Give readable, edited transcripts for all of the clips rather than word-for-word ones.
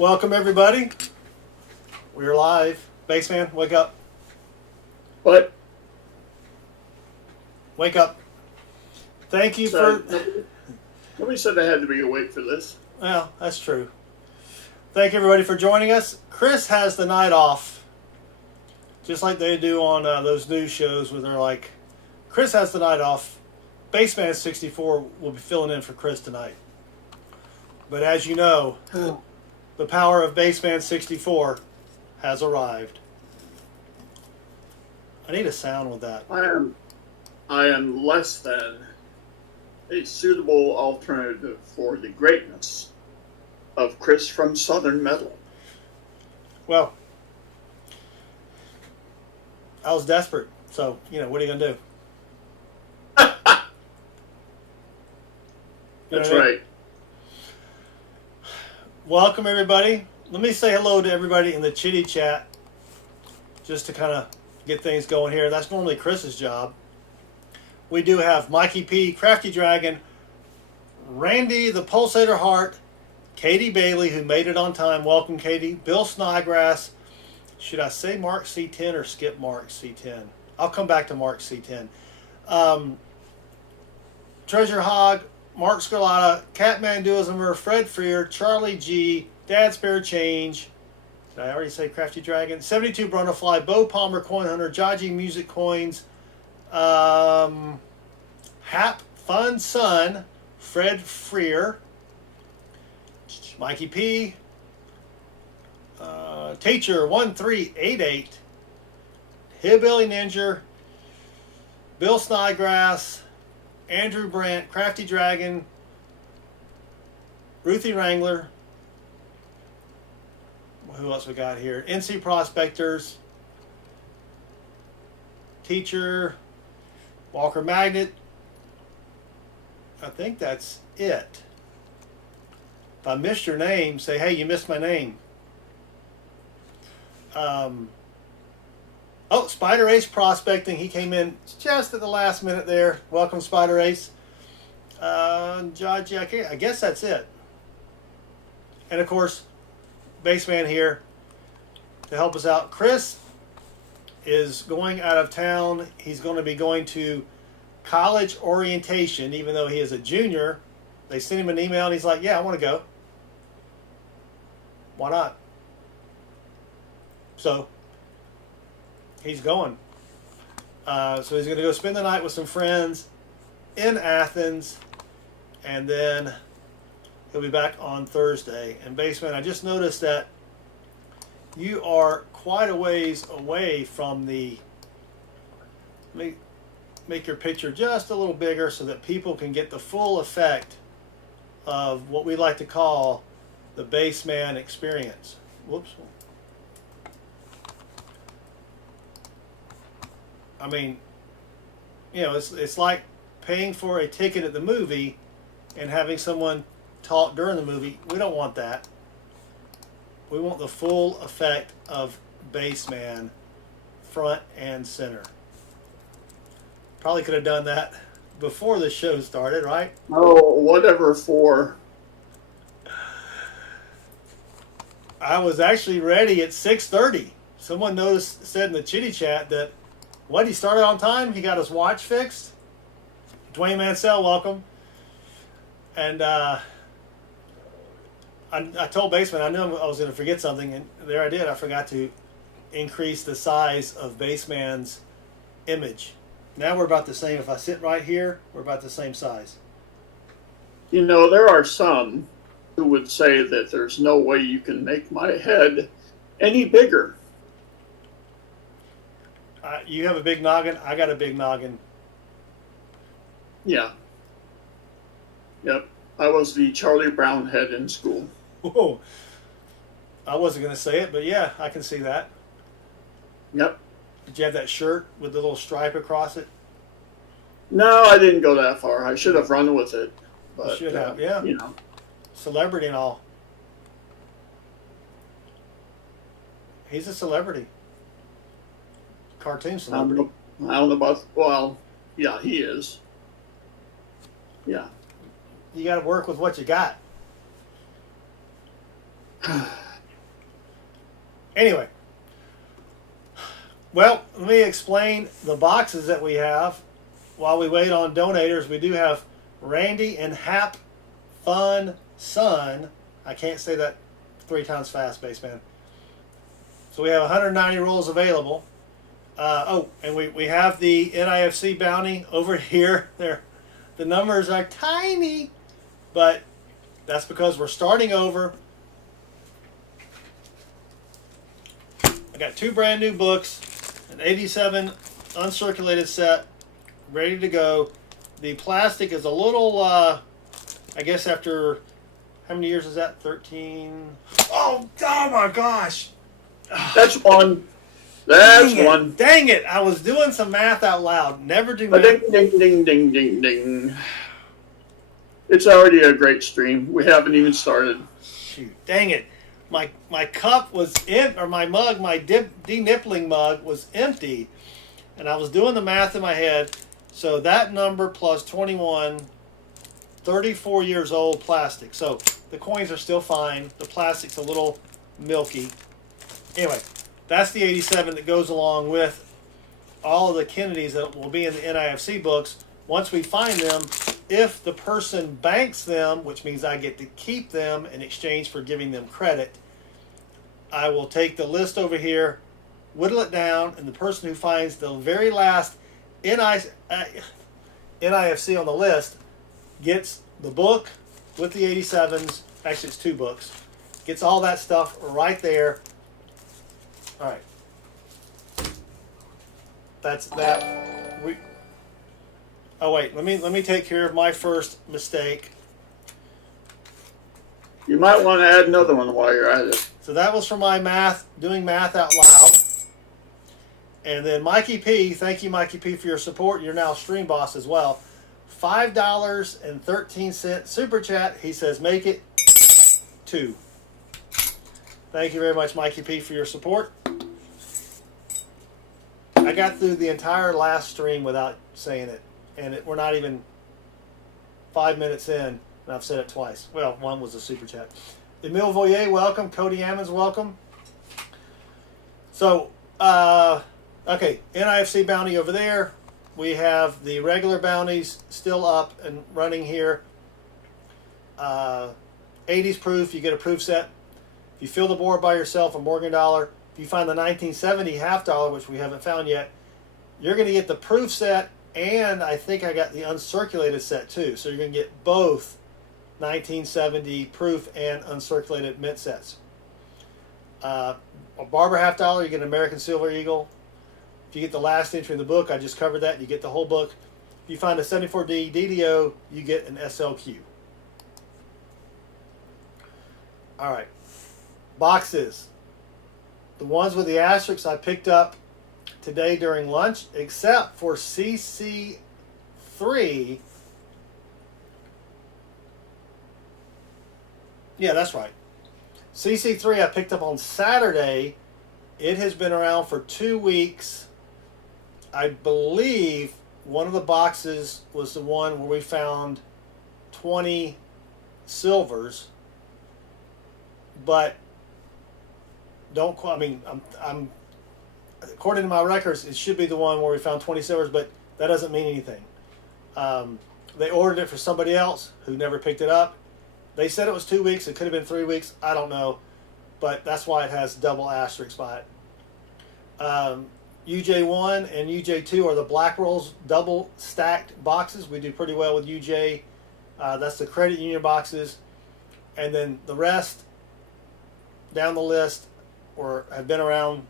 Welcome everybody. We're live. Bassman, wake up. What? Wake up. Thank you So, for... nobody said I had to be awake for this. Well, that's true. Thank you everybody for joining us. Chris has the night off. Just like they do on those news shows where they're like, Chris has the night off. Bassman 64 will be filling in for Chris tonight. But as you know, the power of Bassman 64 has arrived. I need a sound with that. I am less than a suitable alternative for the greatness of Chris from Southern Metal. Well, I was desperate, so, what are you going to do? That's right. Welcome, everybody. Let me say hello to everybody in the chitty chat, just to kind of get things going here. That's normally Chris's job. We do have Mikey P, Crafty Dragon, Randy the Pulsator Heart, Katie Bailey, who made it on time. Welcome, Katie. Bill Snodgrass. Should I say Mark C10 or skip Mark C10? I'll come back to Mark C10. Treasure Hog, Mark Scarlata, Catman Duismer, Fred Freer, Charlie G, Dad Spare Change. Did I already say Crafty Dragon? 72 Brunafly, Bo Palmer Coin Hunter, Jaji Music Coins, Hap Fun Son, Fred Freer, Mikey P, Teacher 1388, Hillbilly Ninja, Bill Snodgrass, Andrew Brandt, Crafty Dragon, Ruthie Wrangler. Who else we got here? NC Prospectors, Teacher, Walker Magnet. I think that's it. If I missed your name, say, hey, you missed my name. Oh, Spider Ace Prospecting. He came in just at the last minute there. Welcome, Spider Ace. Judge, I guess that's it. And of course, Bassman here to help us out. Chris is going out of town. He's going to be going to college orientation, even though he is a junior. They sent him an email and he's like, yeah, I want to go. Why not? So he's going. So he's going to go spend the night with some friends in Athens, and then he'll be back on Thursday. And Bassman, I just noticed that you are quite a ways away from the... Make your picture just a little bigger so that people can get the full effect of what we like to call the Bassman experience. Whoops. I mean, it's like paying for a ticket at the movie and having someone talk during the movie. We don't want that. We want the full effect of Bassman, front and center. Probably could have done that before the show started, right? Oh, whatever for. I was actually ready at 6:30. Someone said in the chitty chat that, he started on time? He got his watch fixed? Dwayne Mansell, welcome. And I told Bassman I knew I was going to forget something, and there I did. I forgot to increase the size of Bassman's image. Now we're about the same. If I sit right here, we're about the same size. There are some who would say that there's no way you can make my head any bigger. You have a big noggin. I got a big noggin. Yeah. Yep. I was the Charlie Brown head in school. Whoa. I wasn't going to say it, but yeah, I can see that. Yep. Did you have that shirt with the little stripe across it? No, I didn't go that far. I should have run with it. But, you should have, yeah. Celebrity and all. He's a celebrity. Cartoon celebrity. I don't know about, well, yeah, he is. Yeah. You got to work with what you got. Anyway, well, let me explain the boxes that we have. While we wait on donators, we do have Randy and Hap Fun Sun. I can't say that 3 times fast, Baseman. So we have 190 rolls available. And we have the NIFC bounty over here. The numbers are tiny, but that's because we're starting over. I got 2 brand new books, an 87 uncirculated set, ready to go. The plastic is a little, I guess after, how many years is that? 13. Oh my gosh. That's one. That's one. Dang it. I was doing some math out loud. Never do math. Ding, ding, ding, ding, ding, ding. It's already a great stream. We haven't even started. Shoot. Dang it. My cup was or my mug, my de-nippling mug was empty. And I was doing the math in my head. So that number plus 21, 34 years old plastic. So the coins are still fine. The plastic's a little milky. Anyway, that's the 87 that goes along with all of the Kennedys that will be in the NIFC books. Once we find them, if the person banks them, which means I get to keep them in exchange for giving them credit, I will take the list over here, whittle it down, and the person who finds the very last NIFC on the list gets the book with the 87s. Actually, it's 2 books. Gets all that stuff right there. All right. That's that. Oh wait, let me take care of my first mistake. You might want to add another one while you're at it. So that was for my math, doing math out loud. And then Mikey P, thank you Mikey P for your support. You're now stream boss as well. $5.13 super chat. He says make it 2. Thank you very much Mikey P for your support. I got through the entire last stream without saying it. And we're not even 5 minutes in, and I've said it twice. Well, one was a super chat. Emile Voyer, welcome. Cody Ammons, welcome. So, okay, NIFC bounty over there. We have the regular bounties still up and running here. 80s proof, you get a proof set. If you fill the board by yourself, a Morgan dollar. If you find the 1970 half dollar, which we haven't found yet, you're going to get the proof set. And I think I got the uncirculated set too. So you're going to get both 1970 proof and uncirculated mint sets. A Barber half dollar, you get an American Silver Eagle. If you get the last entry in the book, I just covered that, you get the whole book. If you find a 74D DDO, you get an SLQ. All right. Boxes. The ones with the asterisks I picked up today during lunch, except for CC3. Yeah, that's right. CC3 I picked up on Saturday. It has been around for 2 weeks. I believe one of the boxes was the one where we found 20 silvers. But don't quote, I mean, I'm according to my records, it should be the one where we found 20 silvers, but that doesn't mean anything. They ordered it for somebody else who never picked it up. They said it was 2 weeks. It could have been 3 weeks. I don't know. But that's why it has double asterisks by it. UJ1 and UJ2 are the black rolls double stacked boxes. We do pretty well with UJ. That's the credit union boxes. And then the rest down the list have been around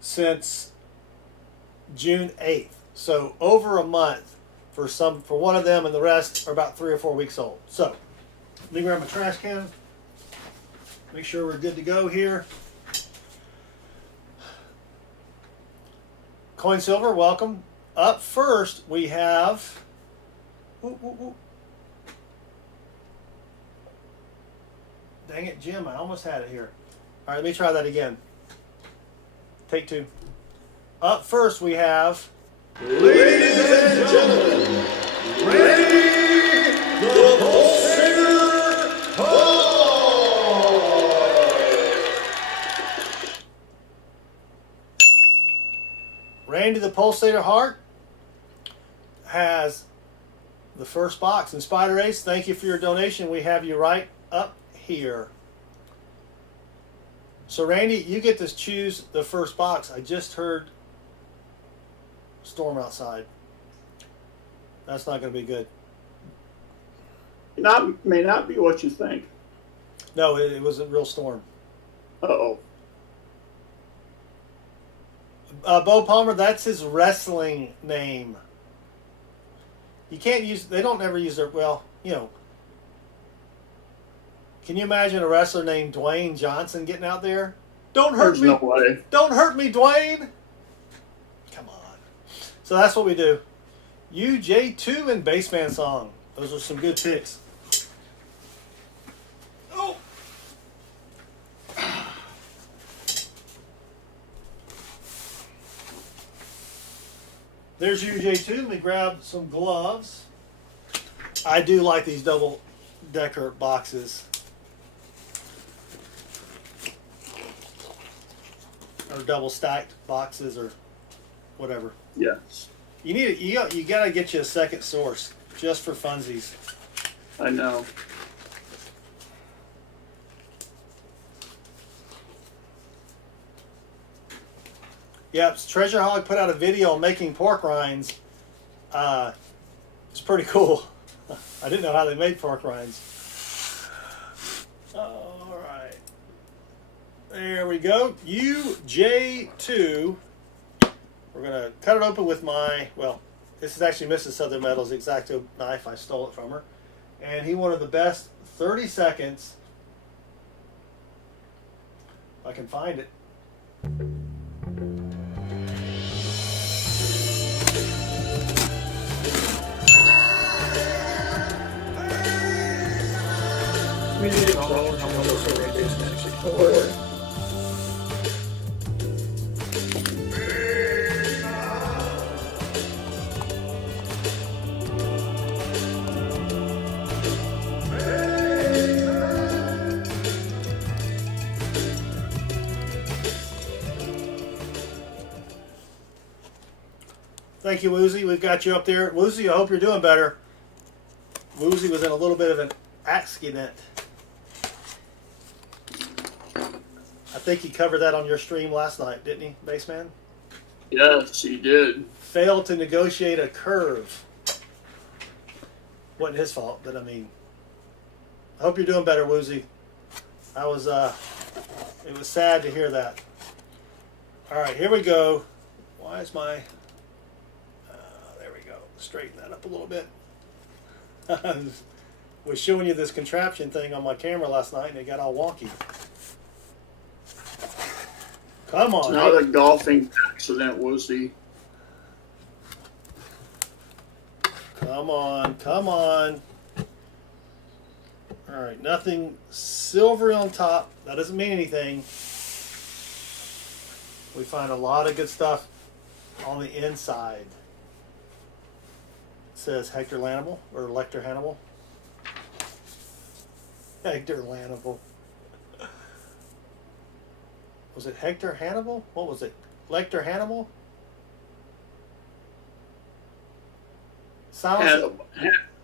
since June 8th. So over a month for one of them, and the rest are about 3 or 4 weeks old. So let me grab my trash can. Make sure we're good to go here. Coin Silver, welcome. Up first we have dang it, Jim, I almost had it here. All right, let me try that again. Take 2. Up first we have, ladies and gentlemen, ready the pulsator time! Pulsator Heart has the first box. And Spider Ace, thank you for your donation. We have you right up here. So Randy, you get to choose the first box. I just heard storm outside. That's not going to be good. May not be what you think. No, it was a real storm. Uh-oh. Bo Palmer, that's his wrestling name. You can't use, they don't ever use their, well, you know. Can you imagine a wrestler named Dwayne Johnson getting out there? Don't hurt me. There's no way. Don't hurt me, Dwayne. Come on. So that's what we do. UJ2 and Bassman Song. Those are some good picks. Oh. There's UJ2. Let me grab some gloves. I do like these double decker boxes. Or double stacked boxes or whatever. Yes. You gotta get you a second source just for funsies. I know. Yep, Treasure Hog put out a video on making pork rinds. It's pretty cool. I didn't know how they made pork rinds. All right. There we go. UJ2. We're going to cut it open with my, well, this is actually Mrs. Southern Metal's X-Acto knife. I stole it from her. And he wanted the best 30 seconds. If I can find it. Thank you, Woozy. We've got you up there. Woozy, I hope you're doing better. Woozy was in a little bit of an accident. I think he covered that on your stream last night, didn't he, Bassman? Yes, he did. Failed to negotiate a curve. Wasn't his fault, but I mean, I hope you're doing better, Woozy. It was sad to hear that. All right, here we go. Why is my, there we go. Straighten that up a little bit. I was showing you this contraption thing on my camera last night and it got all wonky. Come on. It's not a golfing accident, Woozy. Come on, come on. All right, nothing silvery on top. That doesn't mean anything. We find a lot of good stuff on the inside. It says Hector Lanible or Lecter Hannibal. Hector Lanible. Was it Hector Hannibal? What was it? Lecter Hannibal? Sounds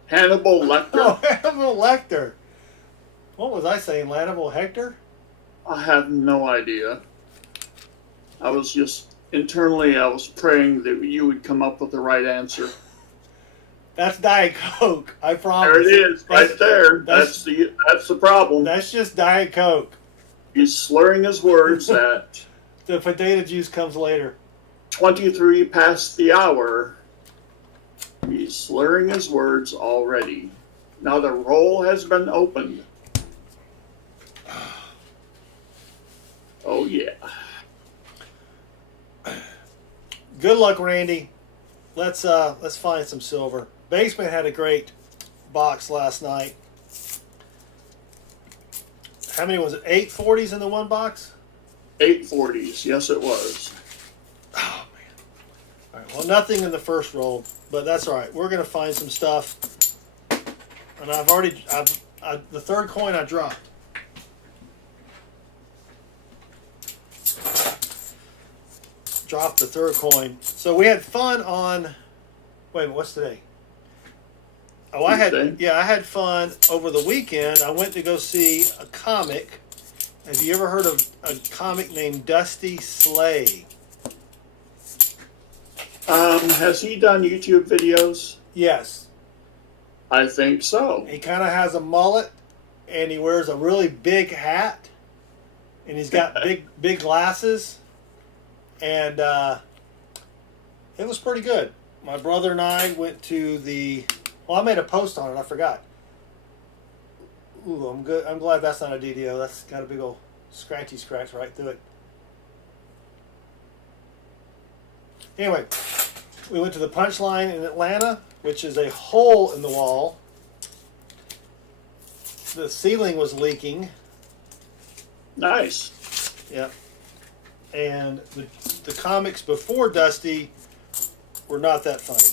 Hannibal Lecter? Oh, Hannibal Lecter. What was I saying? Lanible Hector? I have no idea. I was just, internally, I was praying that you would come up with the right answer. That's Diet Coke, I promise. There it is, right there. That's the problem. That's just Diet Coke. He's slurring his words at The potato juice comes later. 23 past the hour. He's slurring his words already. Now the roll has been opened. Oh yeah. Good luck, Randy. Let's find some silver. Basement had a great box last night. How many was it? 840s in the one box? 840s. Yes, it was. Oh man. All right. Well, nothing in the first roll, but that's all right. We're gonna find some stuff. And the third coin I dropped. drop the third coin. So we had fun on. Wait a minute, what's today? Oh, I had fun over the weekend. I went to go see a comic. Have you ever heard of a comic named Dusty Slay? Has he done YouTube videos? Yes. I think so. He kind of has a mullet, and he wears a really big hat, and he's got big glasses, and it was pretty good. My brother and I went to the. Well, I made a post on it. I forgot. Ooh, I'm good. I'm glad that's not a DDO. That's got a big old scratchy scratch right through it. Anyway, we went to the Punchline in Atlanta, which is a hole in the wall. The ceiling was leaking. Nice. Yeah. And the comics before Dusty were not that funny.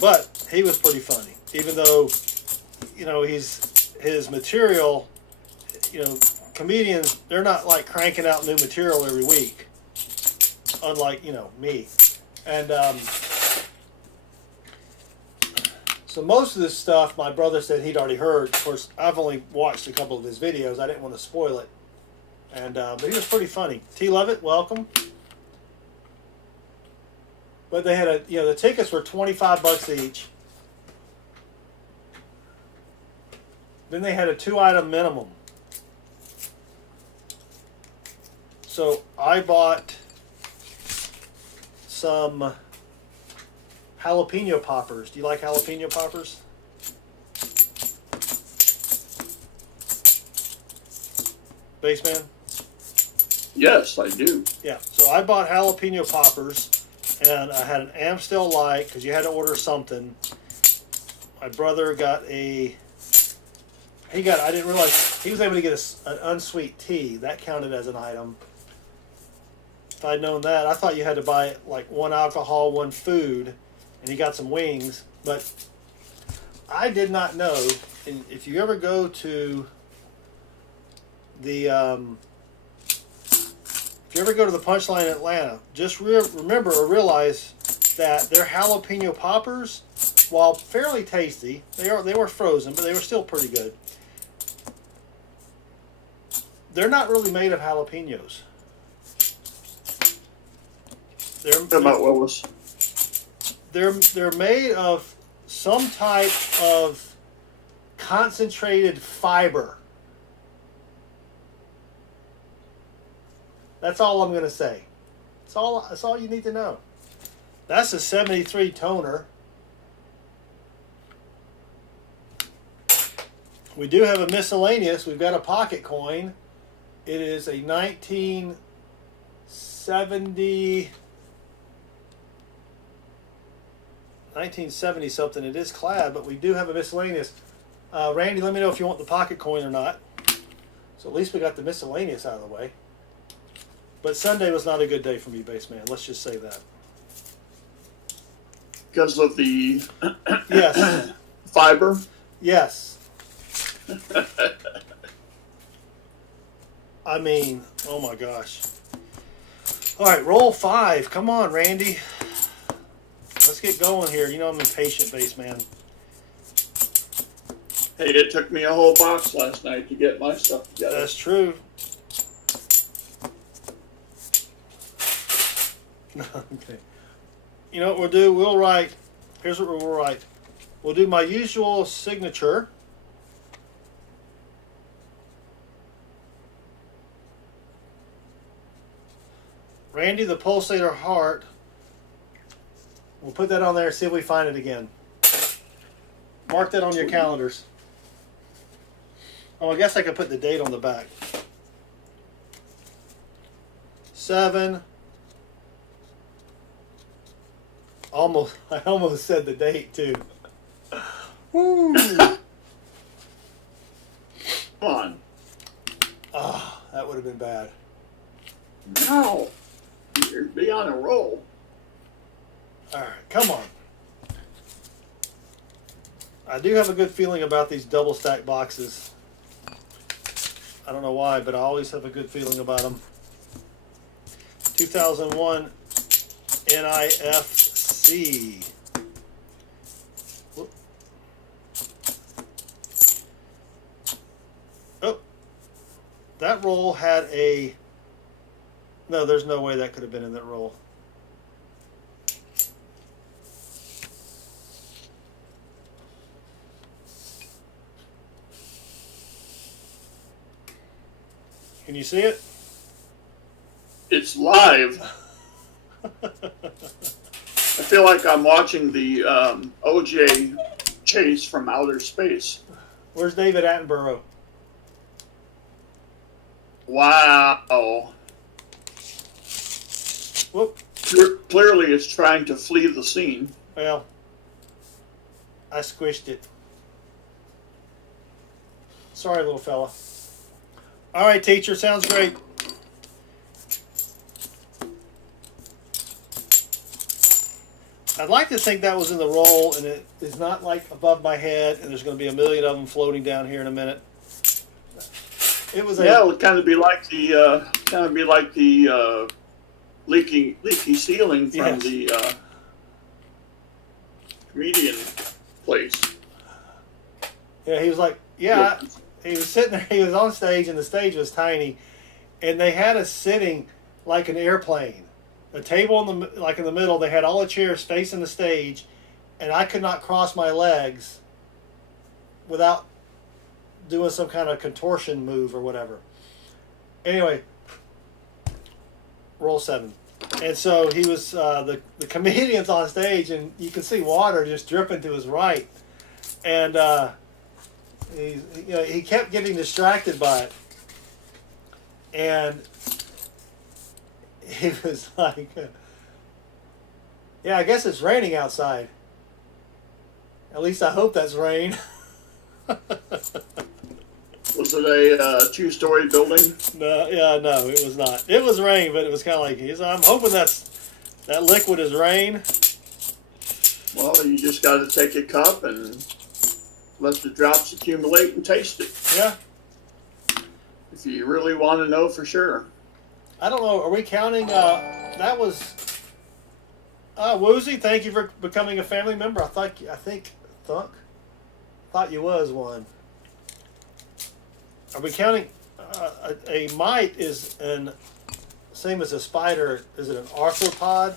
But he was pretty funny, even though, you know, his material, you know, comedians, they're not like cranking out new material every week, unlike, you know, me. And so most of this stuff, my brother said he'd already heard. Of course, I've only watched a couple of his videos. I didn't want to spoil it. And but he was pretty funny. T. Lovett, welcome. But they had the tickets were $25 each. Then they had a 2-item minimum. So I bought some jalapeno poppers. Do you like jalapeno poppers? Baseman? Yes, I do. Yeah. So I bought jalapeno poppers. And I had an Amstel Light because you had to order something. My brother got I didn't realize he was able to get an unsweet tea. That counted as an item. If I'd known that, I thought you had to buy like one alcohol, one food, and he got some wings. But I did not know. And if you ever go to the if you ever go to the Punchline in Atlanta, just remember or realize that their jalapeno poppers, while fairly tasty, they were frozen, but they were still pretty good. They're not really made of jalapenos. They're made of some type of concentrated fiber. That's all I'm going to say. That's all you need to know. That's a 73 toner. We do have a miscellaneous. We've got a pocket coin. It is a 1970 something. It is clad, but we do have a miscellaneous. Randy, let me know if you want the pocket coin or not. So at least we got the miscellaneous out of the way. But Sunday was not a good day for me, Baseman. Let's just say that. Because of the Yes. fiber? Yes. I mean, oh my gosh. All right, roll 5. Come on, Randy. Let's get going here. You know I'm impatient, Baseman. Hey, it took me a whole box last night to get my stuff together. That's true. Okay. You know what we'll do? We'll write. Here's what we'll write. We'll do my usual signature. Randy the Pulsator Heart. We'll put that on there and see if we find it again. Mark that on your calendars. Oh, I guess I could put the date on the back. 7. I almost said the date too. Woo. Come on. Oh, that would have been bad. No. You'd be on a roll. All right, come on. I do have a good feeling about these double stack boxes. I don't know why, but I always have a good feeling about them. 2001 NIFC. Whoop. Oh, that roll had a... No, there's no way that could have been in that roll. Can you see it? It's live. I feel like I'm watching the OJ chase from outer space. Where's David Attenborough? Wow. Whoop. Clearly it's trying to flee the scene. Well, I squished it. Sorry, little fella. All right, teacher, sounds great. I'd like to think that was in the roll, and it is not like above my head, and there's going to be a million of them floating down here in a minute. It was Yeah, it would kind of be like the leaky ceiling from Yes. the comedian place. Yeah, he was like, yeah. He was sitting there. He was on stage, and the stage was tiny, and they had us sitting like an airplane. A table in the middle. They had all the chairs facing the stage, and I could not cross my legs without doing some kind of contortion move or whatever. Anyway, roll 7. And so he was the comedian's on stage, and you can see water just dripping to his right, and he kept getting distracted by it, and he was like, yeah, I guess it's raining outside. At least I hope that's rain. Was it a two-story building? No, it was not. It was rain, but it was kind of like, I'm hoping that liquid is rain. Well, you just got to take a cup and let the drops accumulate and taste it. Yeah. If you really want to know for sure. I don't know. Are we counting? That was Woozy. Thank you for becoming a family member. I thought you was one. Are we counting? A mite is an same as a spider. Is it an arthropod?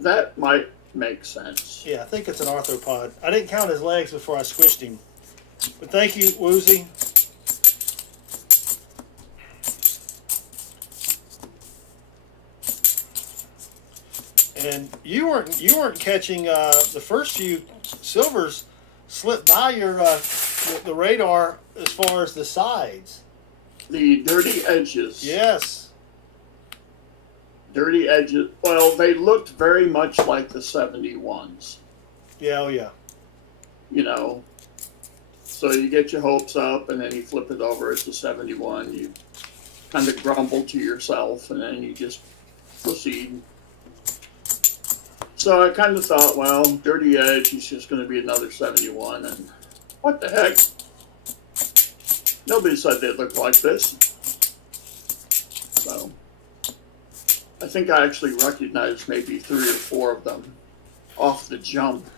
That might make sense. Yeah, I think it's an arthropod. I didn't count his legs before I squished him. But thank you, Woozy. And you weren't catching the first few silvers slipped by your the radar as far as the sides. The dirty edges. Yes. Dirty edges. Well, they looked very much like the 71s. Yeah. Oh yeah. You know. So you get your hopes up, and then you flip it over. It's a 71. You kind of grumble to yourself, and then you just proceed. So I kind of thought, well, Dirty Edge, he's just going to be another 71, and what the heck? Nobody said they looked like this. So I think I actually recognized maybe 3 or 4 of them off the jump.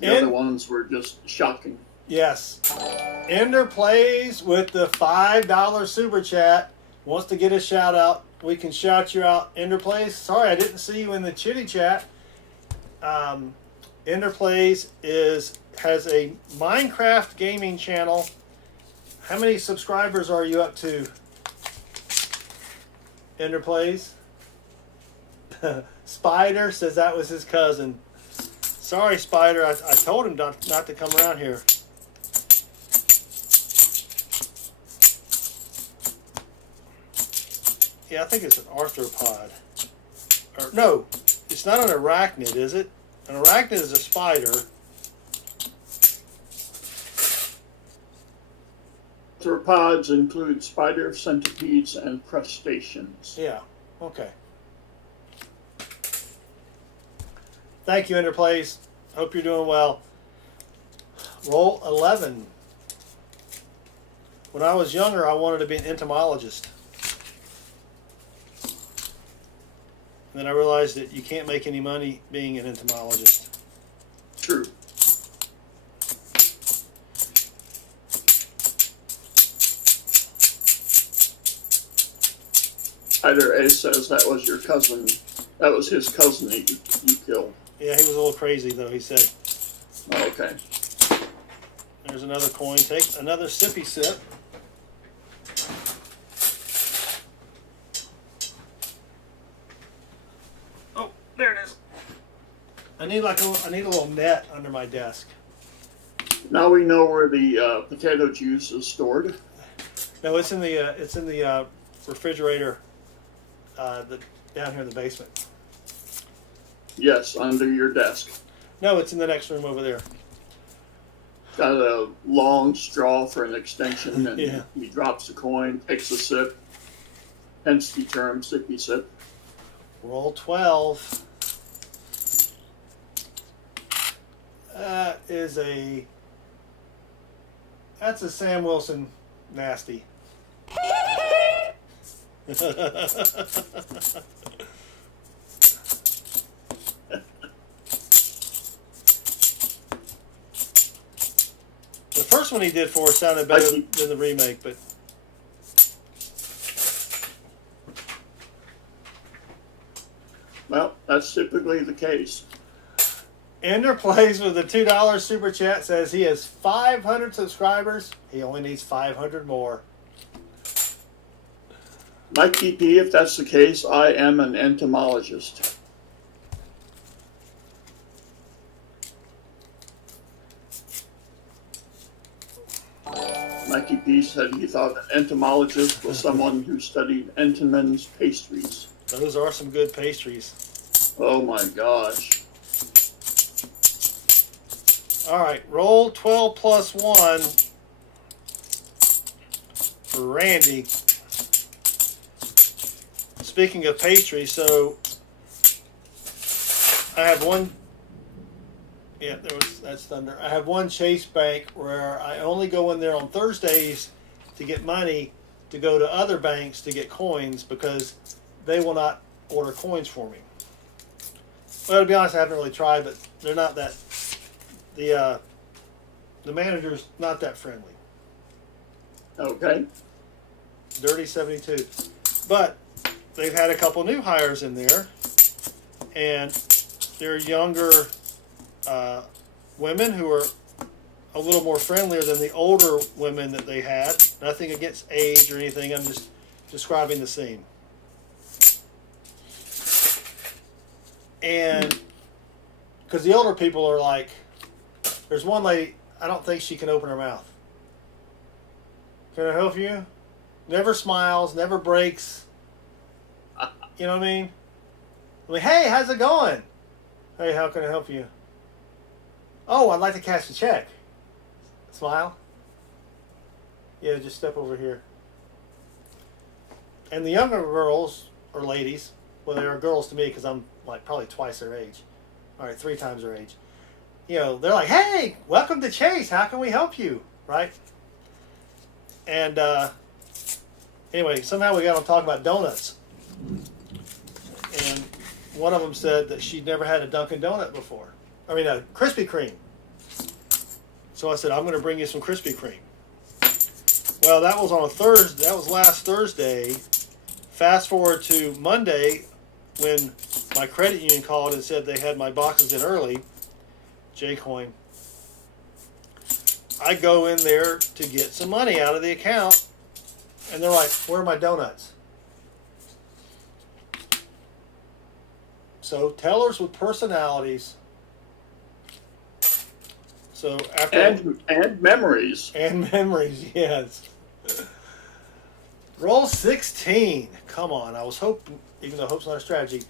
The other ones were just shocking. Yes. Ender plays with the $5 super chat. Wants to get a shout out. We can shout you out. Ender plays. Sorry, I didn't see you in the chitty chat. Ender plays has a Minecraft gaming channel. How many subscribers are you up to? Ender plays. Spider says that was his cousin. Sorry, Spider. I told him not to come around here. Yeah, I think it's an arthropod. Or no, it's not an arachnid, is it? An arachnid is a spider. Arthropods include spiders, centipedes, and crustaceans. Yeah. Okay. Thank you, Enderplays. Hope you're doing well. Roll 11. When I was younger, I wanted to be an entomologist. And then I realized that you can't make any money being an entomologist. True. Either A says that was your cousin. That was his cousin that you killed. Yeah, he was a little crazy, though, he said. Oh, okay. There's another coin. Take another sippy sip. Oh, there it is. I need a little net under my desk. Now we know where the potato juice is stored. No, it's in the refrigerator, down here in the basement. Yes, under your desk. No, it's in the next room over there. Got a long straw for an extension, and Yeah. he drops the coin, takes a sip. Hence the term sippy sip. Roll 12. That's a Sam Wilson nasty. The first one he did for us sounded better than the remake, but Well, that's typically the case. Ender plays with the $2 super chat, says he has 500 subscribers. He only needs 500 more. Mike PP, if that's the case, I am an entomologist. Mikey P said he thought an entomologist was someone who studied Entenmann's pastries. Those are some good pastries. Oh my gosh. All right, roll 12 plus 1 for Randy. Speaking of pastry, so I have one. Yeah, that's thunder. I have one Chase Bank where I only go in there on Thursdays to get money to go to other banks to get coins because they will not order coins for me. Well, to be honest, I haven't really tried, but they're not that. The manager's not that friendly. Okay. Dirty 72. But they've had a couple new hires in there, and they're younger women who are a little more friendlier than the older women that they had. Nothing against age or anything. I'm just describing the scene. And because the older people are like, there's one lady, I don't think she can open her mouth. Can I help you? Never smiles, never breaks. You know what I mean? Hey, how's it going? Hey, how can I help you? Oh, I'd like to cash a check. Smile. Yeah, just step over here. And the younger girls, or ladies, well, they are girls to me because I'm like probably twice their age. All right, 3 times their age. You know, they're like, hey, welcome to Chase. How can we help you? Right? And anyway, somehow we got to talk about donuts. And one of them said that she'd never had a Dunkin' Donut before. I mean, a Krispy Kreme. So I said, I'm going to bring you some Krispy Kreme. Well, that was on a Thursday. That was last Thursday. Fast forward to Monday when my credit union called and said they had my boxes in early. J-Coin. I go in there to get some money out of the account, and they're like, where are my donuts? So tellers with personalities. So after and memories. And memories, yes. Roll 16. Come on, I was hoping, even though hope's not a strategy.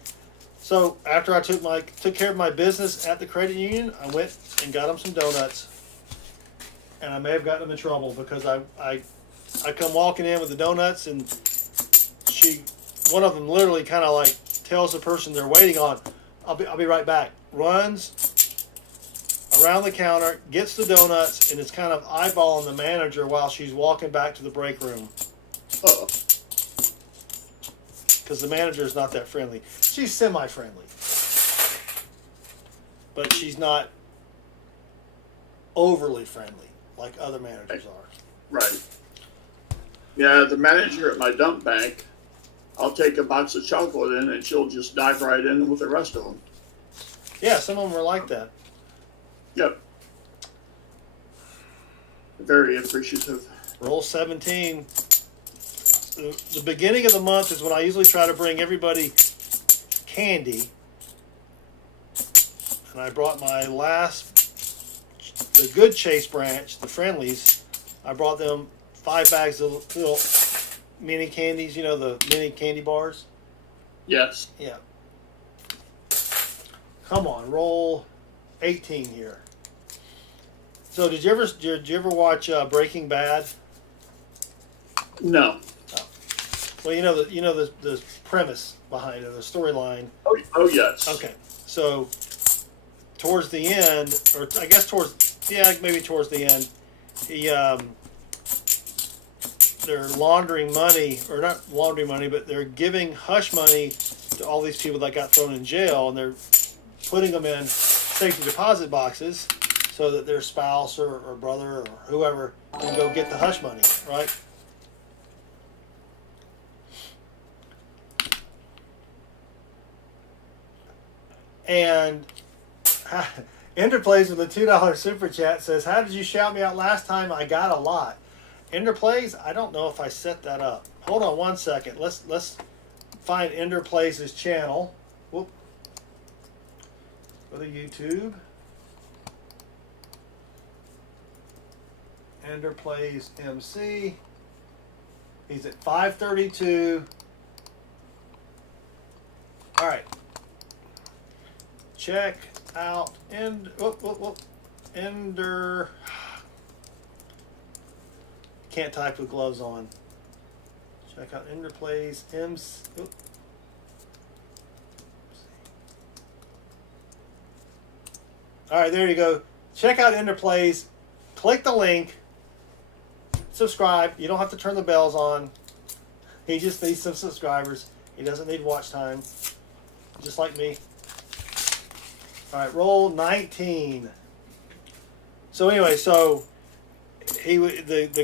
So after I took care of my business at the credit union, I went and got them some donuts, and I may have gotten them in trouble because I come walking in with the donuts, and one of them literally kind of like tells the person they're waiting on, I'll be right back. Runs around the counter, gets the donuts, and is kind of eyeballing the manager while she's walking back to the break room. Uh-oh. Because the manager is not that friendly. She's semi-friendly. But she's not overly friendly like other managers are. Right. Yeah, the manager at my dump bank, I'll take a box of chocolate in and she'll just dive right in with the rest of them. Yeah, some of them are like that. Yep. Very appreciative. Roll 17. The beginning of the month is when I usually try to bring everybody candy. And I brought my the good Chase branch, the friendlies. I brought them 5 bags of little mini candies, you know, the mini candy bars. Yes. Yeah. Come on, roll 18 here. So did you ever watch Breaking Bad? No. Well, you know the premise behind it, the storyline. Oh yes. Okay, so towards the end, or I guess maybe towards the end, they're laundering money, or not laundering money, but they're giving hush money to all these people that got thrown in jail, and they're putting them in safety deposit boxes so that their spouse or brother or whoever can go get the hush money, right? And Ender plays with a $2 super chat says, "How did you shout me out last time? I got a lot." Ender plays. I don't know if I set that up. Hold on one second. Let's find Ender Plays' channel. Whoop. Go to YouTube. Ender Plays MC. He's at 532. All right. Check out Ender. Can't type with gloves on. Check out Ender Plays MC. All right, there you go. Check out Ender Plays. Click the link. Subscribe. You don't have to turn the bells on. He just needs some subscribers. He doesn't need watch time. Just like me. All right, roll 19. So anyway, the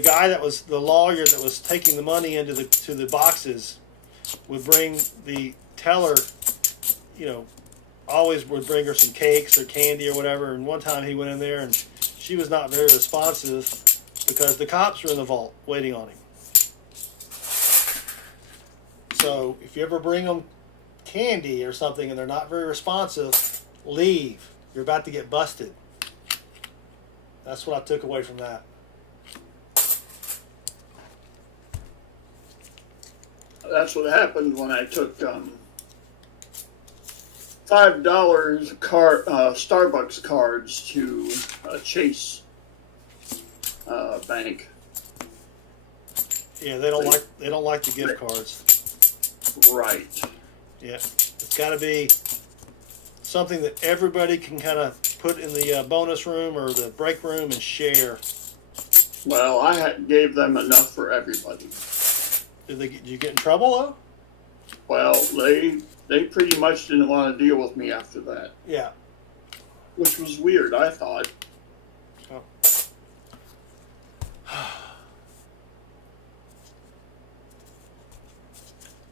guy that was the lawyer that was taking the money into the boxes would bring the teller, always would bring her some cakes or candy or whatever. And one time he went in there and she was not very responsive because the cops were in the vault waiting on him. So if you ever bring them candy or something and they're not very responsive, leave. You're about to get busted. That's what I took away from that. That's what happened when I took $5 Starbucks cards to a Chase bank. Yeah, they don't like the gift cards. Right. Yeah, it's got to be something that everybody can kind of put in the bonus room or the break room and share. Well, I gave them enough for everybody. Did you get in trouble though? Well, they pretty much didn't want to deal with me after that. Yeah. Which was weird, I thought. Oh.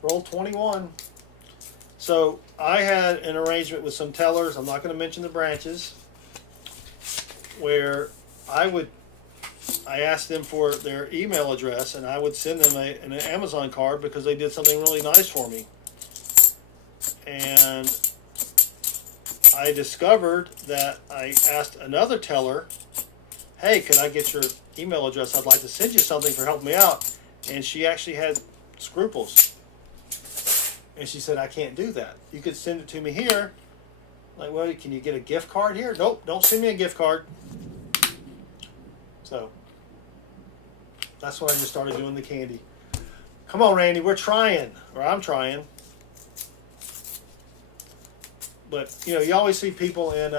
Roll 21. So I had an arrangement with some tellers, I'm not going to mention the branches, where I asked them for their email address and I would send them an Amazon card because they did something really nice for me. And I discovered that I asked another teller, "Hey, could I get your email address? I'd like to send you something for helping me out." And she actually had scruples. And she said, "I can't do that. You could send it to me here." Like, "Well, can you get a gift card here?" "Nope, don't send me a gift card." So that's when I just started doing the candy. Come on, Randy, we're trying, or I'm trying. But you always see people in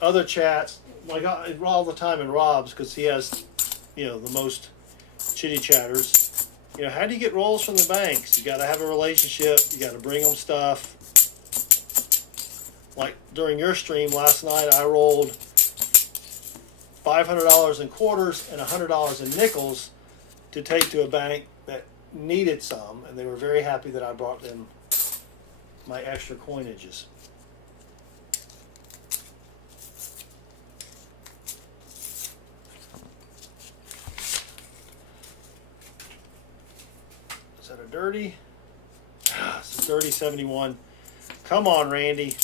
other chats, like all the time in Rob's, because he has, the most chitty chatters. How do you get rolls from the banks? You got to have a relationship. You got to bring them stuff. Like during your stream last night, I rolled $500 in quarters and $100 in nickels to take to a bank that needed some, and they were very happy that I brought them my extra coinages. Is that a dirty? It's a dirty 71. Come on, Randy.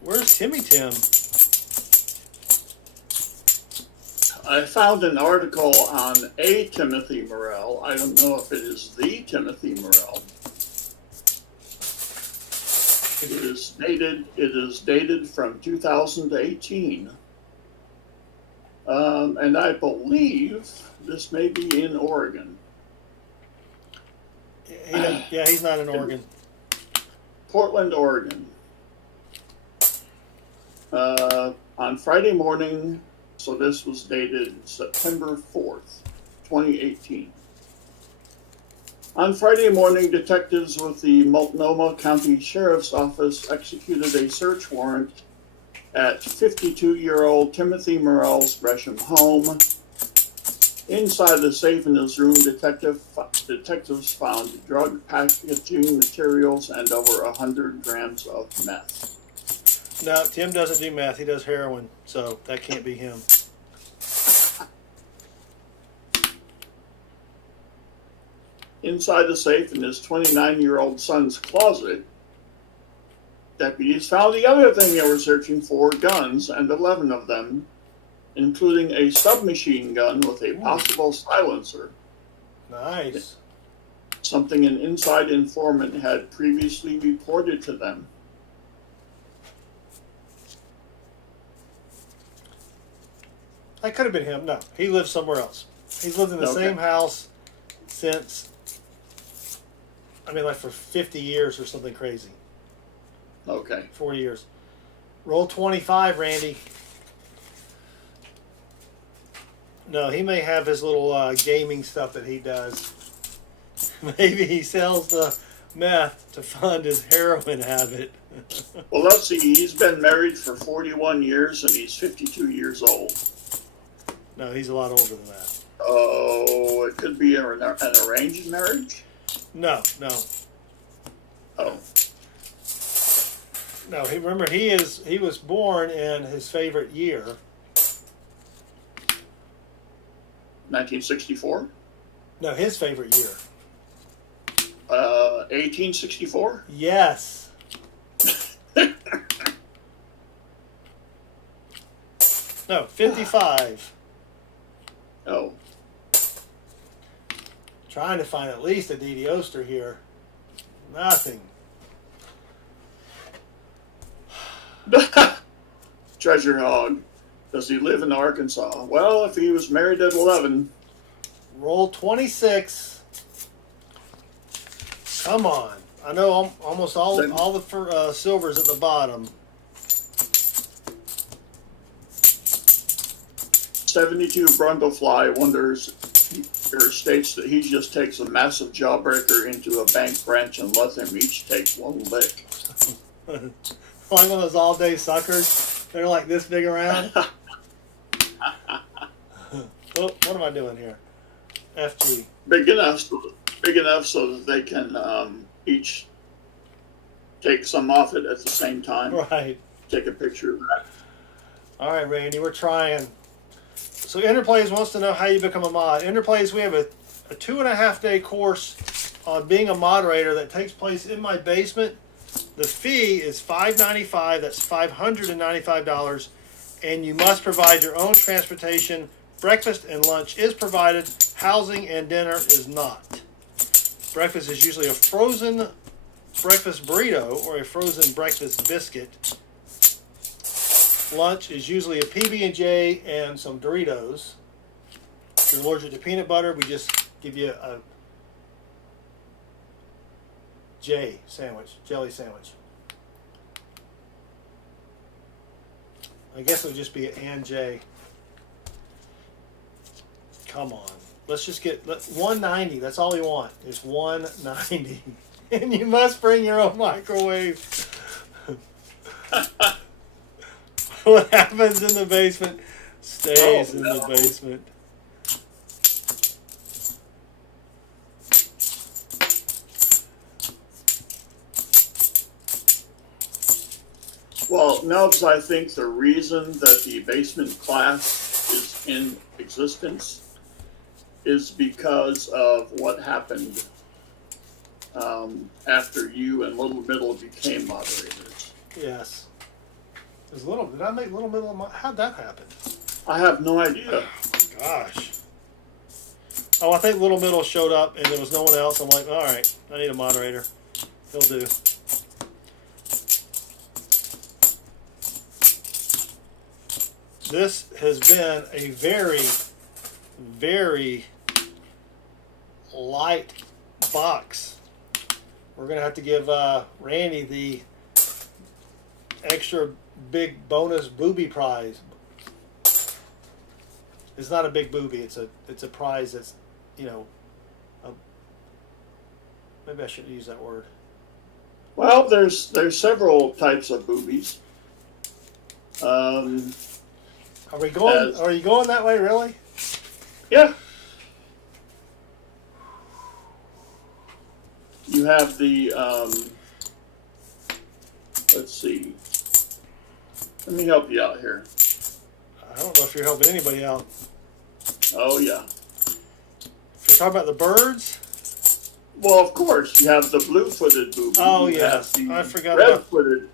Where's Timmy Tim? I found an article on a Timothy Morell. I don't know if it is the Timothy Morell. It is dated from 2018. And I believe this may be in Oregon. Yeah, he's not in Oregon. Portland, Oregon. On Friday morning, so this was dated September 4th, 2018. On Friday morning, detectives with the Multnomah County Sheriff's Office executed a search warrant at 52-year-old Timothy Morell's Gresham home. Inside the safe in his room, detectives found drug packaging materials and over 100 grams of meth. No, Tim doesn't do meth. He does heroin, so that can't be him. Inside the safe in his 29-year-old son's closet, deputies found the other thing they were searching for, guns, and 11 of them, including a submachine gun with a possible silencer. Nice. Something an inside informant had previously reported to them. That could have been him. No, he lives somewhere else. He's lived in the same house since, like for 50 years or something crazy. Okay. 40 years. Roll 25, Randy. No, he may have his little gaming stuff that he does. Maybe he sells the meth to fund his heroin habit. Well, let's see. He's been married for 41 years and he's 52 years old. No, he's a lot older than that. Oh, it could be an arranged marriage? No. Oh. No, remember he was born in his favorite year. 1964? No, his favorite year. 1864? Yes. No, 55. Oh. Trying to find at least a D.D. Oster here. Nothing. Treasure hog. Does he live in Arkansas? Well, if he was married at 11. Roll 26. Come on. I know almost all the silvers at the bottom. 72 Brundlefly wonders or states that he just takes a massive jawbreaker into a bank branch and lets them each take one lick. Like one of those all-day suckers. They're like this big around. Oh, what am I doing here? FG. Big enough so that they can each take some off it at the same time. Right. Take a picture of that. All right, Randy, we're trying. So Interplays wants to know how you become a mod. Interplays, we have a 2.5-day course on being a moderator that takes place in my basement. The fee is $595. That's $595, and you must provide your own transportation. Breakfast and lunch is provided. Housing and dinner is not. Breakfast is usually a frozen breakfast burrito or a frozen breakfast biscuit. Lunch is usually a PB&J and some Doritos. If you're allergic to peanut butter, we just give you a jelly sandwich. I guess it would just be and J. Come on. Let's just get 190. That's all we want. Is 190. And you must bring your own microwave. What happens in the basement stays in the basement. Well, Nubs, I think the reason that the basement class is in existence is because of what happened after you and Little Middle became moderators. Yes. Did I make Little Middle? How'd that happen? I have no idea. Gosh. Oh, I think Little Middle showed up and there was no one else. I'm like, all right, I need a moderator. He'll do. This has been a very, very light box. We're going to have to give Randy the extra big bonus booby prize. It's not a big booby. It's a prize that's, you know, maybe I shouldn't use that word. Well, there's several types of boobies. Are we going? Are you going that way? Really? Yeah. You have the let's see. Let me help you out here. I don't know if you're helping anybody out. Oh yeah. If you're talking about the birds. Well, of course, you have the blue-footed booby. Oh you yes, have the I forgot red-footed.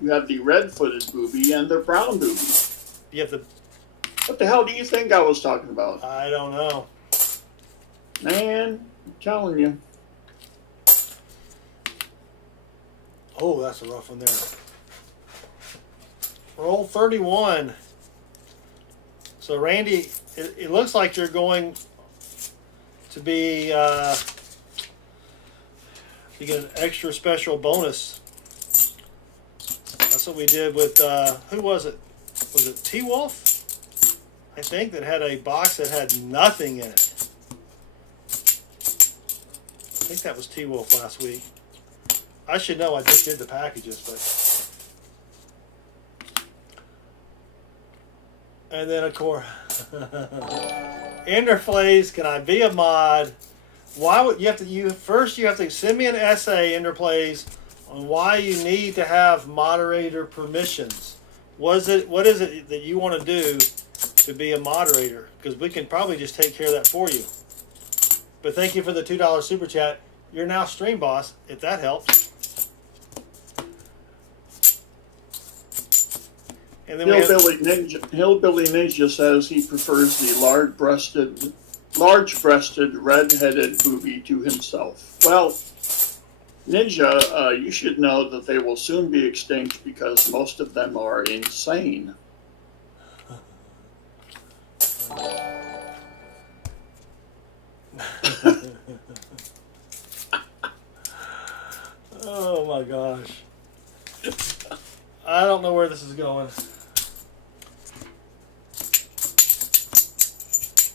You have the red-footed booby and the brown booby. You have the. What the hell do you think I was talking about? I don't know. Man, I'm telling you. Oh, that's a rough one there. Roll 31. So Randy, it looks like you're going to be. You get an extra special bonus. That's what we did with who was it? Was it T-Wolf? I think that had a box that had nothing in it. I think that was T-Wolf last week. I should know. I just did the packages, but. And then of course, Enderplays. Can I be a mod? Why would you have to? You have to send me an essay, Enderplays, on why you need to have moderator permissions. What is it that you want to do to be a moderator? Because we can probably just take care of that for you. But thank you for the $2 super chat. You're now stream boss, if that helps. And then Hillbilly Ninja says he prefers the large-breasted, red-headed booby to himself. Well, Ninja, you should know that they will soon be extinct because most of them are insane. Oh my gosh. I don't know where this is going.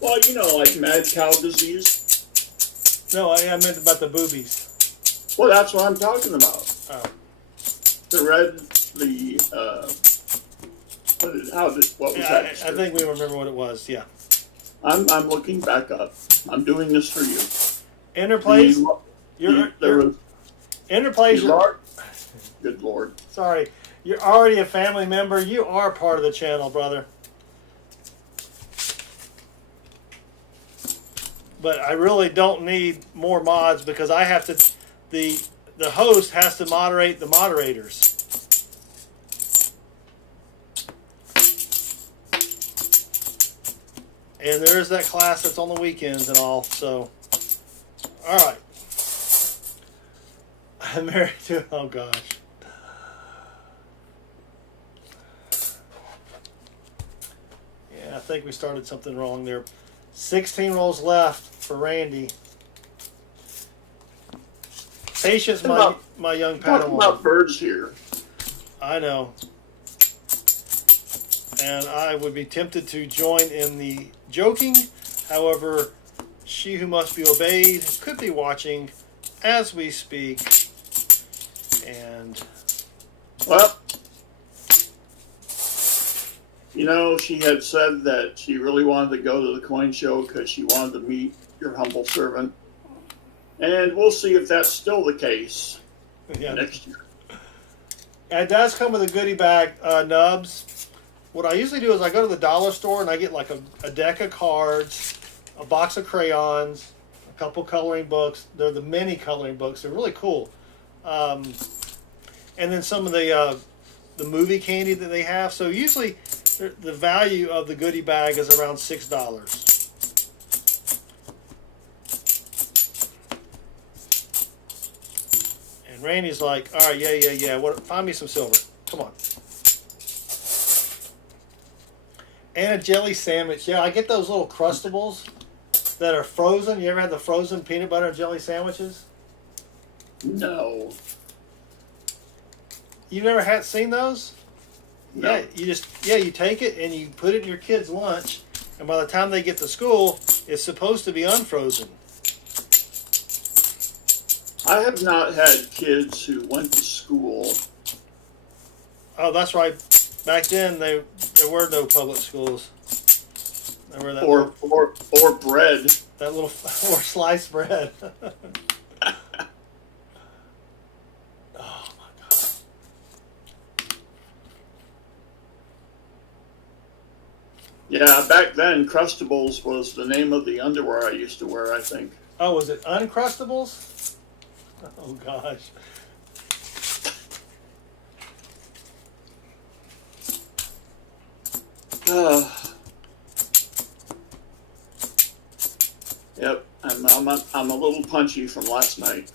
Well, you know, like mad cow disease. No, I meant about the boobies. Well, that's what I'm talking about. Oh. What was Yeah, that? I think we remember what it was, yeah. I'm looking back up. I'm doing this for you. Enderplays? Enderplays. Good Lord. Sorry. You're already a family member. You are part of the channel, brother. But I really don't need more mods because I have to. The host has to moderate the moderators. And there is that class that's on the weekends and all. So, all right. I'm married to. Oh gosh. Yeah, I think we started something wrong there. 16 rolls left for Randy. Patience, my young Talking Padawan. about birds here. I know. and I would be tempted to join in the joking. However, she who must be obeyed could be watching as we speak. And Well, you know, she had said that she really wanted to go to the coin show because she wanted to meet your humble servant. And we'll see if that's still the case next year. it does come with a goodie bag, nubs. What I usually do is I go to the dollar store and I get like a deck of cards, a box of crayons, a couple coloring books. They're the mini coloring books. They're really cool. And then some of the movie candy that they have. So usually the value of the goodie bag is around $6. And Randy's like, all right, yeah. Find me some silver. Come on. And a jelly sandwich. Yeah, I get those little Crustables that are frozen. You ever had the frozen peanut butter and jelly sandwiches? No. You've never seen those? No. Yeah, you take it and you put it in your kid's lunch, and by the time they get to school, it's supposed to be unfrozen. I have not had kids who went to school. Oh, that's right. Back then, there were no public schools. There were that or bread. that little or sliced bread. Oh my God. Yeah, back then, Crustables was the name of the underwear I used to wear, I think. Oh, was it Uncrustables? Oh gosh. Yep, I'm a little punchy from last night.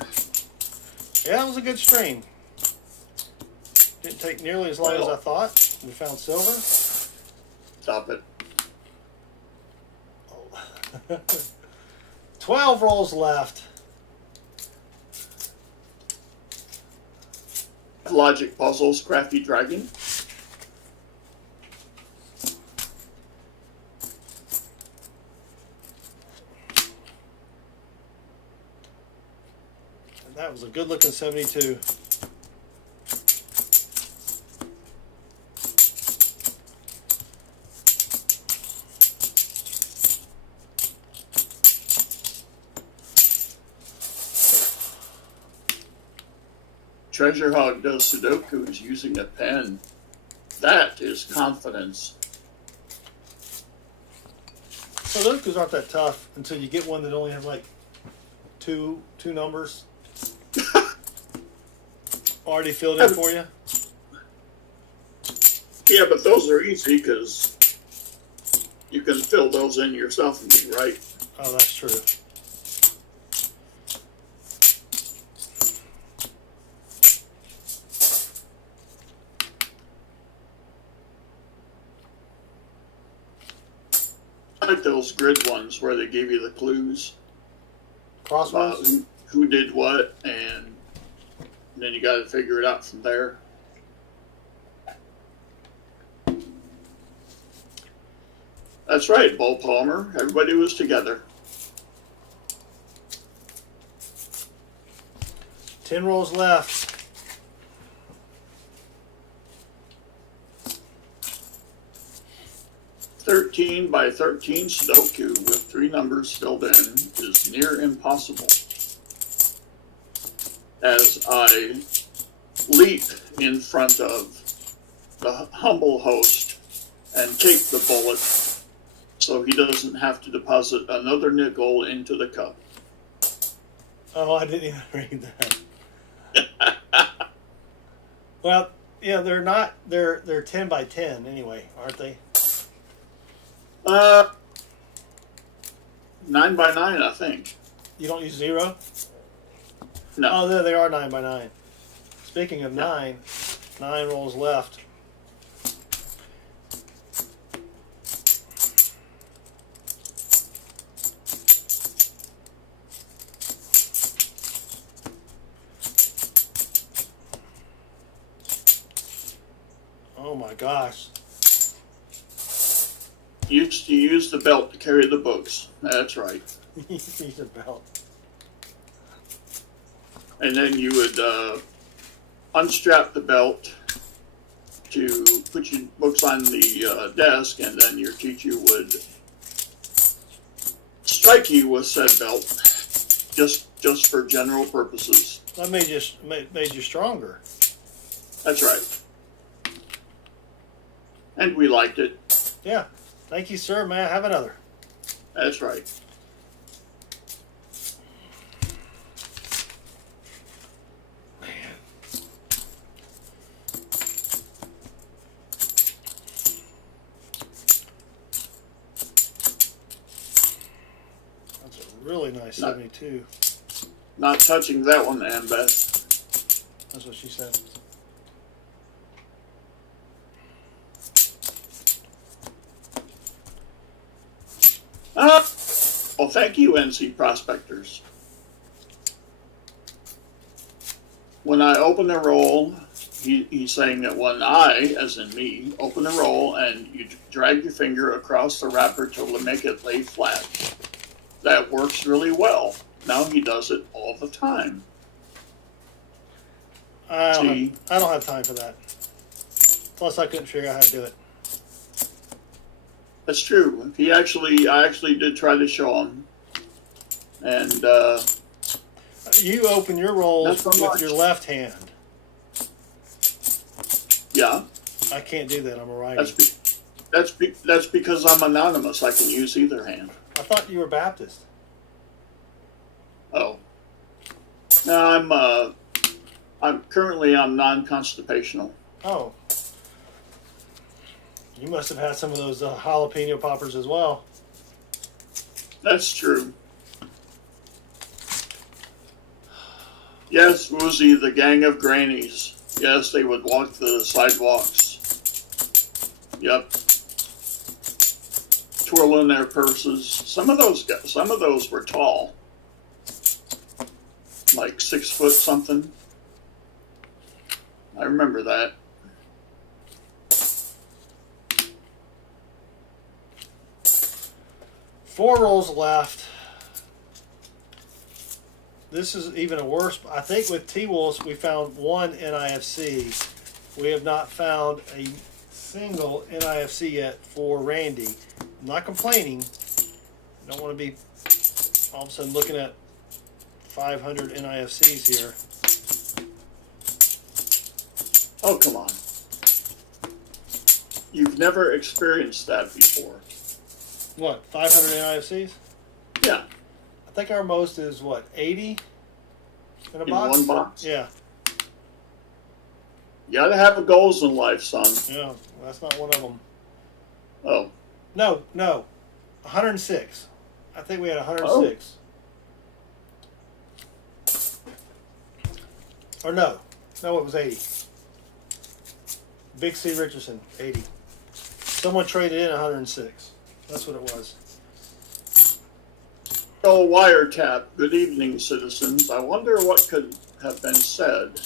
Yeah, it was a good stream. Didn't take nearly as long as I thought. We found silver. Stop it. 12 rolls left. Logic puzzles, Crafty Dragon. And that was a good looking 72. Treasure Hog does Sudokus using a pen. That is confidence. Sudokus aren't that tough until you get one that only has like two numbers already filled in for you. Yeah, but those are easy because you can fill those in yourself and be right. Oh, that's true. I like those grid ones where they give you the clues about Crosswords? who did what, and then you got to figure it out from there. That's right, Bull Palmer. Everybody was together. 10 rolls left. "13 by 13 Sudoku with 3 numbers filled in is near impossible." As I leap in front of the humble host and take the bullet so he doesn't have to deposit another nickel into the cup. Oh, I didn't even read that. Well, yeah, they're 10 by 10 anyway, aren't they? 9 by 9, I think. You don't use 0? No. Oh, there they are 9 by 9. Speaking of 9 rolls left. Oh my gosh. Used to use the belt to carry the books. That's right. Use a belt. And then you would unstrap the belt to put your books on the desk, and then your teacher would strike you with said belt, just for general purposes. That made you stronger. That's right. And we liked it. Yeah. Thank you, sir. May I have another? That's right. That's a really nice 72. Not touching that one, Annabeth. That's what she said. Well, thank you, NC Prospectors. When I open a roll, he's saying that when I, as in me, open a roll and you drag your finger across the wrapper to make it lay flat, that works really well. Now he does it all the time. I don't have time for that. Plus, I couldn't figure out how to do it. That's true. I actually did try to show him. And You open your rolls with your left hand. yeah, I can't do that. I'm a righty. that's because I'm anonymous. I can use either hand. I thought you were Baptist. Oh. No, I'm currently non-constipational. Oh. You must have had some of those jalapeno poppers as well. That's true. Yes, Woozy, the gang of grannies. Yes, they would walk the sidewalks. Yep. Twirling their purses. Some of those were tall. Like 6 foot something. I remember that. Four rolls left. This is even a worse. I think with T-Wolves, we found one NIFC. We have not found a single NIFC yet for Randy. I'm not complaining. I don't want to be all of a sudden looking at 500 NIFCs here. Oh, come on. You've never experienced that before. What, 500 NIFCs? Yeah. I think our most is, what, 80 in a In box? one box? Yeah. You gotta have goals in life, son. Yeah, that's not one of them. Oh. No, 106. I think we had 106. Or no, it was 80. Big C. Richardson, 80. Someone traded in 106. That's what it was. Oh, wiretap. Good evening, citizens. I wonder what could have been said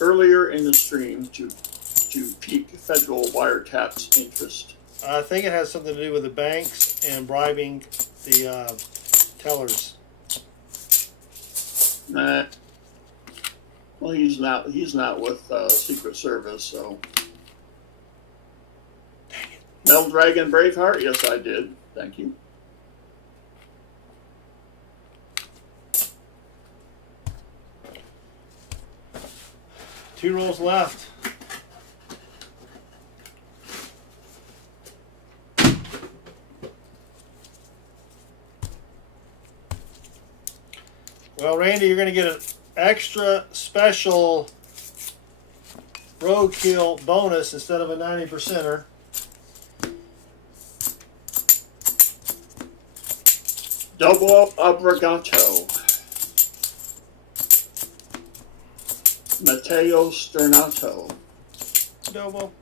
earlier in the stream to pique federal wiretap's interest. I think it has something to do with the banks and bribing the tellers. Nah. Well, he's not with Secret Service, so. Dang it. Metal Dragon Braveheart? Yes, I did. Thank you. Two rolls left. Well, Randy, you're going to get an extra special roadkill bonus instead of a 90%er. Double Obligato. Matteo Sternato. Double.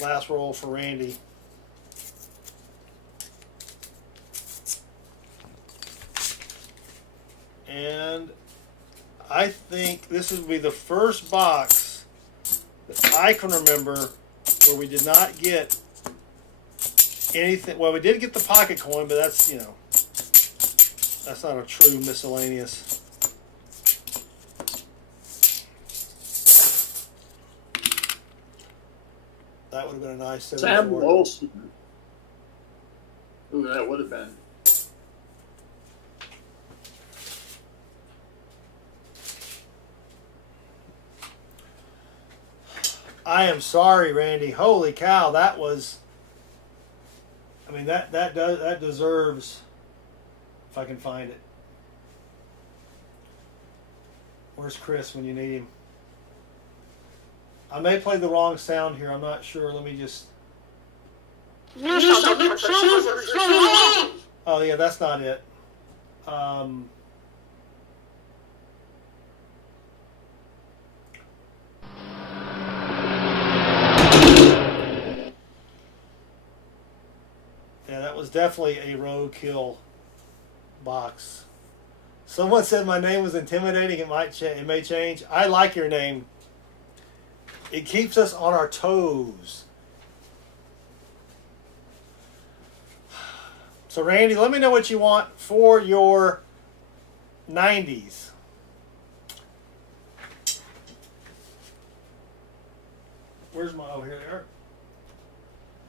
Last roll for Randy. I think this would be the first box that I can remember where we did not get anything. Well, we did get the pocket coin, but that's, you know, that's not a true miscellaneous. That would have been a nice Sam 74. Wilson. Ooh, that would have been. I am sorry, Randy. Holy cow, that was. I mean, that deserves. If I can find it. Where's Chris when you need him? I may play the wrong sound here. I'm not sure. Let me just. Oh yeah, that's not it. Yeah, that was definitely a roadkill box. Someone said my name was intimidating. It may change. I like your name. It keeps us on our toes. So Randy, let me know what you want for your 90s. Where's my, oh, here they are.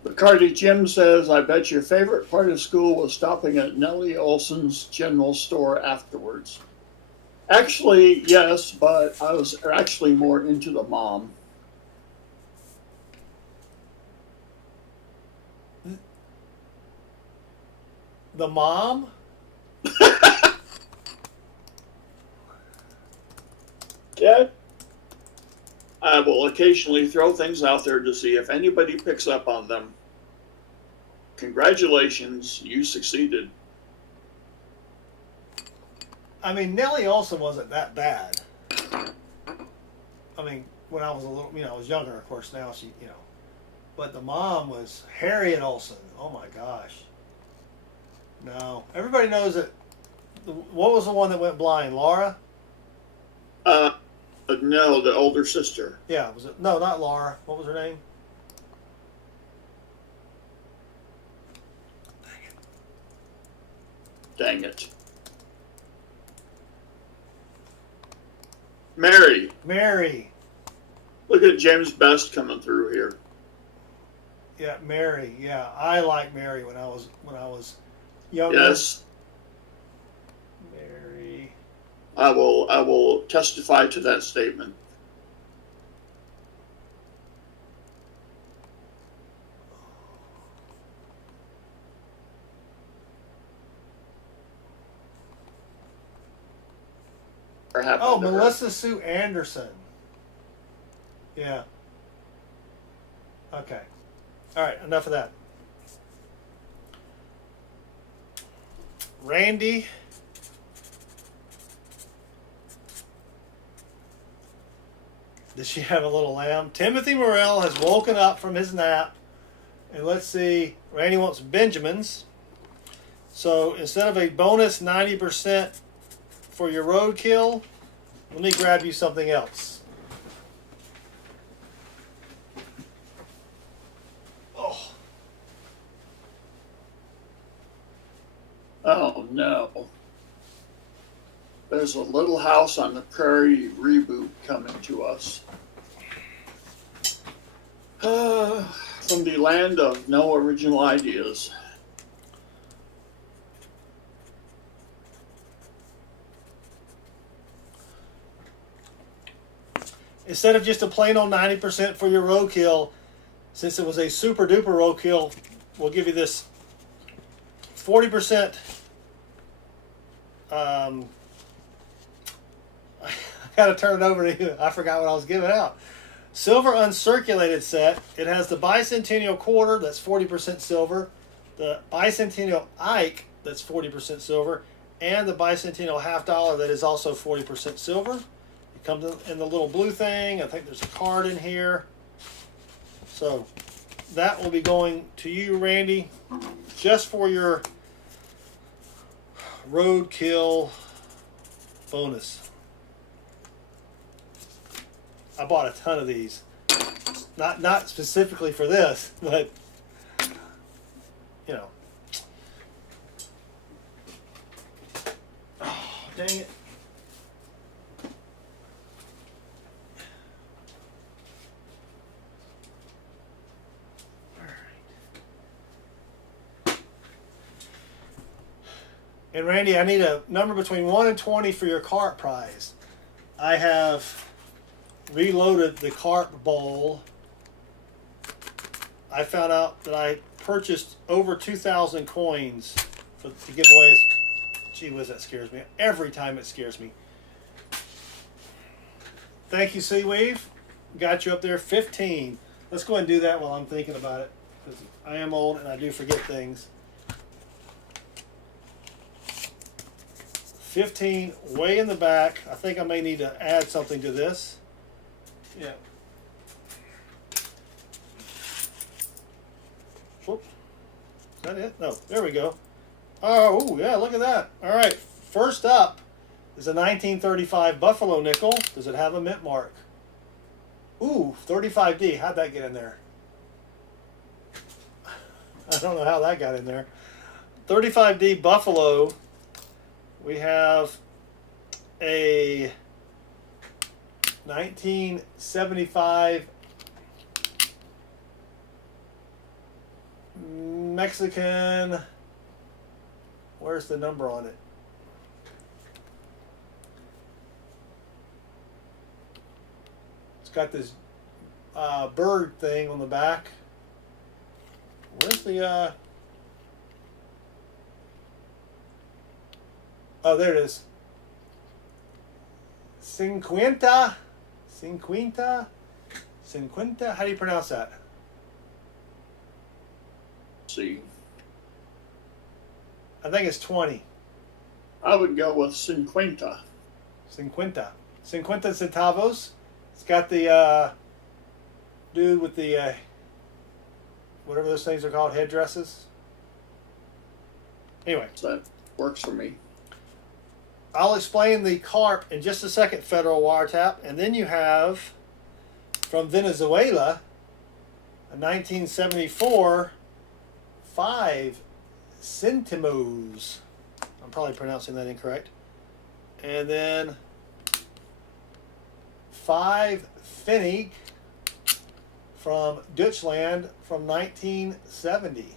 Bacardi Jim says, I bet your favorite part of school was stopping at Nellie Olson's general store afterwards. Actually, yes, but I was actually more into the mom. The mom? Yeah. I will occasionally throw things out there to see if anybody picks up on them. Congratulations, you succeeded. I mean, Nellie Olson wasn't that bad. I mean, when I was a little, you know, I was younger, of course, now she, you know. But the mom was Harriet Olson. Oh my gosh. No. Everybody knows that. What was the one that went blind? Laura? No, the older sister. Yeah, was it? No, not Laura. What was her name? Dang it. Mary. Mary. Look at James Best coming through here. Yeah, Mary. Yeah, I liked Mary when I was younger. Yes. Mary. I will testify to that statement. Oh, Melissa Sue Anderson. Yeah. Okay. All right, enough of that. Randy. Does she have a little lamb? Timothy Morrell has woken up from his nap. And let's see. Randy wants Benjamins. So instead of a bonus 90% for your roadkill, let me grab you something else. Oh. Oh no. There's a Little House on the Prairie reboot coming to us. From the land of no original ideas. Instead of just a plain old 90% for your roadkill, since it was a super duper roadkill, we'll give you this 40%. I gotta turn it over to you. I forgot what I was giving out. Silver uncirculated set. It has the bicentennial quarter, that's 40% silver. The bicentennial Ike, that's 40% silver. And the bicentennial half dollar, that is also 40% silver. It comes in the little blue thing. I think there's a card in here. So that will be going to you, Randy, just for your roadkill bonus. I bought a ton of these. Not specifically for this, but you know. Oh, dang it. And Randy, I need a number between 1 and 20 for your carp prize. I have reloaded the carp bowl. I found out that I purchased over 2,000 coins to give away. Gee whiz, that scares me. Every time it scares me. Thank you, Seaweave. Got you up there, 15. Let's go ahead and do that while I'm thinking about it, because I am old and I do forget things. 15 way in the back. I think I may need to add something to this. Yeah. Whoop. Is that it? No. There we go. Oh, ooh, yeah, look at that. All right. First up is a 1935 Buffalo nickel. Does it have a mint mark? Ooh, 35D. How'd that get in there? I don't know how that got in there. 35D Buffalo. We have a 1975 Mexican. Where's the number on it? It's got this bird thing on the back. Where's the oh, there it is. Cinquenta. How do you pronounce that? See, I think it's 20. I would go with 50. 50 centavos. It's got the dude with the whatever those things are called, headdresses. Anyway, So that works for me. I'll explain the carp in just a second, federal wiretap. And then you have, from Venezuela, a 1974 5 centimos. I'm probably pronouncing that incorrect. And then 5 Pfennig from Deutschland from 1970.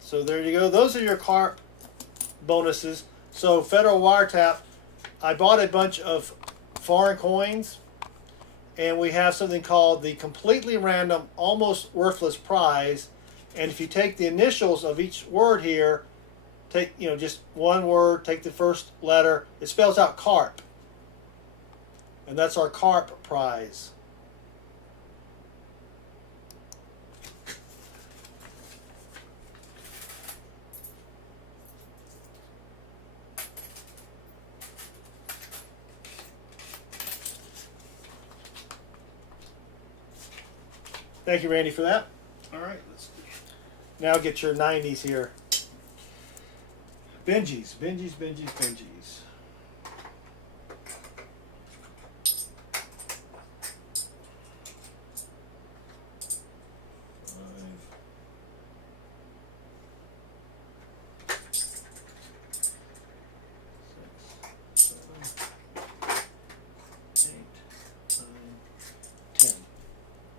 So there you go. Those are your carp bonuses. So federal wiretap, I bought a bunch of foreign coins, and we have something called the completely random, almost worthless prize. And if you take the initials of each word here, take just one word, take the first letter, it spells out carp, and that's our carp prize. Thank you, Randy, for that. All right, let's now get your 90s here. Benjis.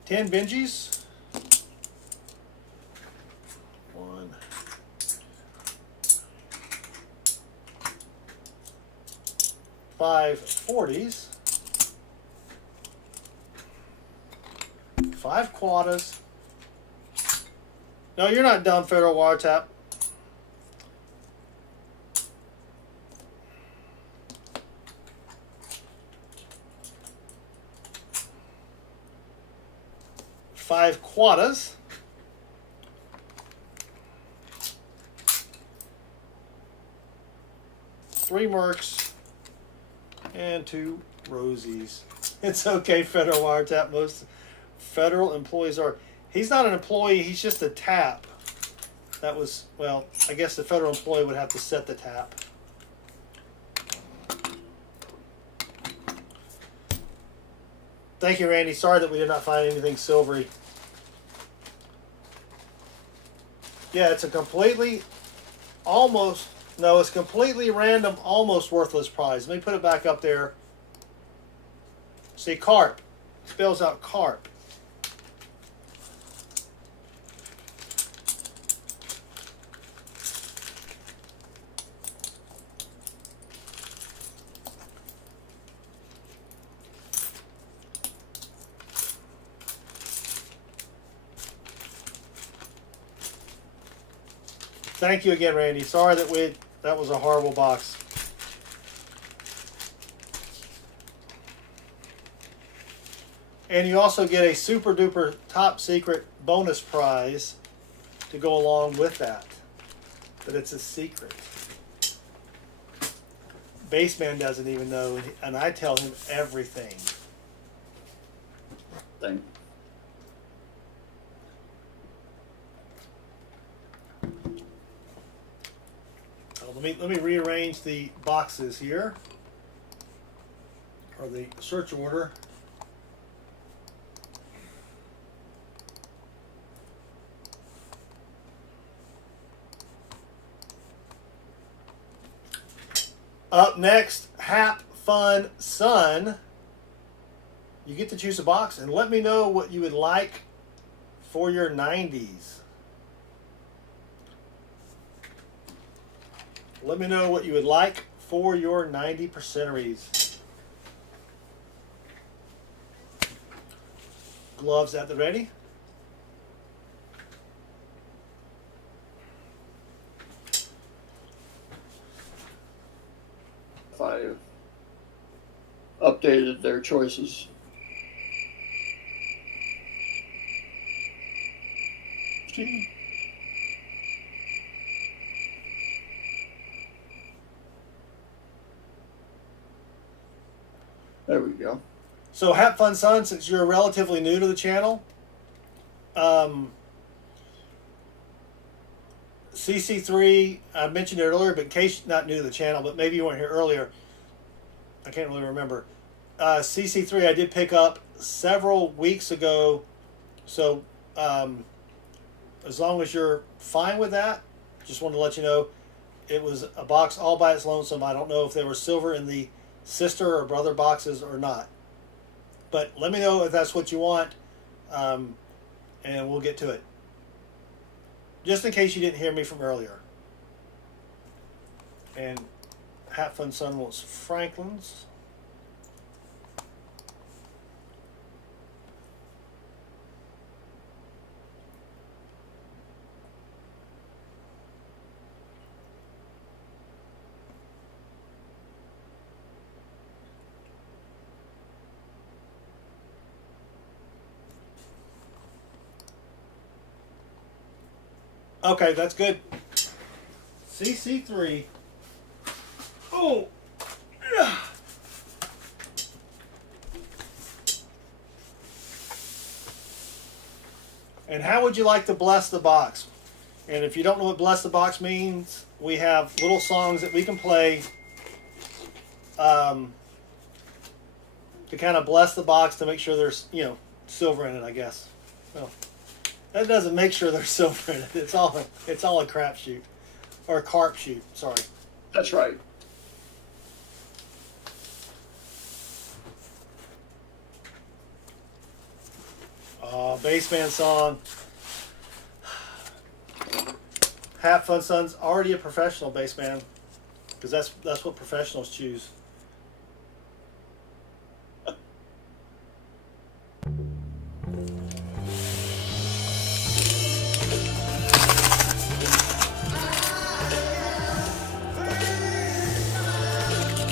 Ten Benjis. 1. 5 40s. 5 quadas. No, you're not done, federal wiretap. Five quadas. 3 mercs. And 2 rosies. It's okay, federal wiretap. Most federal employees are. He's not an employee, he's just a tap. That was, well, I guess the federal employee would have to set the tap. Thank you, Randy. Sorry that we did not find anything silvery. Yeah, it's a completely, almost, no, it's completely random, almost worthless prize. Let me put it back up there. See, carp. Spells out carp. Thank you again, Randy. Sorry that was a horrible box. And you also get a super duper top secret bonus prize to go along with that. But it's a secret. Baseman doesn't even know, and I tell him everything. Thing. Let me rearrange the boxes here, or the search order. Up next, Hap Fun Son. You get to choose a box and let me know what you would like for your 90s. Let me know what you would like for your 90%eries. Gloves at the ready. If I updated their choices. There we go. So, Hap Fun Son, since you're relatively new to the channel, CC3, I mentioned it earlier, but in case you're not new to the channel, but maybe you weren't here earlier, I can't really remember. CC3 I did pick up several weeks ago, so as long as you're fine with that, just wanted to let you know it was a box all by its lonesome. I don't know if there was silver in the sister or brother boxes or not, but let me know if that's what you want, and we'll get to it, just in case you didn't hear me from earlier. And Hat Fun Son wants Franklin's. Okay, that's good. CC3. Oh. Yeah. And how would you like to bless the box? And if you don't know what bless the box means, we have little songs that we can play to kind of bless the box to make sure there's, silver in it, I guess. Well, that doesn't make sure there's silver in it. It's all a crapshoot, or a carp shoot. Sorry. That's right. Bassman song. Hat Fun Son's already a professional bassman, because that's what professionals choose.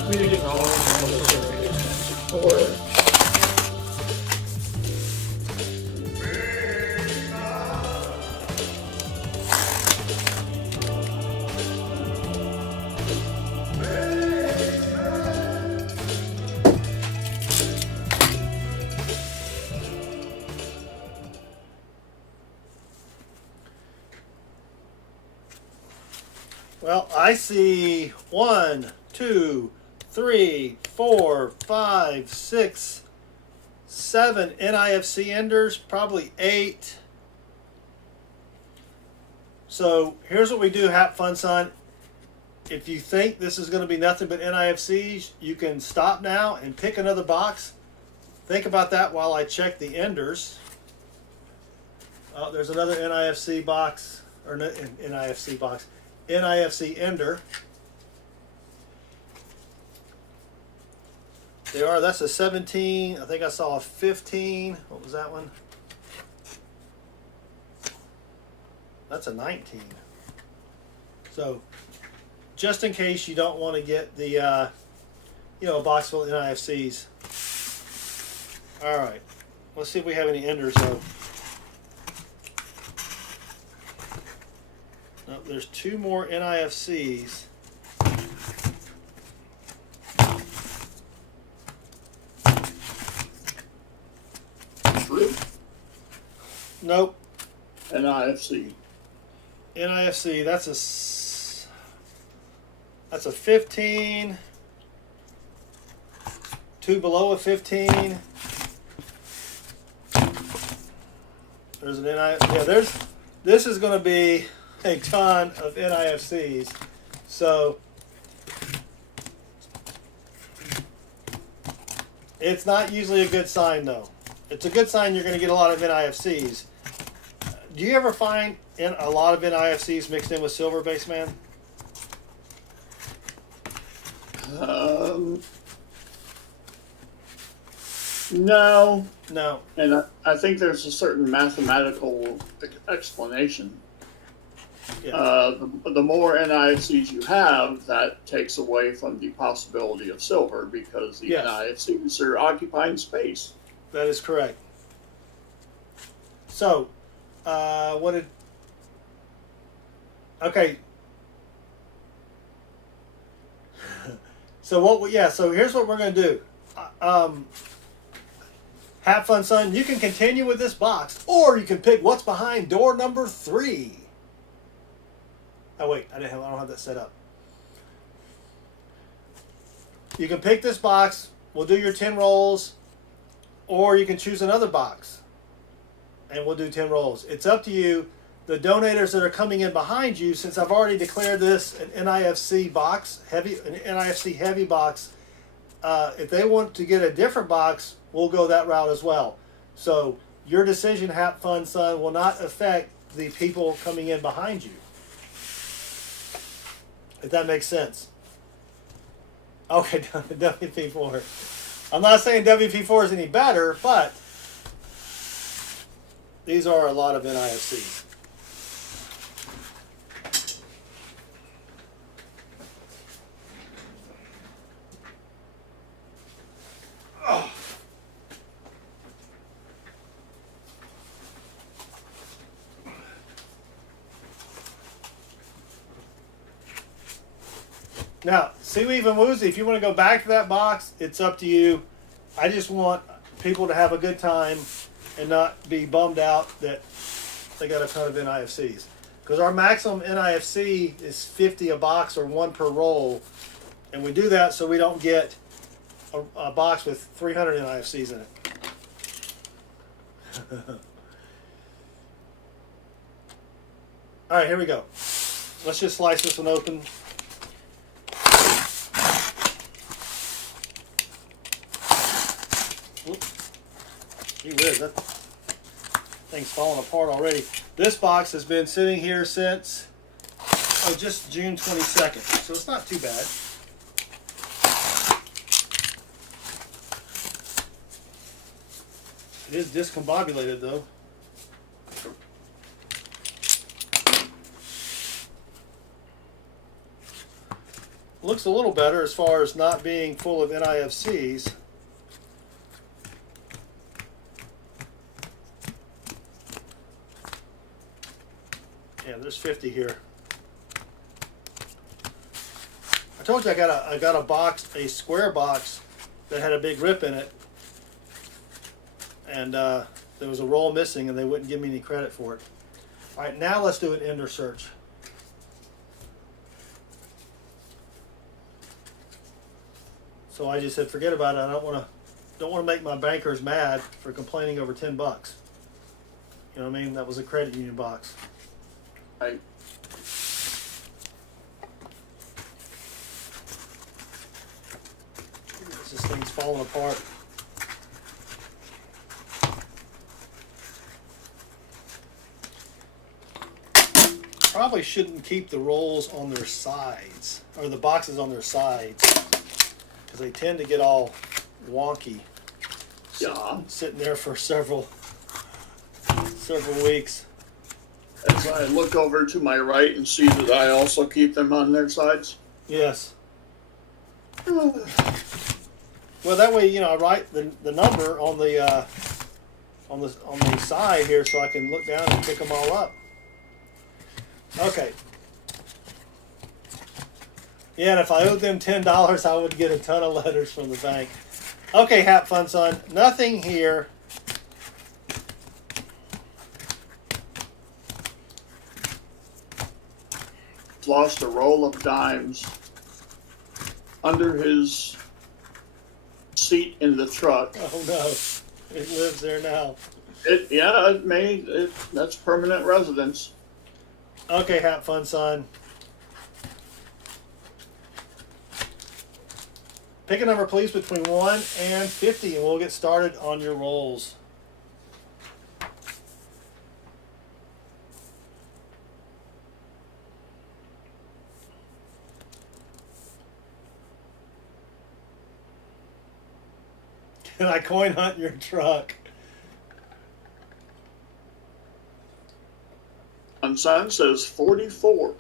We didn't know or Well, I see 1, 2, 3, 4, 5, 6, 7 NIFC enders, probably 8. So here's what we do, Hap Fun Son. If you think this is going to be nothing but NIFCs, you can stop now and pick another box. Think about that while I check the enders. Oh, there's another NIFC box, or no, NIFC box, NIFC ender. They are, that's a 17. I think I saw a 15. What was that one? That's a 19. So, just in case you don't want to get the, a box full of NIFCs. All right. Let's see if we have any enders, though. Nope, there's 2 more NIFCs. Nope. NIFC. NIFC, that's a 15. 2 below a 15. There's an this is going to be a ton of NIFCs. So it's not usually a good sign, though. It's a good sign you're going to get a lot of NIFCs. Do you ever find a lot of NIFCs mixed in with silver, base man? No. No. And I think there's a certain mathematical explanation. Yeah. The more NIFCs you have, that takes away from the possibility of silver because the Yes. NIFCs are occupying space. That is correct. So, okay. So here's what we're going to do. Have fun, son. You can continue with this box, or you can pick what's behind door number 3. Oh wait, I don't have that set up. You can pick this box. We'll do your 10 rolls, or you can choose another box, and we'll do 10 rolls. It's up to you. The donators that are coming in behind you, since I've already declared this an NIFC box, an NIFC heavy box, if they want to get a different box, we'll go that route as well. So your decision, Hap Fun Son, will not affect the people coming in behind you. If that makes sense. Okay, WP4. I'm not saying WP4 is any better, but these are a lot of NIFCs. Oh. Now, Seaweave and Woozy, if you want to go back to that box, it's up to you. I just want people to have a good time and not be bummed out that they got a ton of NIFCs. Because our maximum NIFC is 50 a box or 1 per roll. And we do that so we don't get a box with 300 NIFCs in it. All right, here we go. Let's just slice this one open. Gee whiz, that thing's falling apart already. This box has been sitting here since just June 22nd, so it's not too bad. It is discombobulated though. Looks a little better as far as not being full of NIFCs. Yeah, there's 50 here. I told you I got a box, a square box that had a big rip in it, and there was a roll missing, and they wouldn't give me any credit for it. All right, now let's do an ender search. So I just said, forget about it. I don't want to don't want to make my bankers mad for complaining over $10. You know what I mean? That was a credit union box. Right. This thing's falling apart. Probably shouldn't keep the rolls on their sides, or the boxes on their sides, because they tend to get all wonky. Yeah. Sitting there for several weeks. As I look over to my right and see that I also keep them on their sides. Yes. Well, that way, you know, I write the number on the side here, so I can look down and pick them all up. Okay. Yeah, and if I owed them $10, I would get a ton of letters from the bank. Okay, Hap Fun Son, nothing here. Lost a roll of dimes under his seat in the truck. Oh no, it lives there now. That's permanent residence. Okay, Hap Fun Son. Pick a number, please, between 1 and 50, and we'll get started on your rolls. Can I coin hunt your truck? Son says 44.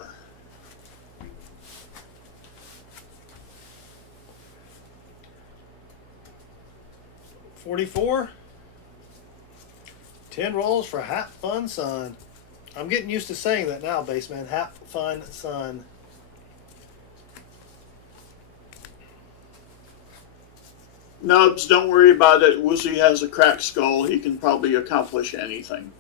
$44. 10 rolls for Hap Fun Son. I'm getting used to saying that now, Baseman. Hap Fun Son. Nubs, don't worry about it. Woozy has a cracked skull. He can probably accomplish anything.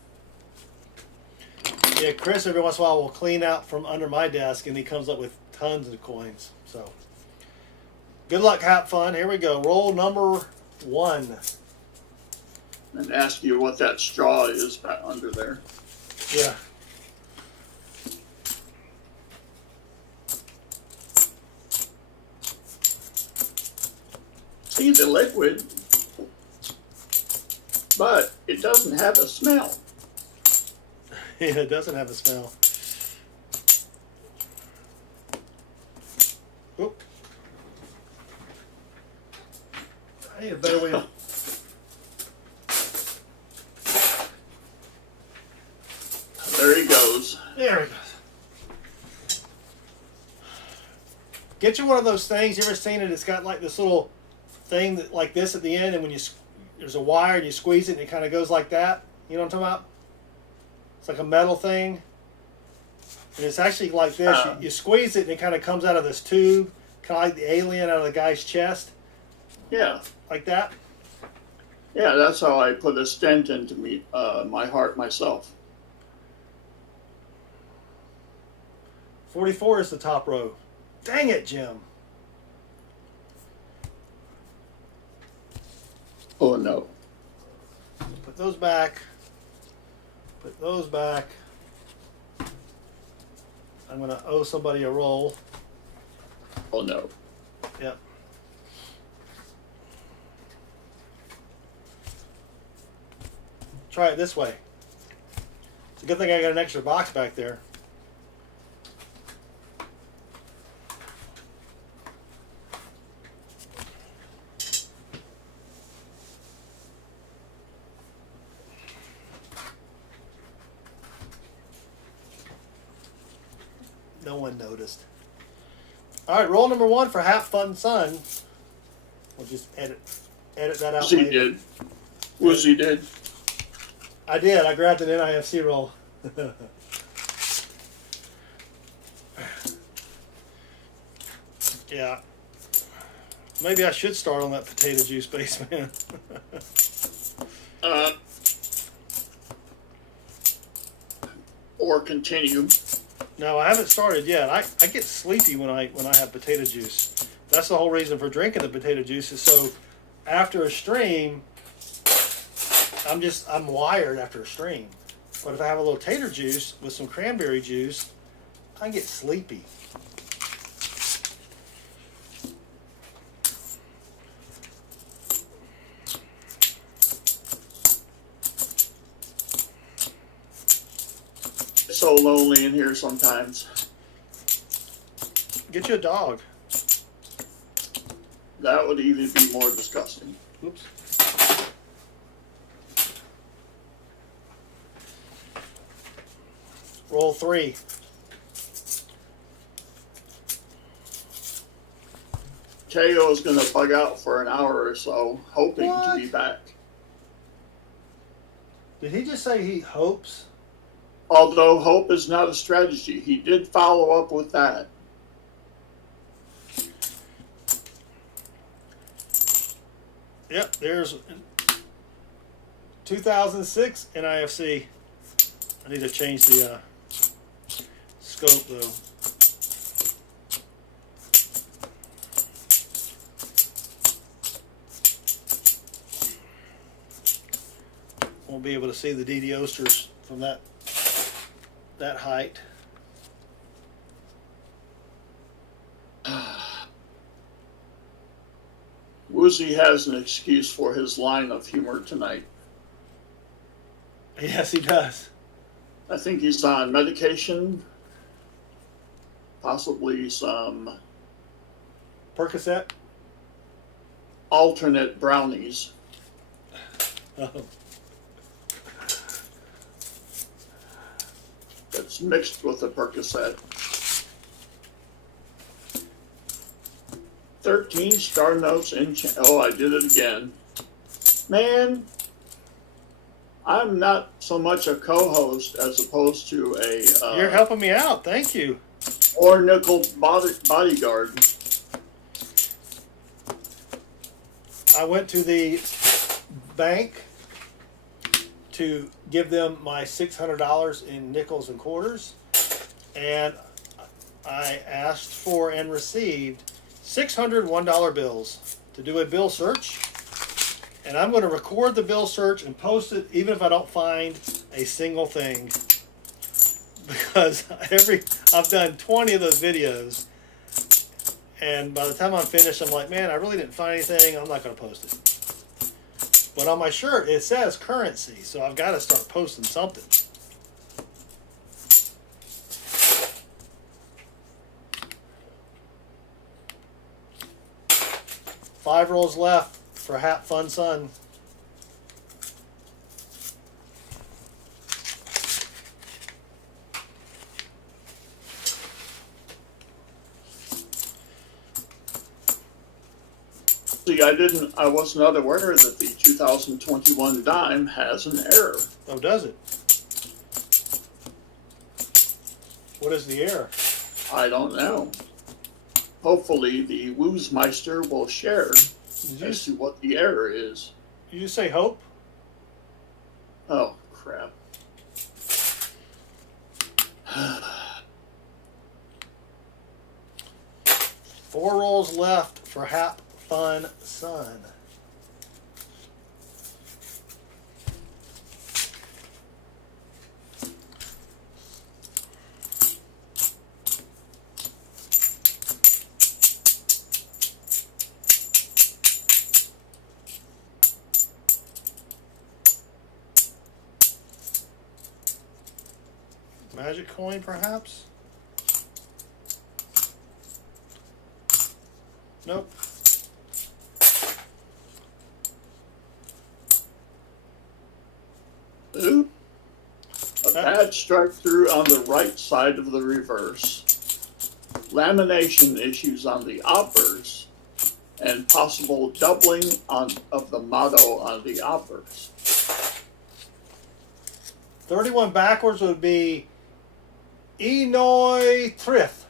Yeah, Chris every once in a while will clean out from under my desk, and he comes up with tons of coins. So, good luck, Hap Fun. Here we go. Roll number 1. And ask you what that straw is back under there. Yeah. See the liquid, but it doesn't have a smell. Yeah, it doesn't have a smell. Oop. I need a better way. There he goes. There it goes. Get you one of those things. You ever seen it? It's got like this little thing that, like this at the end, and when you there's a wire and you squeeze it, and it kind of goes like that. You know what I'm talking about? It's like a metal thing, and it's actually like this. You squeeze it, and it kind of comes out of this tube, kind of like the alien out of the guy's chest. Yeah. Like that. Yeah, that's how I put a stent into my heart myself. 44 is the top row. Dang it, Jim. Oh no. Put those back. Put those back. I'm going to owe somebody a roll. Oh no. Yep. Try it this way. It's a good thing I got an extra box back there. No one noticed. All right, roll number 1 for Hap Fun Son. We'll just edit that out. Woozy did. Woozy did. I did. I grabbed an NIFC roll. Yeah. Maybe I should start on that potato juice, Baseman. Or continue. No, I haven't started yet. I get sleepy when I have potato juice. That's the whole reason for drinking the potato juice, is so after a stream, I'm wired after a stream. But if I have a little tater juice with some cranberry juice, I get sleepy. It's so lonely in here sometimes. Get you a dog. That would even be more disgusting. Oops. Roll 3. Teo is going to bug out for an hour or so, hoping to be back. Did he just say he hopes? Although hope is not a strategy, he did follow up with that. Yep, there's 2006 NIFC. I need to change the scope though. Won't be able to see the DD Oysters from that height. Woozy has an excuse for his line of humor tonight. Yes, he does. I think he's on medication, possibly some Percocet. alternate brownies. Oh. That's mixed with the Percocet. 13 star notes in. Oh, I did it again. Man, I'm not so much a co-host as opposed to a. You're helping me out. Thank you. Or nickel bodyguard. I went to the bank to give them my $600 in nickels and quarters, and I asked for and received 600 $1 bills to do a bill search, and I'm going to record the bill search and post it even if I don't find a single thing, because I've done 20 of those videos, and by the time I'm finished I'm like, man, I really didn't find anything. I'm not going to post it. But on my shirt it says currency, so I've got to start posting something. Five rolls left for Hap Fun Sun. See, I was not aware that the 2021 dime has an error. Oh, does it? What is the error? I don't know. Hopefully the Woozmeister will share as to what the error is. You just say hope? Oh, crap. Four rolls left for Hap Fun Sun. Magic coin, perhaps? Nope. Ooh. A bad strike through on the right side of the reverse. Lamination issues on the obverse. And possible doubling of the motto on the obverse. 31 backwards would be Enoi Trith.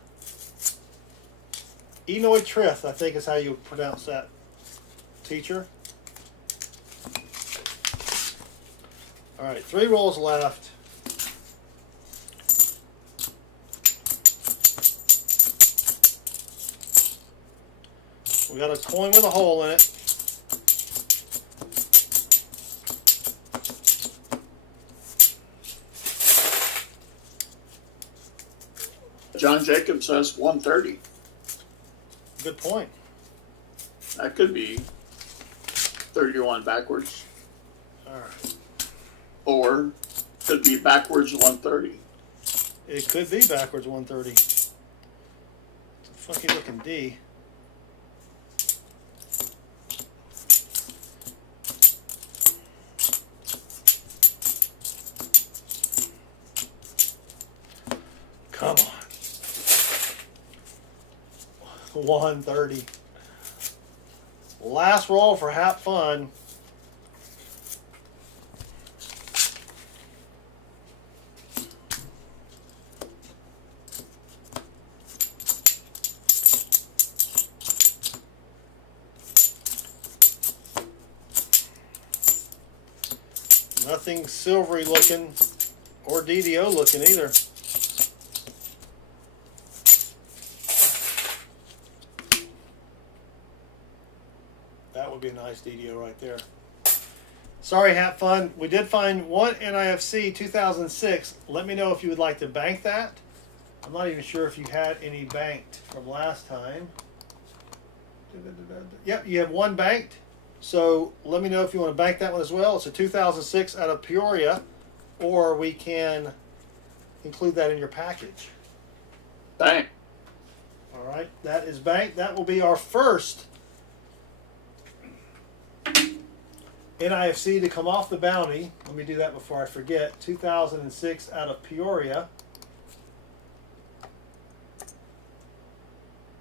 Enoi Trith, I think is how you pronounce that, teacher. All right, three rolls left. We got a coin with a hole in it. John Jacob says 130. Good point. That could be 31 backwards. All right. Or could be backwards 130. It could be backwards 130. It's a funky looking D. Come on. 130. Last roll for Have Fun. Nothing silvery looking or DDO looking either. That would be a nice DDO right there. Sorry, Have Fun. We did find one NIFC 2006. Let me know if you would like to bank that. I'm not even sure if you had any banked from last time. Yep, you have one banked. So let me know if you want to bank that one as well. It's a 2006 out of Peoria, or we can include that in your package. Bang. All right, that is banked. That will be our first NIFC to come off the bounty. Let me do that before I forget. 2006 out of Peoria.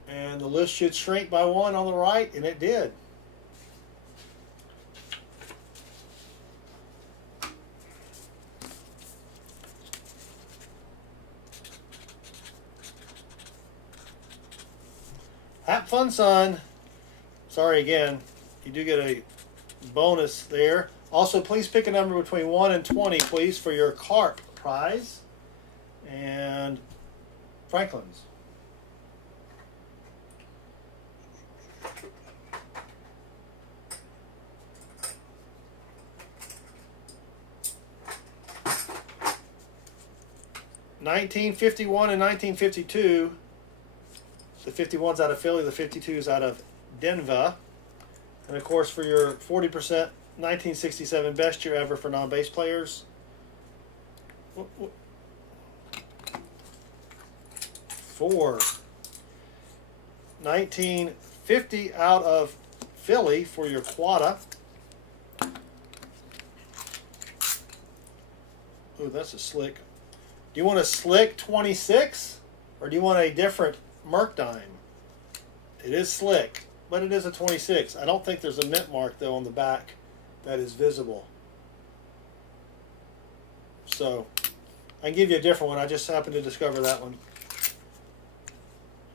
And the list should shrink by one on the right, and it did. Have fun, son. Sorry again. You do get a bonus there. Also, please pick a number between 1 and 20, please, for your carp prize. And Franklin's. (1951) and 1952. The 51's out of Philly, the 52's out of Denver. And of course, for your 40%, 1967 best year ever for non-base players. For 1950 out of Philly for your Quada. Ooh, that's a slick. Do you want a slick 26 or do you want a different Merc dime? It is slick, but it is a 26. I don't think there's a mint mark though on the back that is visible. So I can give you a different one. I just happened to discover that one.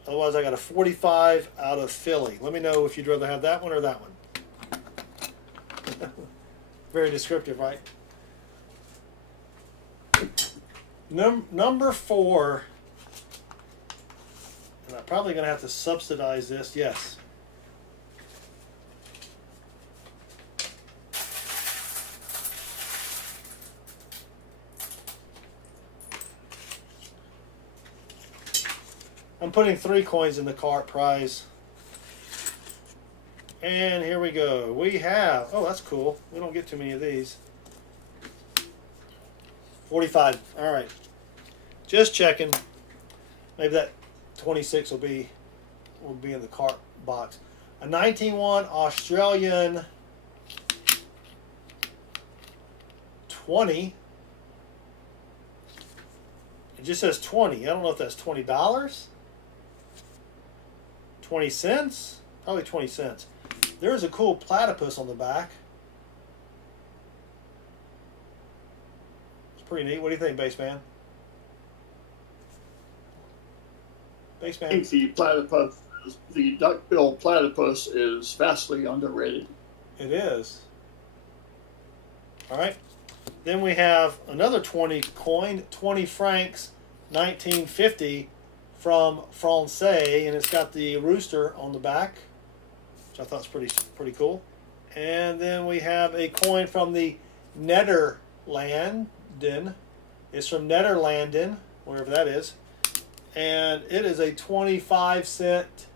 Otherwise, I got a 45 out of Philly. Let me know if you'd rather have that one or that one. Very descriptive, right? Number 4. And I'm probably going to have to subsidize this. Yes. I'm putting 3 coins in the cart prize. And here we go. We have, oh, that's cool. We don't get too many of these. 45. All right. Just checking. Maybe that 26 will be in the cart box. A 19-1 Australian 20. It just says 20. I don't know if that's $20. 20 cents? Probably 20 cents. There's a cool platypus on the back. It's pretty neat. What do you think, Baseman? I Baseman? think the platypus, the duck-billed platypus is vastly underrated. It is. All right. Then we have another 20 coin, 20 francs, 1950 from Francais, and it's got the rooster on the back, which I thought was pretty cool. And then we have a coin from the Nederlanden. It's from Nederlanden, wherever that is. and it is a 25-cent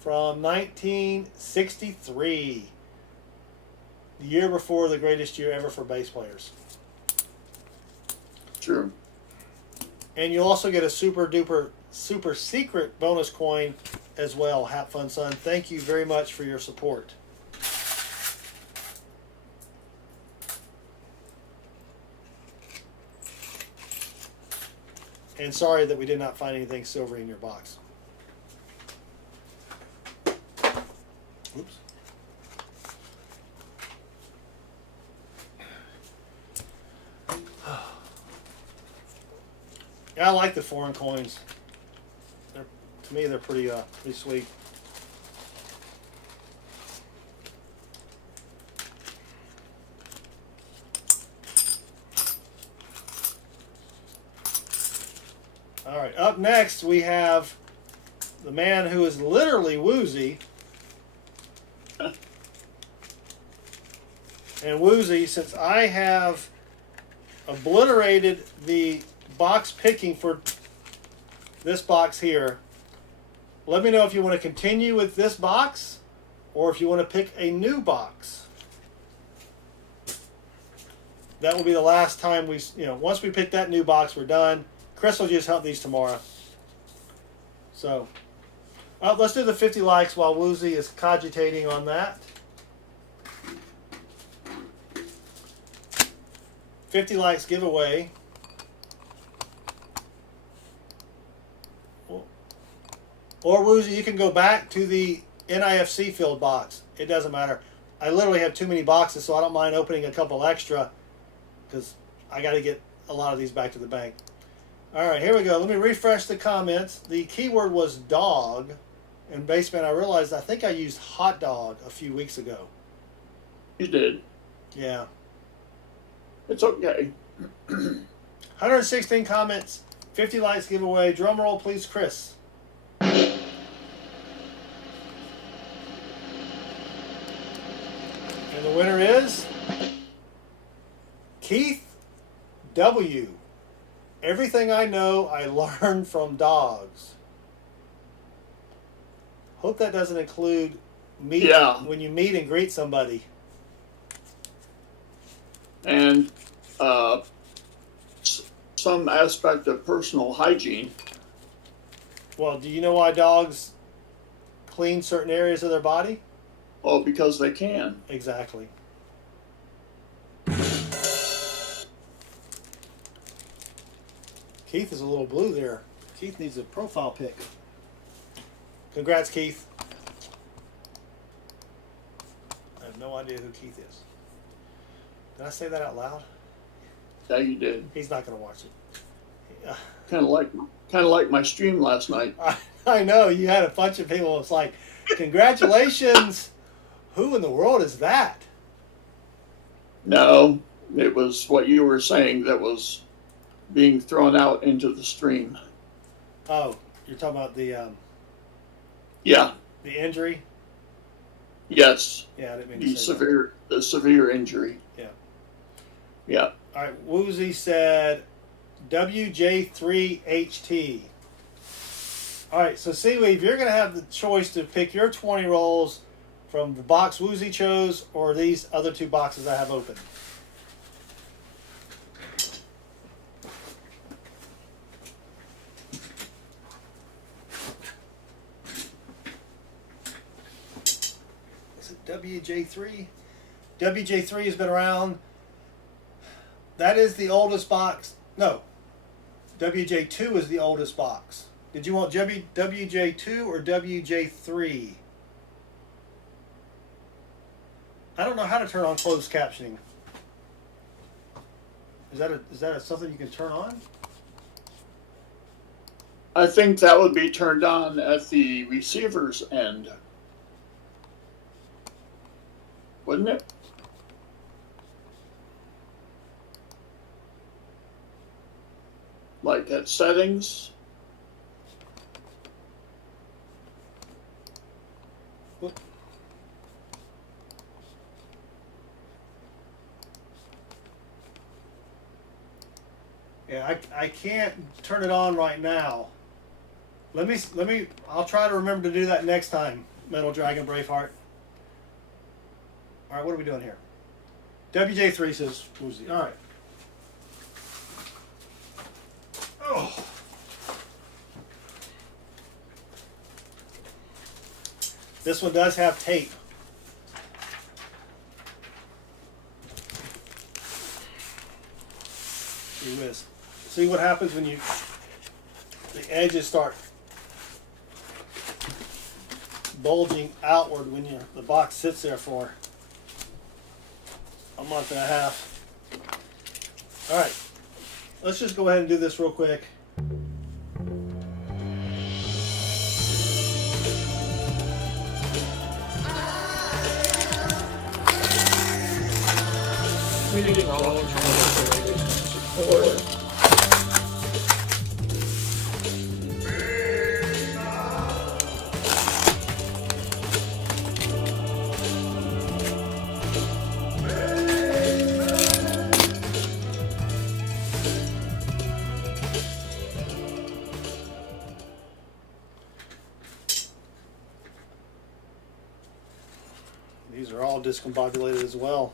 from 1963, the year before the greatest year ever for bass players. True. And you also get a super duper super secret bonus coin as well. Have fun, son. Thank you very much for your support. And sorry that we did not find anything silver in your box. Oops. Yeah, I like the foreign coins. To me, they're pretty sweet. All right, up next we have the man who is literally woozy. And woozy, since I have obliterated the box picking for this box here, let me know if you want to continue with this box or if you want to pick a new box. That will be the last time we, once we pick that new box, we're done. Chris will just hunt these tomorrow. So, let's do the 50 likes while Woozy is cogitating on that. 50 likes giveaway. Or Woozy, you can go back to the NIFC filled box. It doesn't matter. I literally have too many boxes, so I don't mind opening a couple extra because I got to get a lot of these back to the bank. All right, here we go. Let me refresh the comments. The keyword was dog. And Baseman, I realized I think I used hot dog a few weeks ago. You did. Yeah. It's okay. 116 comments, 50 likes giveaway. Drum roll, please, Chris. And the winner is Keith W. Everything I know, I learned from dogs. Hope that doesn't include meet when you meet and greet somebody. And some aspect of personal hygiene. Well, do you know why dogs clean certain areas of their body? Oh, because they can. Exactly. Keith is a little blue there. Keith needs a profile pic. Congrats, Keith. I have no idea who Keith is. Did I say that out loud? Yeah, you did. He's not going to watch it. Kind of like my stream last night. I know you had a bunch of people. It's like, congratulations. Who in the world is that? No, it was what you were saying that was being thrown out into the stream. Oh, you're talking about the Yeah. the injury? Yes. Yeah, I didn't mean to say The severe injury. Yeah. Yeah. All right, Woozy said WJ3HT. All right, so Seaweed, you're going to have the choice to pick your 20 rolls from the box Woozy chose or these other two boxes I have open. Is it WJ3? WJ3 has been around. That is the oldest box. No. WJ2 is the oldest box. Did you want WJ2 or WJ3? I don't know how to turn on closed captioning. Is that something you can turn on? I think that would be turned on at the receiver's end. Wouldn't it? Like at settings. Whoop. Yeah, I can't turn it on right now. Let me. I'll try to remember to do that next time. Metal Dragon Braveheart. All right, what are we doing here? WJ3 says Woozy. All right. Oh. This one does have tape. Gee whiz. See what happens when the edges start bulging outward when the box sits there for a month and a half. All right, let's just go ahead and do this real quick. Meeting all support. These are all discombobulated as well.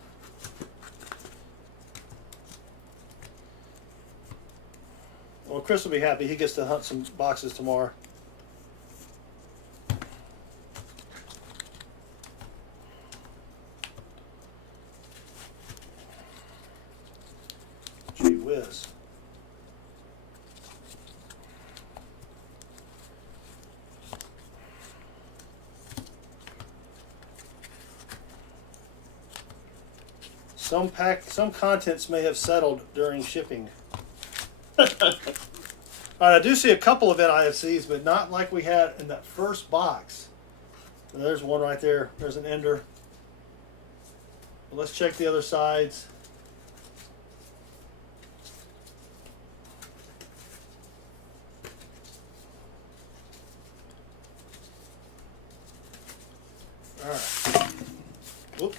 Well, Chris will be happy. He gets to hunt some boxes tomorrow. Gee whiz. Some contents may have settled during shipping. All right, I do see a couple of NIFCs, but not like we had in that first box. And there's one right there. There's an ender. Well, let's check the other sides. All right. Whoop.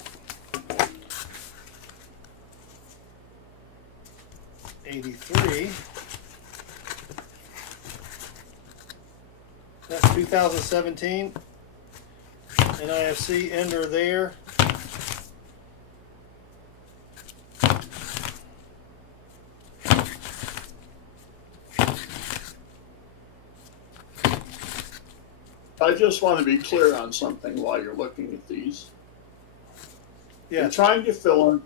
83. That's 2017. NIFC ender there. I just want to be clear on something while you're looking at these. Yeah. You're trying to fill in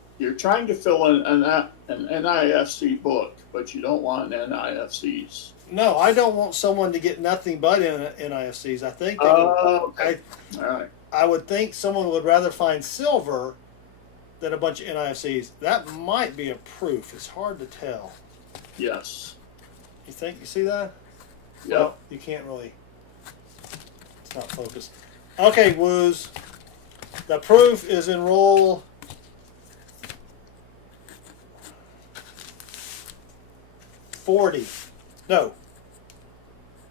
an NIFC book, but you don't want NIFCs. No, I don't want someone to get nothing but NIFCs. I think they Okay. All right. I would think someone would rather find silver than a bunch of NIFCs. That might be a proof. It's hard to tell. Yes. You think? You see that? Yep. Well, you can't really. It's not focused. Okay, Woos. The proof is in roll 40. No.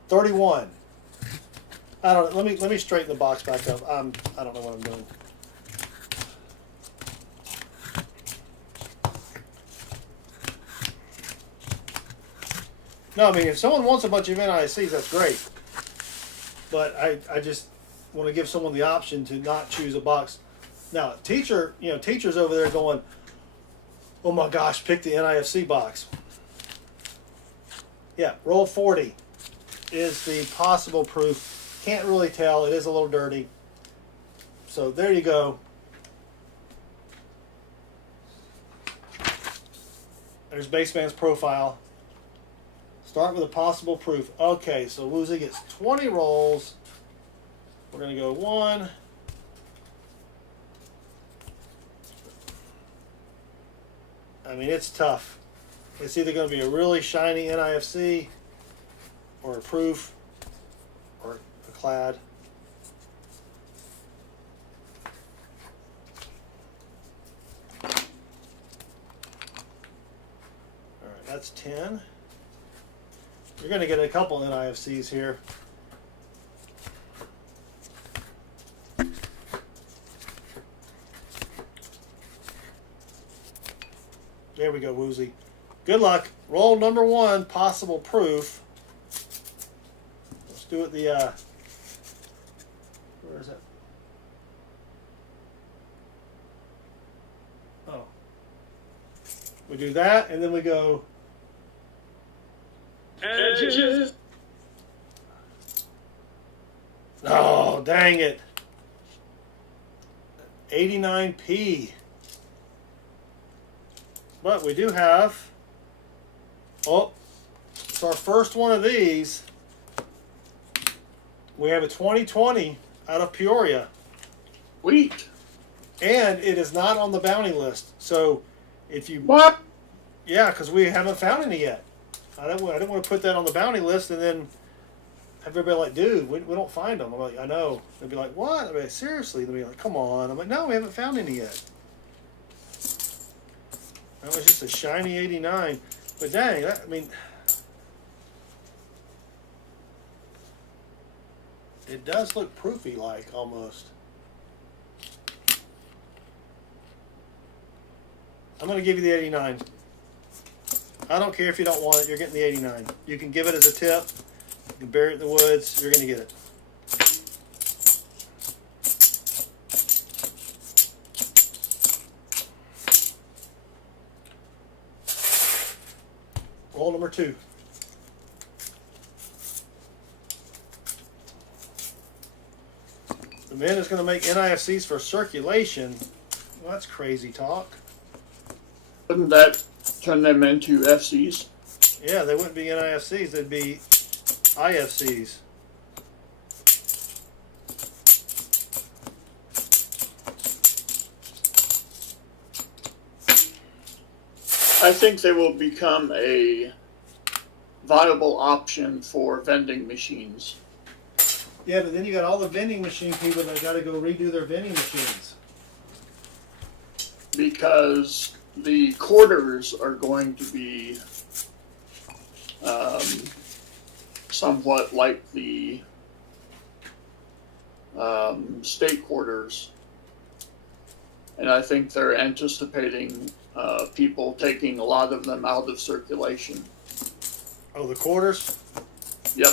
31. I don't know. Let me straighten the box back up. I don't know what I'm doing. No, I mean, if someone wants a bunch of NICs, that's great. But I just want to give someone the option to not choose a box. Now, teachers over there going, oh my gosh, pick the NIFC box. Yeah, roll 40 is the possible proof. Can't really tell. It is a little dirty. So there you go. There's Baseman's profile. Start with a possible proof. Okay, so Woozy gets 20 rolls. We're going to go 1. I mean, it's tough. It's either going to be a really shiny NIFC or a proof or a clad. All right, that's 10. You're going to get a couple NIFCs here. There we go, Woozy. Good luck. Roll number 1, possible proof. Let's do it the, where is it? Oh. We do that, and then we go... Edges. Oh, dang it. 89p. But we do have... Oh, it's our first one of these. We have a 2020 out of Peoria. Sweet. And it is not on the bounty list. So if you... What? Yeah, because we haven't found any yet. I didn't want to put that on the bounty list and then have everybody like, dude, we don't find them. I'm like, I know. They'd be like, what? I'd be like, seriously? They'd be like, come on. I'm like, no, we haven't found any yet. That was just a shiny 89. But dang, that, I mean, it does look proofy-like almost. I'm going to give you the 89. I don't care if you don't want it. You're getting the 89. You can give it as a tip. You can bury it in the woods. You're going to get it. Roll number 2. The man is going to make NIFCs for circulation. Well, that's crazy talk. Wouldn't that turn them into FCs? Yeah, they wouldn't be NIFCs. They'd be IFCs. I think they will become a viable option for vending machines. Yeah, but then you got all the vending machine people that got to go redo their vending machines. Because the quarters are going to be somewhat like the state quarters. And I think they're anticipating people taking a lot of them out of circulation. Oh, the quarters? Yep.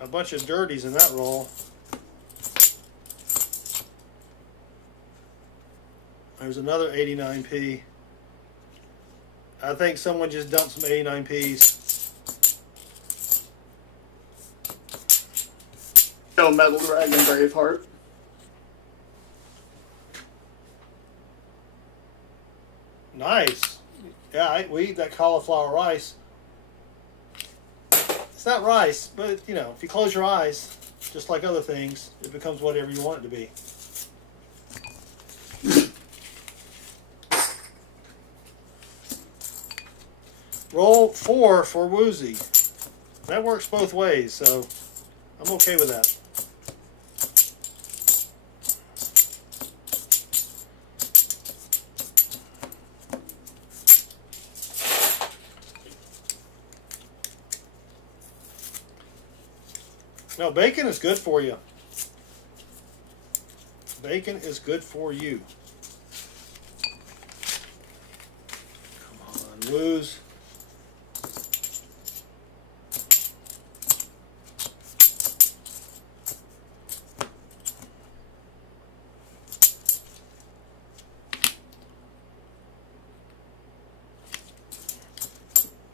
A bunch of dirties in that roll. There's another 89p. I think someone just dumped some 89ps. No, Metal Dragon Braveheart. Nice. Yeah, we eat that cauliflower rice. It's not rice, but you know, if you close your eyes, just like other things, it becomes whatever you want it to be. Roll 4 for Woozy. That works both ways, so I'm okay with that. No, bacon is good for you. Bacon is good for you. Come on, Woos.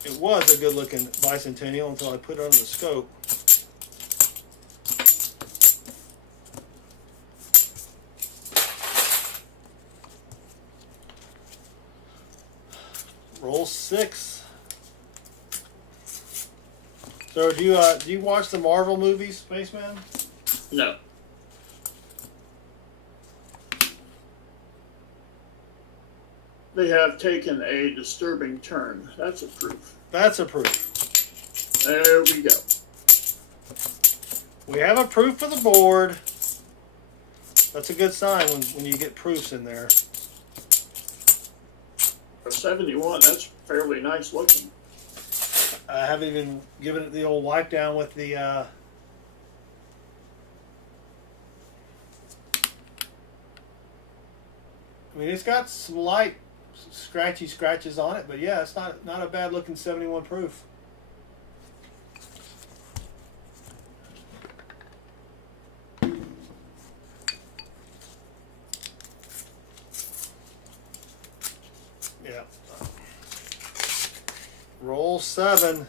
It was a good looking bicentennial until I put it on the scope. Roll 6. So do you watch the Marvel movies, Spaceman? No. They have taken a disturbing turn. That's a proof. That's a proof. There we go. We have a proof for the board. That's a good sign when you get proofs in there. For 71, that's fairly nice looking. I haven't even given it the old wipe down with the I mean, it's got some light scratchy scratches on it, but yeah, it's not a bad looking 71 proof. Yeah. Roll 7.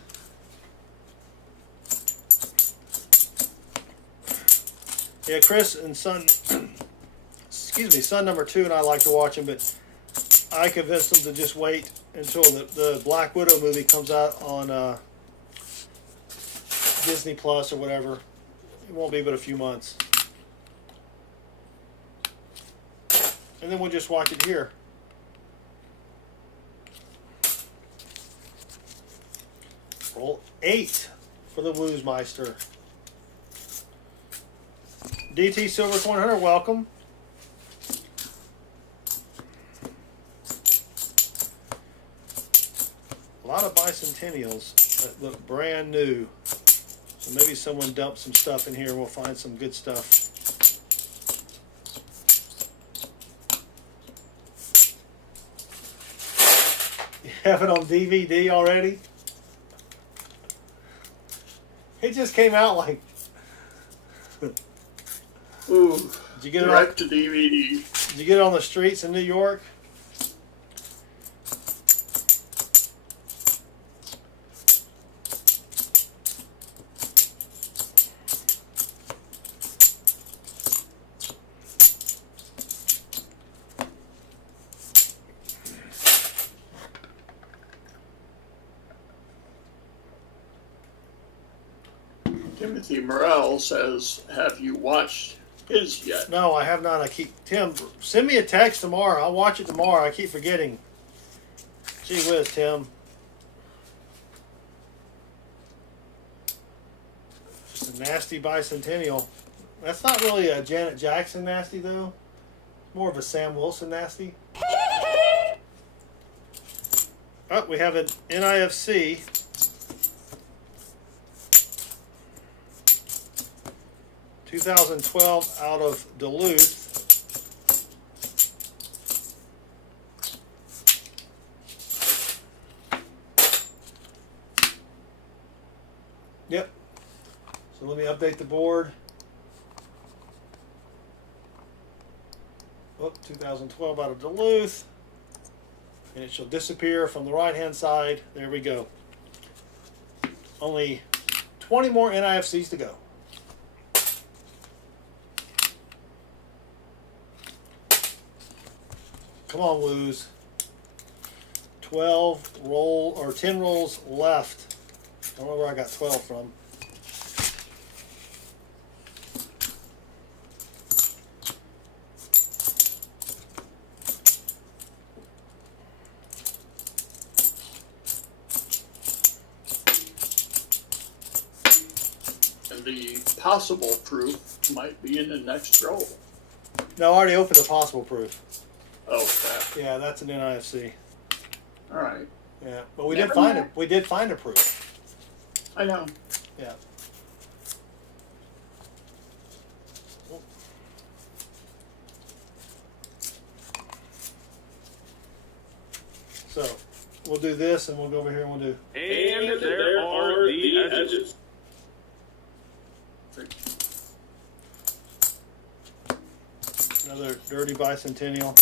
Yeah, Chris and son, excuse me, son number 2 and I like to watch him, but I convinced him to just wait until the Black Widow movie comes out on Disney Plus or whatever. It won't be but a few months. And then we'll just watch it here. Roll 8 for the Woozmeister. DT Silver 100, welcome. A lot of bicentennials that look brand new. So maybe someone dumped some stuff in here and we'll find some good stuff. You have it on DVD already? It just came out like... Ooh, Did you get direct to DVD. Did you get it on the streets in New York? Timothy Morrell says, have you watched his yet? No, I have not. Tim, send me a text tomorrow. I'll watch it tomorrow. I keep forgetting. Gee whiz, Tim. Just a nasty bicentennial. That's not really a Janet Jackson nasty, though. More of a Sam Wilson nasty. Oh, we have an NIFC. (2012) out of Duluth. Yep. So let me update the board. Oh, 2012 out of Duluth. And it shall disappear from the right-hand side. There we go. Only 20 more NIFCs to go. Come on, Woos. 10 rolls left. I don't know where I got 12 from. And the possible proof might be in the next roll. No, I already opened the possible proof. Oh, crap. Yeah, that's an NIFC. All right. Yeah, but we Never did find mind. it. We did find a proof. I know. Yeah. So we'll do this, and we'll go over here and we'll do. And there are the edges. Another dirty bicentennial.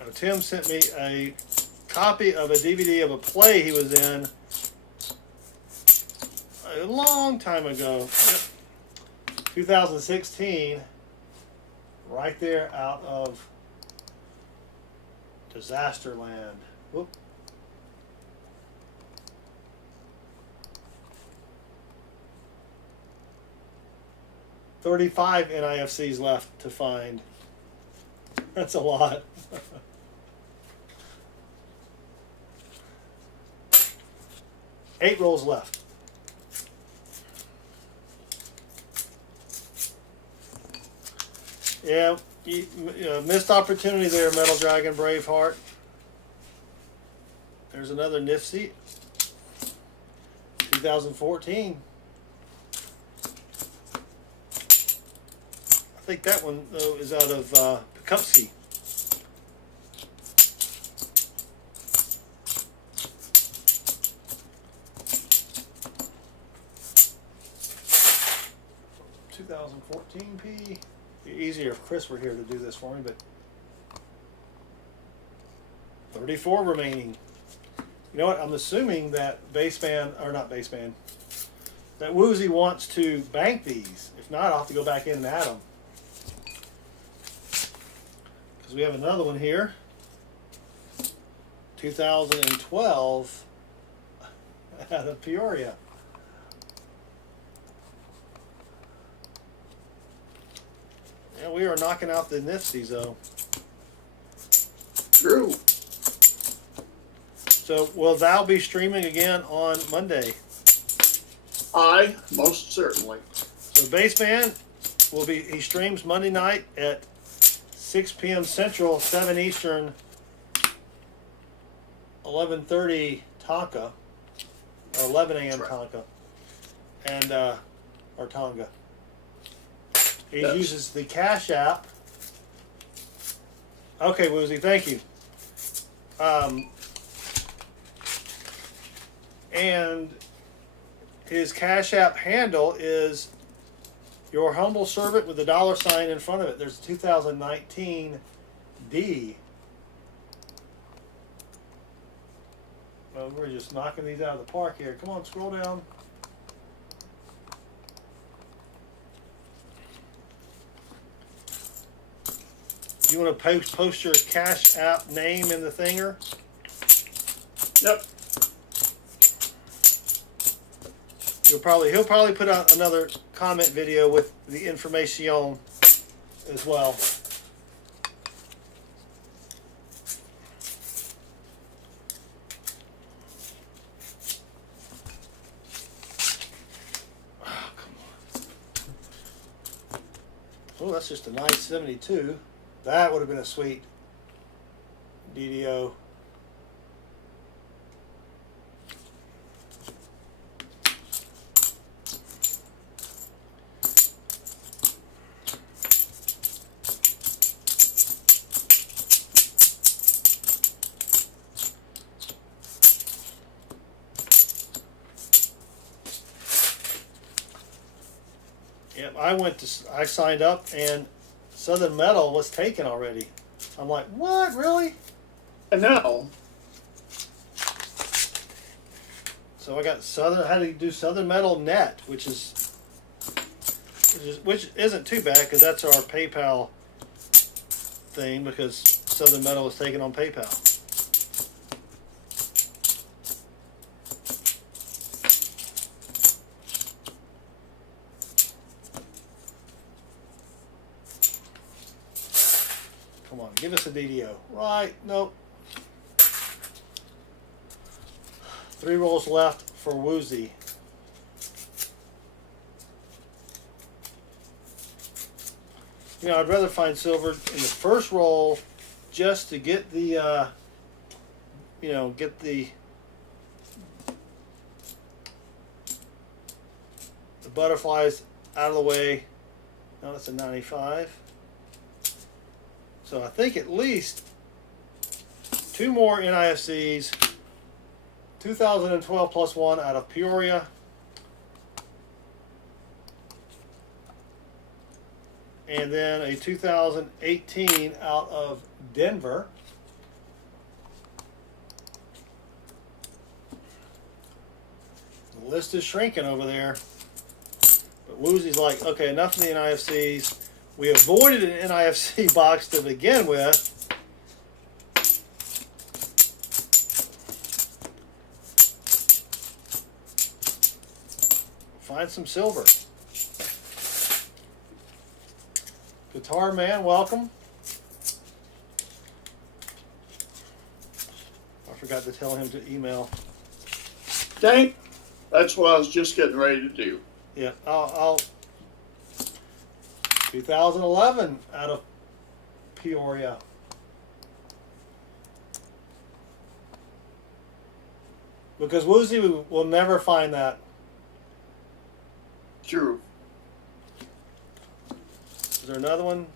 Now, Tim sent me a copy of a DVD of a play he was in a long time ago. 2016. Right there out of Disaster Land. Whoop. $35 NIFCs left to find. That's a lot. Eight rolls left. Yeah, missed opportunity there, Metal Dragon Braveheart. There's another NIFC. 2014. think that one though is out of Poughkeepsie. P. Be easier if Chris were here to do this for me, but 34 remaining. You know what? I'm assuming that that Woozy wants to bank these. If not, I'll have to go back in and add them. Because we have another one here. 2012 out of Peoria. Yeah, we are knocking out the Nifties, though. True. So, will thou be streaming again on Monday? I most certainly. So, Baseman he streams Monday night at 6 p.m. Central, 7 Eastern, 11:30 Tonka, or 11 a.m. Right. Tonka, and or Tonga. He Yes. uses the Cash App. Okay, Woozy, thank you. And his Cash App handle is your humble servant with the $sign in front of it. There's 2019 D. Well, we're just knocking these out of the park here. Come on, scroll down. You want to post your Cash App name in the thinger? Yep. He'll probably put out another comment video with the information as well. Oh, come on. Oh, that's just a nice 72. That would have been a sweet DDO. Yep, I signed up and Southern Metal was taken already. I'm like, what, really? And now, So I got I had to do Southern Metal Net, which isn't too bad because that's our PayPal thing because Southern Metal was taken on PayPal. Come on, give us a DDO. Right, nope. 3 rolls left for Woozy. You know, I'd rather find silver in the first roll just to get the, get the butterflies out of the way. No, that's a 95. So I think at least 2 more NIFCs. 2012 plus 1 out of Peoria. And then a 2018 out of Denver. The list is shrinking over there. But Woozy's like, okay, enough of the NIFCs. We avoided an NIFC box to begin with. Find some silver. Guitar Man, welcome. I forgot to tell him to email. dang, that's what I was just getting ready to do. Yeah, I'll 2011 out of Peoria. Because Woozy will never find that. True. Is there another one?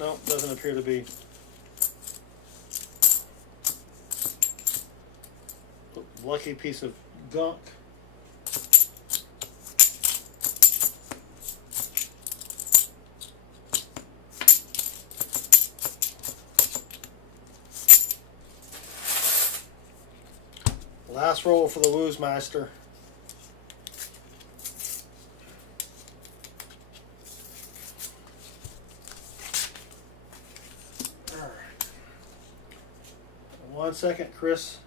No, doesn't appear to be. Lucky piece of gunk. Last roll for the Woozmaster. All right. 1 second, Chris.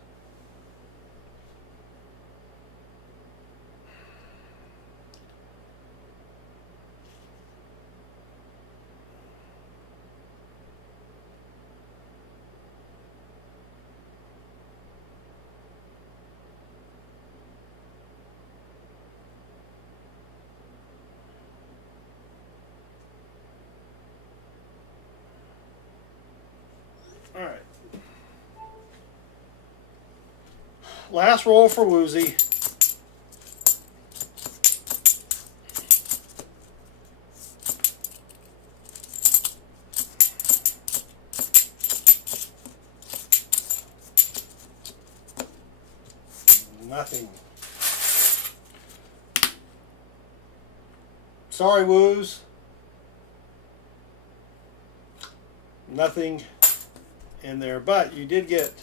All right. Last roll for Woozy. Nothing. Sorry, Woos. Nothing in there, but you did get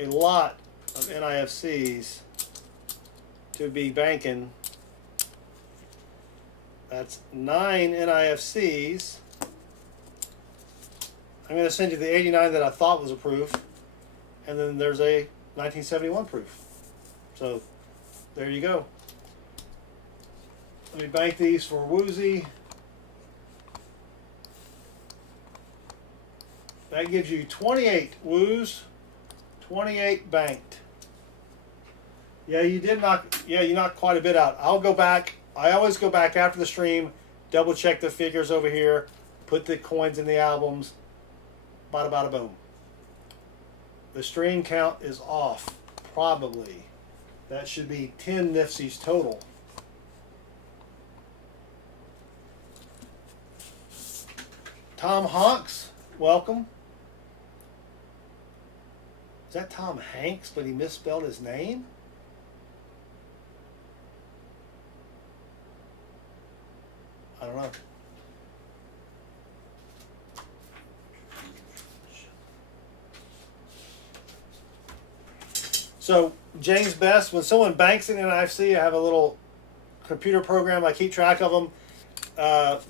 a lot of NIFCs to be banking. That's 9 NIFCs. I'm going to send you the 89 that I thought was approved, and then there's a 1971 proof. So there you go. Let me bank these for Woozy. That gives you 28 Woos, 28 banked. Yeah, you did knock. Yeah, you knocked quite a bit out. I'll go back. I always go back after the stream, double check the figures over here, put the coins in the albums. Bada bada boom. The stream count is off, probably. That should be 10 NIFCs total. Tom Honks, welcome. Is that Tom Hanks, but he misspelled his name? I don't know. So, James Best, when someone banks in an NFC, I have a little computer program, I keep track of them.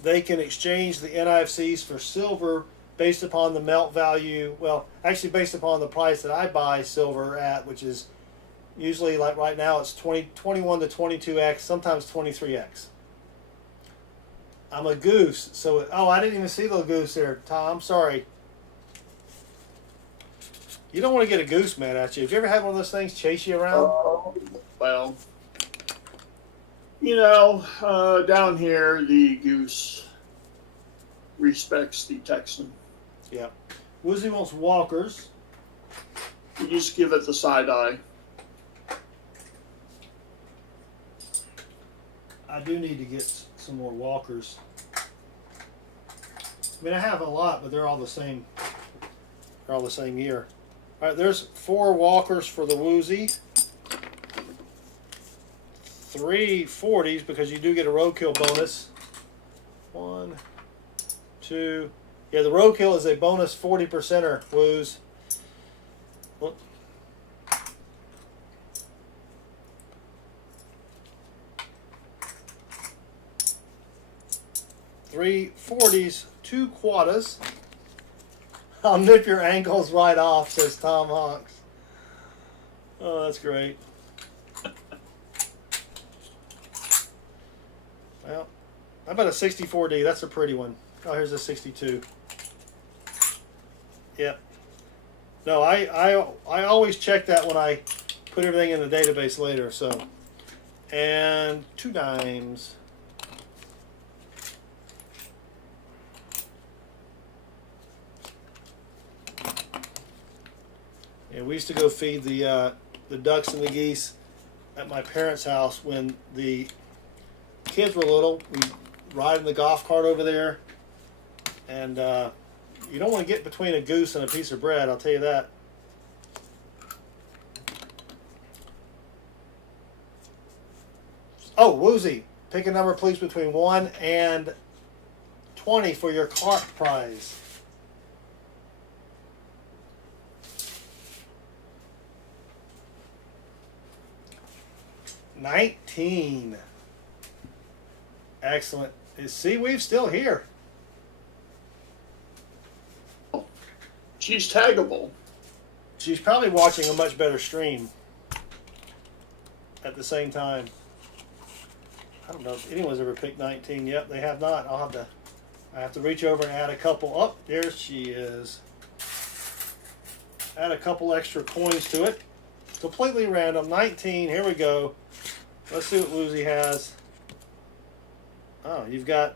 They can exchange the NIFCs for silver based upon the melt value. Well, actually based upon the price that I buy silver at, which is usually, like right now, it's 21 to 22x, sometimes 23x. I'm a goose, so I didn't even see the goose there, Tom. Sorry. You don't want to get a goose mad at you. Have you ever had one of those things chase you around? Well, down here the goose respects the Texan. Yeah. Woozy wants walkers. You just give it the side eye. I do need to get some more walkers. I mean, I have a lot, but they're all the same. They're all the same year. All right, there's 4 walkers for the Woozy. 3 40s because you do get a roadkill bonus. 1, 2. Yeah, the roadkill is a bonus 40%er, Woos. Look. 3 40s, 2 quadas. I'll nip your ankles right off, says Tom Hawks. Oh, that's great. Well, how about a 64D? That's a pretty one. Oh, here's a 62. Yep. No, I always check that when I put everything in the database later. So, and 2 dimes. And we used to go feed the ducks and the geese at my parents' house when the kids were little. We'd ride in the golf cart over there, And you don't want to get between a goose and a piece of bread, I'll tell you that. Oh, Woozy, pick a number please between 1 and 20 for your cart prize. $19. Excellent. Is Seaweave still here? She's taggable. She's probably watching a much better stream at the same time. I don't know if anyone's ever picked 19. Yep, they have not. I have to reach over and add a couple. Oh, there she is. Add a couple extra coins to it. Completely random. 19. Here we go. Let's see what Woozy has. Oh, you've got...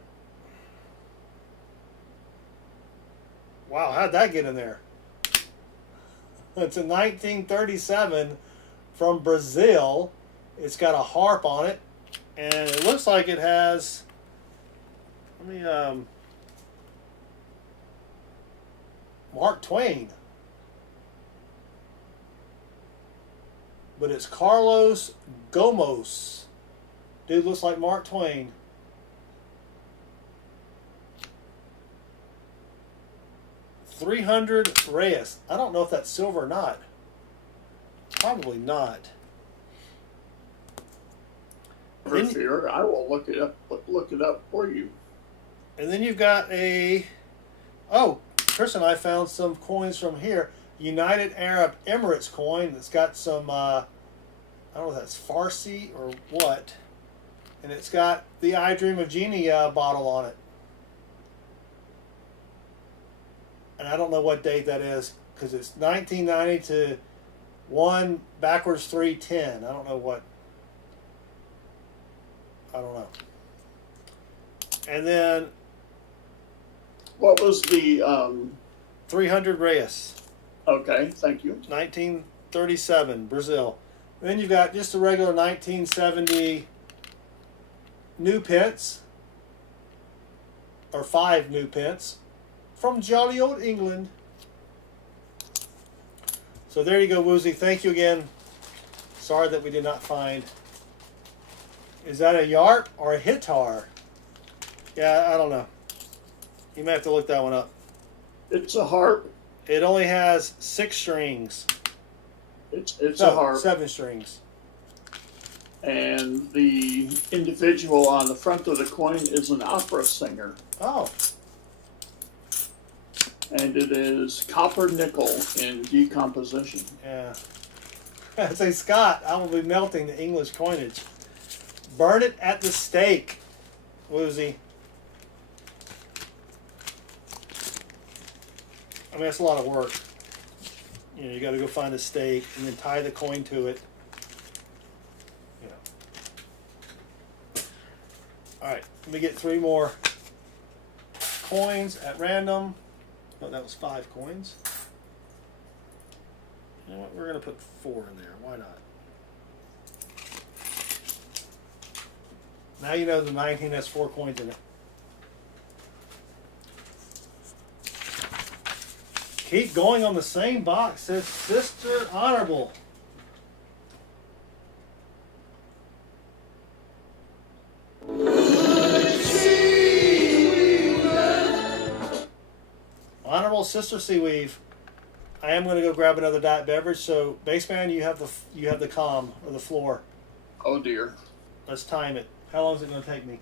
Wow, how'd that get in there? It's a 1937 from Brazil. It's got a harp on it. And it looks like it has... Let me... Mark Twain. But it's Carlos Gomos. Dude looks like Mark Twain. $300 Reyes. I don't know if that's silver or not. Probably not. For fear, I will look it up. Look it up for you. And then you've got a... Oh, Chris and I found some coins from here. United Arab Emirates coin that's got some... I don't know if that's Farsi or what. And it's got the I Dream of Jeannie bottle on it. And I don't know what date that is because it's 1990 to 1 backwards 310. I don't know what. I don't know. And then What was the 300 Reyes. Okay, thank you. 1937 Brazil. And then you've got just a regular 1970 new pence, or 5 new pence, from jolly old England. So there you go, Woozy. Thank you again. Sorry that we did not find. Is that a yarp or a hitar? Yeah, I don't know. You may have to look that one up. It's a harp. It only has 6 strings. It's a harp. 7 strings. And the individual on the front of the coin is an opera singer. Oh. And it is copper nickel in decomposition. Yeah. I say, Scott, I will be melting the English coinage. Burn it at the stake, Woozy. I mean, that's a lot of work. You know, you got to go find a stake and then tie the coin to it. You know. All right, let me get 3 more coins at random. Oh, that was 5 coins. You know what? We're going to put 4 in there. Why not? Now you know the 19 has 4 coins in it. Keep going on the same box, says Sister Honorable. Honorable Sister Seaweave. I am going to go grab another diet beverage. So, Baseman, you have the comm or the floor. Oh dear. Let's time it. How long is it going to take me?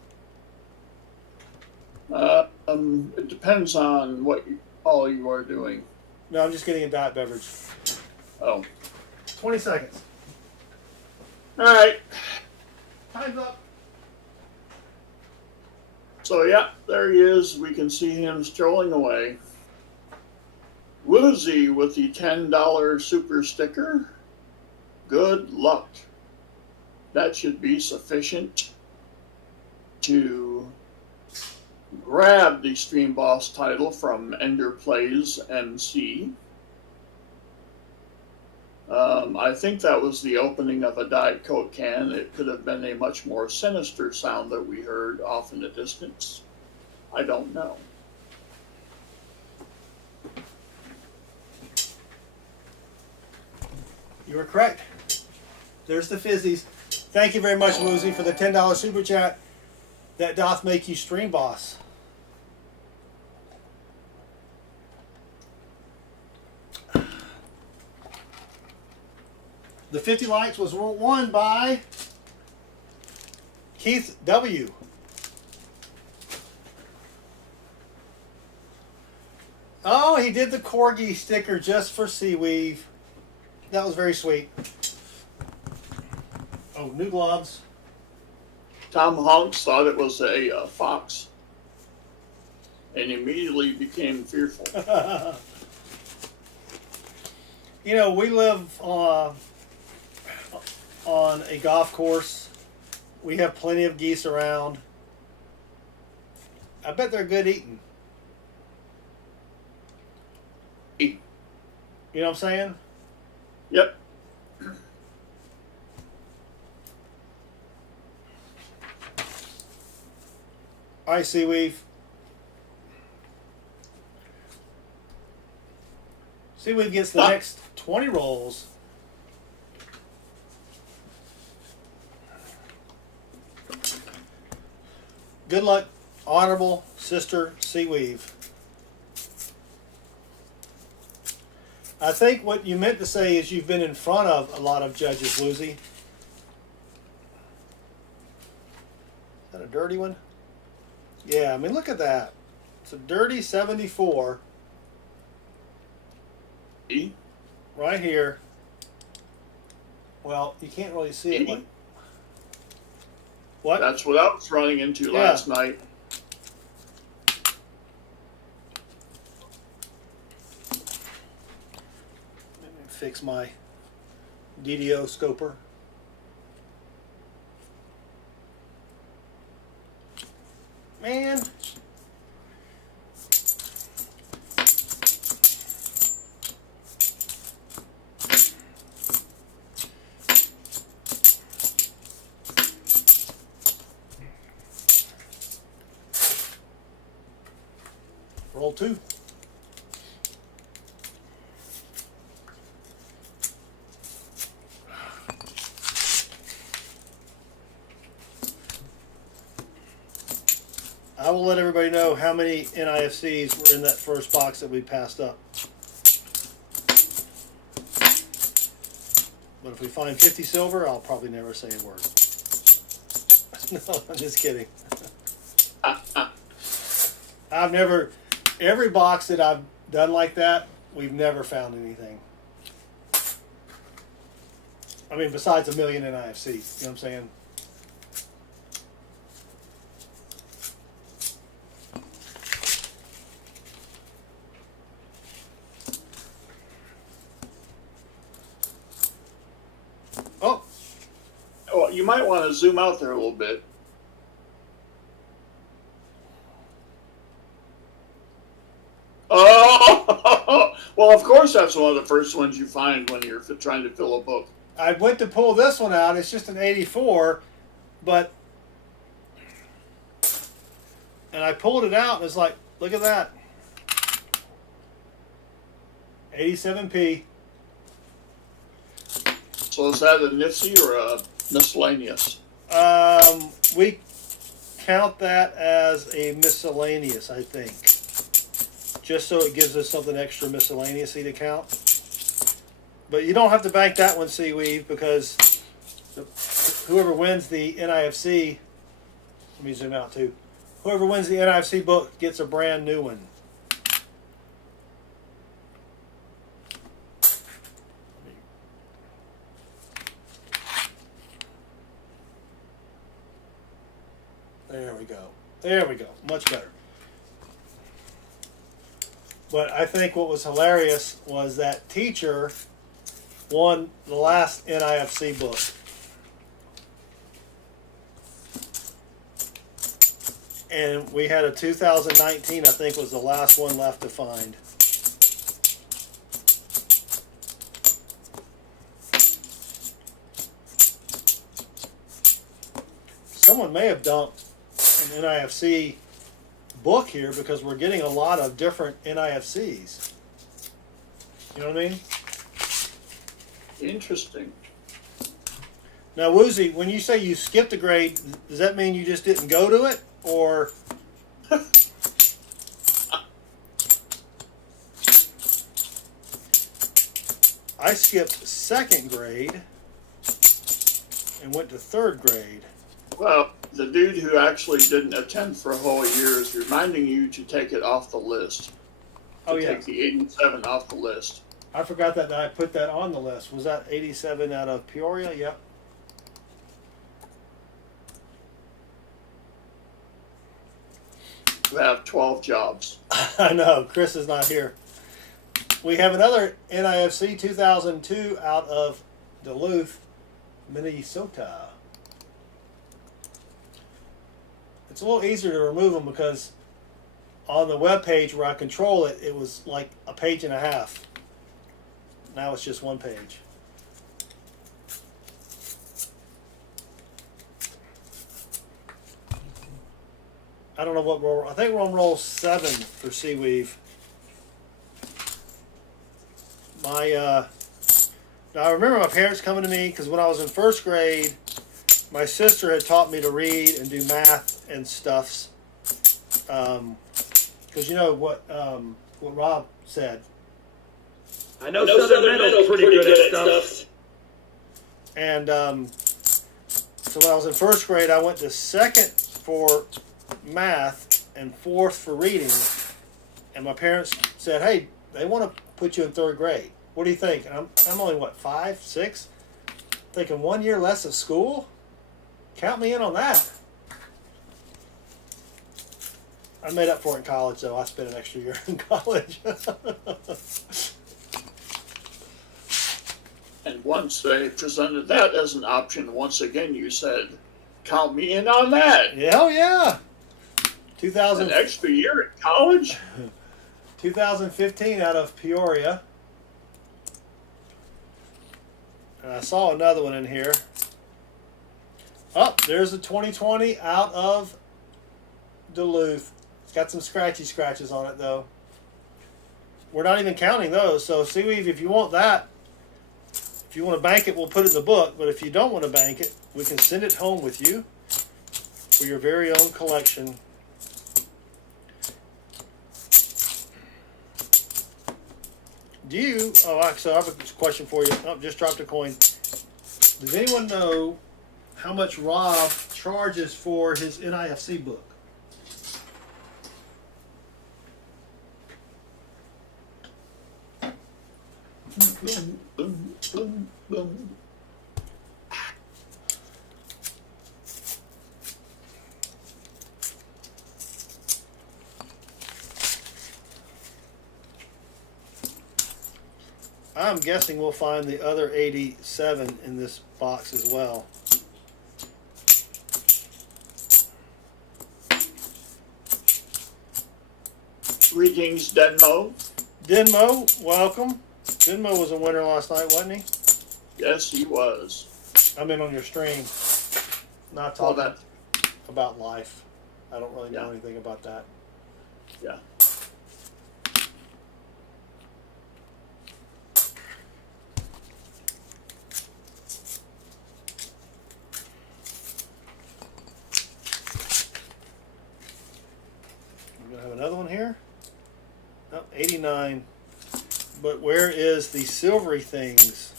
It depends on what all you are doing. No, I'm just getting a diet beverage. Oh. 20 seconds. All right. Time's up. So yeah, there he is. We can see him strolling away. Woozy with the $10 super sticker. Good luck. That should be sufficient to grab the Stream Boss title from Ender Plays MC. I think that was the opening of a Diet Coke can. It could have been a much more sinister sound that we heard off in the distance. I don't know. You were correct. There's the fizzies. Thank you very much, Woozy, for the $10 super chat. That doth make you stream boss. The 50 likes was won by Keith W. Oh, he did the corgi sticker just for Seaweave. That was very sweet. Oh, new gloves. Tom Honks thought it was a fox and immediately became fearful. You know, we live on a golf course. We have plenty of geese around. I bet they're good eating. Eat. You know what I'm saying? Yep. All right, Seaweave. Seaweave gets the next 20 rolls. Good luck, Honorable Sister Seaweave. I think what you meant to say is you've been in front of a lot of judges, Woozy. Is that a dirty one? Yeah, I mean, look at that. It's a dirty 74. E? Right here. Well, you can't really see it. Like, what? That's what I was running into last night. Let me fix my DDO scoper. Man. Roll 2. I will let everybody know how many NIFCs were in that first box that we passed up. But if we find 50 silver, I'll probably never say a word. No, I'm just kidding. I've never, every box that I've done like that, we've never found anything. I mean, besides a million NIFCs, you know what I'm saying? Oh, Well, you might want to zoom out there a little bit. Oh, well, of course that's one of the first ones you find when you're trying to fill a book. I went to pull this one out. It's just an 84, but, and I pulled it out and it's like, look at that. 87p. So is that a NIFC or a miscellaneous? We count that as a miscellaneous, I think. Just so it gives us something extra miscellaneous-y to count. But you don't have to bank that one, Seaweave, because whoever wins the NIFC, let me zoom out too. Whoever wins the NIFC book gets a brand new one. There we go. There we go. Much better. But I think what was hilarious was that teacher won the last NIFC book. And we had a 2019, I think, was the last one left to find. Someone may have dumped an NIFC book here because we're getting a lot of different NIFCs. You know what I mean? Interesting. Now, Woozy, when you say you skipped a grade, does that mean you just didn't go to it, or? I skipped second grade and went to third grade. Well, the dude who actually didn't attend for a whole year is reminding you to take it off the list. Oh, yeah. Take the 87 off the list. I forgot that I put that on the list. Was that 87 out of Peoria? Yep. You have 12 jobs. I know. Chris is not here. We have another NIFC 2002 out of Duluth, Minnesota. It's a little easier to remove them because on the web page where I control it, it was like a page and a half. Now it's just one page. I don't know what roll. I think we're on roll 7 for Seaweave. Now I remember my parents coming to me because when I was in first grade, my sister had taught me to read and do math and stuffs. Because you know what Rob said. I know Southern Meadow's pretty good at stuff. And so when I was in first grade, I went to second for math and fourth for reading. And my parents said, "Hey, they want to put you in third grade. What do you think?" And I'm only, what, 5, 6? Thinking 1 year less of school? Count me in on that. I made up for it in college, though. I spent an extra year in college. And once they presented that as an option, once again you said, count me in on that. Hell yeah. 2000, An extra year in college? 2015 out of Peoria. And I saw another one in here. Oh, there's the 2020 out of Duluth. It's got some scratches on it, though. We're not even counting those. So, Seaweave, if you want that, if you want to bank it, we'll put it in the book. But if you don't want to bank it, we can send it home with you for your very own collection. Do you, so I have a question for you. Oh, just dropped a coin. Does anyone know how much Rob charges for his NIFC book? Boom, boom, boom, boom. I'm guessing we'll find the other 87 in this box as well. Greetings, Denmo. Denmo, welcome. Denmo was a winner last night, wasn't he? Yes, he was. I'm in on your stream. Not All talking that. about life. I don't really know Yeah. anything about that. Yeah. We're going to have another one here. Oh, 89. But where is the silvery things?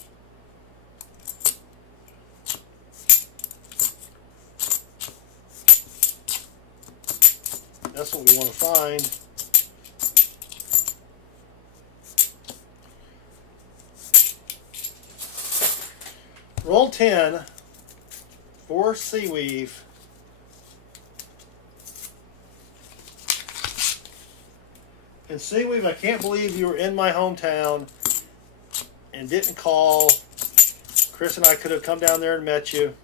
That's what we want to find. Roll 10 for Seaweave. And Seaweave, I can't believe you were in my hometown and didn't call. Chris and I could have come down there and met you.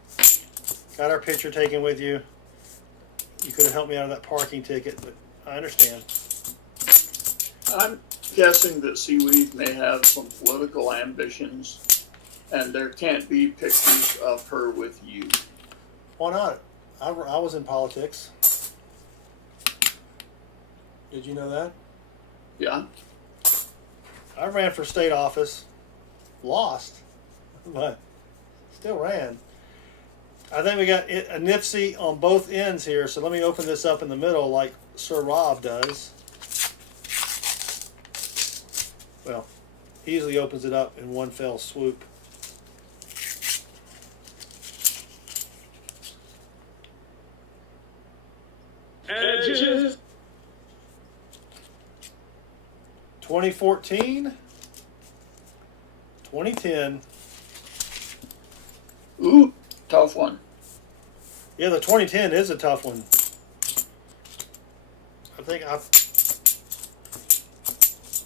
Got our picture taken with you. You could have helped me out of that parking ticket, but I understand. I'm guessing that Seaweed may have some political ambitions, and there can't be pictures of her with you. Why not? I was in politics. Did you know that? Yeah. I ran for state office, lost, but still ran. I think we got a Nipsey on both ends here, so let me open this up in the middle like Sir Rob does. Well, he usually opens it up in one fell swoop. Edges. 2014, 2010. Ooh, tough one. Yeah, the 2010 is a tough one. I think I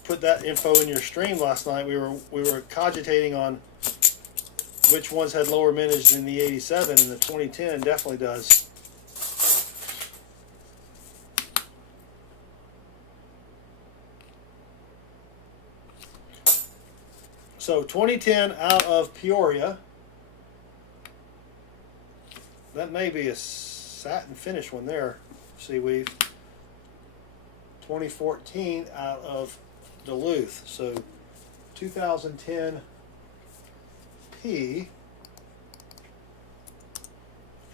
put that info in your stream last night. We were cogitating on which ones had lower mintage than the 87, and the 2010 definitely does. So 2010 out of Peoria. That may be a satin finish one there, Seaweave. 2014 out of Duluth. So 2010 P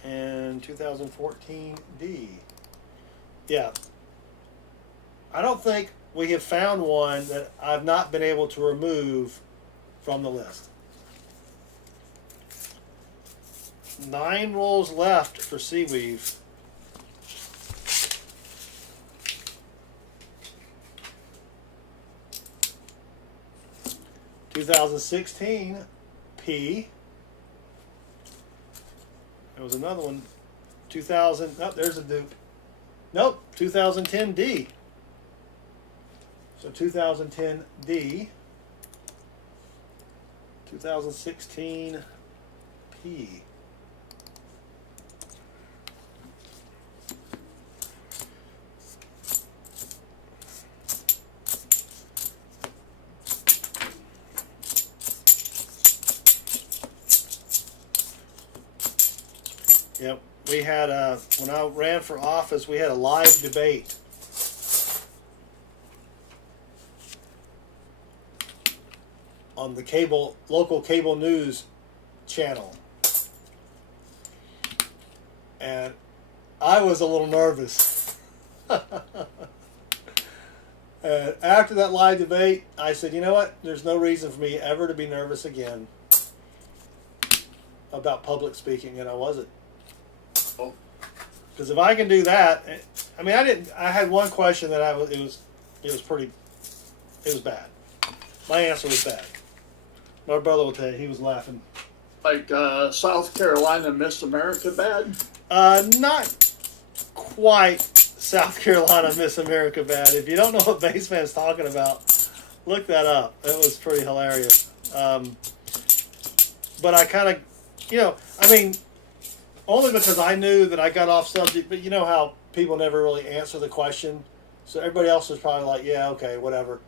and 2014 D. Yeah. I don't think we have found one that I've not been able to remove from the list. 9 rolls left for Seaweave. (2016) P. There was another one. 2000. Oh, there's a dupe. Nope. 2010 D. So 2010 D. 2016 P. Yep, we had when I ran for office, we had a live debate. On the local cable news channel. And I was a little nervous. And after that live debate, I said, you know what? There's no reason for me ever to be nervous again about public speaking, and I wasn't. Because if I can do that, I mean, I had one question that it was bad. My answer was bad. My brother will tell you, he was laughing. Like South Carolina Miss America bad? Not quite South Carolina Miss America bad. If you don't know what Baseman's talking about, look that up. It was pretty hilarious. But I kind of, I mean, only because I knew that I got off subject, but you know how people never really answer the question. So everybody else was probably like, yeah, okay, whatever,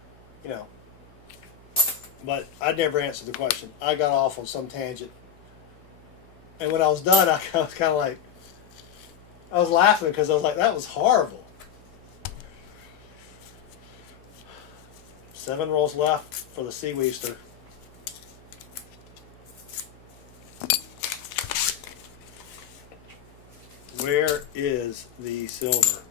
But I never answered the question. I got off on some tangent. And when I was done, I was kind of like, I was laughing because I was like, that was horrible. 7 rolls left for the Seaweester. Where is the silver?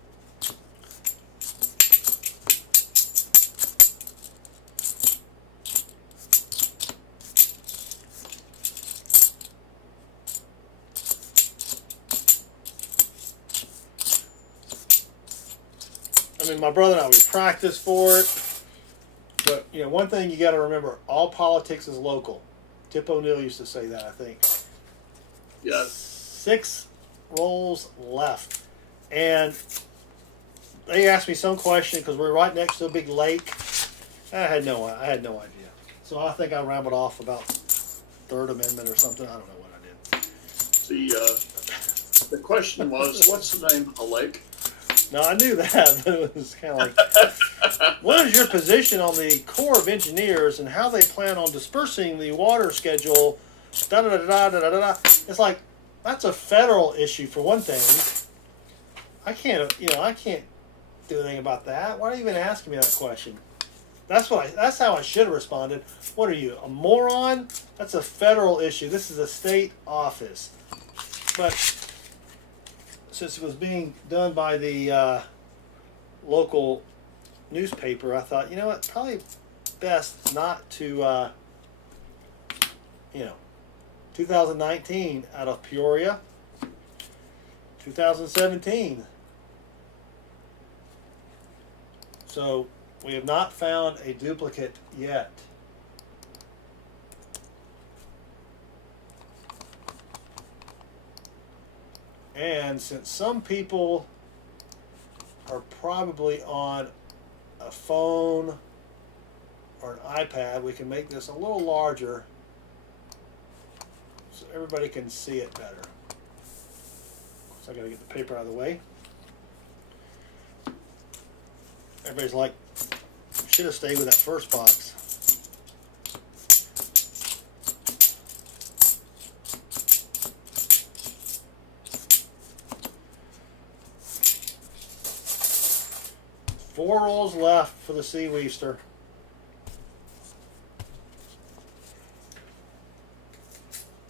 I mean, my brother and I, we practiced for it. But, one thing you got to remember, all politics is local. Tip O'Neill used to say that, I think. Yes. 6 rolls left. And they asked me some question because we're right next to a big lake. I had no idea. So I think I rambled off about Third Amendment or something. I don't know what I did. The question was, what's the name of the lake? No, I knew that, but it was kind of like, what is your position on the Corps of Engineers and how they plan on dispersing the water schedule? Da da da da da da da. It's like, that's a federal issue for one thing. I can't do anything about that. Why are you even asking me that question? That's how I should have responded. What are you, a moron? That's a federal issue. This is a state office. But since it was being done by the local newspaper, I thought, you know what, probably best not to, 2019 out of Peoria, 2017. So we have not found a duplicate yet. And since some people are probably on a phone or an iPad, we can make this a little larger so everybody can see it better. So I gotta get the paper out of the way. Everybody's like, should have stayed with that first box. Four rolls left for the Sea Weaster.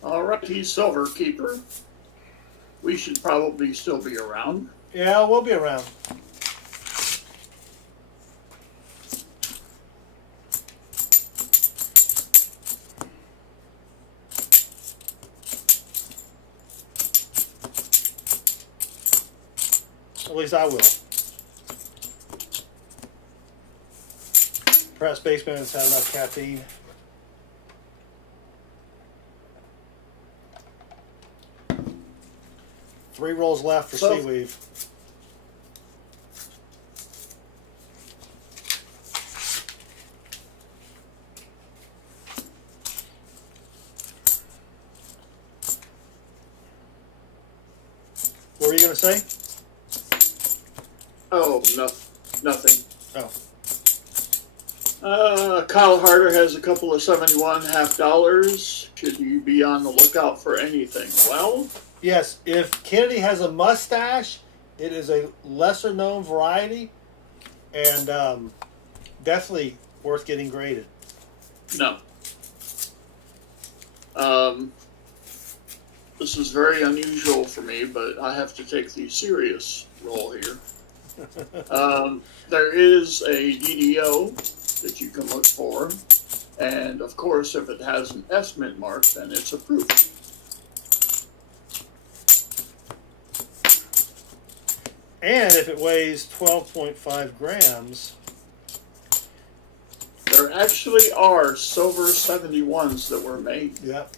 All right, he's Silver Keeper. We should probably still be around. Yeah, we'll be around. At least I will. Perhaps Spaceman has had enough caffeine. Three rolls left for Seaweave. What were you going to say? Oh, nothing. Oh. Kyle Harder has a couple of 71 half dollars. Should you be on the lookout for anything? Well, yes, if Kennedy has a mustache, it is a lesser known variety and definitely worth getting graded. no. This is very unusual for me, but I have to take the serious role here. There is a DDO that you can look for, and of course, if it has an S mint mark, then it's approved. And if it weighs 12.5 grams, There actually are silver 71s that were made. yep.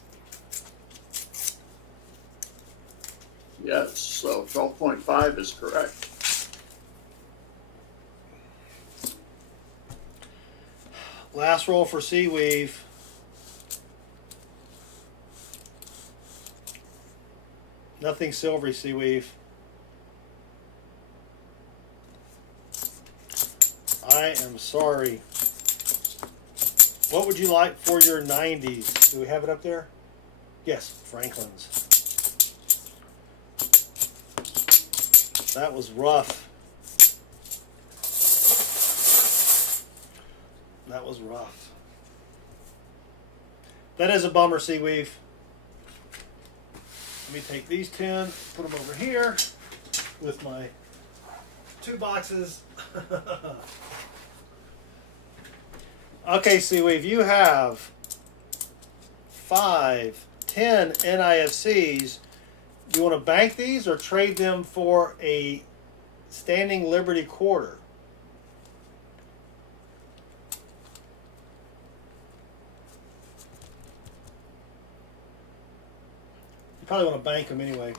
Yes, so 12.5 is correct. Last roll for Seaweave. Nothing silvery, Seaweave. I am sorry. What would you like for your 90s? Do we have it up there? Yes, Franklin's. That was rough. That was rough. That is a bummer, Seaweave. Let me take these 10, put them over here with my 2 boxes. Okay, Seaweave, you have 5, 10 NIFCs. Do you want to bank these or trade them for a Standing Liberty quarter? You probably want to bank them anyway.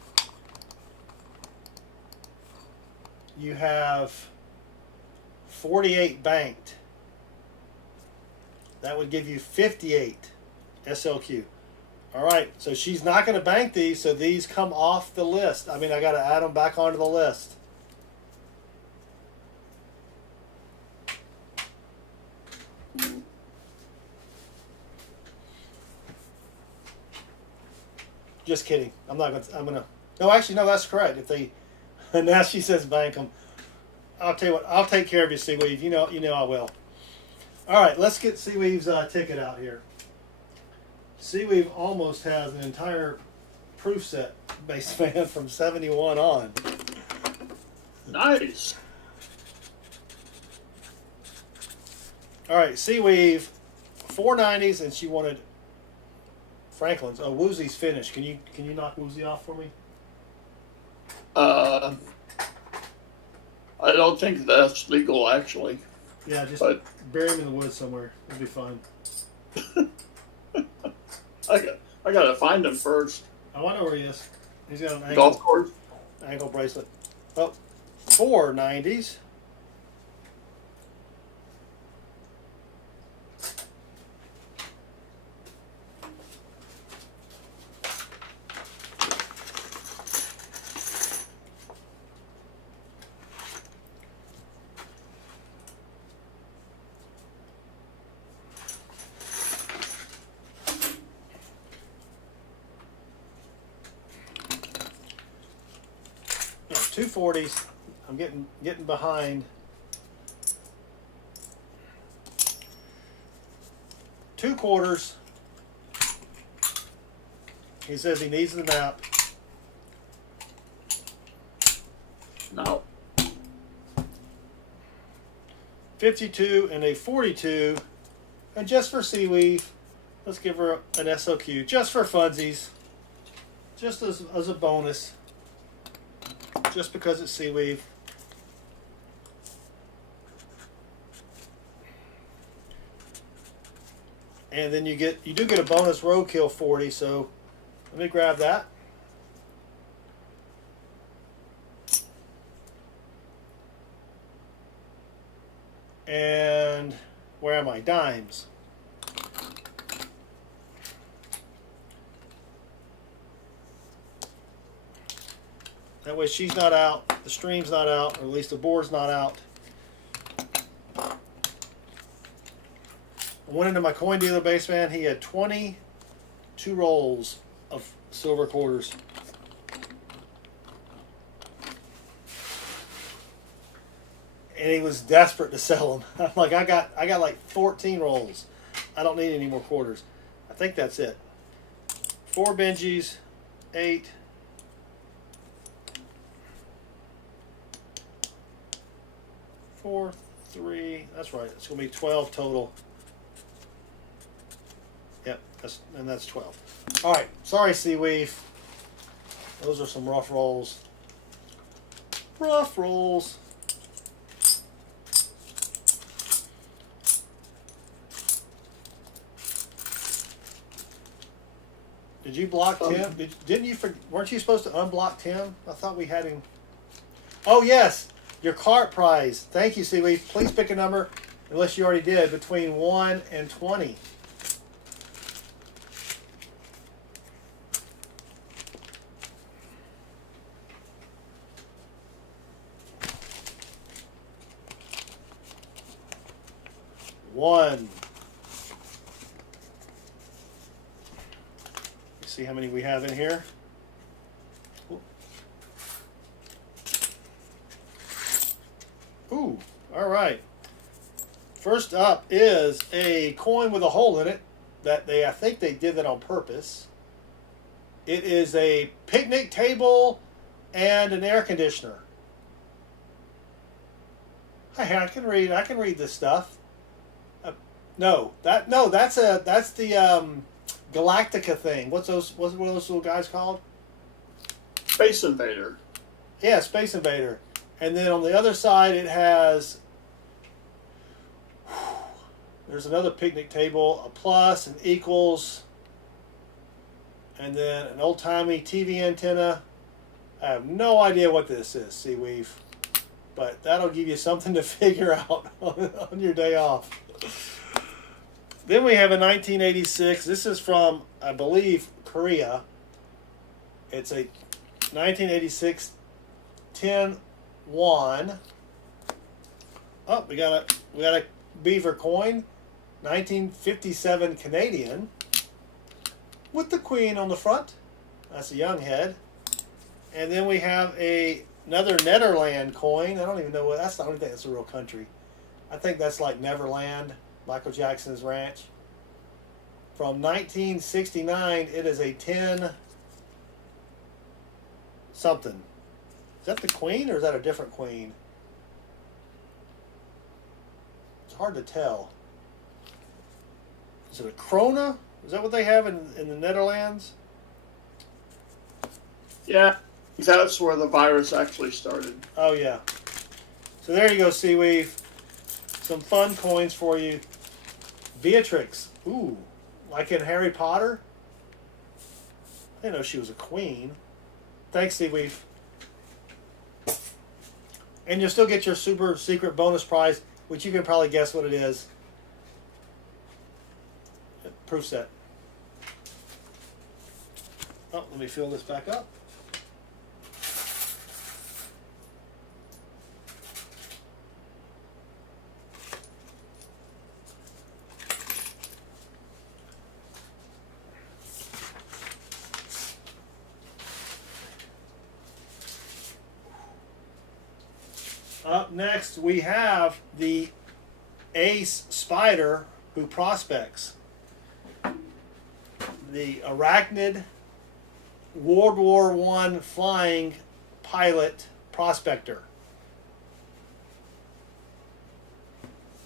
You have 48 banked. That would give you 58 SLQ. All right, so she's not going to bank these, so these come off the list. I mean, I got to add them back onto the list. Just kidding. I'm not going to. I'm going to. No, actually, no, that's correct. If they. Now she says bank them. I'll tell you what. I'll take care of you, Seaweave. You know I will. All right, let's get Seaweave's ticket out here. Seaweave almost has an entire proof set base fan from 71 on. Nice. All right, Seaweave, 490s, and she wanted Franklin's. Oh, Woozy's finished. Can you knock Woozy off for me? I don't think that's legal, actually. Yeah, just But bury him in the woods somewhere. It'll be fun. I gotta find him first. Oh, I know where he is. He's got an Golf course. ankle bracelet. Oh, 490s. No, 240s. I'm getting behind. 2 quarters. He says he needs the nap. No. 52 and a 42. And just for Seaweave, let's give her an SOQ. Just for funsies. Just as a bonus. Just because it's Seaweave. And then you do get a bonus roadkill 40, so let me grab that. And where am I? Dimes. That way she's not out, the stream's not out, or at least the board's not out. I went into my coin dealer base man. He had 22 rolls of silver quarters. And he was desperate to sell them. I'm like, I got like 14 rolls. I don't need any more quarters. I think that's it. 4 Benjis, 8. Four, 3. That's right. It's gonna be 12 total. Yep, that's 12. All right. Sorry, Seaweave. Those are some rough rolls. Rough rolls. Did you block Tim? Didn't you? Weren't you supposed to unblock Tim? I thought we had him. Oh yes, your cart prize. Thank you, Seaweed. Please pick a number, unless you already did, between 1 and 20. One. See how many we have in here. Ooh, all right. First up is a coin with a hole in it that I think they did that on purpose. It is a picnic table and an air conditioner. Hey, I can read this stuff. That's the Galactica thing. What are those little guys called? Space Invader. Yeah, Space Invader. And then on the other side it has, there's another picnic table, a plus, an equals, and then an old-timey TV antenna. I have no idea what this is, Seaweave, but that'll give you something to figure out on your day off. Then we have a 1986. This is from, I believe, Korea. It's a 1986 tin won. Oh, we got a beaver coin, 1957 Canadian, with the queen on the front. That's a young head. And then we have a Another Netherland coin. I don't even know what. That's the only thing that's a real country. I think that's like Neverland, Michael Jackson's ranch. From 1969, it is a 10 something. Is that the queen or is that a different queen? It's hard to tell. Is it a krona? Is that what they have in the Netherlands? Yeah, that's where the virus actually started. Oh, yeah. So there you go, Seaweave. Some fun coins for you. Beatrix. Ooh, like in Harry Potter? I didn't know she was a queen. Thanks, Seaweave. And you'll still get your super secret bonus prize, which you can probably guess what it is. Proof set. Oh, let me fill this back up. Up next, we have the Ace Spider who prospects. The arachnid World War I flying pilot prospector.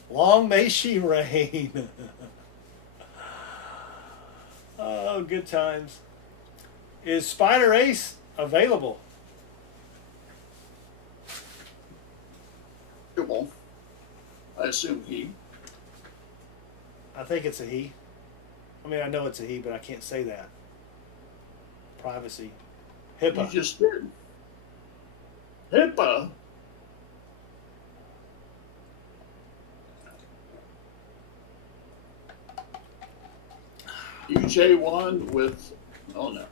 Long may she reign. Oh, good times. Is Spider Ace available? I assume he. I think it's a he. I mean, I know it's a he, but I can't say that. Privacy. HIPAA. You just did. HIPAA. UJ1 with, oh no.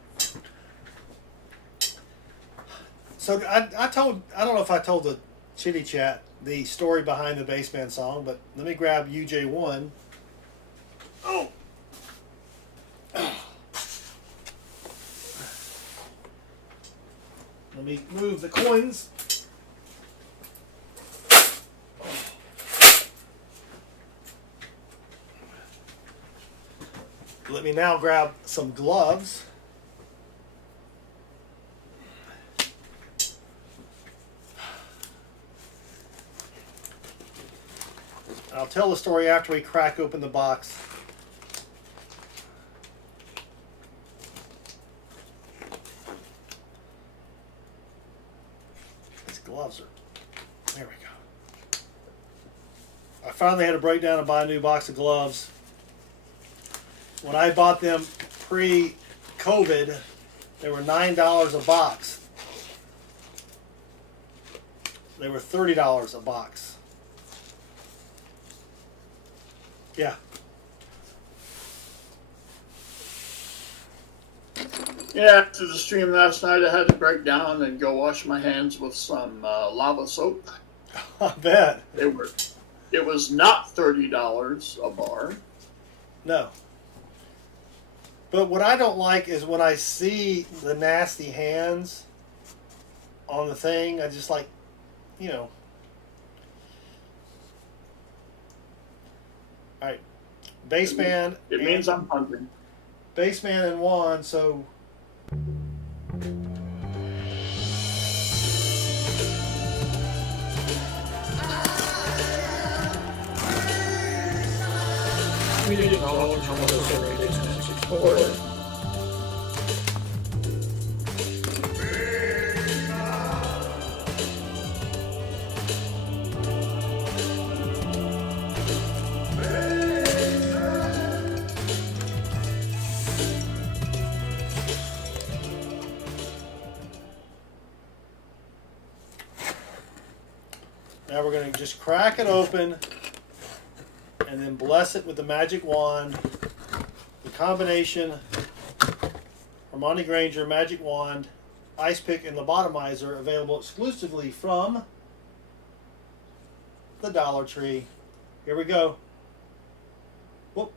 So I don't know if I told the Chitty Chat the story behind the Bassman song, but let me grab UJ1. Oh. Let me move the coins. Let me now grab some gloves. I'll tell the story after we crack open the box. These gloves are... There we go. I finally had to break down and buy a new box of gloves. When I bought them pre-COVID, they were $9 a box. They were $30 a box. Yeah. Yeah, after the stream last night, I had to break down and go wash my hands with some lava soap. I bet. It was not $30 a bar. No. But what I don't like is when I see the nasty hands on the thing, I just like, you know. All right. Bassman. It means I'm hungry. Bassman and Juan, so... We didn't know how much it is. Now we're going to just crack it open and then bless it with the magic wand. The combination Hermione Granger Magic Wand, Ice Pick, and Lobotomizer available exclusively from the Dollar Tree. Here we go. Whoop.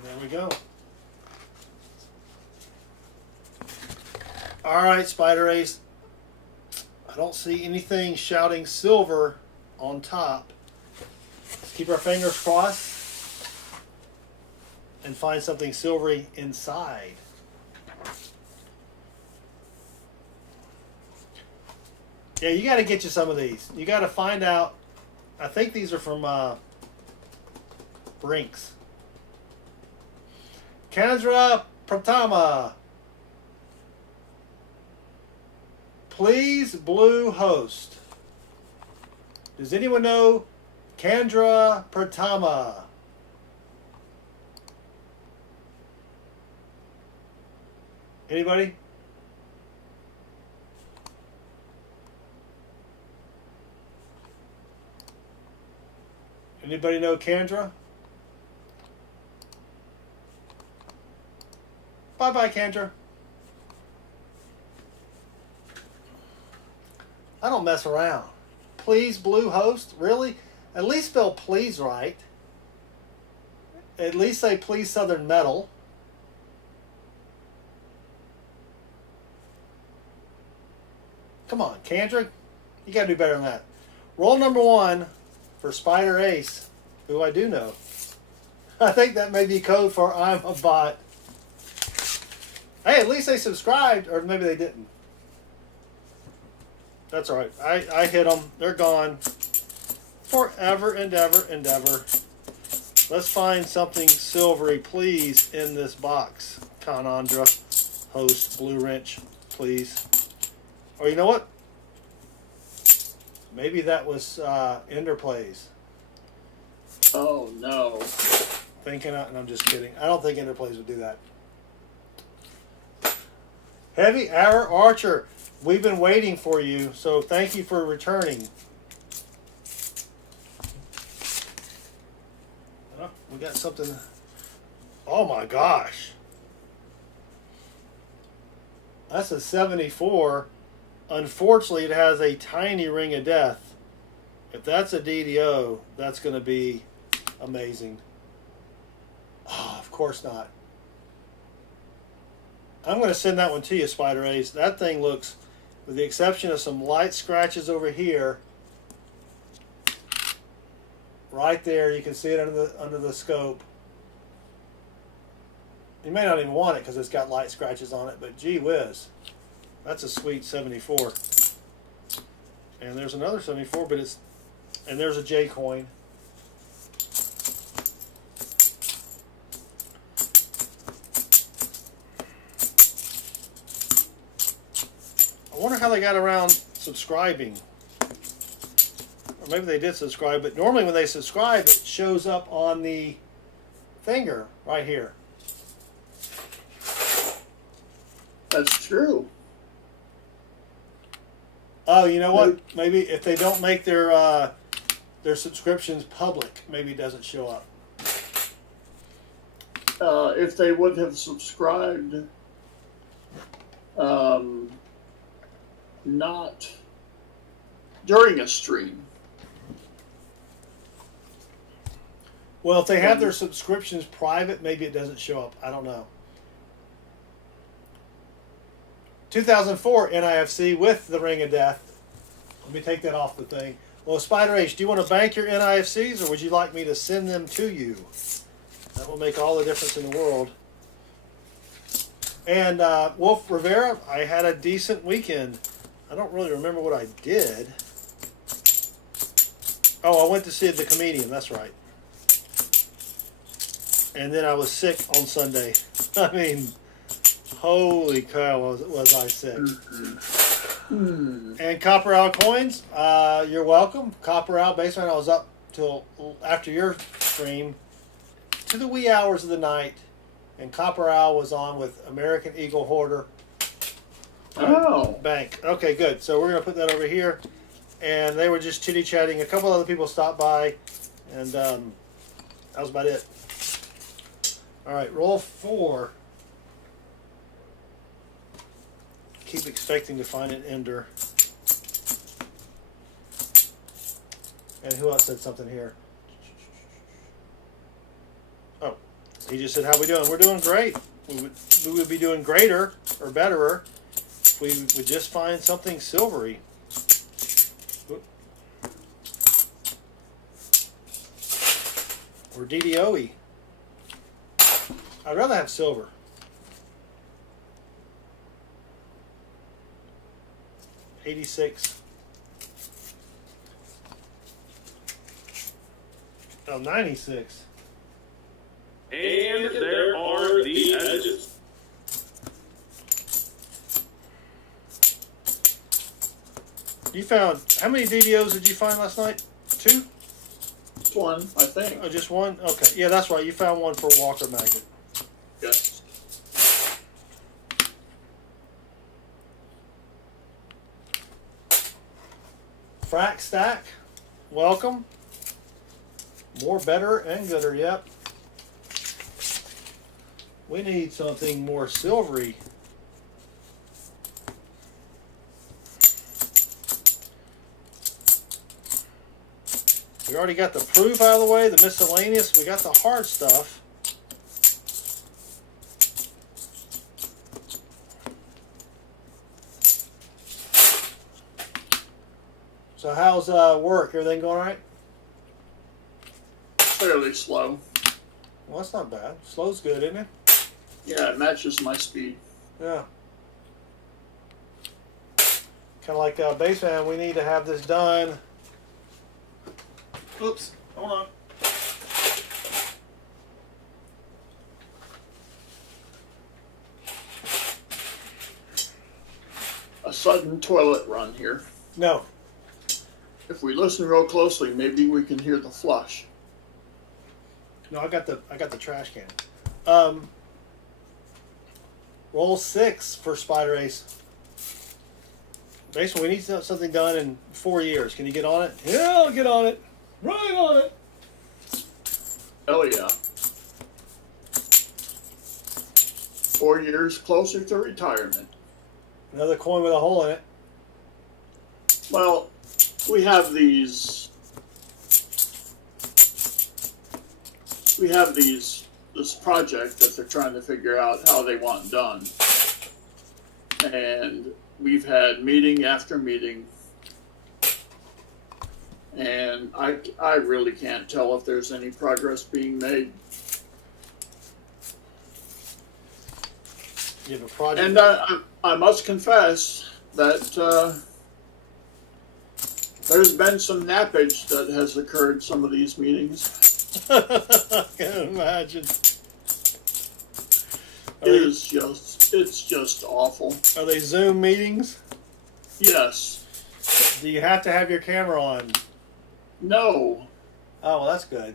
And there we go. All right, Spider Ace. I don't see anything shouting silver on top. Let's keep our fingers crossed and find something silvery inside. Yeah, you got to get you some of these. You got to find out. I think these are from Brinks. Kendra Pratama. Please blue host. Does anyone know Kendra Pratama? Anybody? Anybody know Kendra? Bye-bye, Kendra. I don't mess around. Please, blue host? Really? At least spell please right. At least say please Southern Metal. Come on, Kendra. You got to do better than that. Roll number 1 for Spider Ace, who I do know. I think that may be code for I'm a bot. Hey, at least they subscribed, or maybe they didn't. That's all right. I hit them. They're gone. Forever and ever and ever. Let's find something silvery, please, in this box. Conandra, host, Blue Wrench, please. Or you know what? Maybe that was Ender Plays. Oh, no. Thinking out, and I'm just kidding. I don't think Ender Plays would do that. Heavy Arrow Archer. We've been waiting for you, so thank you for returning. Oh, we got something. Oh my gosh. That's a 74. Unfortunately, it has a tiny ring of death. If that's a DDO, that's going to be amazing. Oh, of course not. I'm going to send that one to you, Spider Ace. That thing looks, with the exception of some light scratches over here, right there, you can see it under the scope. You may not even want it because it's got light scratches on it, but gee whiz, that's a sweet 74. And there's another 74, but it's, and there's a J coin. I wonder how they got around subscribing. Or maybe they did subscribe, but normally when they subscribe, it shows up on the finger right here. That's true. Oh, you know what? Maybe if they don't make their subscriptions public, maybe it doesn't show up. If they would have subscribed, not during a stream. Well, if they have their subscriptions private, maybe it doesn't show up. I don't know. 2004 NIFC with the Ring of Death. Let me take that off the thing. Well, Spider H, do you want to bank your NIFCs, or would you like me to send them to you? That will make all the difference in the world. And Wolf Rivera, I had a decent weekend. I don't really remember what I did. Oh, I went to see the comedian. That's right. And then I was sick on Sunday. I mean, holy cow, was I sick. And Copper Owl Coins, you're welcome. Copper Owl Basement, I was up till after your stream to the wee hours of the night. And Copper Owl was on with American Eagle Hoarder. Oh. Bank. Okay, good. So we're going to put that over here. And they were just chitty-chatting. A couple other people stopped by. And that was about it. All right, roll 4. Keep expecting to find an ender. And who else said something here? Oh, He just said, "How we doing?" We're doing great. We would be doing greater or betterer if we would just find something silvery. Oop. Or DDOE. I'd rather have silver. $86. Oh, 96. And there are the edges. You found, how many DDOs did you find last night? 2? Just one, I think. Oh, just one? Okay. Yeah, that's right. You found one for Walker Magnet. Yes. Frack Stack, welcome. More better and gooder, yep. We need something more silvery. We already got the proof out of the way, the miscellaneous, we got the hard stuff. So how's work? Everything going all right? Fairly slow. Well, that's not bad. Slow's good, isn't it? Yeah, it matches my speed. Yeah. Kind of like Baseman, we need to have this done. Oops, hold on. A sudden toilet run here. No. If we listen real closely, maybe we can hear the flush. No, I got the trash can. Roll 6 for Spider Ace. Basically, we need something done in 4 years. Can you get on it? Yeah, I'll get on it. Right on it. Hell yeah. 4 years closer to retirement. Another coin with a hole in it. Well, we have these. This project that they're trying to figure out how they want done. And we've had meeting after meeting. And I really can't tell if there's any progress being made. You have a project. And I must confess that there's been some nappage that has occurred some of these meetings. I can imagine. It's just awful. Are they Zoom meetings? Yes. Do you have to have your camera on? No. Oh, well, that's good.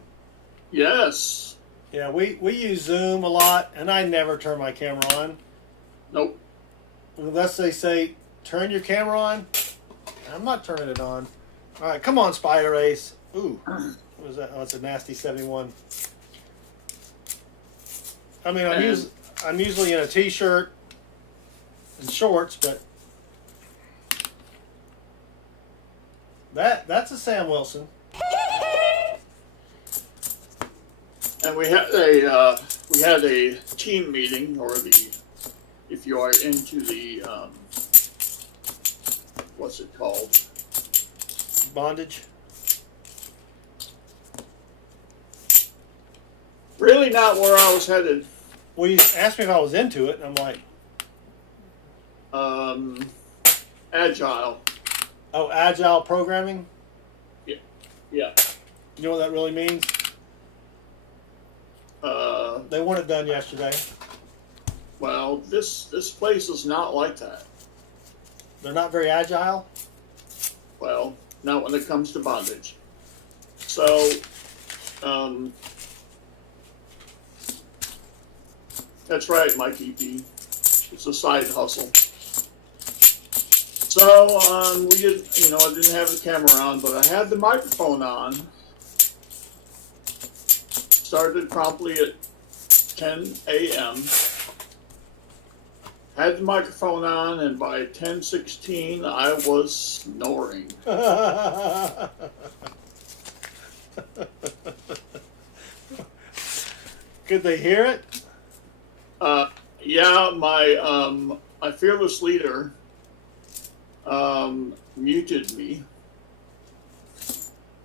Yes. Yeah, we use Zoom a lot, and I never turn my camera on. Nope. Unless they say, turn your camera on. I'm not turning it on. All right, come on, Spider Ace. Ooh, what was that? Oh, it's a nasty 71. I mean, I'm usually in a t-shirt and shorts, but that's a Sam Wilson. And we had a team meeting, or if you are into the what's it called? Bondage. Really not where I was headed. Well, you asked me if I was into it, and I'm like, Agile. oh, agile programming? Yeah. You know what that really means? They want it done yesterday. Well, this place is not like that. They're not very agile? Well, not when it comes to bondage. So, that's right, Mike EP. It's a side hustle. So, we did, I didn't have the camera on, but I had the microphone on. Started promptly at 10 a.m. Had the microphone on, and by 10:16, I was snoring. Could they hear it? Yeah, my fearless leader muted me,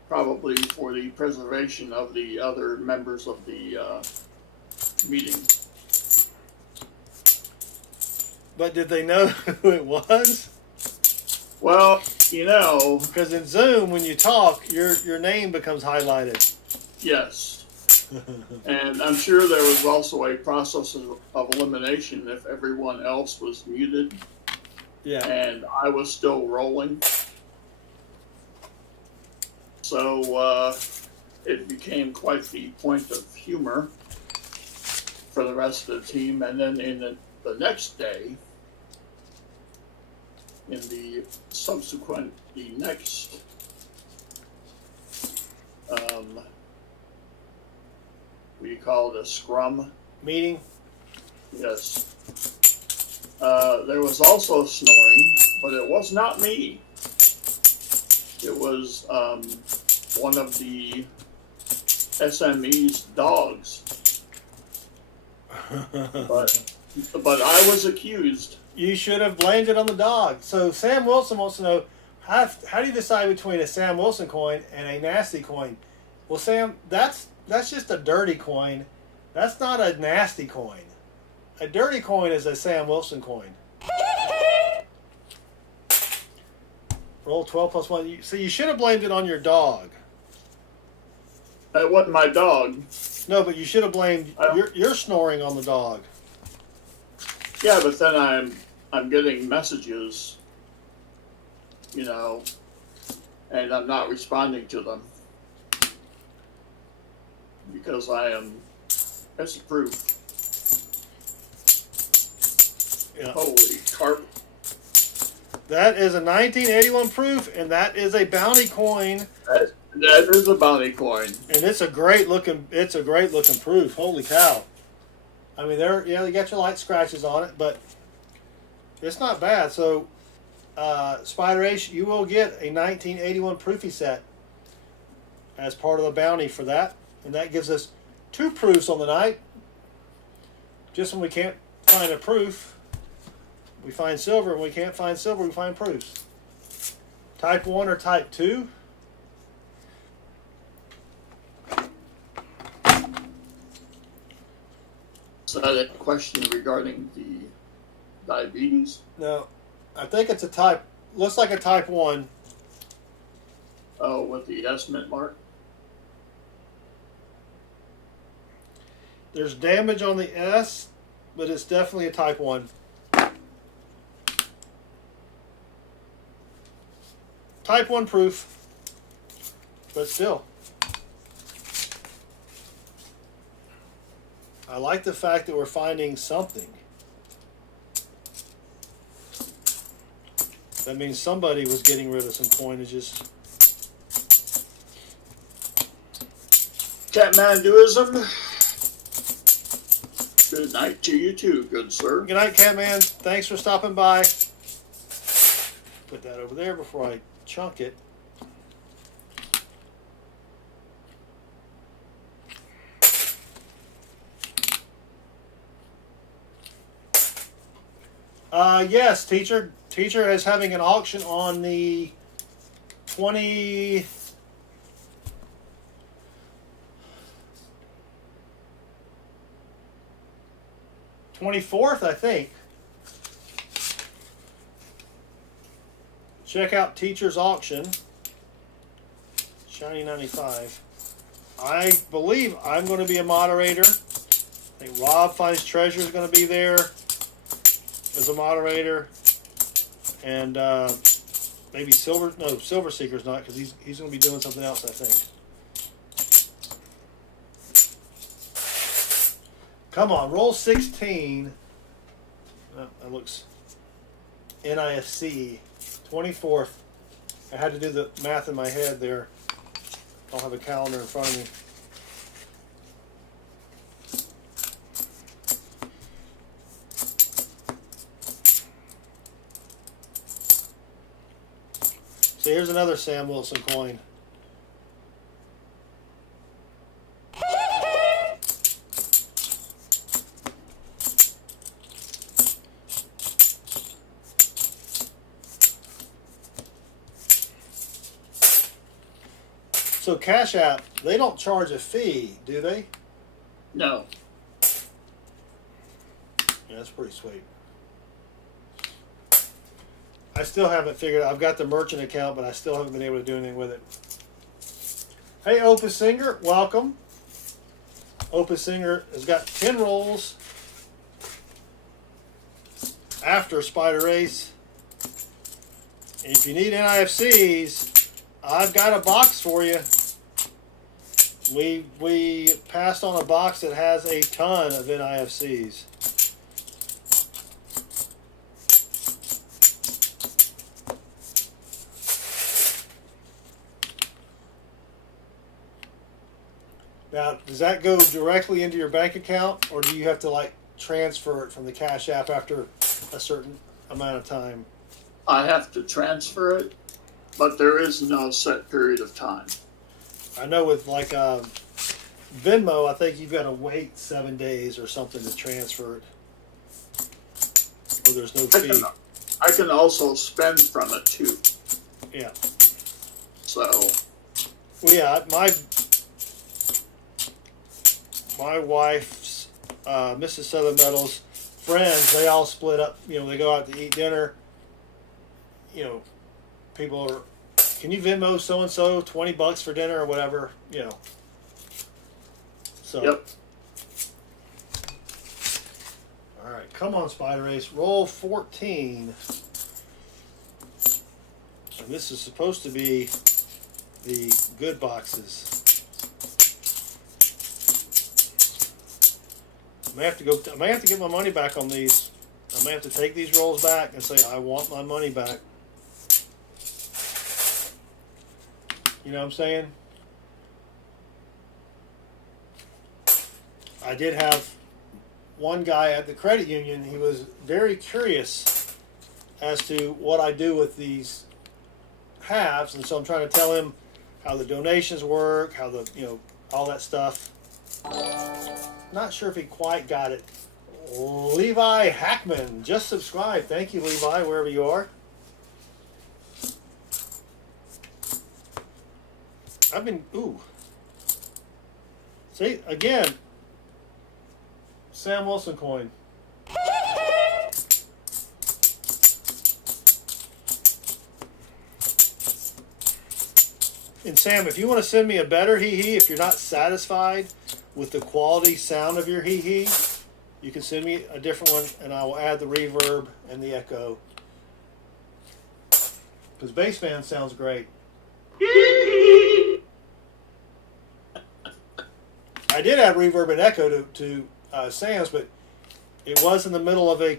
probably for the preservation of the other members of the meeting. But did they know who it was? Well, you know, Because in Zoom, when you talk, your name becomes highlighted. yes. And I'm sure there was also a process of elimination if everyone else was muted Yeah. and I was still rolling. So it became quite the point of humor for the rest of the team. And then in the next day, in the next we call it a scrum Meeting. yes, there was also snoring, but it was not me. It was one of the SME's dogs. But I was accused. You should have blamed it on the dog. So Sam Wilson wants to know, how do you decide between a Sam Wilson coin and a nasty coin? Well, Sam, that's just a dirty coin. That's not a nasty coin. A dirty coin is a Sam Wilson coin. Roll 12 plus 1. So you should have blamed it on your dog. That wasn't my dog. No, but you should have blamed your snoring on the dog. Yeah, but then I'm getting messages, you know, and I'm not responding to them because I am proof. Yeah. Holy carp! That is a 1981 proof, and that is a bounty coin. That is a bounty coin, And it's a great looking proof. Holy cow! I mean, you got your light scratches on it, but it's not bad. So, Spider Ace, you will get a 1981 proofy set as part of the bounty for that, and that gives us 2 proofs on the night. Just when we can't find a proof, we find silver. When we can't find silver, we find proofs. Type 1 or Type 2. is that a question regarding the diabetes? No, I think it's a Type. Looks like a Type 1. Oh, with the estimate mark? There's damage on the S, but it's definitely a Type 1. Type 1 proof, but still. I like the fact that we're finding something. That means somebody was getting rid of some coinages. Catmanduism. Good night to you too, good sir. Good night, Catman. Thanks for stopping by. Put that over there before I chunk it. Yes, teacher is having an auction on the 24th, I think. Check out Teacher's Auction. Shiny 95. I believe I'm going to be a moderator. I think Rob Finds Treasure is going to be there as a moderator. And maybe Silver Seeker's not, because he's going to be doing something else, I think. Come on, roll 16. Oh, that looks NIFC. 24th. I had to do the math in my head there. I don't have a calendar in front of me. So here's another Sam Wilson coin. So Cash App, they don't charge a fee, do they? No. Yeah, that's pretty sweet. I still haven't figured out. I've got the merchant account, but I still haven't been able to do anything with it. Hey, Opus Singer, welcome. Opus Singer has got 10 rolls after Spider Ace. And if you need NIFCs, I've got a box for you. We passed on a box that has a ton of NIFCs. Now, does that go directly into your bank account, or do you have to like transfer it from the Cash App after a certain amount of time? I have to transfer it, but there is no set period of time. I know with like Venmo, I think you've got to wait 7 days or something to transfer it, or there's no fee. I can also spend from it too. Yeah. So. Well, yeah, my wife's Mrs. Southern Meadows friends, they all split up. You know, they go out to eat dinner. You know, people are, can you Venmo so and so $20 for dinner or whatever? You know. So. Yep. All right, come on, Spider Ace. Roll 14. And this is supposed to be the good boxes. I may have to get my money back on these. I may have to take these rolls back and say I want my money back. You know what I'm saying? I did have one guy at the credit union. He was very curious as to what I do with these halves, and so I'm trying to tell him how the donations work, how the, you know, all that stuff. Not sure if he quite got it. Levi Hackman just subscribed. Thank you, Levi, wherever you are. I've been, see, again, Sam Wilson coin. And Sam, if you want to send me a better hee-hee, if you're not satisfied with the quality sound of your hee-hee, you can send me a different one, and I will add the reverb and the echo. Because Bassman sounds great. I did add reverb and echo to Sam's, but it was in the middle of a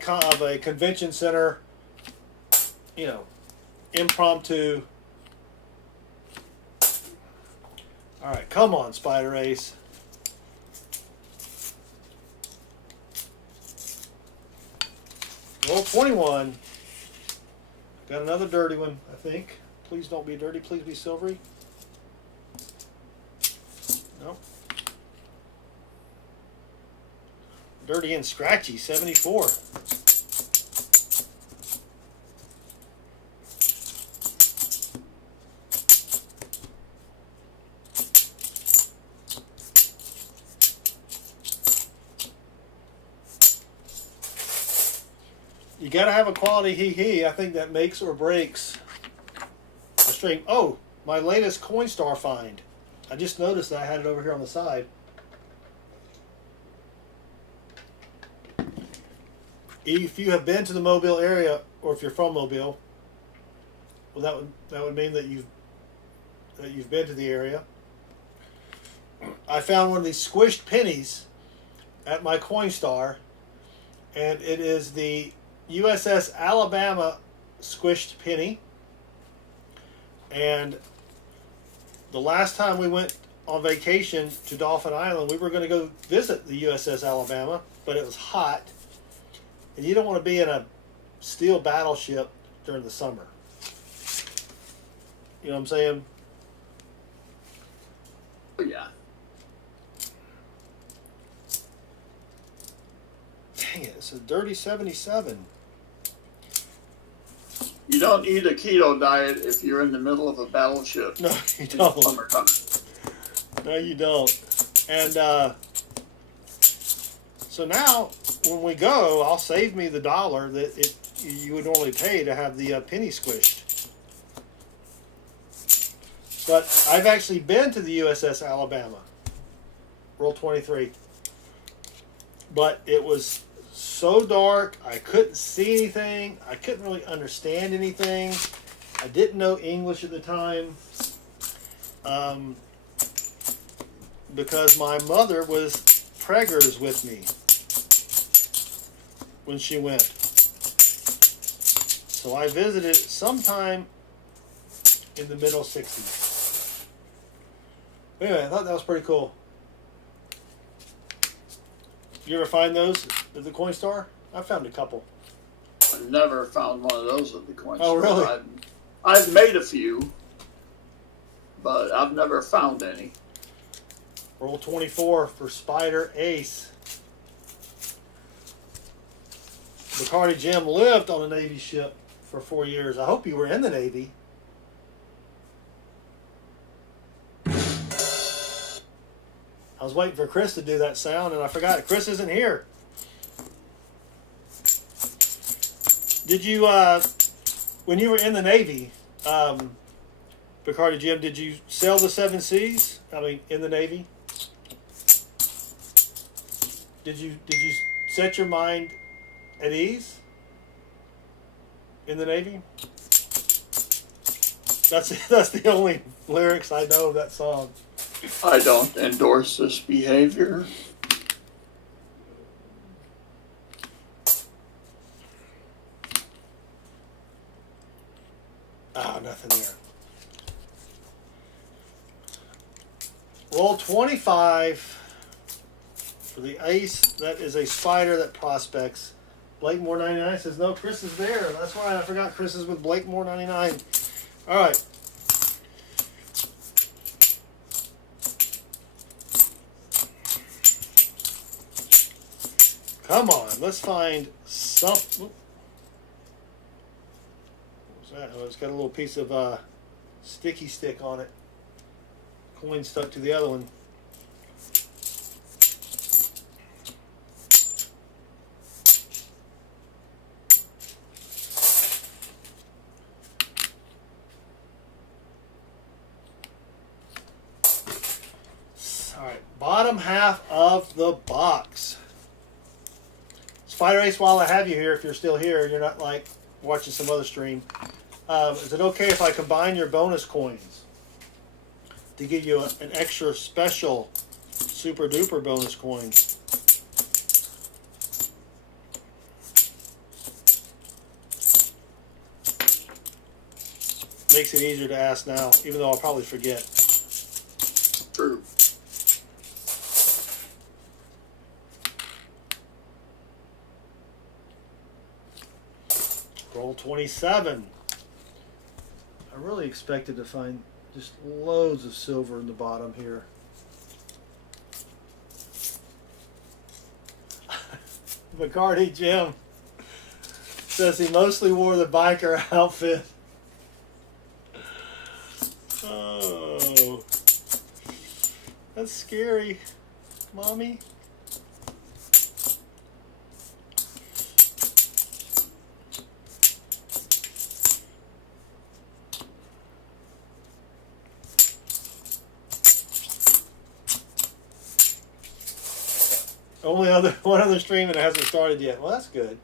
convention center, you know, impromptu. All right, come on, Spider Ace. Roll 21. Got another dirty one, I think. Please don't be dirty. Please be silvery. Nope. Dirty and scratchy, 74. You gotta have a quality hee-hee. I think that makes or breaks a stream. Oh, my latest Coinstar find. I just noticed that I had it over here on the side. If you have been to the Mobile area, or if you're from Mobile, well, that would mean that you've been to the area. I found one of these squished pennies at my Coinstar, and it is the USS Alabama squished penny. And the last time we went on vacation to Dauphin Island, we were going to go visit the USS Alabama, but it was hot. And you don't want to be in a steel battleship during the summer. You know what I'm saying? Oh, yeah. Dang it, it's a dirty 77. You don't eat a keto diet if you're in the middle of a battleship. No, you don't. Summertime. No, you don't. And so now, when we go, I'll save me the $1 that you would normally pay to have the penny squished. But I've actually been to the USS Alabama, World 23. But it was so dark, I couldn't see anything. I couldn't really understand anything. I didn't know English at the time. Because my mother was preggers with me when she went. So I visited sometime in the middle 60s. Anyway, I thought that was pretty cool. You ever find those at the coin store? I found a couple. I never found one of those at the coin store. Oh, really? I've made a few, but I've never found any. Roll 24 for Spider Ace. Bacardi Jim lived on a Navy ship for 4 years. I hope you were in the Navy. I was waiting for Chris to do that sound, and I forgot. Chris isn't here. Did you, when you were in the Navy, Bacardi Jim, did you sail the 7 seas? I mean, in the Navy? Did you set your mind at ease in the Navy? That's the only lyrics I know of that song. I don't endorse this behavior. Ah, nothing there. Roll 25 for the ace. That is a spider that prospects. Blakemore 99 says, no, Chris is there. That's why I forgot Chris is with Blakemore 99. All right. Come on, let's find something. What was that? Oh, it's got a little piece of sticky stick on it. Coin stuck to the other one. All right, bottom half of the box. Spider Ace, while I have you here, if you're still here, you're not like watching some other stream. Is it okay if I combine your bonus coins to give you an extra special super duper bonus coin? Makes it easier to ask now, even though I'll probably forget. True. Roll 27. I really expected to find just loads of silver in the bottom here. Bacardi Jim says he mostly wore the biker outfit. Oh, that's scary, Mommy. Only one other stream and it hasn't started yet. Well, that's good.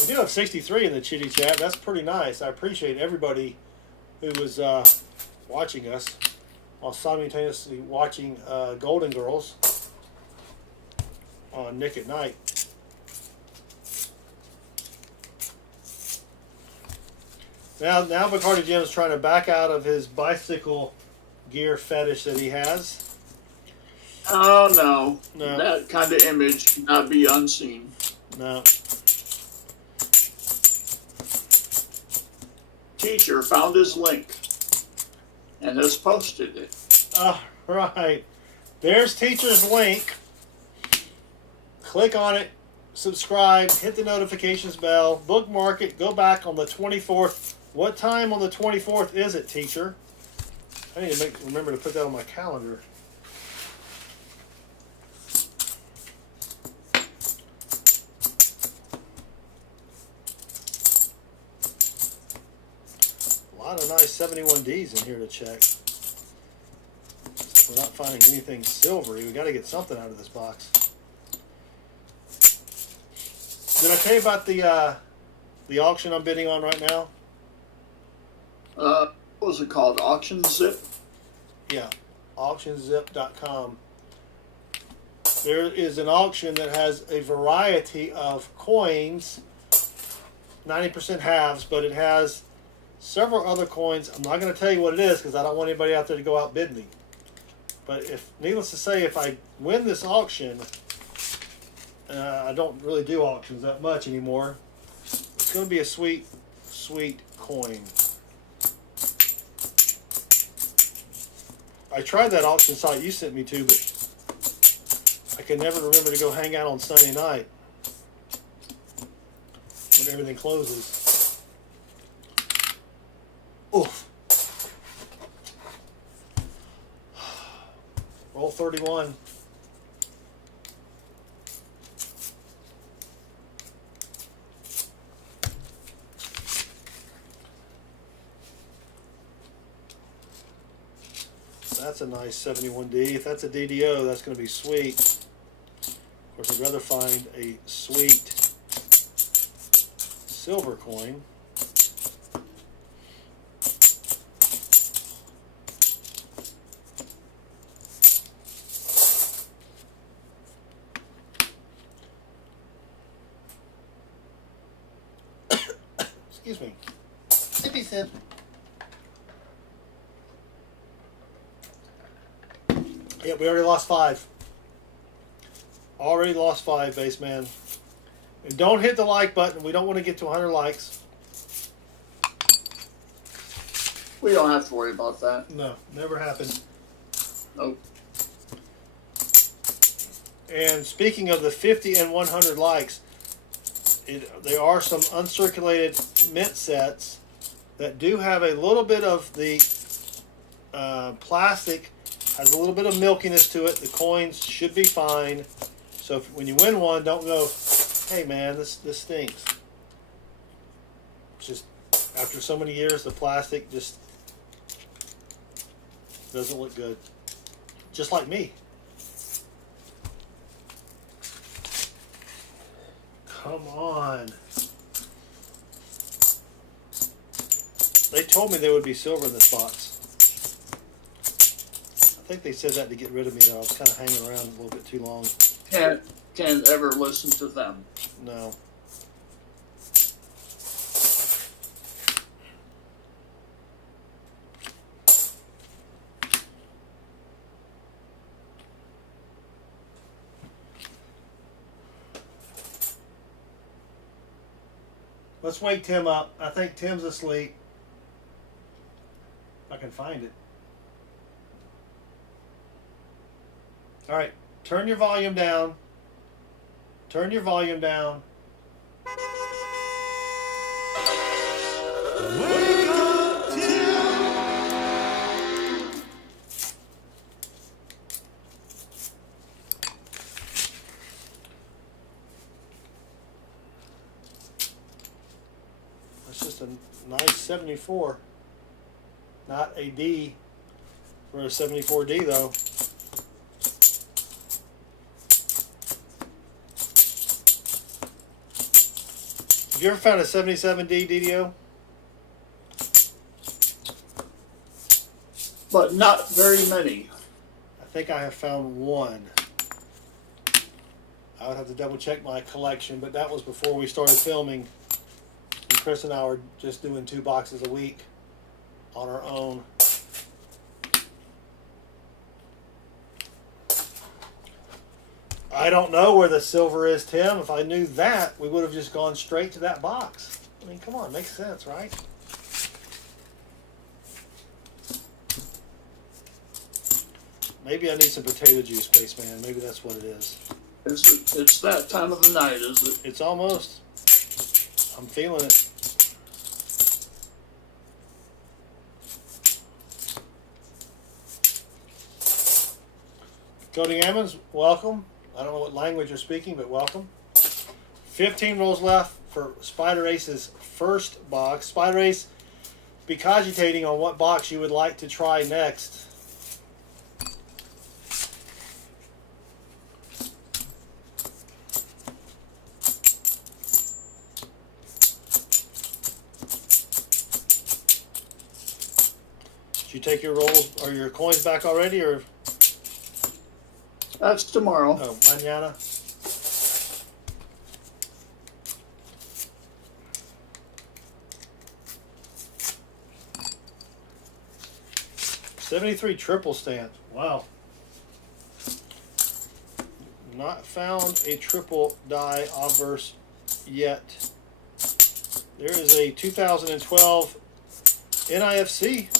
We do have 63 in the chitty chat. That's pretty nice. I appreciate everybody who was watching us while simultaneously watching Golden Girls on Nick at Night. Now Bacardi Jim is trying to back out of his bicycle gear fetish that he has. Oh, no. No. That kind of image cannot be unseen. No. Teacher found his link and has posted it. All right. There's teacher's link. Click on it. Subscribe. Hit the notifications bell. Bookmark it. Go back on the 24th. What time on the 24th is it, teacher? I need to remember to put that on my calendar. A lot of nice 71Ds in here to check. We're not finding anything silvery. We got to get something out of this box. Did I tell you about the auction I'm bidding on right now? What was it called? Auction Zip? Yeah, auctionzip.com. There is an auction that has a variety of coins, 90% halves, but it has several other coins. I'm not going to tell you what it is because I don't want anybody out there to go outbid me. But needless to say, if I win this auction, I don't really do auctions that much anymore. It's going to be a sweet, sweet coin. I tried that auction site you sent me to, but I can never remember to go hang out on Sunday night when everything closes. Oof. Roll 31. That's a nice 71D. If that's a DDO, that's going to be sweet. Of course, I'd rather find a sweet silver coin. Excuse me. Sippy sip. Yeah, we already lost 5. Already lost 5, base man. And don't hit the like button. We don't want to get to 100 likes. We don't have to worry about that. No, never happened. Nope. And speaking of the 50 and 100 likes, there are some uncirculated mint sets that do have a little bit of the plastic, has a little bit of milkiness to it. The coins should be fine. So when you win one, don't go, hey man, this stinks. It's just after so many years, the plastic just doesn't look good. Just like me. Come on. They told me there would be silver in this box. I think they said that to get rid of me, though. I was kind of hanging around a little bit too long. Can't ever listen to them. No. Let's wake Tim up. I think Tim's asleep. If I can find it. All right, turn your volume down. Turn your volume down. Wake up, Tim! That's just a nice 74. Not a D for a 74D, though. Have you ever found a 77D DDO? But not very many. I think I have found one. I would have to double check my collection, but that was before we started filming. And Chris and I were just doing 2 boxes a week on our own. I don't know where the silver is, Tim. If I knew that, we would have just gone straight to that box. I mean, come on, makes sense, right? Maybe I need some potato juice, Spaceman. Maybe that's what it is. It's that time of the night, is it? It's almost. I'm feeling it. Cody Emmons, welcome. I don't know what language you're speaking, but welcome. 15 rolls left for Spider Ace's first box. Spider Ace, be cogitating on what box you would like to try next. Did you take your rolls or your coins back already, or? That's tomorrow. Oh, mañana. $73 triple stand. Wow. Not found a triple die obverse yet. There is a 2012 NIFC.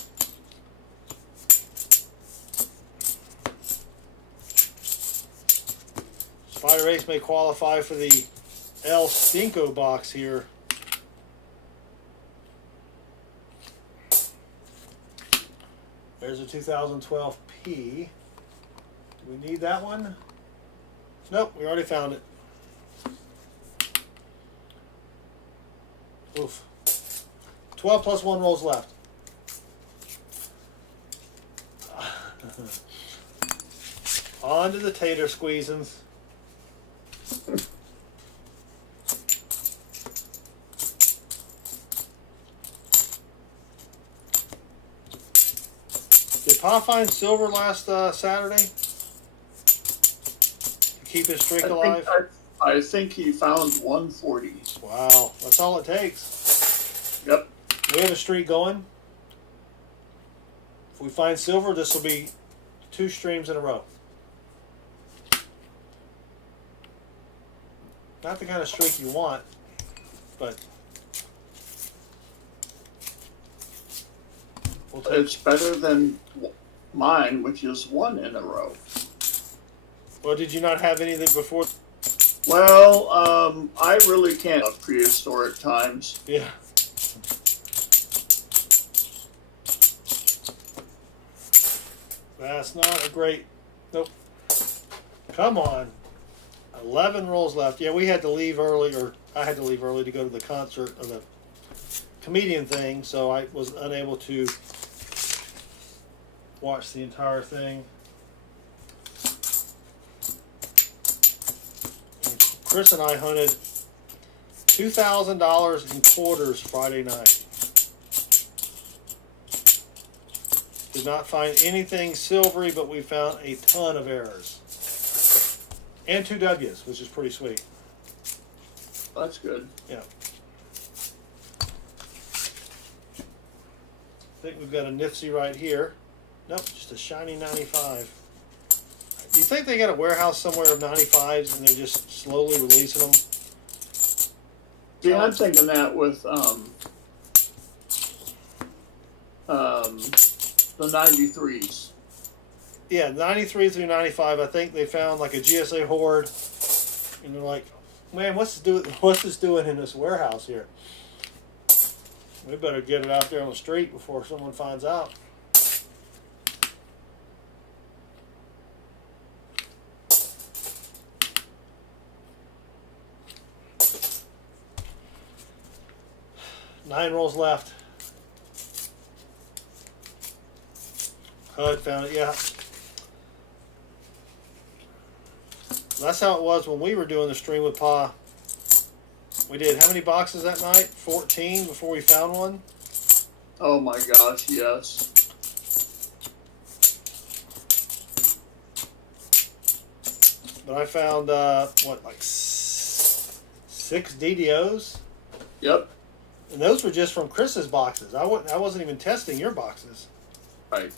Spider Ace may qualify for the El Stinko box here. There's a 2012 P. Do we need that one? Nope, we already found it. Oof. 12 plus 1 rolls left. On to the tater squeezins. Did Pa find silver last Saturday? To keep his streak alive? I think he found 140. Wow, that's all it takes. Yep. We have a streak going. If we find silver, this will be 2 streams in a row. Not the kind of streak you want, but we'll take. It's better than mine, which is 1 in a row. Well, did you not have anything before? Well, I really can't prehistoric times. Yeah. That's not a great. Nope. Come on. 11 rolls left. Yeah, we had to leave early, or I had to leave early to go to the concert of the comedian thing, so I was unable to watch the entire thing. And Chris and I hunted $2,000 in quarters Friday night. Did not find anything silvery, but we found a ton of errors. And 2 W's, which is pretty sweet. That's good. Yeah. I think we've got a Nifty right here. Nope, just a shiny 95. Do you think they got a warehouse somewhere of 95s and they're just slowly releasing them? Yeah, I'm thinking that with the 93s. Yeah, 93 through 95, I think they found like a GSA horde. And they're like, man, what's this doing in this warehouse here? We better get it out there on the street before someone finds out. Nine rolls left. HUD found it, yeah. That's how it was when we were doing the stream with Pa. We did how many boxes that night? 14 before we found one? Oh my gosh, yes. But I found, what, like 6 DDOs? Yep. And those were just from Chris's boxes. I wasn't even testing your boxes. Right.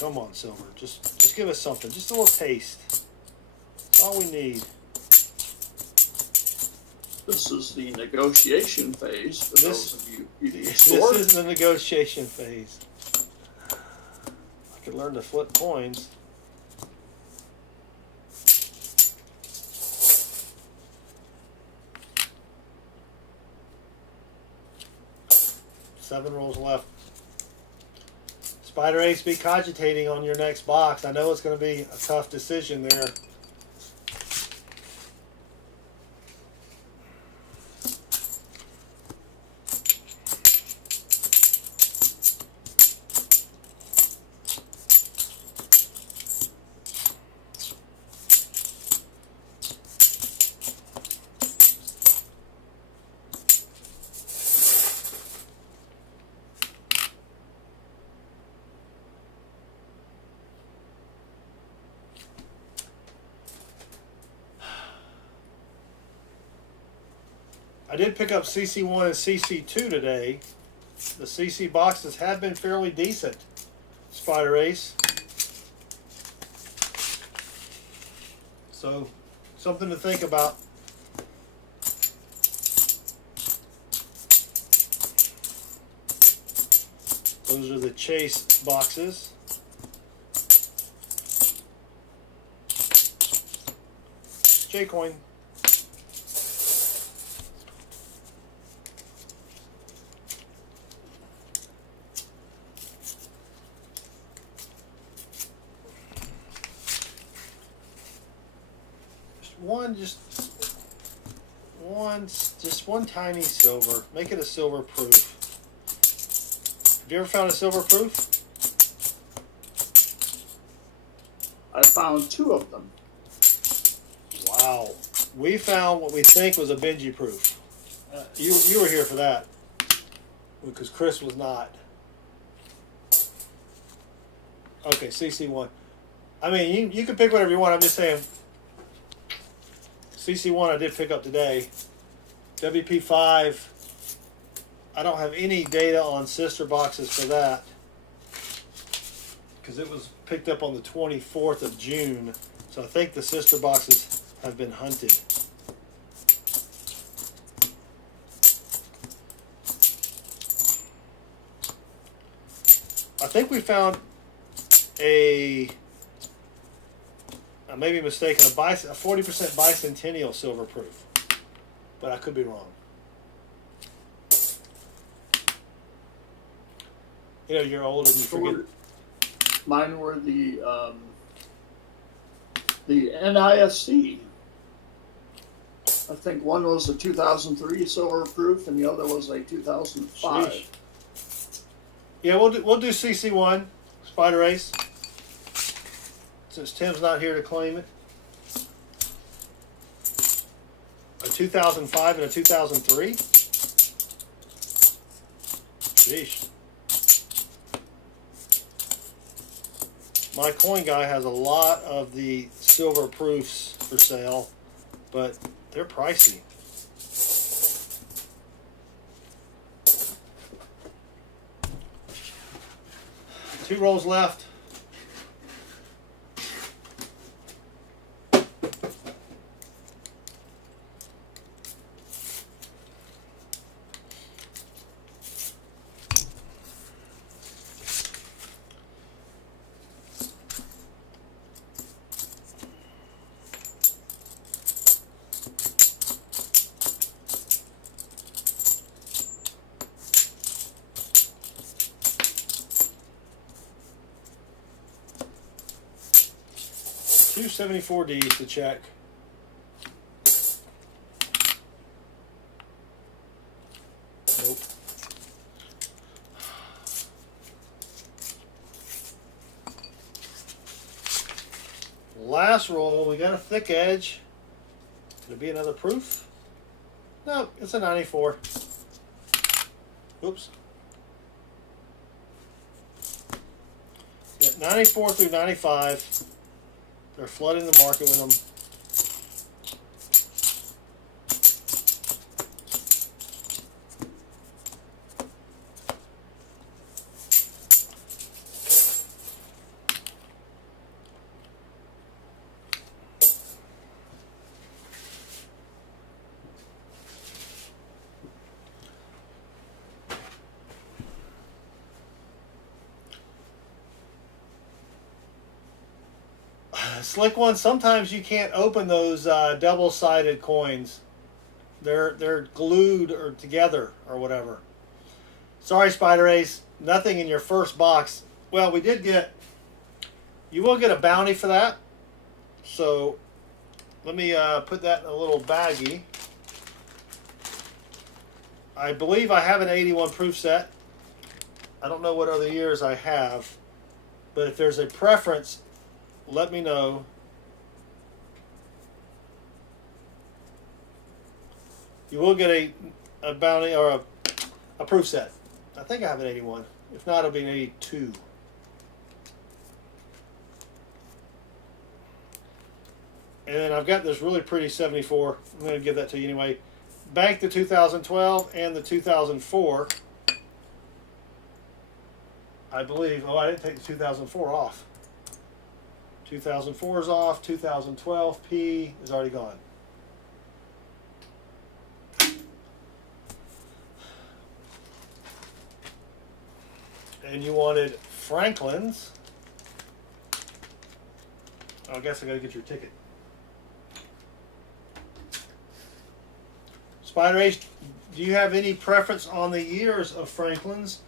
Come on, Silver. Just give us something. Just a little taste. That's all we need. This is the negotiation phase for those of you keeping This score. is the negotiation phase. I could learn to flip coins. 7 rolls left. Spider Ace, be cogitating on your next box. I know it's going to be a tough decision there. I did pick up CC1 and CC2 today. The CC boxes have been fairly decent, Spider Ace. So, something to think about. Those are the Chase boxes. J-Coin. Just one tiny silver. Make it a silver proof. Have you ever found a silver proof? I found 2 of them. Wow. We found what we think was a Benji proof. You were here for that. Because Chris was not. Okay, CC1. I mean, you can pick whatever you want. I'm just saying. CC1 I did pick up today. WP5, I don't have any data on sister boxes for that because it was picked up on the 24th of June. So I think the sister boxes have been hunted. I think we found I may be mistaken, a 40% bicentennial silver proof, but I could be wrong. You know, you're old and you forget. Mine were the NISC. I think one was a 2003 silver proof, and the other was a 2005. Sheesh. Yeah, we'll do CC1, Spider Ace. Since Tim's not here to claim it. A 2005 and a 2003? Sheesh. My coin guy has a lot of the silver proofs for sale, but they're pricey. Two rolls left. Two 74Ds to check. Nope. Last roll, we got a thick edge. Could it be another proof? No, it's a 94. Oops. Yeah, 94 through 95. They're flooding the market with them. Slick one, sometimes you can't open those double-sided coins. They're glued or together or whatever. Sorry, Spider Ace. Nothing in your first box. Well, we did get... You will get a bounty for that. So, let me put that in a little baggie. I believe I have an 81 proof set. I don't know what other years I have. But if there's a preference, let me know. You will get a bounty or a proof set. I think I have an 81. If not, it'll be an 82. And then I've got this really pretty 74. I'm going to give that to you anyway. Bank the 2012 and the 2004. I believe. Oh, I didn't take the 2004 off. 2004 is off. 2012 P is already gone. And you wanted Franklin's. I guess I got to get your ticket. Spider Ace, do you have any preference on the years of Franklin's?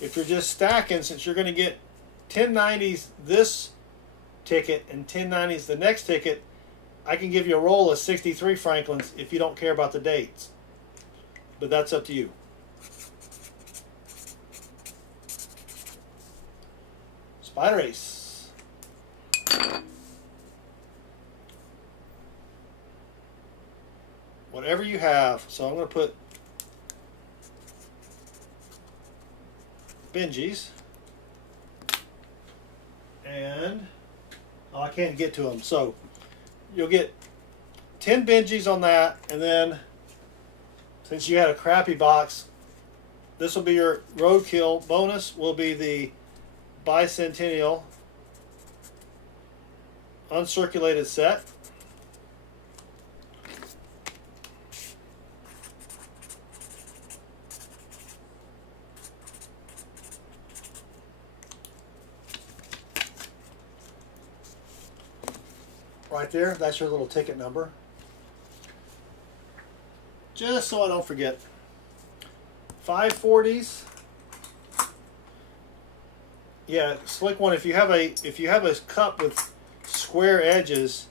If you're just stacking, since you're going to get 1090s this ticket and 1090s the next ticket, I can give you a roll of 63 Franklin's if you don't care about the dates. But that's up to you. Spider Ace. Whatever you have. So I'm going to put Benji's. And I can't get to them. So you'll get 10 Benji's on that. And then since you had a crappy box, this will be your roadkill. Bonus will be the Bicentennial uncirculated set. Right there, that's your little ticket number. Just so I don't forget. 540s. Yeah, slick one. If you have a cup with square edges,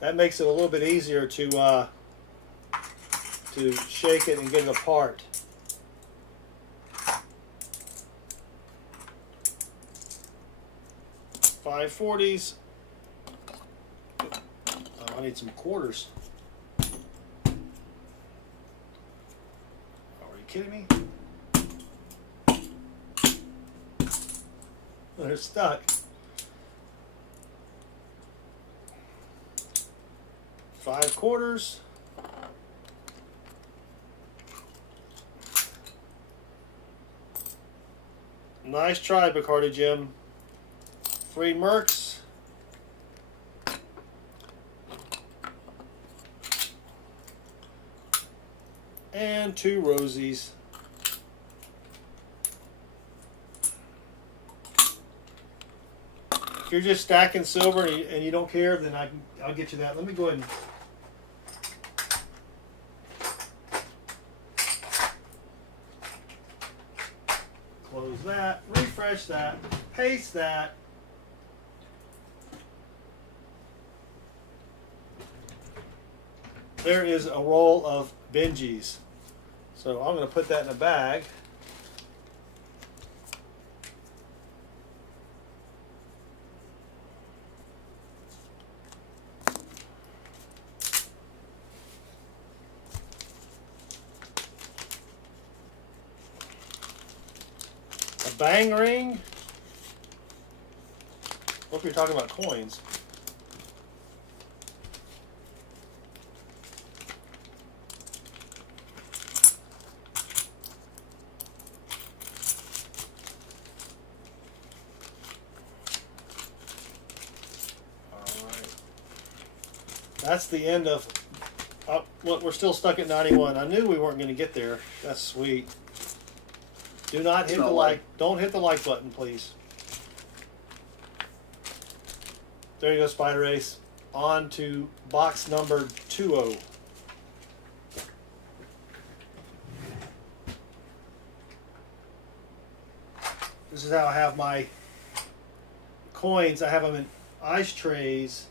that makes it a little bit easier to shake it and get it apart. $540s. Oh, I need some quarters. Are you kidding me? They're stuck. 5 quarters. Nice try, Bacardi Jim. 3 Mercs. And 2 Rosies. If you're just stacking silver and you don't care, then I'll get you that. Let me go ahead and close that, refresh that, paste that. There is a roll of Benji's. So I'm going to put that in a bag. Bang ring. Hope you're talking about coins. All right. That's the end of. Look, we're still stuck at 91. I knew we weren't going to get there. That's sweet. Do not hit the like. Don't hit the like button, please. There you go, Spider Ace. On to box number 20. This is how I have my coins. I have them in ice trays,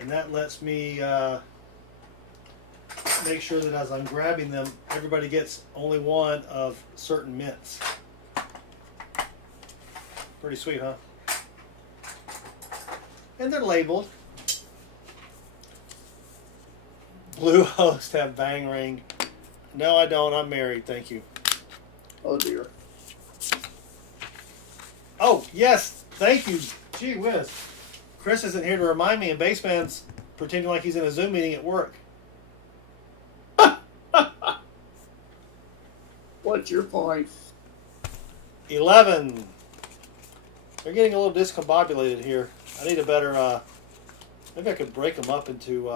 and that lets me make sure that as I'm grabbing them, everybody gets only one of certain mints. Pretty sweet, huh? And they're labeled. Blue host have bang ring. No, I don't. I'm married. Thank you. Oh dear. Oh, yes. Thank you. Gee whiz. Chris isn't here to remind me, and Baseman's pretending like he's in a Zoom meeting at work. What's your point? 11. They're getting a little discombobulated here. I need a better, maybe I could break them up into,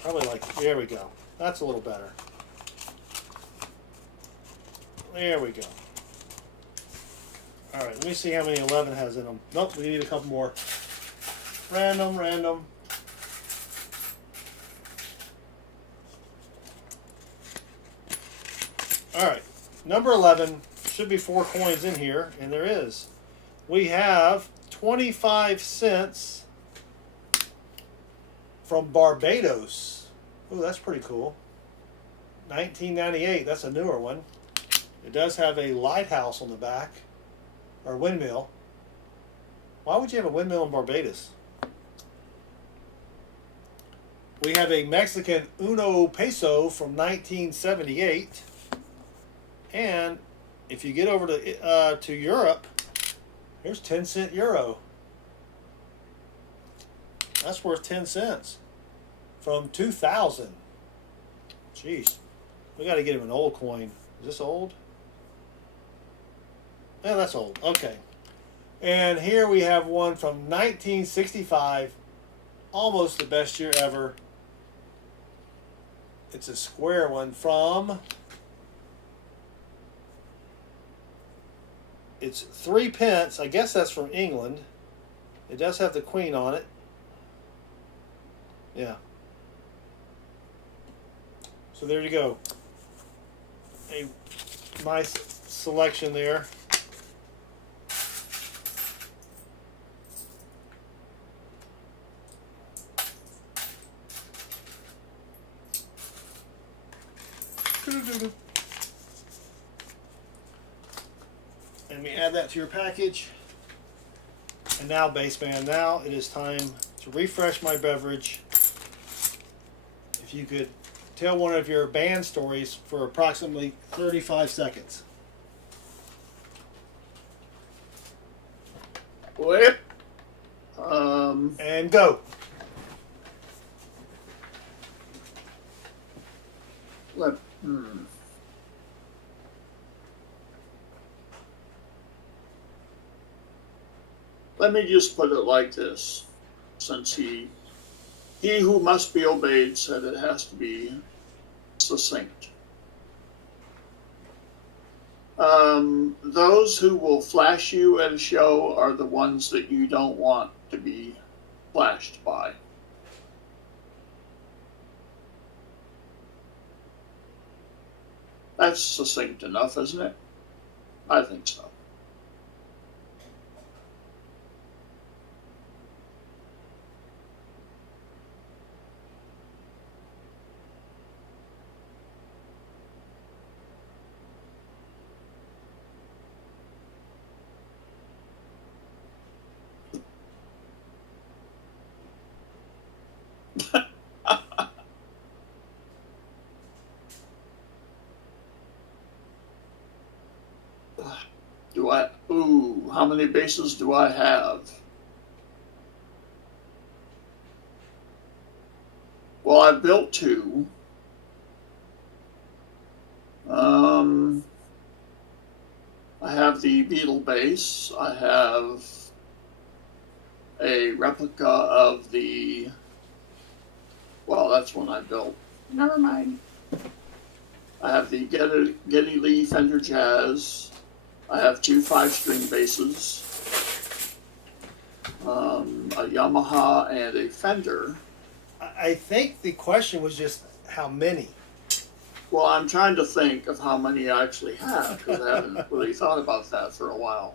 probably like, there we go. That's a little better. There we go. All right, let me see how many 11 has in them. Nope, we need a couple more. Random, random. All right, number 11, should be 4 coins in here, and there is. We have 25 cents from Barbados. Ooh, that's pretty cool. 1998, that's a newer one. It does have a lighthouse on the back, or windmill. Why would you have a windmill in Barbados? We have a Mexican Uno peso from 1978. And if you get over to Europe, here's 10-cent euro. That's worth 10 cents from 2000. Jeez. We got to get him an old coin. Is this old? Yeah, that's old. Okay. And here we have one from 1965. Almost the best year ever. It's a square one from... It's 3 pence. I guess that's from England. It does have the Queen on it. Yeah. So there you go. A nice selection there. Let me add that to your package. And now, Baseman, now it is time to refresh my beverage. If you could tell one of your band stories for approximately 35 seconds. Whip. And go. Let me just put it like this, since he who must be obeyed said it has to be succinct. Those who will flash you at a show are the ones that you don't want to be flashed by. That's succinct enough, isn't it? I think so. How many bases do I have? Well, I've built 2. I have the Beetle base. I have a replica of the, well, that's one I built. Never mind. I have the Geddy Lee Fender Jazz. I have 2 5-string basses, a Yamaha and a Fender. I think the question was just how many. Well, I'm trying to think of how many I actually have because I haven't really thought about that for a while.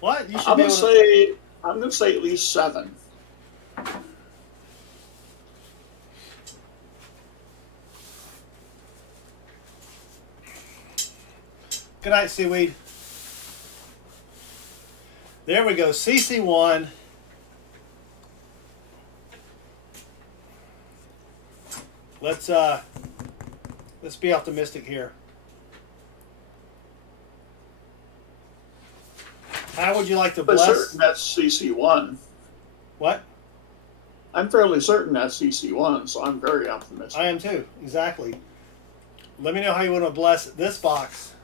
What? You should I'm be gonna able to. say I'm gonna say at least 7. Good night, Seaweed. There we go. CC1. Let's be optimistic here. How would you like to But bless? certain that's CC1. What? I'm fairly certain that's CC1, so I'm very optimistic. I am too. Exactly. Let me know how you want to bless this box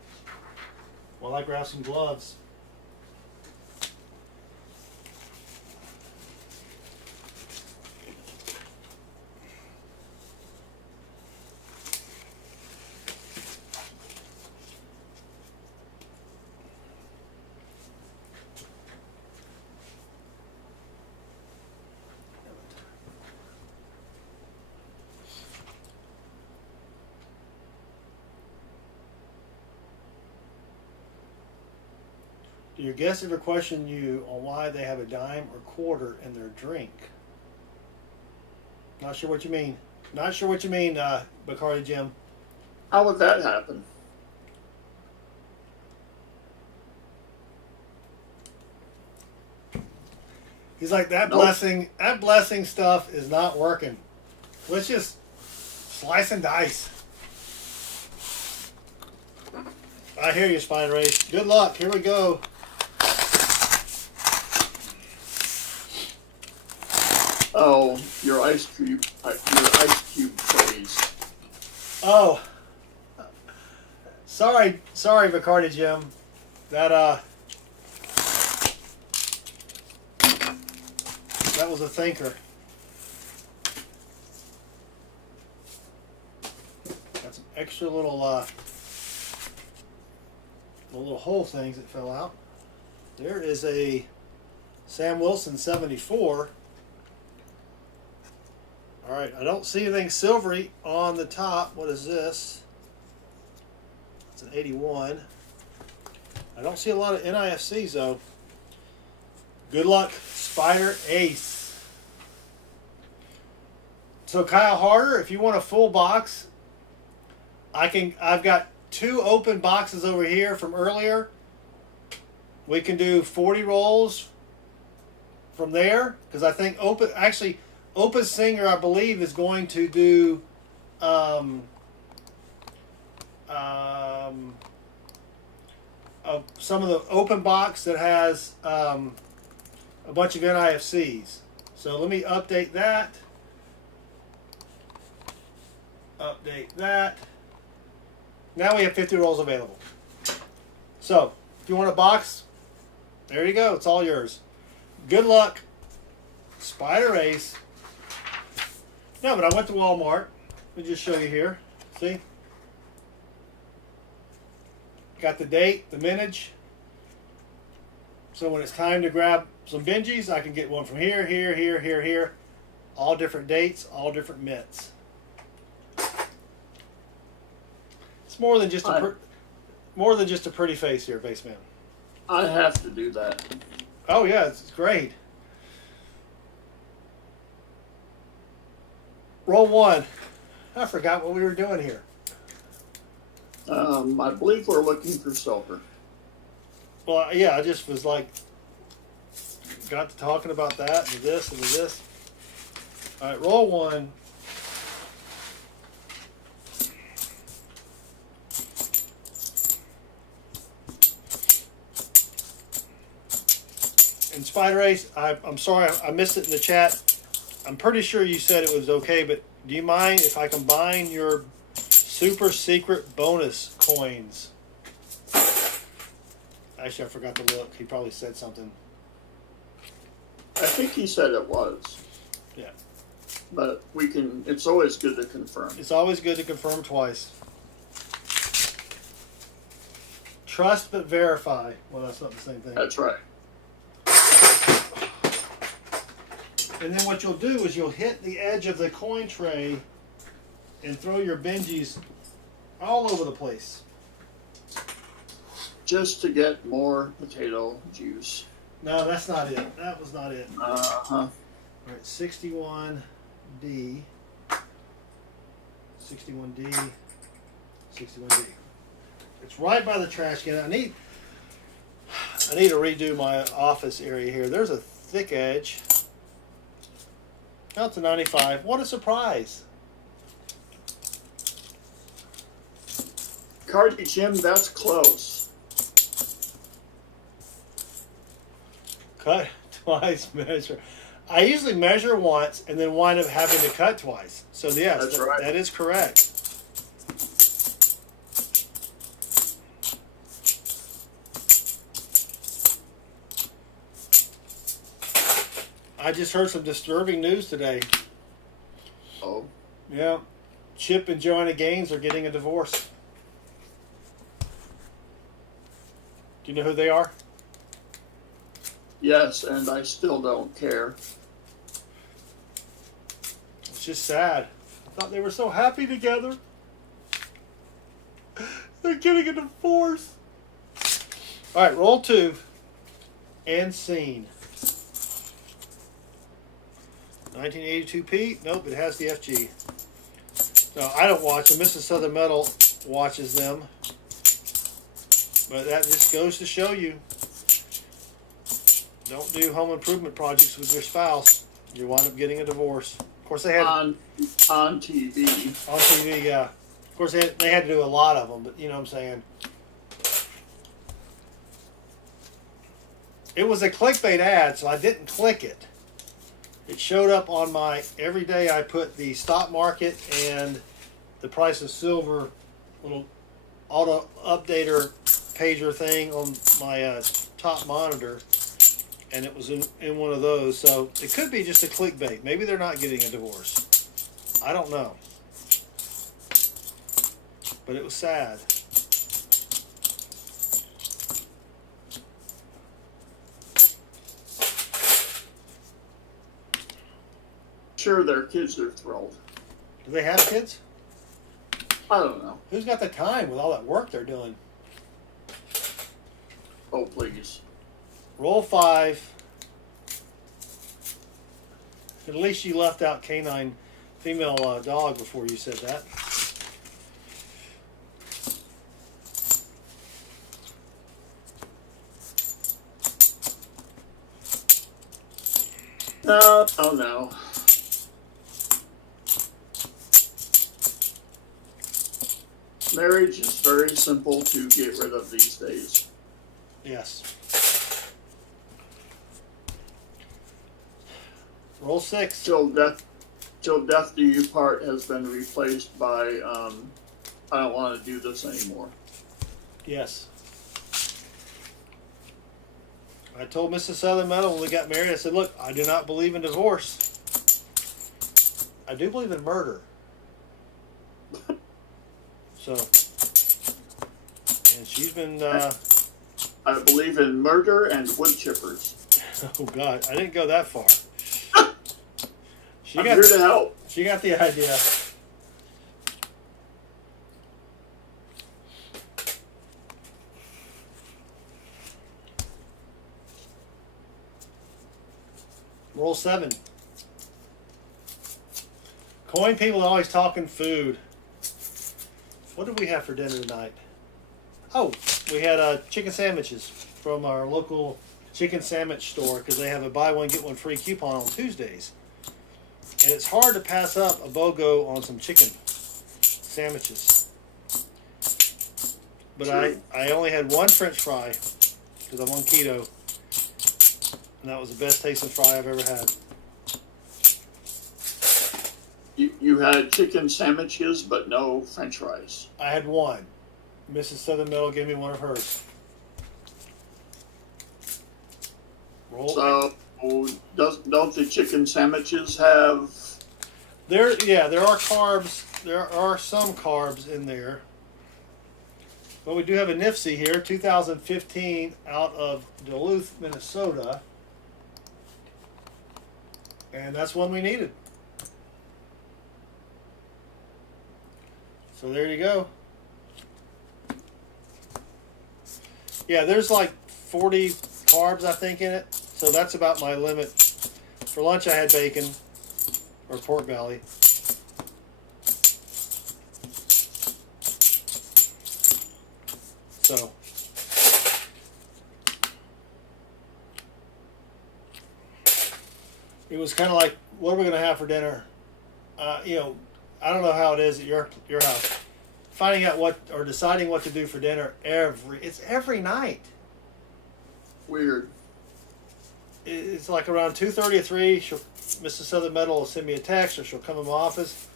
while I grab some gloves. Do your guests ever question you on why they have a dime or quarter in their drink? Not sure what you mean. Not sure what you mean, Bacardi Jim. How would that happen? He's like, that Nope. blessing stuff is not working. Let's just slice and dice. I hear you, Spider Race. Good luck. Here we go. Oh, your ice cube trays. Oh. Sorry, Bacardi Jim. That was a thinker. Got some extra little hole things that fell out. There is a Sam Wilson 74. All right, I don't see anything silvery on the top. What is this? It's an 81. I don't see a lot of NIFCs though. Good luck, Spider Ace. So Kyle Harder, if you want a full box, I've got 2 open boxes over here from earlier. We can do 40 rolls from there because I think Open Singer, I believe, is going to do some of the open box that has a bunch of NIFCs. So let me update that. Update that. Now we have 50 rolls available. So if you want a box, there you go. It's all yours. Good luck, Spider Ace. No, but I went to Walmart. Let me just show you here. See? Got the date, the mintage. So when it's time to grab some Benjis, I can get one from here, here, here, here, here. All different dates, all different mints. It's more than just a pretty face here, Baseman. I have to do that. Oh yeah, it's great. Roll 1. I forgot what we were doing here. I believe we're looking for silver. Well, yeah, I just was like, got to talking about that and this and this. All right, roll 1. And Spider Ace, I'm sorry, I missed it in the chat. I'm pretty sure you said it was okay, but do you mind if I combine your super secret bonus coins? Actually, I forgot to look. He probably said something. I think he said it was. Yeah. But it's always good to confirm. It's always good to confirm twice. Trust but verify. Well, that's not the same thing. That's right. And then what you'll do is you'll hit the edge of the coin tray and throw your Benjis all over the place. Just to get more potato juice. No, that's not it. That was not it. Uh-huh. All right, 61D. 61D. 61D. It's right by the trash can. I need to redo my office area here. There's a thick edge. Out to 95. What a surprise. Cardi Jim, that's close. Cut twice, measure. I usually measure once and then wind up having to cut twice. So yes, That's right. that is correct. I just heard some disturbing news today. Oh. Yeah. Chip and Joanna Gaines are getting a divorce. Do you know who they are? Yes, and I still don't care. It's just sad. I thought they were so happy together. They're getting a divorce. All right, roll 2. And scene. 1982 Pete? Nope, it has the FG. No, I don't watch them. Mrs. Southern Metal watches them. But that just goes to show you, don't do home improvement projects with your spouse. You wind up getting a divorce. Of course, they had On TV. on TV. Yeah, of course they had to do a lot of them. But you know what I'm saying. It was a clickbait ad, so I didn't click it. It showed up on my every day. I put the stock market and the price of silver little auto updater pager thing on my top monitor, and it was in one of those. So it could be just a clickbait. Maybe they're not getting a divorce. I don't know. But it was sad. Sure, their kids are thrilled. Do they have kids? I don't know. Who's got the time with all that work they're doing? Oh, please. Roll 5. At least you left out canine female dog before you said that. No, oh no. Marriage is very simple to get rid of these days. Yes. Roll 6. Till death do you part has been replaced by I don't want to do this anymore. Yes. I told Mrs. Southern Meadow when we got married, I said, look, I do not believe in divorce. I do believe in murder. So, and she's been, I believe in murder and wood chippers. oh God, I didn't go that far. I'm here to help. She got the idea. Roll 7. Coin people are always talking food. What did we have for dinner tonight? Oh, we had chicken sandwiches from our local chicken sandwich store because they have a buy one get one free coupon on Tuesdays. And it's hard to pass up a BOGO on some chicken sandwiches. But I only had one French fry because I'm on keto. And that was the best tasting fry I've ever had. You had chicken sandwiches, but no French fries. I had one. Mrs. Southern Meadow gave me one of hers. Roll. So, don't the chicken sandwiches have? There are carbs. There are some carbs in there. But we do have a Nifty here, 2015, out of Duluth, Minnesota. And that's one we needed. So there you go. Yeah, there's like 40 carbs, I think, in it. So that's about my limit. For lunch, I had bacon or pork belly. So it was kind of like, what are we going to have for dinner? You know, I don't know how it is at your house. Finding out what or deciding what to do for dinner it's every night. Weird. It's like around 2:30 or 3. Mrs. Southern Metal will send me a text, or she'll come in my office.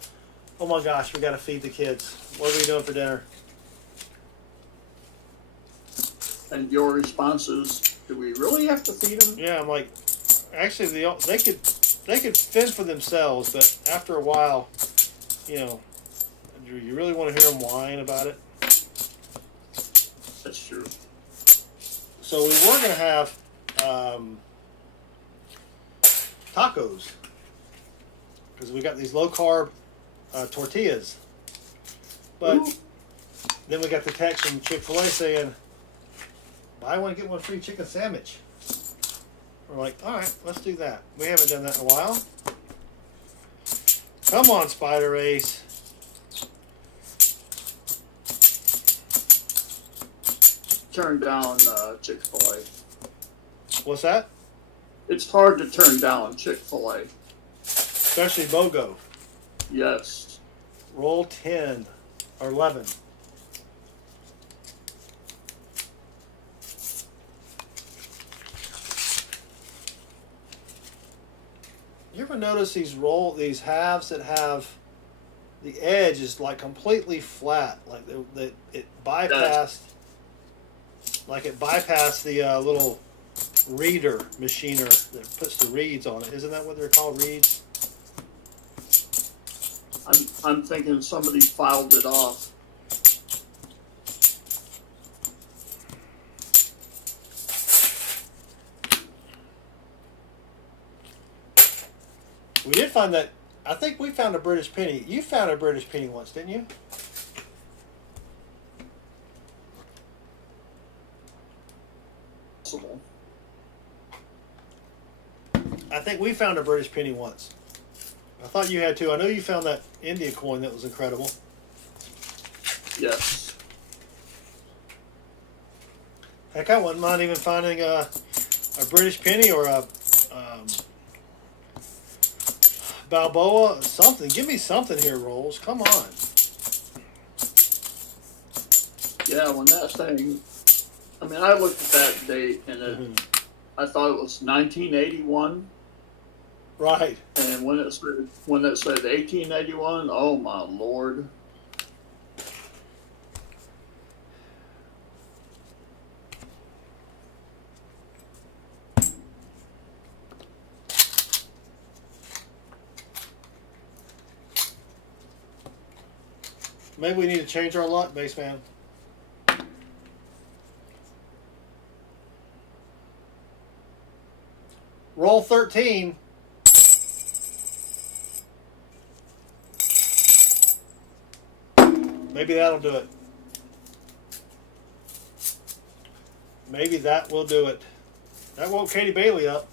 Oh my gosh, we got to feed the kids. What are we doing for dinner? And your response is, do we really have to feed them? Yeah, I'm like, actually, they could fend for themselves, but after a while, you know, do you really want to hear them whine about it? That's true. So we were going to have tacos because we got these low carb tortillas, but Ooh. then we got the text from Chick-fil-A saying, buy one get one free chicken sandwich. We're like, all right, let's do that. We haven't done that in a while. Come on, Spider Ace. Turn down Chick-fil-A. What's that? It's hard to turn down Chick-fil-A. Especially BOGO. Yes. Roll 10 or 11. You ever notice these halves that have the edge is like completely flat, like it bypassed, the little reader machiner that puts the reeds on it. Isn't that what they're called, reeds? I'm thinking somebody filed it off. We did find that. I think we found a British penny. You found a British penny once, didn't you? Possible. I think we found a British penny once. I thought you had too. I know you found that India coin that was incredible. Yes. Heck, I wouldn't mind even finding a British penny or a Balboa, something. Give me something here, Rolls. Come on. Yeah, when that thing, I mean, I looked at that date and I thought it was 1981. Right. And when it said 1881, oh my Lord. Maybe we need to change our luck, base man. Roll 13. Maybe that'll do it. Maybe that will do it. That woke Katie Bailey up.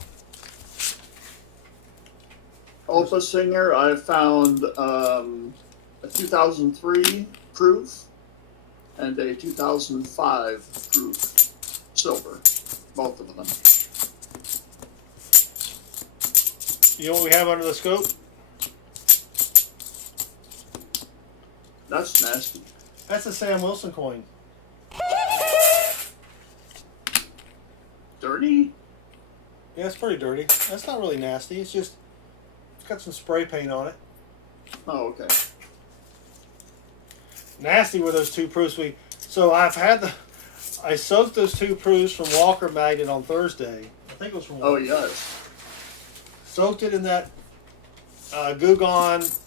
Opa Singer, I found a 2003 proof and a 2005 proof silver, both of them. You know what we have under the scope? That's nasty. That's a Sam Wilson coin. Dirty? Yeah, it's pretty dirty. That's not really nasty. It's just, it's got some spray paint on it. Oh, okay. Nasty were those two proofs so I soaked those two proofs from Walker Magnet on Thursday. I think it was from Walker. Oh, yes. Soaked it in that Gugon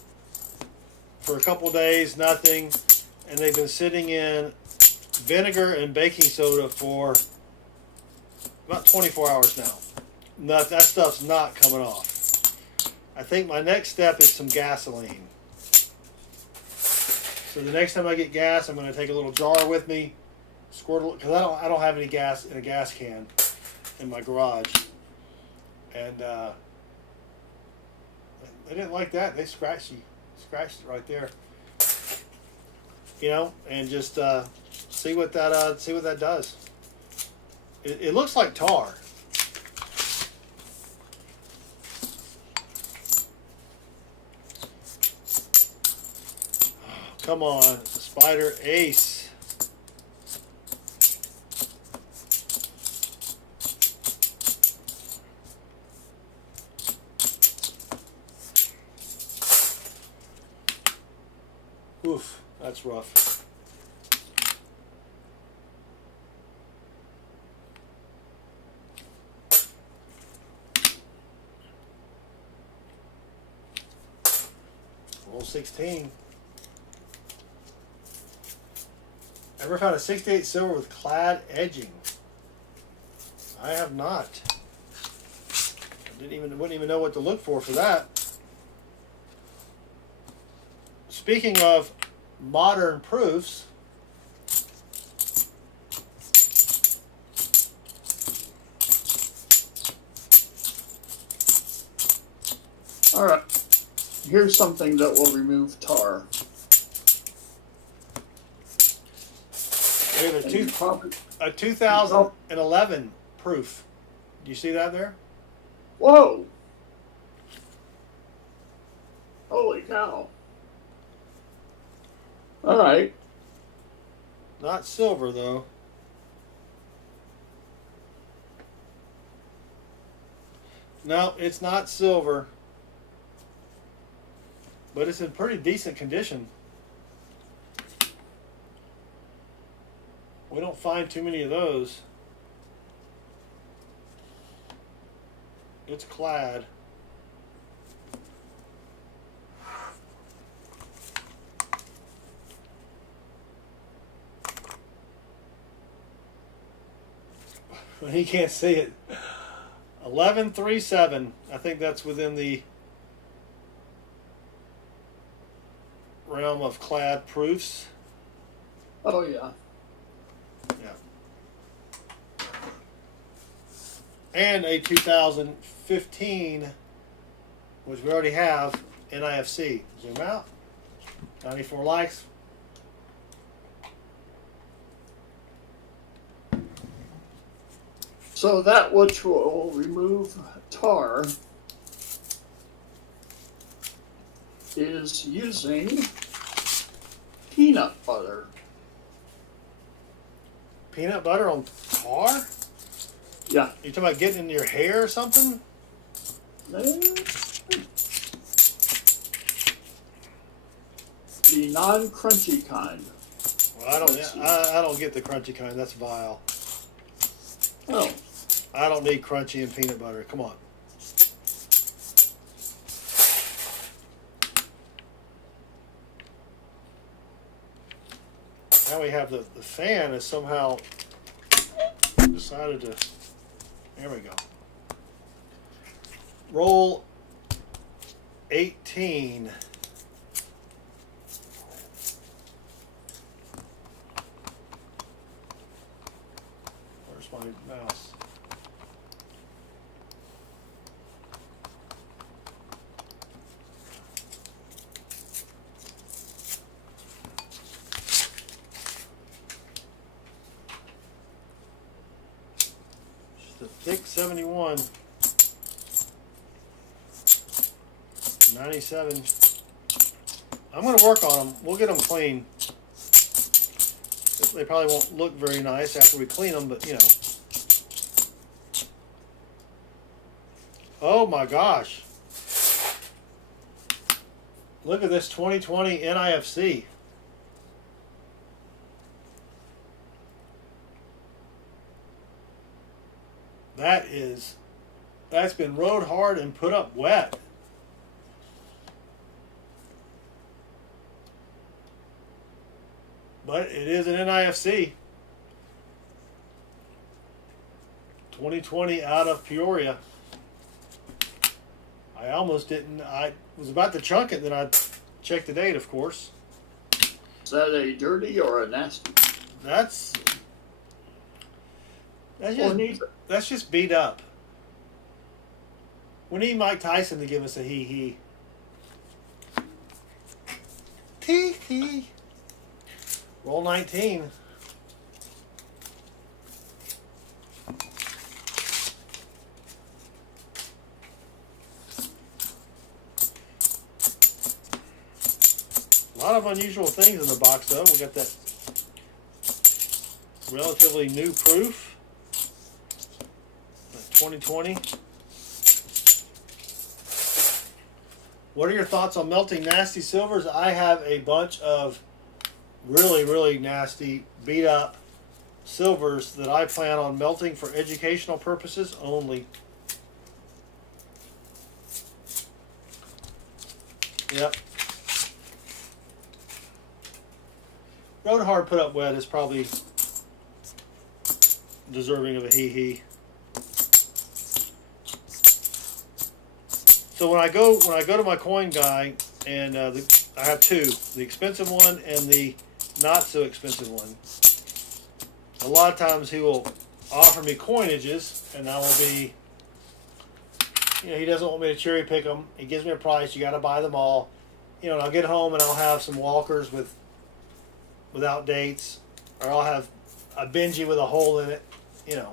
for a couple of days, nothing, and they've been sitting in vinegar and baking soda for about 24 hours now. That stuff's not coming off. I think my next step is some gasoline. So the next time I get gas, I'm going to take a little jar with me, squirt because I don't have any gas in a gas can in my garage, and they didn't like that. They scratched it right there. You know, and just see what that does. It looks like tar. Come on, Spider Ace. Oof, that's rough. Roll 16. Ever found a 68 silver with clad edging? I have not. Wouldn't even know what to look for that. Speaking of modern proofs, All right. Here's something that will remove tar. we have a 2011 proof. Do you see that there? Whoa! Holy cow. All right. Not silver, though. No, it's not silver. But it's in pretty decent condition. We don't find too many of those. It's clad. He can't see it. 1137. I think that's within the realm of clad proofs. Oh, yeah. Yeah. And a 2015, which we already have, NIFC. Zoom out. 94 likes. So that which will remove tar is using peanut butter. Peanut butter on tar? Yeah. You talking about getting in your hair or something? The non-crunchy kind. Well, I don't get the crunchy kind. That's vile. Oh. I don't need crunchy and peanut butter. Come on. Now we have the fan has somehow decided to. There we go. Roll 18. Where's my mouse? Just a thick 71. 97. I'm going to work on them. We'll get them clean. They probably won't look very nice after we clean them, but you know. Oh my gosh. Look at this 2020 NIFC. That's been rode hard and put up wet. But it is an NIFC. 2020 out of Peoria. I almost didn't. I was about to chunk it, then I checked the date, of course. Is that a dirty or a nasty? That's That's just beat up. We need Mike Tyson to give us a hee. Tee. Roll 19. A lot of unusual things in the box, though. We got that relatively new proof. 2020. What are your thoughts on melting nasty silvers? I have a bunch of really, really nasty, beat up silvers that I plan on melting for educational purposes only. Yep. Road hard put up wet is probably deserving of a hee. So when I go to my coin guy, and I have two, the expensive one and the not so expensive one. A lot of times he will offer me coinages, and I will be, he doesn't want me to cherry pick them. He gives me a price. You got to buy them all. And I'll get home and I'll have some Walkers without dates, or I'll have a Benji with a hole in it. You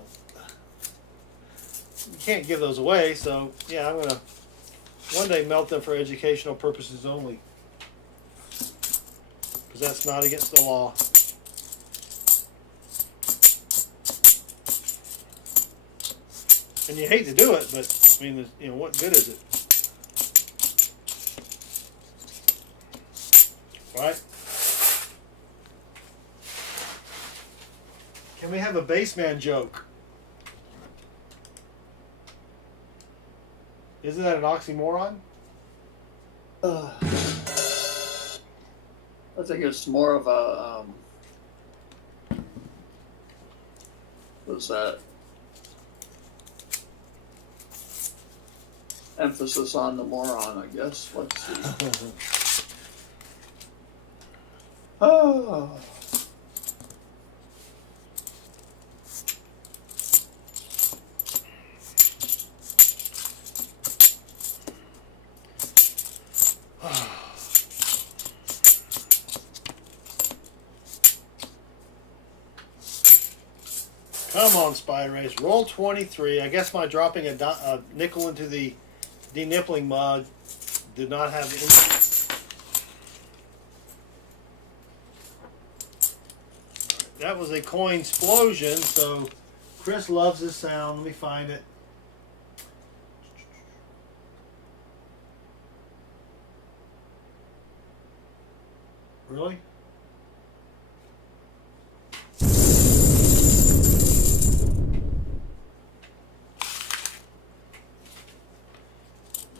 can't give those away. So yeah, I'm gonna one day melt them for educational purposes only, because that's not against the law. And you hate to do it, but I mean, what good is it? Right? Can we have a baseman joke? Isn't that an oxymoron? I think it's more of a what's that? Emphasis on the moron, I guess. Let's see. Oh. Come on, Spider Race. Roll 23. I guess my dropping a nickel into the denippling mug did not have any. That was a coin explosion, so Chris loves this sound. Let me find it. Really?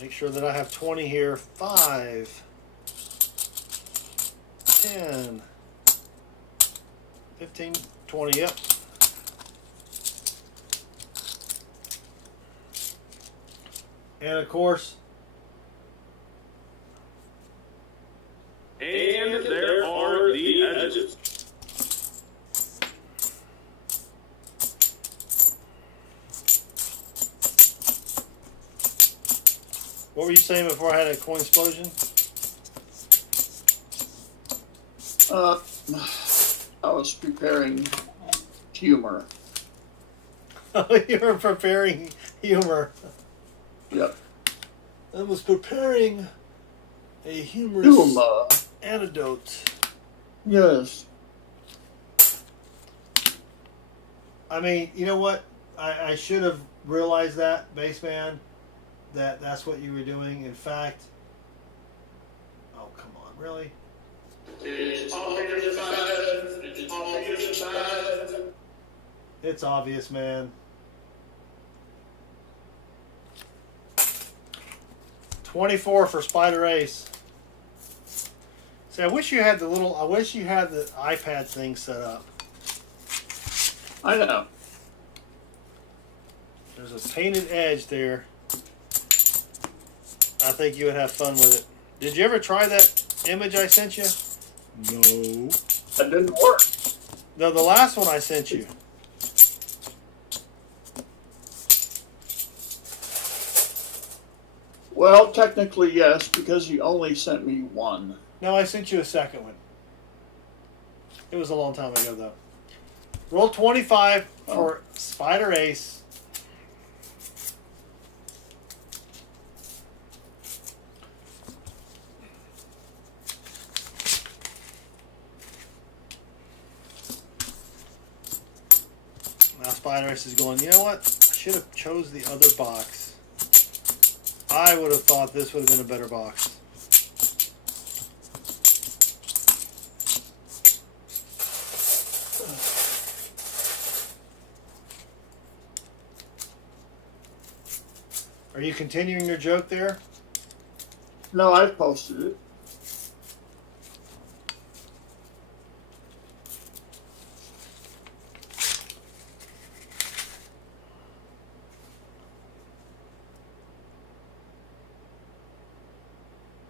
Make sure that I have 20 here. 5, 10, 15, 20, yep. And of course, and there are the edges. what were you saying before I had a coin explosion? I was preparing humor. You were preparing humor. Yep. I was preparing a humorous Humor. anecdote. Yes. I mean, you know what? I should have realized that, Baseman, that's what you were doing. In fact, oh, come on, really? It's obvious, man. It's obvious, man. It's obvious, man. 24 for Spider Ace. See, I wish you had the iPad thing set up. I know. There's a painted edge there. I think you would have fun with it. Did you ever try that image I sent you? No. That didn't work. No, the last one I sent you. Well, technically, yes, because he only sent me one. No, I sent you a second one. It was a long time ago, though. Roll 25 for Spider Ace. Now Spider Ace is going, you know what? I should have chose the other box. I would have thought this would have been a better box. Are you continuing your joke there? No, I've posted it.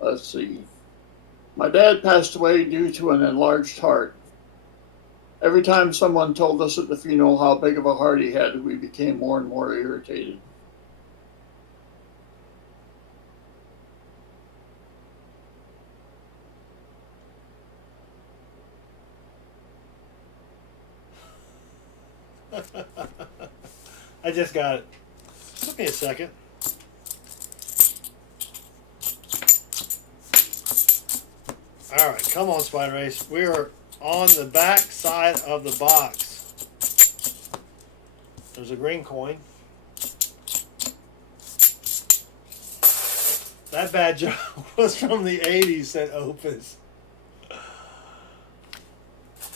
Let's see. My dad passed away due to an enlarged heart. Every time someone told us at the funeral how big of a heart he had, we became more and more irritated. I just got it. Took me a second. All right, come on, Spider Ace. We are on the back side of the box. There's a green coin. That bad joke was from the 80s, said Opus.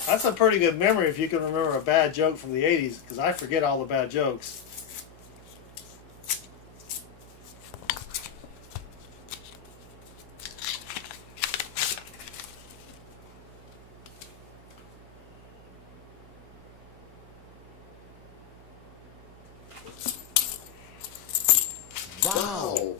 That's a pretty good memory if you can remember a bad joke from the 80s, because I forget all the bad jokes. Wow.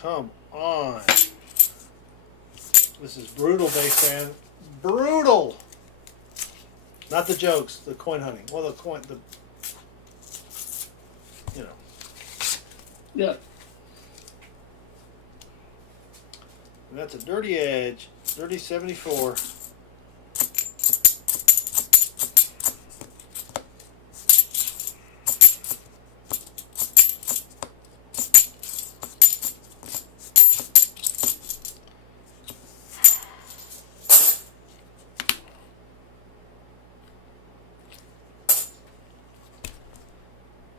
Come on. This is brutal, base fan. Brutal! Not the jokes, the coin hunting. Well, the coin, you know. Yeah. And that's a dirty edge. Dirty 74.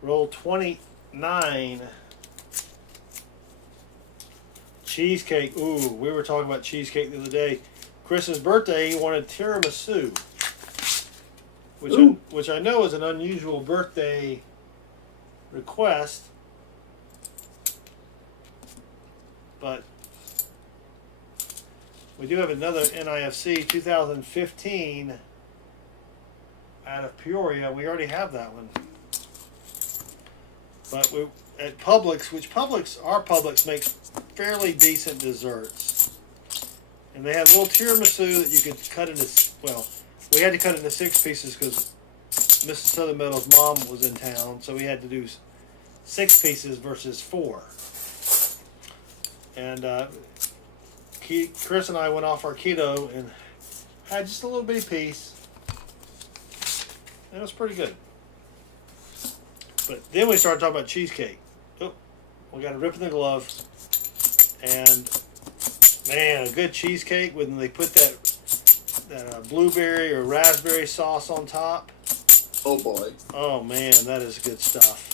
Roll 29. Cheesecake. Ooh, we were talking about cheesecake the other day. Chris's birthday, he wanted tiramisu, which I know is an unusual birthday request, but we do have another NIFC 2015 out of Peoria. We already have that one. But we at Publix, our Publix makes fairly decent desserts. And they have little tiramisu that you could cut into, well, we had to cut it into 6 pieces because Mrs. Southern Meadow's mom was in town, so we had to do 6 pieces versus 4. And Chris and I went off our keto and had just a little bitty piece. And it was pretty good. But then we started talking about cheesecake. Oh, we got a rip in the glove. And man, a good cheesecake when they put that blueberry or raspberry sauce on top. Oh boy. Oh man, that is good stuff.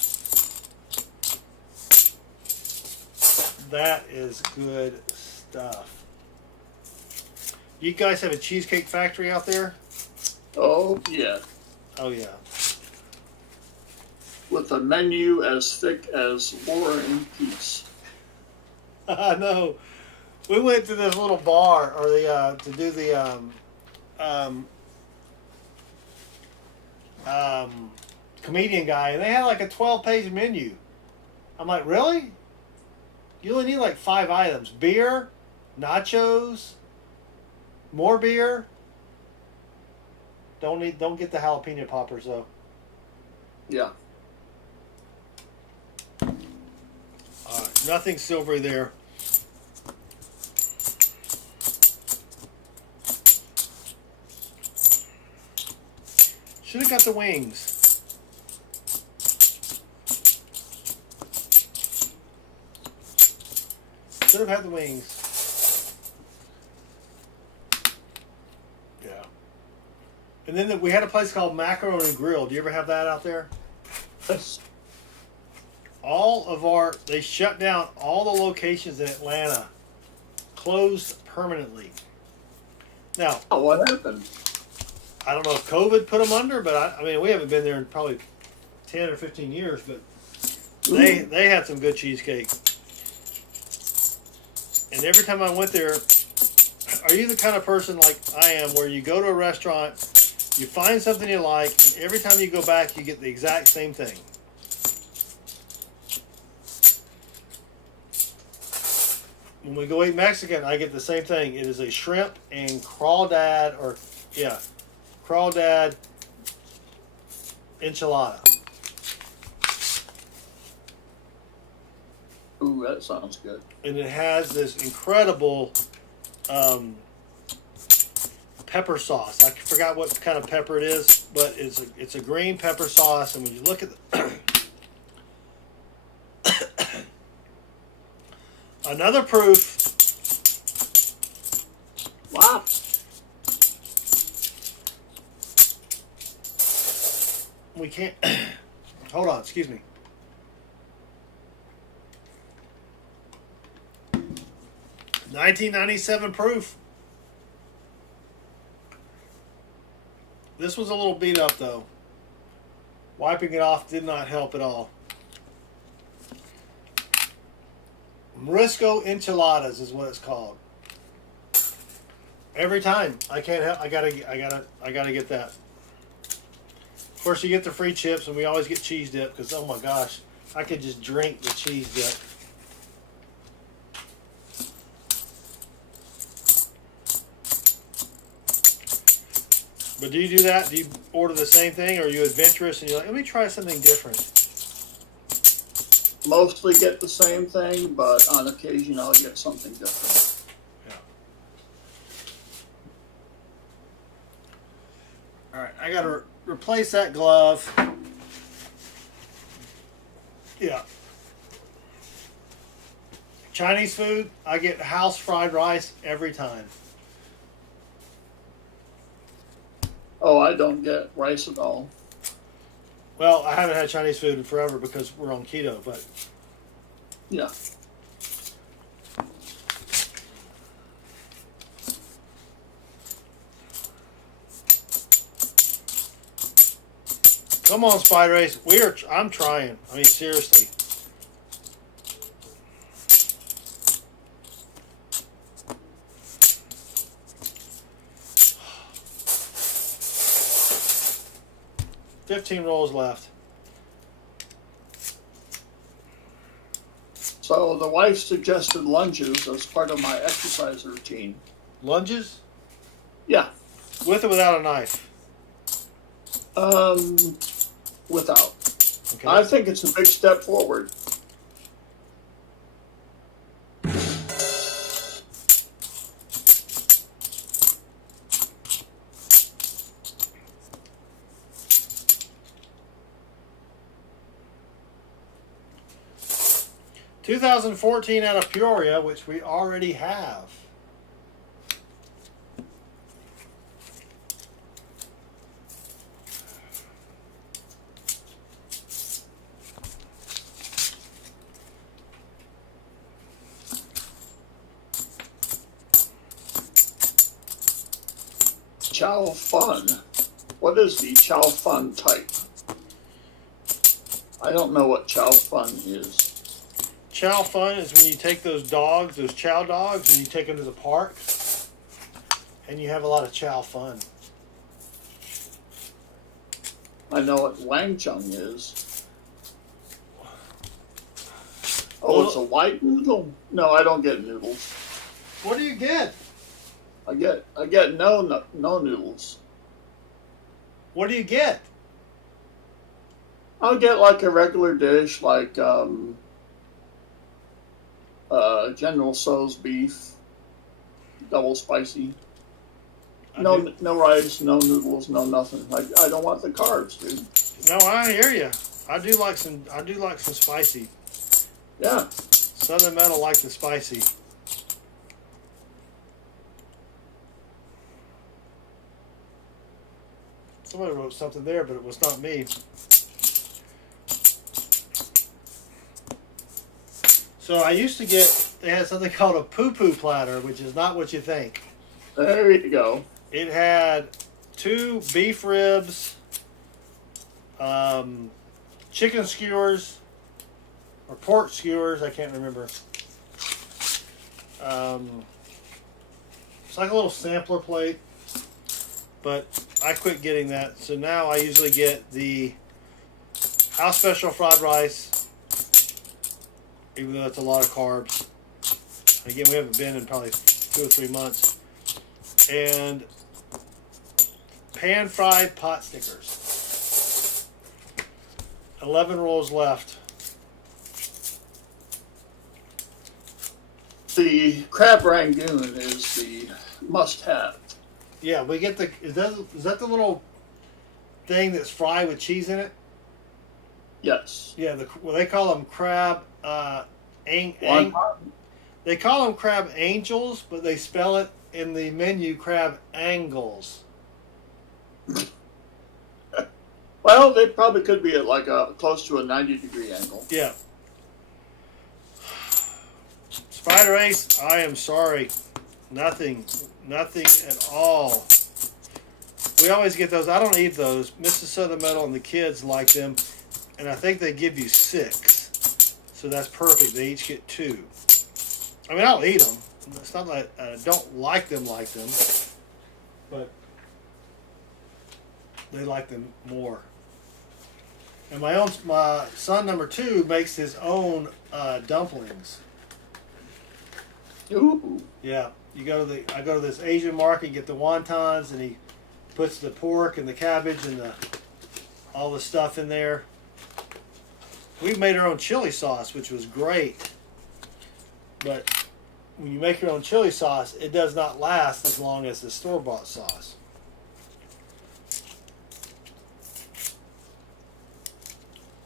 That is good stuff. You guys have a cheesecake factory out there? Oh yeah. Oh yeah. With a menu as thick as War and Peace. I know. We went to this little bar, or to do the comedian guy, and they had like a 12-page menu. I'm like, really? You only need like 5 items: beer, nachos, More beer. Don't get the jalapeno poppers though. Yeah. All right, nothing silvery there. Should have got the wings. Should have had the wings. Yeah. And then we had a place called Macaroni Grill. Do you ever have that out there? Yes. They shut down all the locations in Atlanta. Closed permanently. Now, Oh, what happened? I don't know if COVID put them under, but I mean, we haven't been there in probably 10 or 15 years, but they had some good cheesecake. And every time I went there, are you the kind of person like I am where you go to a restaurant, you find something you like, and every time you go back, you get the exact same thing? When we go eat Mexican, I get the same thing. It is a shrimp and crawdad enchilada. Ooh, that sounds good. And it has this incredible pepper sauce. I forgot what kind of pepper it is, but it's a green pepper sauce. And when you look at another proof. Wow. We can't. Hold on, excuse me. $19.97 proof. This was a little beat up though. Wiping it off did not help at all. Morisco enchiladas is what it's called. Every time I can't help. I gotta get that. Of course, you get the free chips, and we always get cheese dip because oh my gosh, I could just drink the cheese dip. But do you do that? Do you order the same thing, or are you adventurous and you're like, let me try something different? Mostly get the same thing, but on occasion I'll get something different. Yeah. All right, I gotta replace that glove. Yeah. Chinese food, I get house fried rice every time. Oh, I don't get rice at all. Well, I haven't had Chinese food in forever because we're on keto, but Yeah. come on, Spider Ace. I'm trying. I mean, seriously. $15 rolls left. So the wife suggested lunges as part of my exercise routine. Lunges? Yeah. With or without a knife? Without. Okay. I think it's a big step forward. $2014 out of Peoria, which we already have. Chow Fun. What is the Chow Fun type? I don't know what Chow Fun is. Chow Fun is when you take those dogs, those chow dogs, and you take them to the park, and you have a lot of chow fun. I know what Wang Chung is. Oh, Well, it's a white noodle? No, I don't get noodles. what do you get? I get no noodles. What do you get? I'll get like a regular dish, like General Tso's beef, double spicy. No rice, no noodles, no nothing. I don't want the carbs, dude. No, I hear you. I do like some spicy. Yeah. Southern Metal like the spicy. Somebody wrote something there, but it was not me. So I used to they had something called a poo-poo platter, which is not what you think. There you go. It had 2 beef ribs, chicken skewers, or pork skewers, I can't remember. It's like a little sampler plate, but I quit getting that. So now I usually get the house special fried rice, even though it's a lot of carbs. Again, we haven't been in probably 2 or 3 months. And pan-fried pot stickers. 11 rolls left. The crab rangoon is the must-have. Yeah, we get the. Is that the little thing that's fried with cheese in it? Yes. Yeah, they call them crab. They call them crab angels, but they spell it in the menu crab angles. Well, they probably could be at like close to a 90-degree angle. Yeah. Spider Ace, I am sorry. Nothing at all. We always get those. I don't eat those. Mrs. Southern Metal and the kids like them, and I think they give you 6. So that's perfect. They each get 2. I mean, I'll eat them. It's not like I don't like them, but they like them more. And my son number 2 makes his own dumplings. Ooh. Yeah, I go to this Asian market, get the wontons, and he puts the pork and the cabbage and all the stuff in there. We made our own chili sauce, which was great. But when you make your own chili sauce, it does not last as long as the store-bought sauce.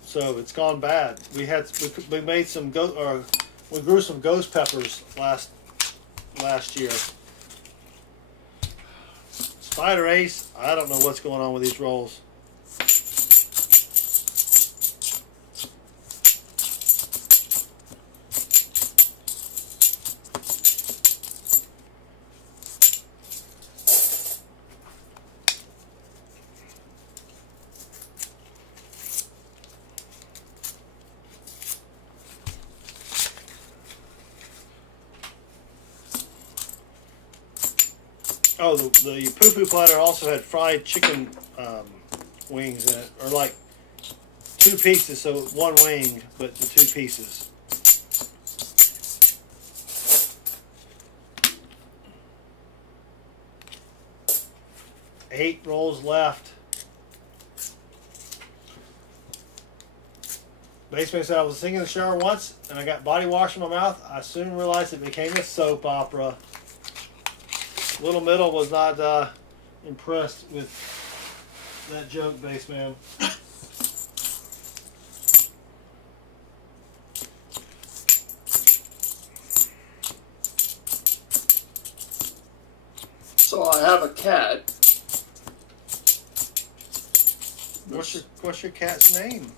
So it's gone bad. We made some we grew some ghost peppers last year. Spider Ace, I don't know what's going on with these rolls. Oh, the poo-poo platter also had fried chicken wings in it, or like 2 pieces, so 1 wing, but the 2 pieces. Eight rolls left. Baseman said I was singing in the shower once, and I got body wash in my mouth. I soon realized it became a soap opera. Little Middle was not impressed with that joke, Baseman. So I have a cat. What's your cat's name?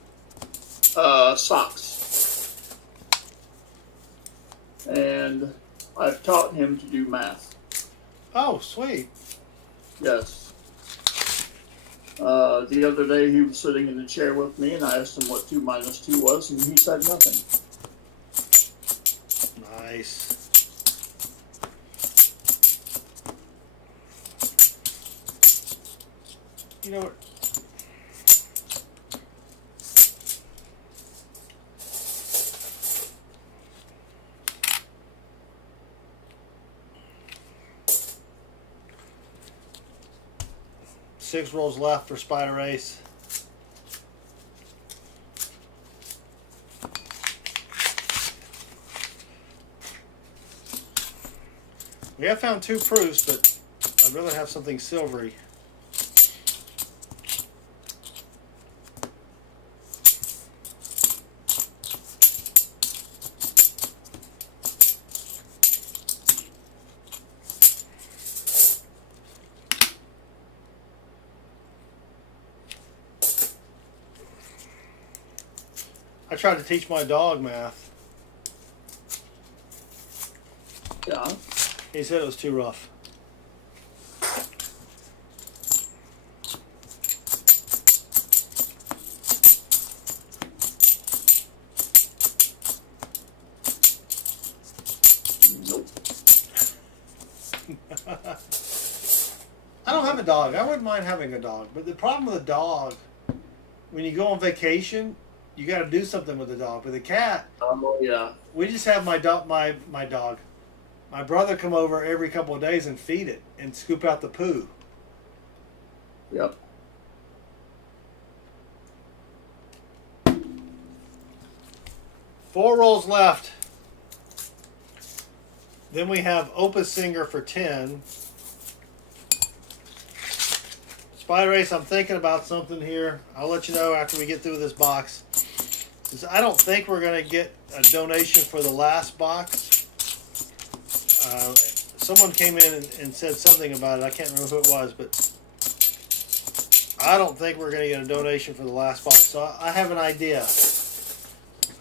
Socks. And I've taught him to do math. Oh, sweet. Yes. The other day he was sitting in the chair with me and I asked him what 2 minus 2 was and he said nothing. Nice. You know what? 6 rolls left for Spider Ace. We have found 2 proofs, but I'd rather have something silvery. I tried to teach my dog math. Yeah. He said it was too rough. Nope. I don't have a dog. I wouldn't mind having a dog. But the problem with a dog, when you go on vacation, you got to do something with the dog. With a cat, Oh yeah. we just have my dog. My brother come over every couple of days and feed it and scoop out the poo. Yep. Four rolls left. Then we have Opus Singer for 10. Spider Ace, I'm thinking about something here. I'll let you know after we get through this box. Since I don't think we're going to get a donation for the last box. Someone came in and said something about it. I can't remember who it was, but I don't think we're going to get a donation for the last box. So I have an idea.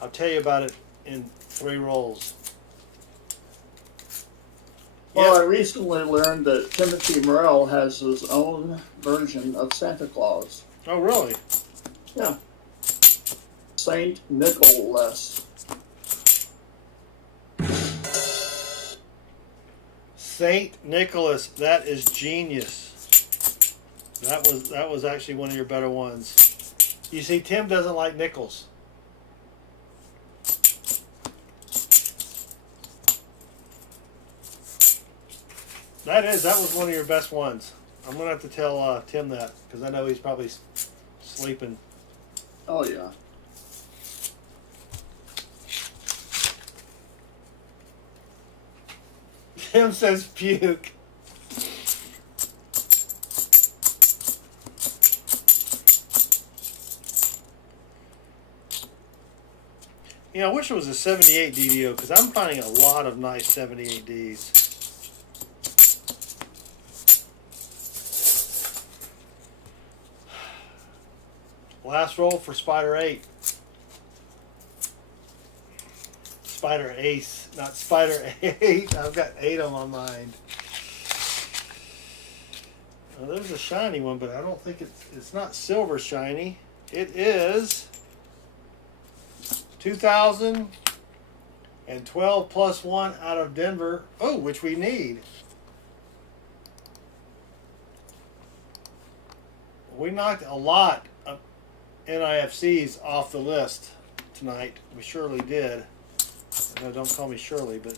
I'll tell you about it in 3 rolls. Well, Yep. I recently learned that Timothy Morell has his own version of Santa Claus. Oh, really? Yeah. Saint Nicholas. Saint Nicholas, that is genius. That was actually one of your better ones. You see, Tim doesn't like nickels. That was one of your best ones. I'm gonna have to tell Tim that because I know he's probably sleeping. Oh yeah. Tim says puke. You know, I wish it was a 78 DVO because I'm finding a lot of nice 78 Ds. Last roll for Spider 8. Spider Ace, not Spider 8. I've got 8 on my mind. Well, there's a shiny one, but I don't think it's not silver shiny. It is 2012 plus 1 out of Denver. Oh, which we need. We knocked a lot of NIFCs off the list tonight. We surely did. No, don't call me Shirley, but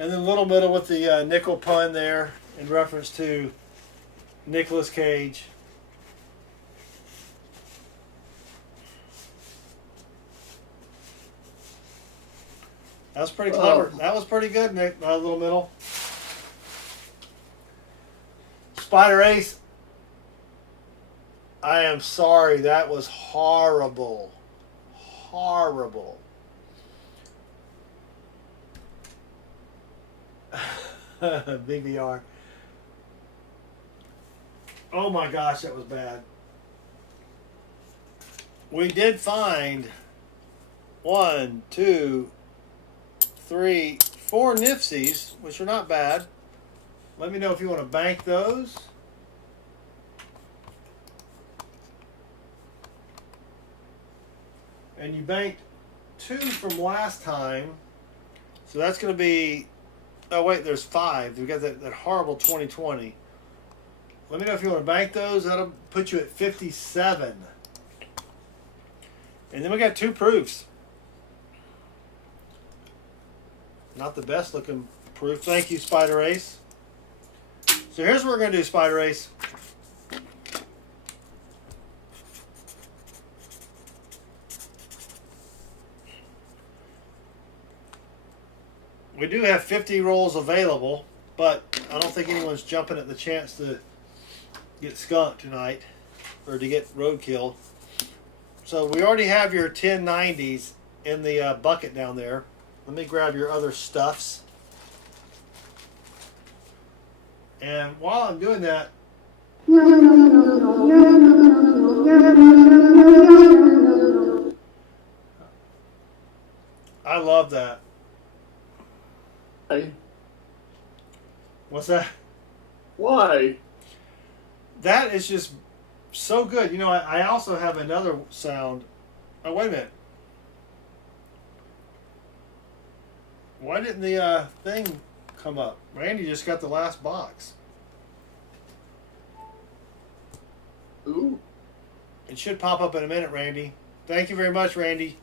and then Little Middle with the nickel pun there in reference to Nicolas Cage. That was pretty clever. That was pretty good, Nick. Little Middle. Spider Ace. I am sorry. That was horrible. Horrible. BBR. Oh my gosh, that was bad. we did find 1, 2, 3, 4 Nifsies, which are not bad. Let me know if you want to bank those. And you banked 2 from last time. So that's going to be... Oh, wait, there's 5. We got that horrible 2020. Let me know if you want to bank those. That'll put you at 57. And then we got 2 proofs. Not the best looking proof. Thank you, Spider Ace. So here's what we're going to do, Spider Ace. We do have 50 rolls available, but I don't think anyone's jumping at the chance to get skunked tonight or to get roadkill. So we already have your 1090s in the bucket down there. Let me grab your other stuffs. And while I'm doing that, I love that. Hey, What's that? why? That is just so good. You know, I also have another sound. Oh, wait a minute. Why didn't the thing come up? Randy just got the last box. Ooh, It should pop up in a minute, Randy. Thank you very much, Randy.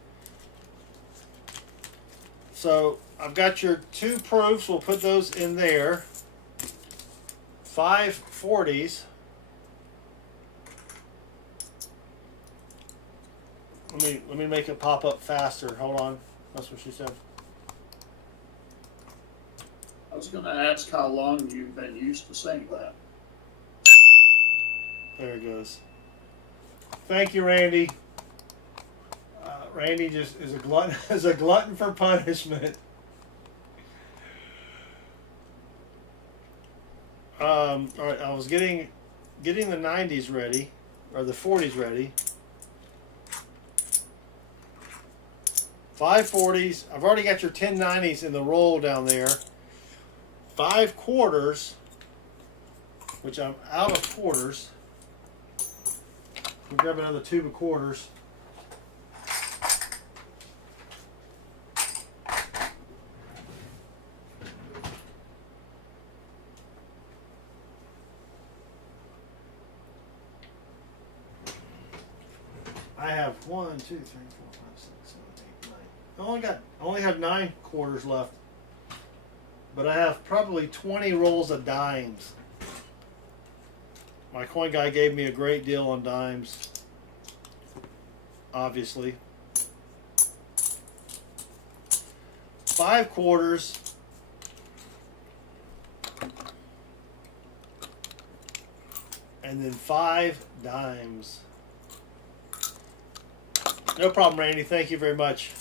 So I've got your 2 proofs. We'll put those in there. 5 40s. Let me make it pop up faster. Hold on. That's what she said. I was going to ask how long you've been used to saying that. There it goes. Thank you, Randy. Randy just is a glutton is a glutton for punishment. All right, I was getting the 90s ready, or the 40s ready. 5 40s. I've already got your 1090s in the roll down there. 5 quarters, which I'm out of quarters. We'll grab another tube of quarters. I have 1, 2, 3, 4, 5, 6, 7, 8, 9. I only have 9 quarters left. But I have probably 20 rolls of dimes. My coin guy gave me a great deal on dimes. Obviously. 5 quarters. And then 5 dimes. No problem, Randy. Thank you very much.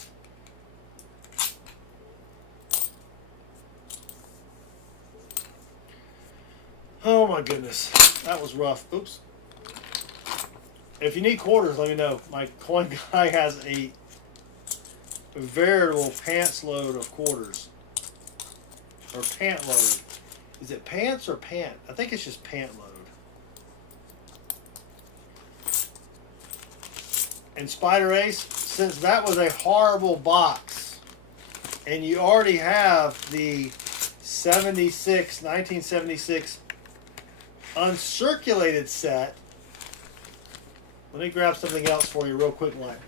Oh my goodness. That was rough. Oops. If you need quarters, let me know. My coin guy has a veritable pants load of quarters. Or pant load. Is it pants or pant? I think it's just pant load. And Spider Ace, since that was a horrible box, and you already have the 1976 uncirculated set, let me grab something else for you real quick, Mike.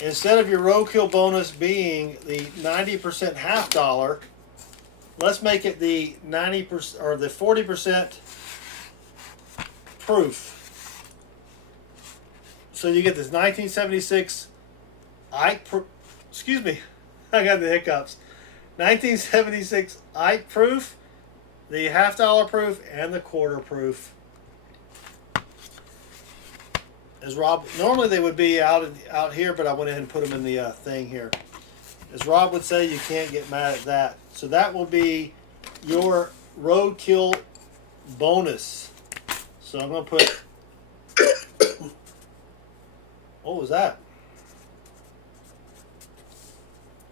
Instead of your roadkill bonus being the 90% half dollar, let's make it the 90% or the 40% proof. So you get this 1976 excuse me, I got the hiccups. 1976 Ike proof, the half dollar proof, and the quarter proof. As Rob, normally they would be out here, but I went ahead and put them in the thing here. As Rob would say, you can't get mad at that. So that will be your roadkill bonus. So I'm going to put... What was that?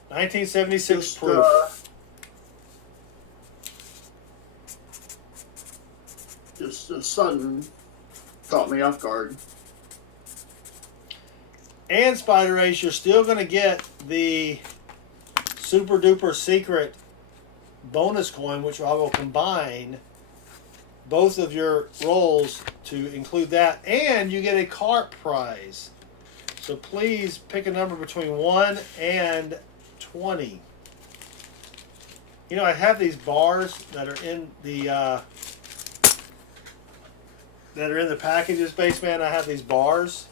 1976 proof. Just a sudden caught me off guard. And Spider Ace, you're still going to get the super duper secret bonus coin, which I will combine both of your rolls to include that, and you get a cart prize. So please pick a number between 1 and 20. You know, I have these bars that are in the packages, Spaceman. I have these bars.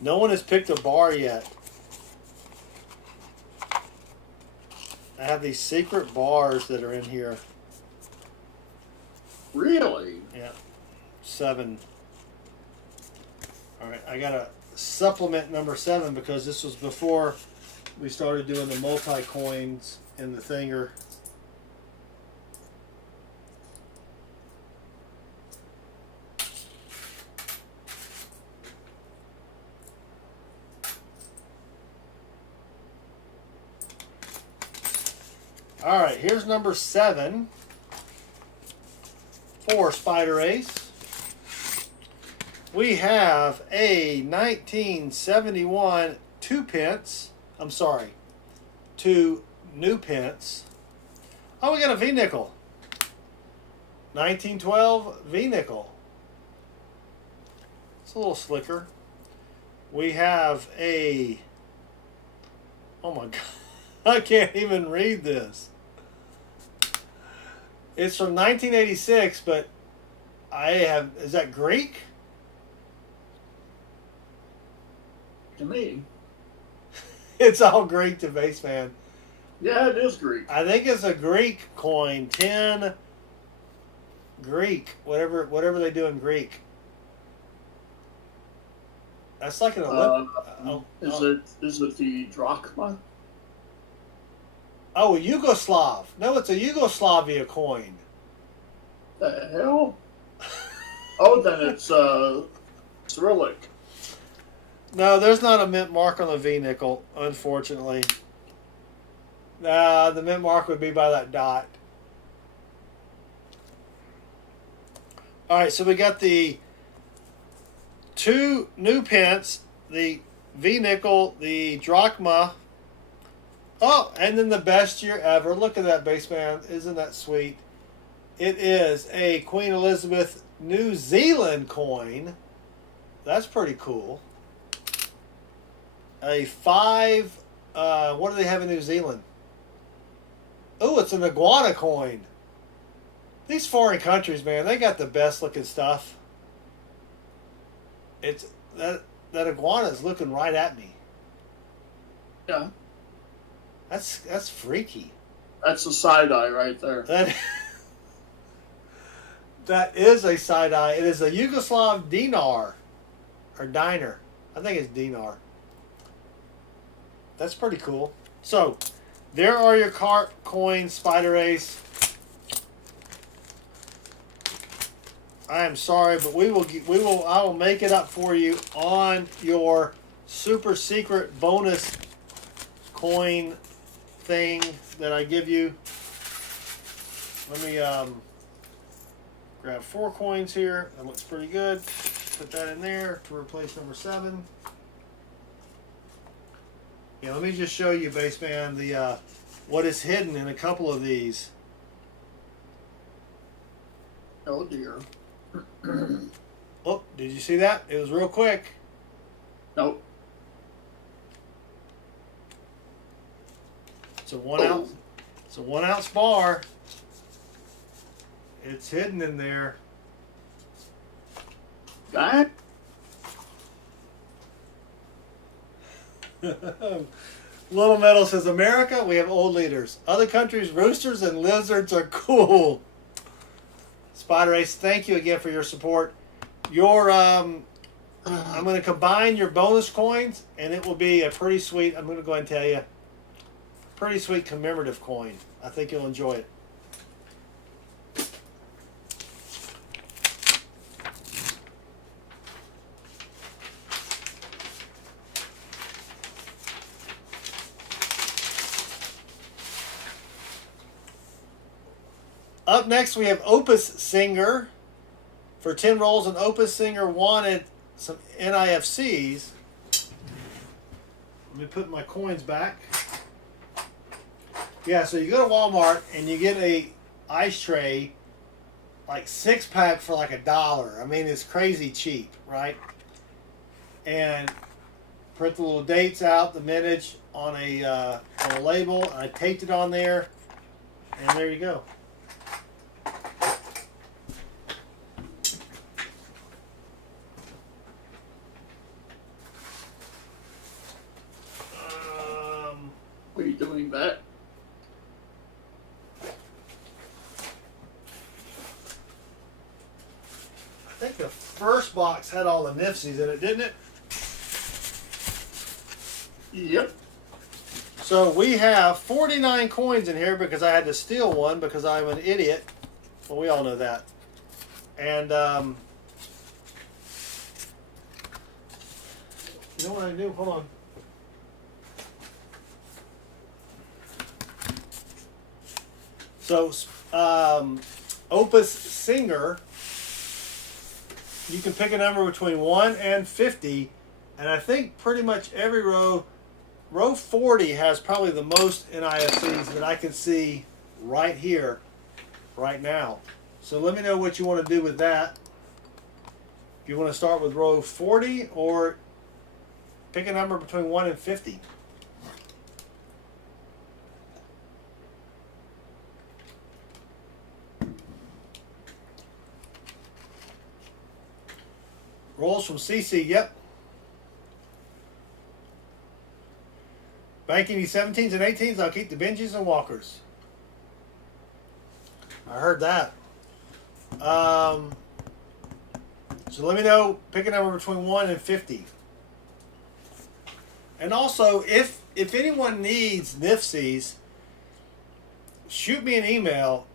No one has picked a bar yet. I have these secret bars that are in here. Really? Yeah. 7. All right, I got to supplement number 7 because this was before we started doing the multi-coins in the thinger. All right, here's number 7 for Spider Ace. We have a 1971 2 new pence. Oh, we got a V-nickel. 1912 V-nickel. It's a little slicker. We have a... Oh my God. I can't even read this. It's from 1986, but is that Greek? To me. It's all Greek to Baseman. Yeah, it is Greek. I think it's a Greek coin. 10 Greek. Whatever they do in Greek. That's like an Olympic. Is it the drachma? Oh, a Yugoslav. No, it's a Yugoslavia coin. The hell? Oh, then it's Cyrillic. No, there's not a mint mark on the V-nickel, unfortunately. The mint mark would be by that dot. All right, so we got the 2 new pence, the V-nickel, the drachma. Oh, and then the best year ever. Look at that, Baseman. Isn't that sweet? It is a Queen Elizabeth New Zealand coin. That's pretty cool. A 5, what do they have in New Zealand? Oh, it's an iguana coin. These foreign countries, man, they got the best looking stuff. It's that iguana is looking right at me. Yeah. That's freaky. That's a side eye right there. That is a side eye. It is a Yugoslav dinar or diner. I think it's dinar. That's pretty cool. So, there are your cart coins, Spider Ace. I am sorry, but I will make it up for you on your super secret bonus coin thing that I give you. Let me grab 4 coins here. That looks pretty good. Put that in there to replace number 7. Yeah, let me just show you, Baseman, the what is hidden in a couple of these. Oh dear. Oh, did you see that? It was real quick. Nope. It's a 1 ounce. It's a 1 ounce bar. It's hidden in there. That? Little Metal says, America, we have old leaders. Other countries, roosters and lizards are cool. Spider Ace, thank you again for your support. Your I'm going to combine your bonus coins, and it will be a pretty sweet, I'm going to go ahead and tell you, pretty sweet commemorative coin. I think you'll enjoy it. Up next, we have Opus Singer. For 10 rolls, an Opus Singer wanted some NIFCs. Let me put my coins back. Yeah, so you go to Walmart and you get a ice tray, like 6-pack for like $1. I mean, it's crazy cheap, right? And print the little dates out, the mintage on a label. I taped it on there, and there you go. Are you doing that? I think the first box had all the nifsies in it, didn't it? Yep. So we have 49 coins in here because I had to steal one because I'm an idiot. Well, we all know that. And you know what I do? Hold on. So Opus Singer, you can pick a number between 1 and 50, and I think pretty much every row 40 has probably the most NIFCs that I can see right here, right now. So let me know what you want to do with that. If you want to start with row 40 or pick a number between 1 and 50. Rolls from CC, yep. Banking these 17s and 18s, I'll keep the Benjis and Walkers. I heard that. So let me know, pick a number between 1 and 50. And also, if anyone needs NIFCs, shoot me an email.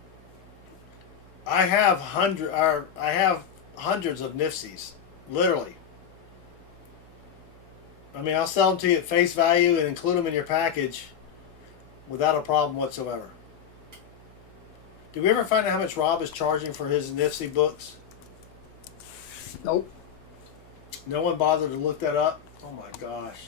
I have hundreds of NIFCs. Literally. I mean, I'll sell them to you at face value and include them in your package without a problem whatsoever. Did we ever find out how much Rob is charging for his NIFC books? Nope. No one bothered to look that up? Oh my gosh.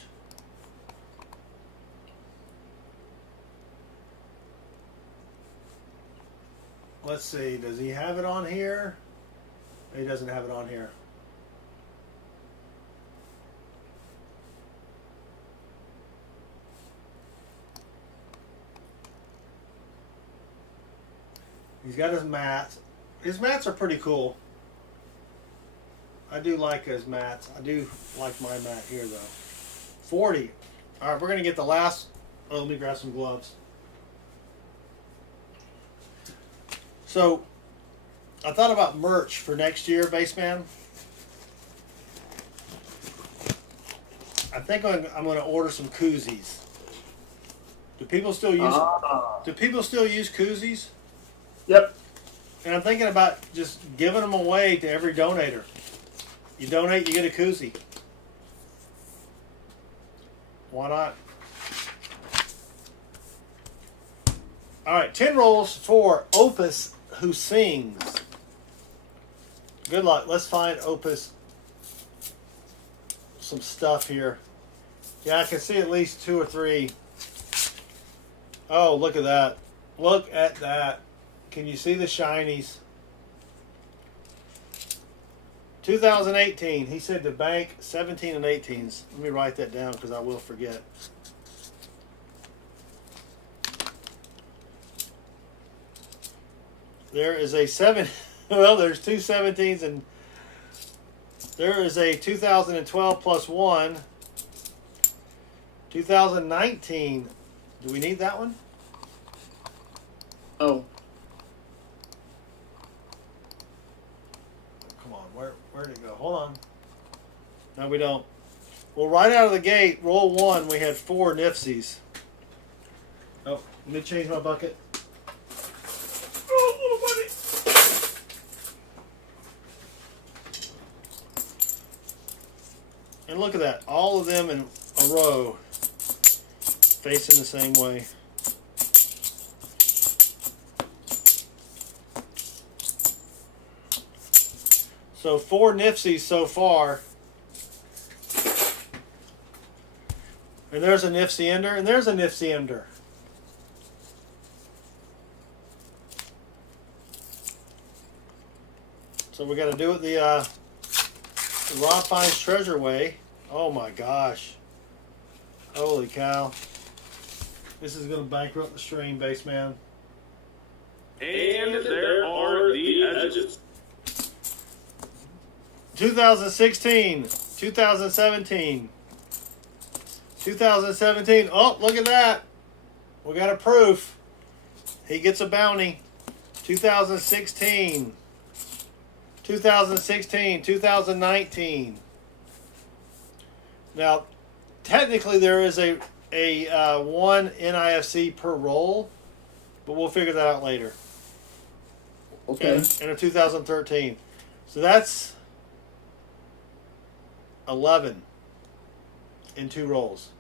Let's see, does he have it on here? He doesn't have it on here. He's got his mats. His mats are pretty cool. I do like his mats. I do like my mat here though. 40. All right, we're going to get the last. Oh, let me grab some gloves. So, I thought about merch for next year, Baseman. I think I'm going to order some koozies. Do people still use? Do people still use koozies? Yep. And I'm thinking about just giving them away to every donator. You donate, you get a koozie. Why not? All right, 10 rolls for Opus who sings. Good luck. Let's find Opus some stuff here. Yeah, I can see at least 2 or 3. Oh, look at that. Look at that. Can you see the shinies? 2018. He said to bank 17 and 18s. Let me write that down because I will forget. There is a 7. Well, there's 2 17s and there is a 2012 plus 1. 2019. Do we need that one? Oh. Come on, where did it go? Hold on. No, we don't. Well, right out of the gate, roll 1, we had 4 Nifsies. Oh, let me change my bucket. Oh, little buddy. And look at that. All of them in a row, facing the same way. So 4 Nifsies so far. And there's a Nifsy ender, and there's a Nifsy ender. So we got to do it the Rob Finds Treasure way. Oh my gosh. Holy cow. This is going to bankrupt the stream, base man. And there are the edges. 2016, 2017, 2017. Oh, look at that. We got a proof. He gets a bounty. 2016, 2016, 2019. Now, technically there is a one NIFC per roll, but we'll figure that out later. Okay. In a 2013. So that's 11 in 2 rolls.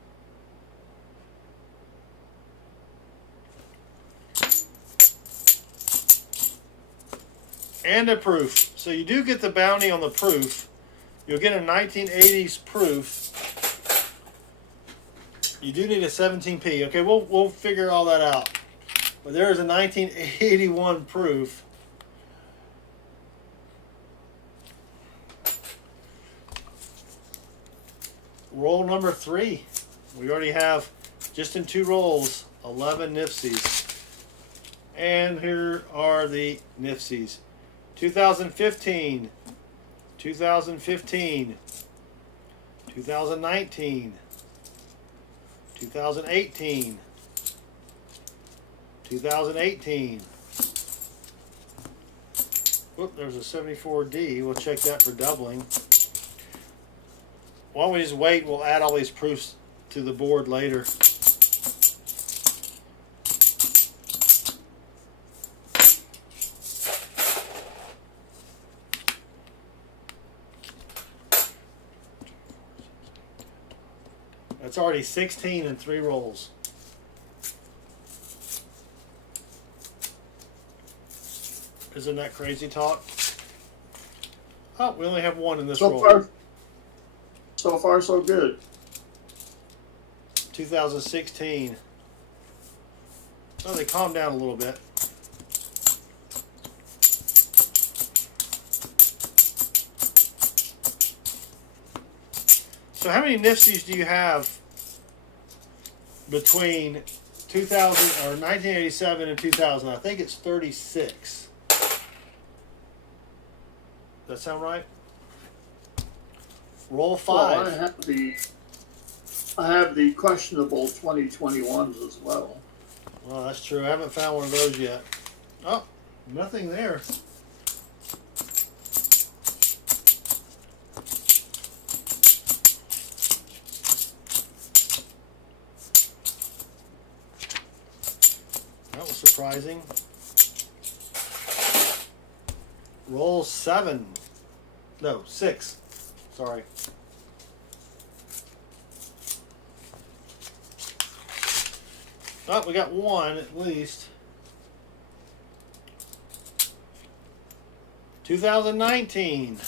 And a proof. So you do get the bounty on the proof. You'll get a 1980s proof. You do need a 17p. Okay, we'll figure all that out. But there is a 1981 proof. Roll number 3. We already have, just in 2 rolls, 11 Nifsies. And here are the Nifsies. 2015, 2015, 2019, 2018, 2018. Whoop, there's a 74D. We'll check that for doubling. Why don't we just wait? We'll add all these proofs to the board later. That's already 16 in 3 rolls. Isn't that crazy talk? Oh, we only have 1 in this roll. So far, so good. 2016. Oh, they calmed down a little bit. So how many Nifsies do you have between 2000 or 1987 and 2000? I think it's 36. Does that sound right? Roll 5. Well, I have the questionable 2021s as well. Well, that's true. I haven't found one of those yet. Oh, nothing there. That was surprising. Roll 7. No, 6. Sorry. Oh, we got 1 at least. 2019.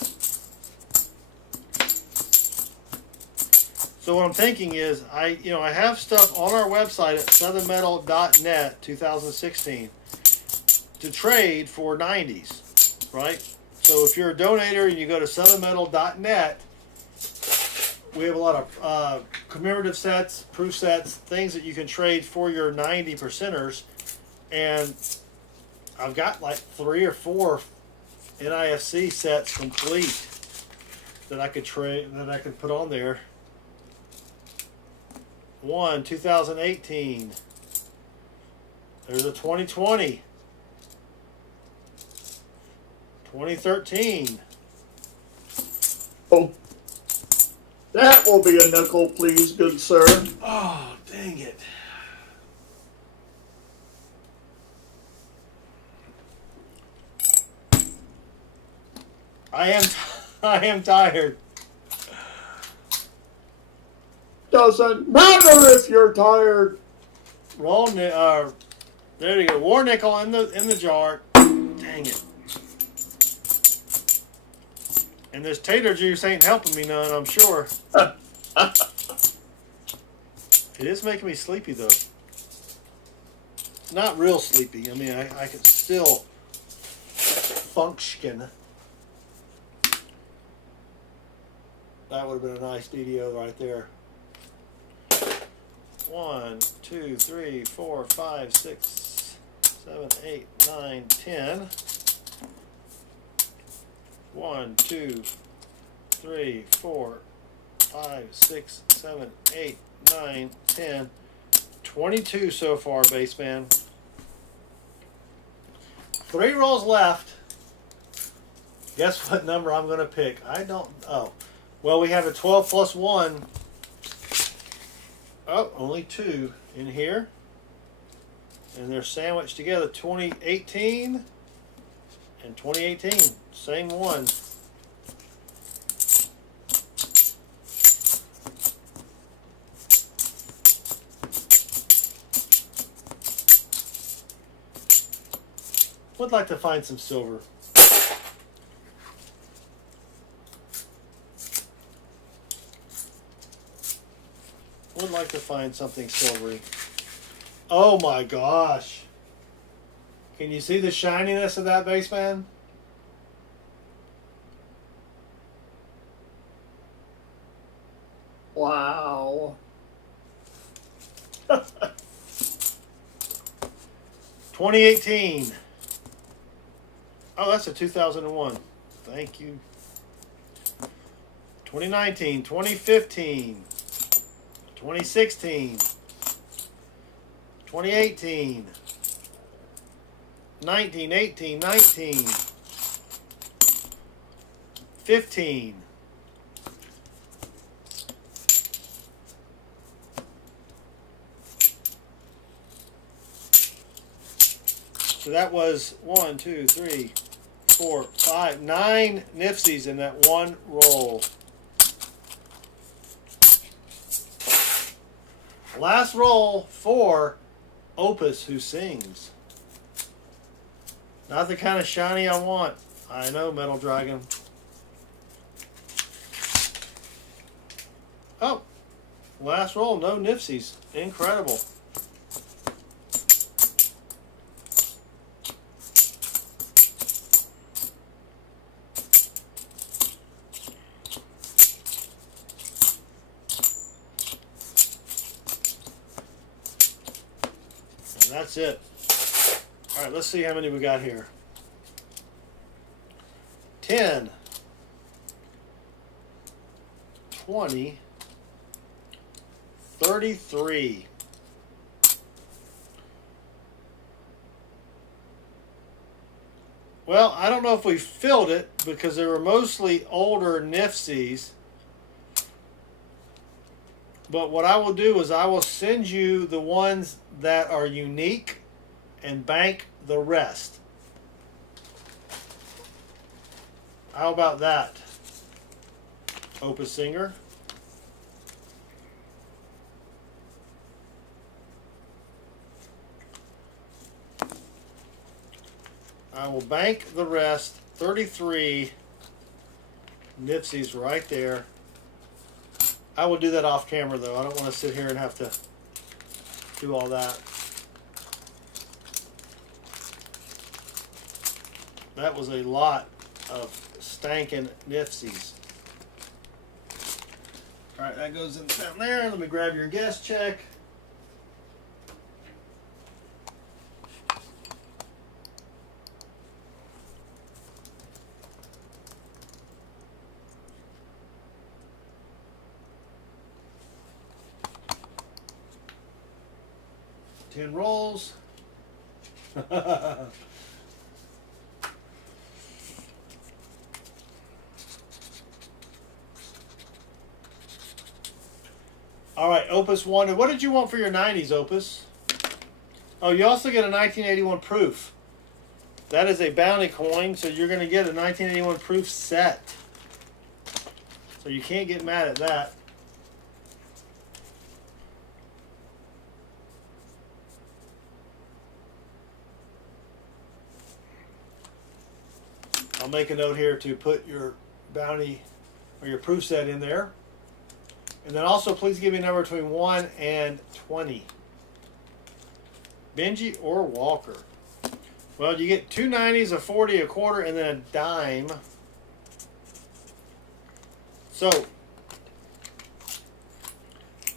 So what I'm thinking is, I have stuff on our website at southernmetal.net 2016 to trade for 90s, right? So if you're a donator and you go to southernmetal.net, we have a lot of commemorative sets, proof sets, things that you can trade for your 90 percenters. And I've got like 3 or 4 NIFC sets complete that I could trade, that I could put on there. 1, 2018. There's a 2020. 2013. Oh, That will be a nickel, please, good sir. Oh, dang it. I am tired. Doesn't matter if you're tired. Roll there you go. War nickel in the jar. Dang it. And this tater juice ain't helping me none, I'm sure. It is making me sleepy though. Not real sleepy. I mean, I can still function. That would have been a nice video right there. 1, 2, 3, 4, 5, 6, 7, 8, 9, 10. 1, 2, 3, 4, 5, 6, 7, 8, 9, 10. 22 so far, baseman. 3 rolls left. Guess what number I'm going to pick? I don't. Oh. Well, we have a 12 plus 1. Oh, only 2 in here. And they're sandwiched together. 2018 and 2018. Same one. Would like to find some silver. Would like to find something silvery. Oh my gosh. Can you see the shininess of that baseman? Wow. 2018. Oh, that's a 2001. Thank you. 2019, 2015, 2016, 2018, 19, 18, 19, 15. So that was 1, 2, 3, 4, 5, 9 Nifsies in that one roll. Last roll for Opus Who Sings. Not the kind of shiny I want. I know, Metal Dragon. Oh, last roll, no Nifsies. Incredible. That's it. All right, let's see how many we got here. 10, 20, 33. Well, I don't know if we filled it because they were mostly older Nifsies. But what I will do is I will send you the ones that are unique and bank the rest. How about that, Opus Singer? I will bank the rest, 33 Nifsies right there. I will do that off camera though. I don't want to sit here and have to do all that. That was a lot of stankin' Nifsies. Alright, that goes in down there. Let me grab your guest check. Ten rolls. All right, Opus wanted. What did you want for your 90s, Opus? Oh, you also get a 1981 proof. That is a bounty coin, so you're going to get a 1981 proof set. So you can't get mad at that. I'll make a note here to put your bounty or your proof set in there. And then also please give me a number between 1 and 20. Benji or Walker? Well, you get 2 90s, a 40, a quarter, and then a dime. So,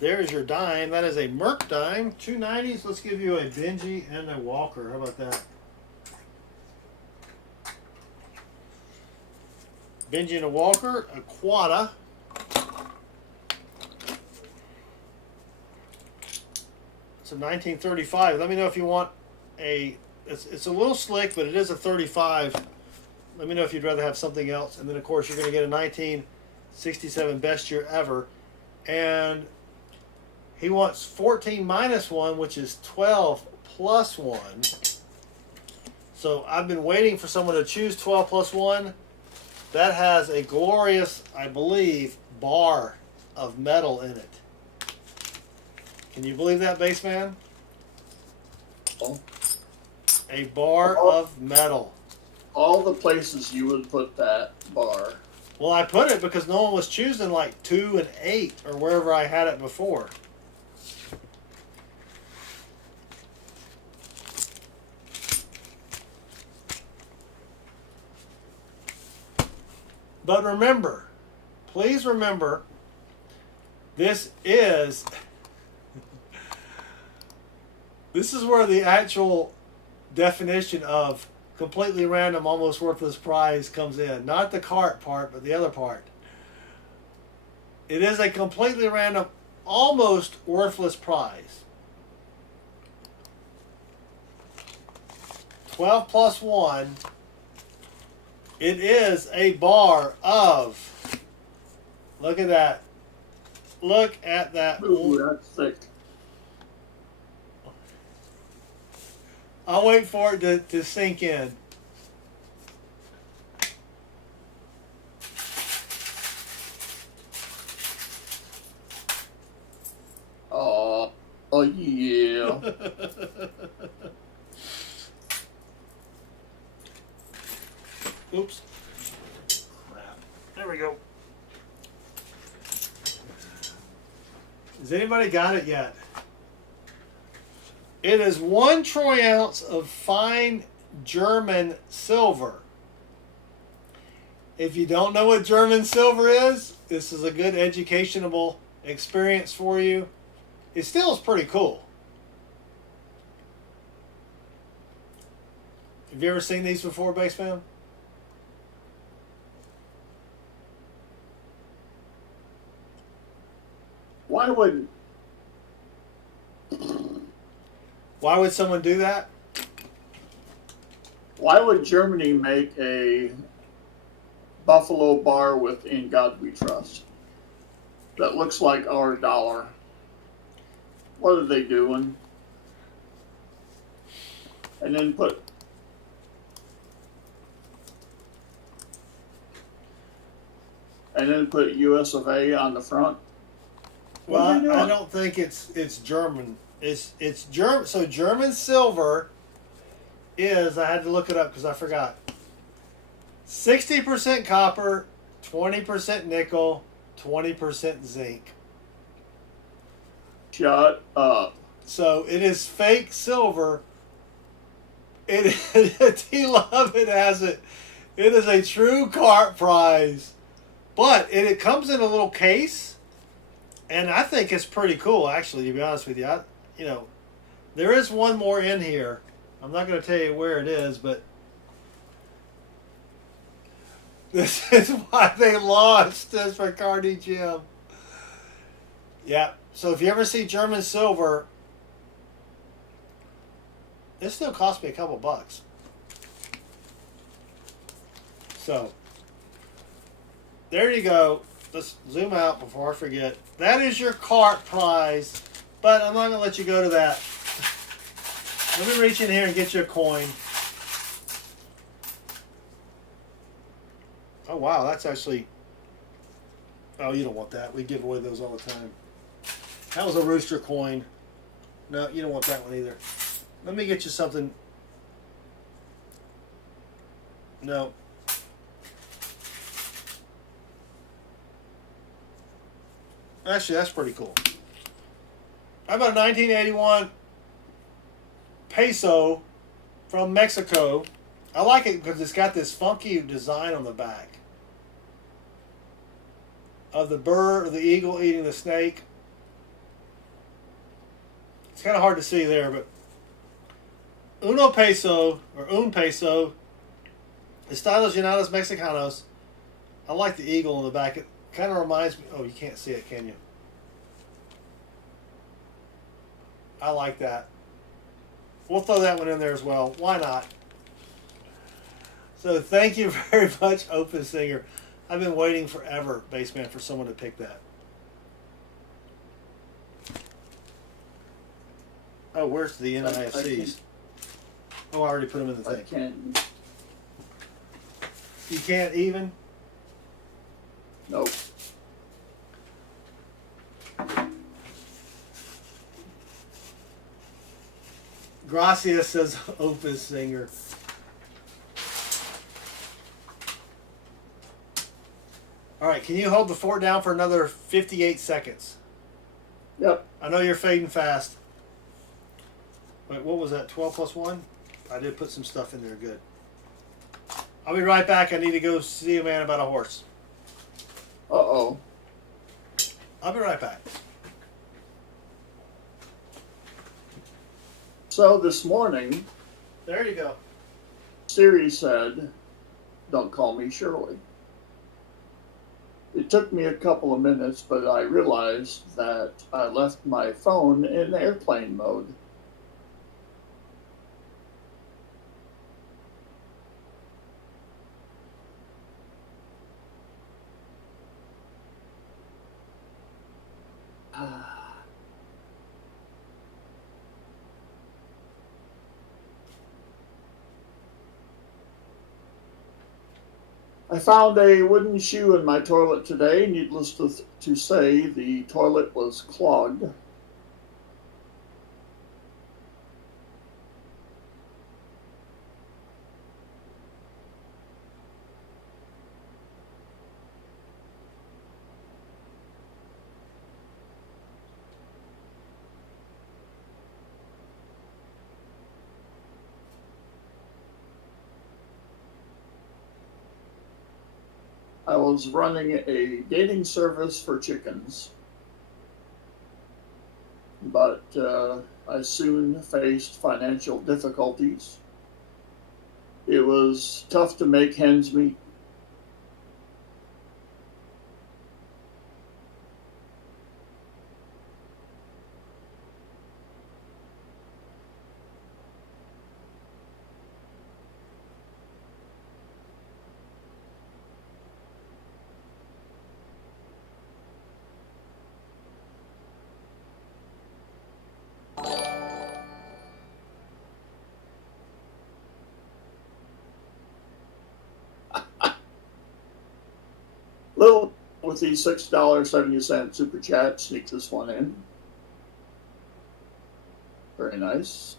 there's your dime. That is a Merc dime. 2 90s. Let's give you a Benji and a Walker. How about that? Benji and a Walker, a Quada. It's a 1935. Let me know if you want a... It's a little slick, but it is a 35. Let me know if you'd rather have something else. And then, of course, you're going to get a 1967 best year ever. And he wants 14 minus 1, which is 12 plus 1. So I've been waiting for someone to choose 12 plus 1. That has a glorious, I believe, bar of metal in it. Can you believe that, Baseman? Oh. A bar of metal. All the places you would put that bar. Well, I put it because no one was choosing like 2 and 8 or wherever I had it before. But remember, please remember, this is where the actual definition of completely random, almost worthless prize comes in. Not the cart part, but the other part. It is a completely random, almost worthless prize. 12 plus 1. It is a bar of, look at that. Look at that. Ooh, that's thick. I'll wait for it to sink in. Oh yeah. Oops. Crap. There we go. Has anybody got it yet? It is 1 troy ounce of fine German silver. If you don't know what German silver is, this is a good educational experience for you. It still is pretty cool. Have you ever seen these before, Baseman? Why would someone do that? Why would Germany make a buffalo bar with "In God We Trust" that looks like our dollar? What are they doing? And then put US of A on the front. What are they Well, I doing? don't think it's German. It's German. So German silver is, I had to look it up because I forgot. 60% copper, 20% nickel, 20% zinc. Shut up. So it is fake silver. T-Love it has it. It is a true cart prize. But it comes in a little case. And I think it's pretty cool, actually, to be honest with you. There is one more in here. I'm not going to tell you where it is, but this is why they lost this for Cardi Jim. Yeah. So if you ever see German silver, it still cost me a couple bucks. So there you go. let's zoom out before I forget. That is your cart prize, but I'm not going to let you go to that. Let me reach in here and get you a coin. Oh, wow, that's actually... Oh, you don't want that. We give away those all the time. That was a rooster coin. No, you don't want that one either. Let me get you something. No. Actually, that's pretty cool. How about a 1981 peso from Mexico? I like it because it's got this funky design on the back of the bird or the eagle eating the snake. It's kind of hard to see there, but uno peso or un peso, Estados Unidos Mexicanos. I like the eagle on the back. It kind of reminds me. Oh, you can't see it, can you? I like that. We'll throw that one in there as well. Why not? So thank you very much, Open Singer. I've been waiting forever, Bassman, for someone to pick that. Oh, where's the NIFCs? Oh, I already put them in the I thing. can't. You can't even? Nope. Gracias, says Opus Singer. All right, can you hold the fort down for another 58 seconds? Yep. I know you're fading fast. Wait, what was that? 12 plus 1? I did put some stuff in there. Good. I'll be right back. I need to go see a man about a horse. Uh-oh. I'll be right back. So this morning, There you go. Siri said, "Don't call me Shirley." It took me a couple of minutes, but I realized that I left my phone in airplane mode. I found a wooden shoe in my toilet today. Needless to say, the toilet was clogged. I was running a dating service for chickens, but I soon faced financial difficulties. It was tough to make ends meet. Little with the $6.70 super chat, sneak this one in. Very nice.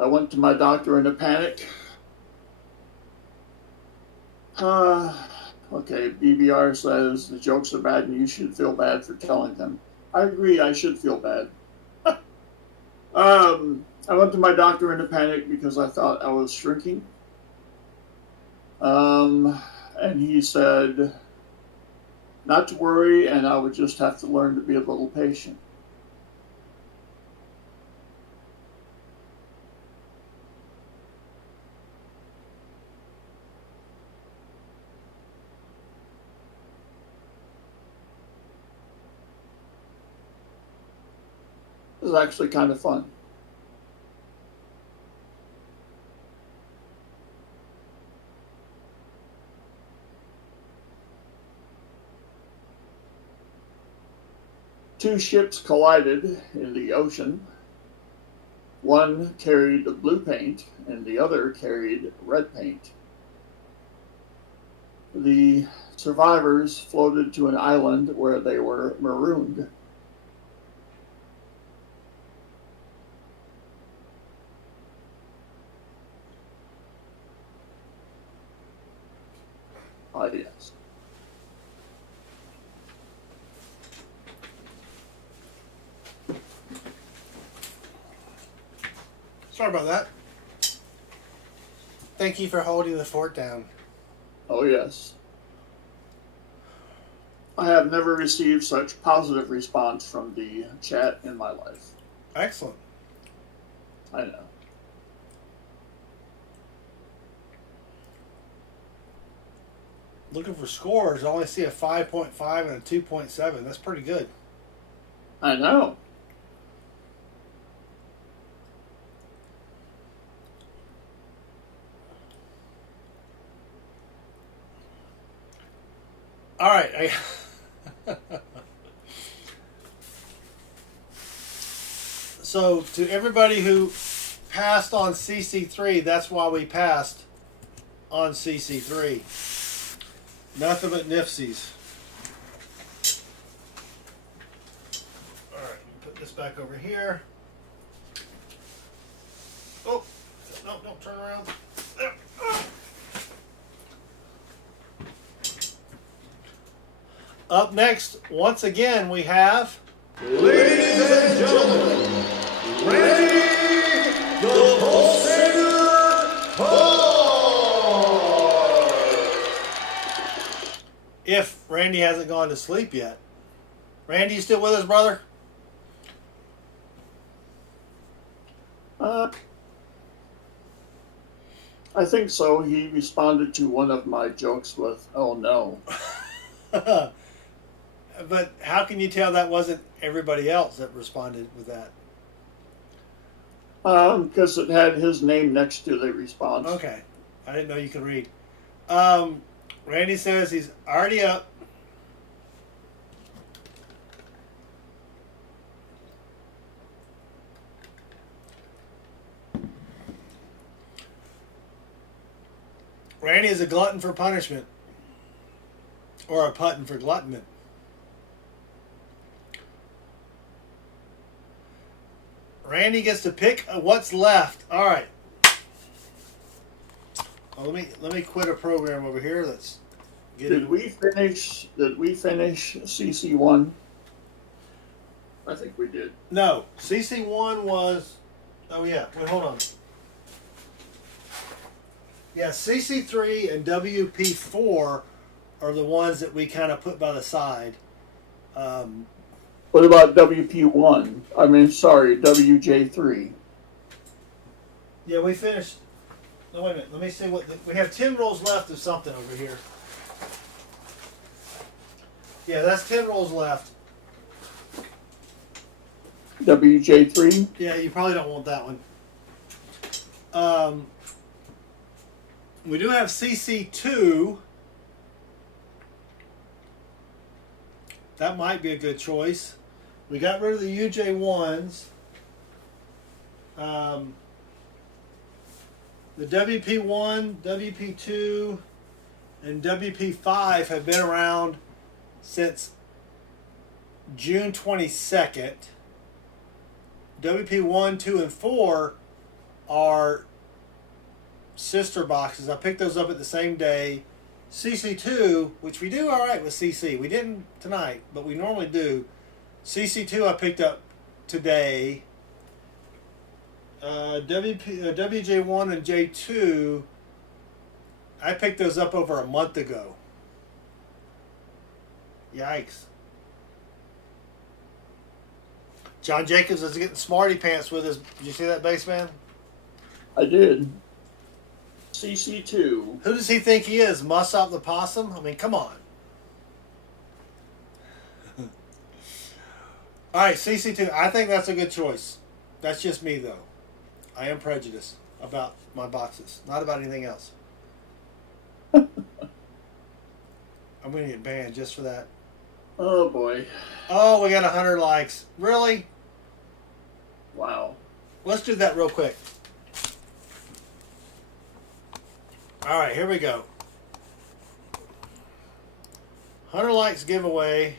I went to my doctor in a panic. Okay, BBR says the jokes are bad and you should feel bad for telling them. I agree, I should feel bad. I went to my doctor in a panic because I thought I was shrinking. And he said not to worry, and I would just have to learn to be a little patient. It was actually kind of fun. Two ships collided in the ocean. One carried blue paint and the other carried red paint. The survivors floated to an island where they were marooned. Ah, yes. Sorry about that. Thank you for holding the fort down. Oh, yes. I have never received such positive response from the chat in my life. Excellent. I know. Looking for scores, I only see a 5.5 and a 2.7. That's pretty good. I know. All right. So, to everybody who passed on CC3, that's why we passed on CC3. Nothing but nifsies. All right, put this back over here. Oh, no, don't turn around. There. Oh. Up next, once again, we have... Ladies and gentlemen, Randy the Pulsator Hall! If Randy hasn't gone to sleep yet. Randy, you still with us, brother? I think so. He responded to one of my jokes with, "Oh no." But how can you tell that wasn't everybody else that responded with that? Because it had his name next to the response. Okay. I didn't know you could read. Randy says he's already up. Randy is a glutton for punishment. Or a puttin for gluttonment. Randy gets to pick what's left. All right. Well, let me quit a program over here. Let's get Did we finish CC1? I think we did. No, CC1 was. Oh yeah. Wait, hold on. Yeah, CC3 and WP4 are the ones that we kind of put by the side. What about WP1? I mean, sorry, WJ3. Yeah, we finished. No, wait a minute. Let me see what we have. 10 rolls left of something over here. Yeah, that's 10 rolls left. WJ3? Yeah, you probably don't want that one. We do have CC2. That might be a good choice. We got rid of the UJ1s. The WP1, WP2, and WP5 have been around since June 22nd. WP1, 2, and 4 are sister boxes. I picked those up at the same day. CC2, which we do all right with CC. We didn't tonight, but we normally do. CC2 I picked up today. WJ1 and J2, I picked those up over a month ago. Yikes. John Jacobs is getting smarty pants with us. Did you see that, baseman? I did. CC2. Who does he think he is? Mussop the possum? I mean, come on. All right, CC2. I think that's a good choice. That's just me, though. I am prejudiced about my boxes, not about anything else. I'm going to get banned just for that. Oh boy. Oh, we got 100 likes. Really? Wow. Let's do that real quick. All right, here we go. 100 likes giveaway.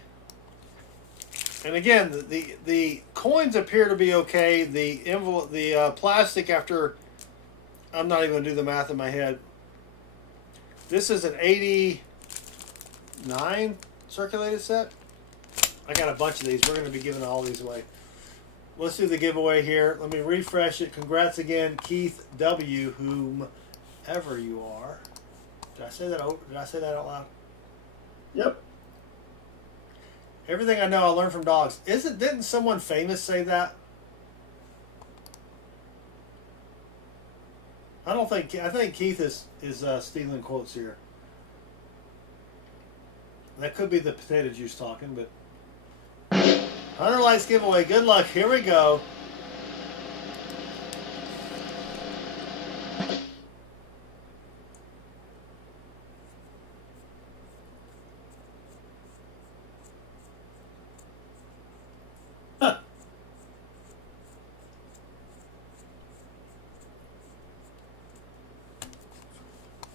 And again, the coins appear to be okay. The envelope, the plastic, after, I'm not even going to do the math in my head. This is an 89 circulated set. I got a bunch of these. We're going to be giving all these away. Let's do the giveaway here. Let me refresh it. Congrats again, Keith W., whomever you are. Did I say that out loud? Yep. Everything I know I learned from dogs. Didn't someone famous say that? I think Keith is stealing quotes here. That could be the potato juice talking, but 100 likes giveaway. Good luck. Here we go.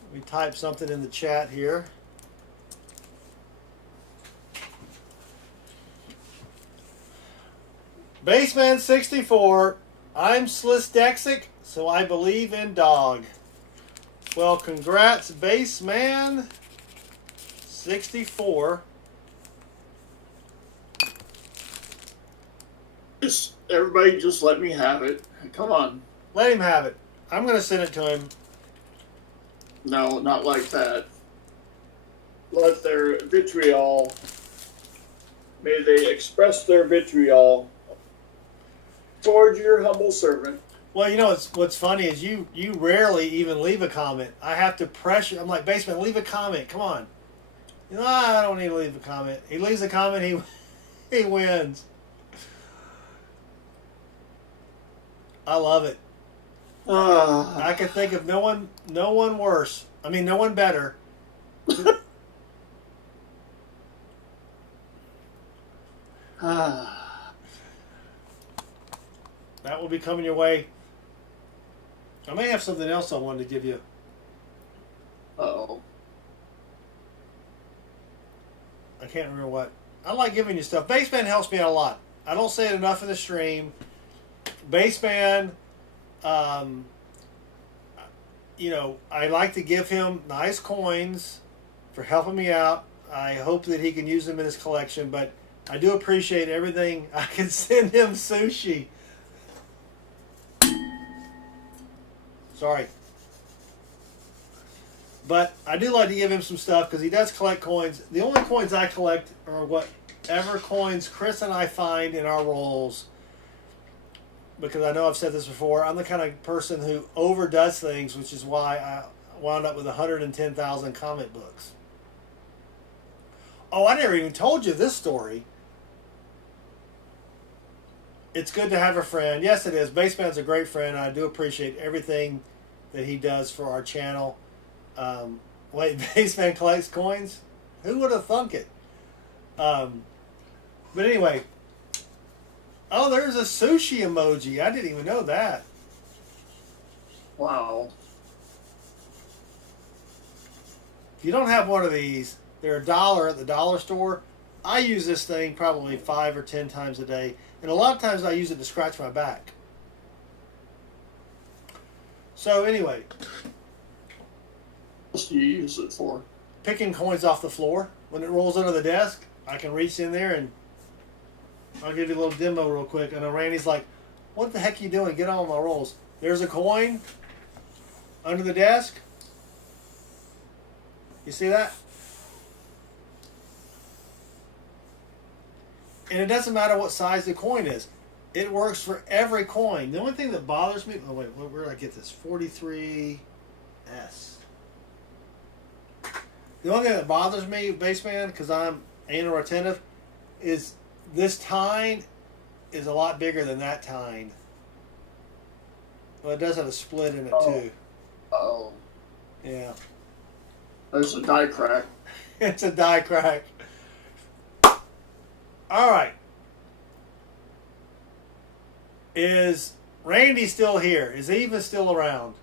Let me type something in the chat here. Baseman64, I'm slisdexic, so I believe in dog. Well, congrats, Baseman64. Everybody just let me have it. Come on. Let him have it. I'm going to send it to him. No, not like that. Let their vitriol, may they express their vitriol towards your humble servant. Well, you know what's funny is you rarely even leave a comment. I have to pressure. I'm like, Baseman, leave a comment. Come on. You know, I don't need to leave a comment. He leaves a comment, he wins. I love it. I can think of no one worse. I mean, no one better. That will be coming your way. I may have something else I wanted to give you. Uh-oh. I can't remember what. I like giving you stuff. Baseman helps me out a lot. I don't say it enough in the stream. Baseman, you know, I like to give him nice coins for helping me out. I hope that he can use them in his collection, but I do appreciate everything. I can send him sushi. Sorry. But I do like to give him some stuff because he does collect coins. The only coins I collect are whatever coins Chris and I find in our rolls. Because I know I've said this before, I'm the kind of person who overdoes things, which is why I wound up with 110,000 comic books. Oh, I never even told you this story. It's good to have a friend. Yes, it is. Baseman's a great friend. I do appreciate everything that he does for our channel. Wait, Baseman collects coins? Who would have thunk it? But anyway. Oh, there's a sushi emoji. I didn't even know that. Wow. If you don't have one of these, they're $1 at the dollar store. I use this thing probably 5 or 10 times a day. And a lot of times I use it to scratch my back. So anyway. What do you use it for? Picking coins off the floor. When it rolls under the desk, I can reach in there and I'll give you a little demo real quick. And Randy's like, what the heck are you doing? Get on my rolls. There's a coin under the desk. You see that? And it doesn't matter what size the coin is. It works for every coin. The only thing that bothers me... Oh, wait. Where did I get this? 43S. The only thing that bothers me, Baseman, because I'm anal retentive, is this tine is a lot bigger than that tine. Well, it does have a split in it, too. Oh. Yeah. There's a die crack. It's a die crack. All right. Is Randy still here? Is Eva still around?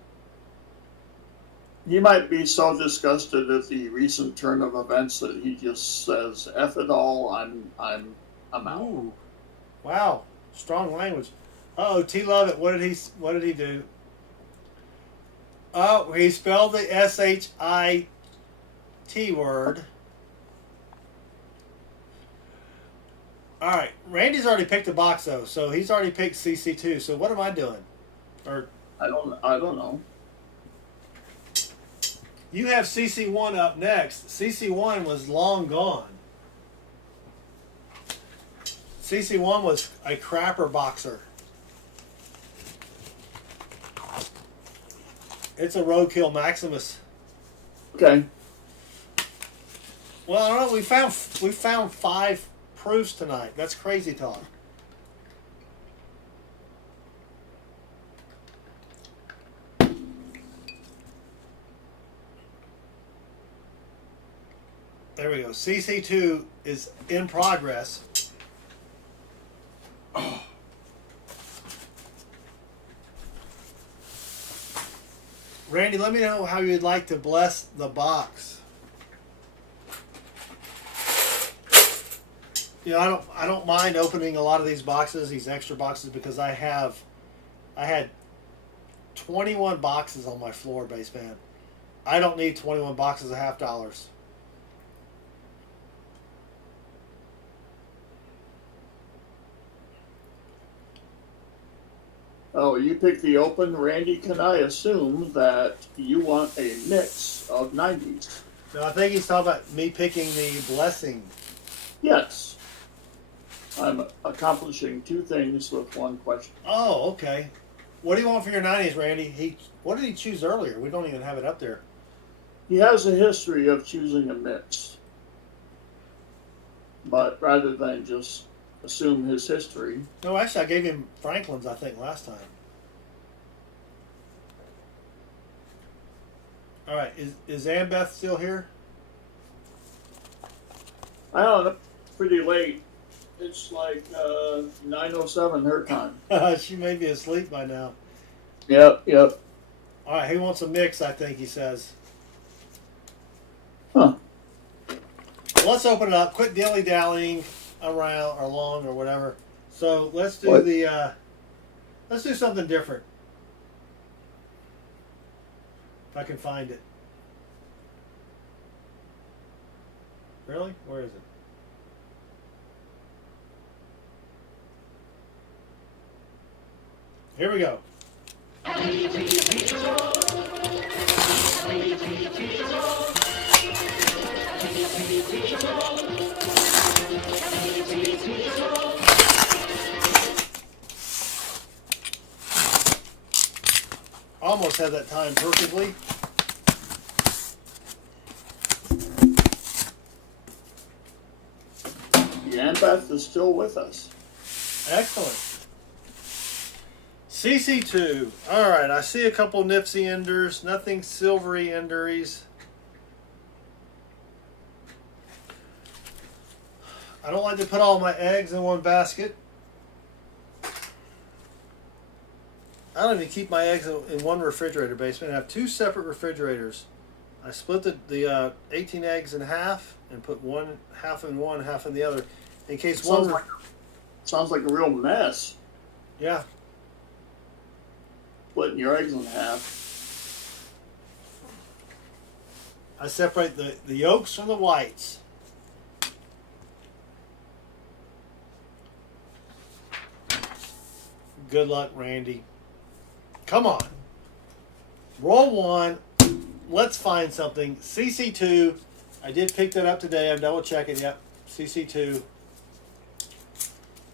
He might be so disgusted at the recent turn of events that he just says, "F it all, I'm out." Ooh. Wow. Strong language. Uh-oh, T Lovett, what did he do? Oh, he spelled the S-H-I-T word. All right, Randy's already picked a box though, so he's already picked CC2. So what am I doing? Or I don't know. you have CC1 up next. CC1 was long gone. CC1 was a crapper boxer. It's a roadkill Maximus. Okay. Well, I don't know. We found 5 proofs tonight. That's crazy talk. There we go. CC2 is in progress. Randy, let me know how you'd like to bless the box. You know, I don't mind opening a lot of these boxes, these extra boxes, because I had 21 boxes on my floor, baseband. I don't need 21 boxes of $50. Oh, you picked the open. Randy, can I assume that you want a mix of 90s? No, I think he's talking about me picking the blessing. Yes. I'm accomplishing 2 things with 1 question. Oh, okay. What do you want for your 90s, Randy? What did he choose earlier? We don't even have it up there. He has a history of choosing a mix. But rather than just assume his history. No, actually, I gave him Franklin's, I think, last time. All right, is Annabeth still here? I don't know, pretty late. It's like 9:07 her time. She may be asleep by now. Yep. All right, he wants a mix, I think he says. Huh. Let's open it up. Quit dilly-dallying around or along or whatever. So let's do What? let's do something different. If I can find it. Really? Where is it? Here we go. Almost had that time perfectly. Annabeth is still with us. Excellent. CC2. All right, I see a couple Nipsey enders. Nothing silvery enderies. I don't like to put all my eggs in one basket. I don't even keep my eggs in one refrigerator basement. I have 2 separate refrigerators. I split the 18 eggs in half and put half in one, half in the other, in case one. Sounds like a real mess. Yeah. Splitting your eggs in half. I separate the yolks from the whites. Good luck, Randy. Come on. Roll 1. Let's find something. CC2. I did pick that up today. I'm double checking. Yep. CC2.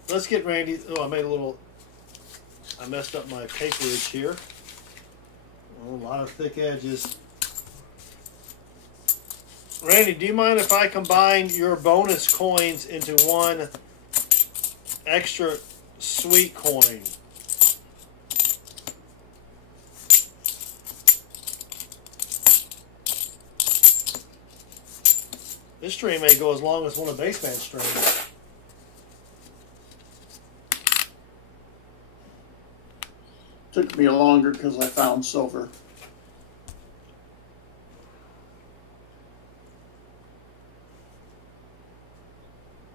Let's get Randy. Oh, I messed up my paperage here. Oh, a lot of thick edges. Randy, do you mind if I combine your bonus coins into one extra sweet coin? This stream may go as long as one of Baseband's streams. Took me longer because I found silver.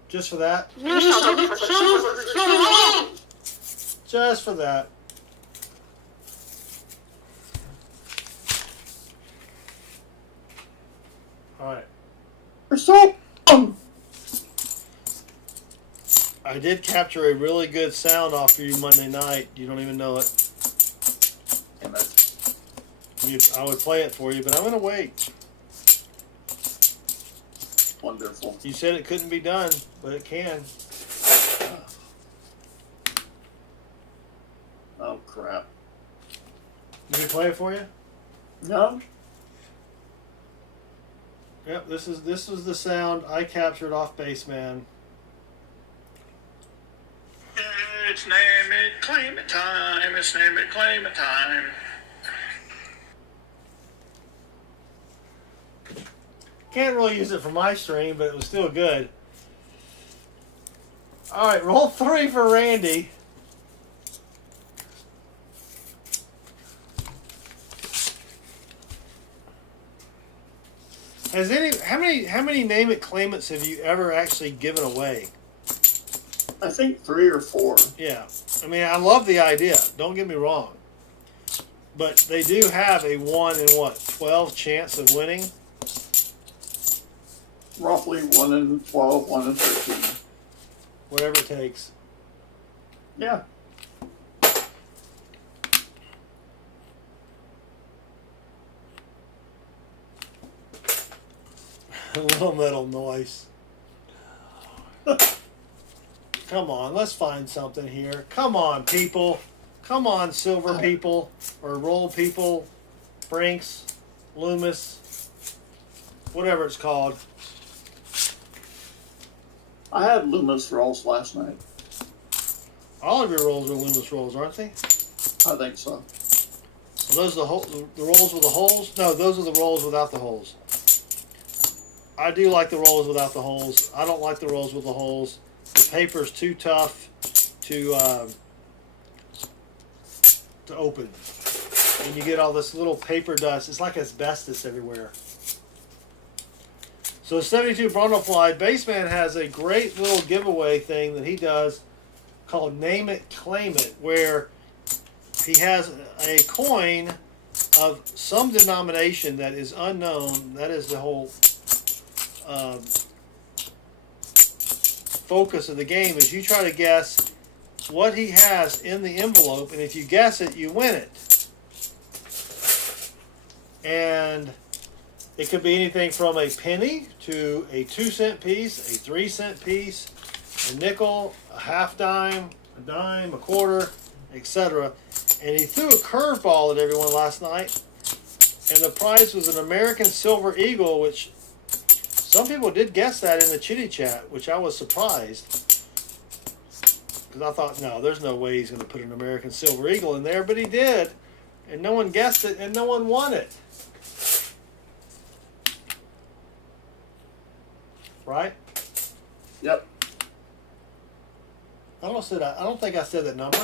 Just for that? Just for that. Alright. So, I did capture a really good sound off for you Monday night. You don't even know it. damn it. I would play it for you, but I'm going to wait. Wonderful. You said it couldn't be done, but it can. Oh, crap. Let me play it for you? No? Yep, this was the sound I captured off Bassman. It's name it, claim it time. It's name it, claim it time. Can't really use it for my stream, but it was still good. Alright, roll 3 for Randy. How many name it claimants have you ever actually given away? I think 3 or 4. Yeah. I mean, I love the idea. Don't get me wrong. But they do have a 1 in 12 chance of winning? Roughly 1 in 12, 1 in 13. Whatever it takes. Yeah. A little metal noise. Come on, let's find something here. Come on, people. Come on, silver people. Or roll people. Brinks. Loomis. Whatever it's called. I had Loomis rolls last night. All of your rolls are Loomis rolls, aren't they? I think so. Are those the rolls with the holes? No, those are the rolls without the holes. I do like the rolls without the holes. I don't like the rolls with the holes. The paper's too tough to open. And you get all this little paper dust. It's like asbestos everywhere. So 72 Brundlefly, Bassman has a great little giveaway thing that he does called Name It, Claim It, where he has a coin of some denomination that is unknown. That is the whole focus of the game, is you try to guess what he has in the envelope, and if you guess it, you win it. And it could be anything from a penny to a 2-cent piece, a 3-cent piece, a nickel, a half dime, a dime, a quarter, etc. And he threw a curveball at everyone last night, and the prize was an American Silver Eagle, which some people did guess that in the chitty chat, which I was surprised. Because I thought, no, there's no way he's going to put an American Silver Eagle in there, but he did. And no one guessed it, and no one won it. Right? Yep. I don't think I said that number.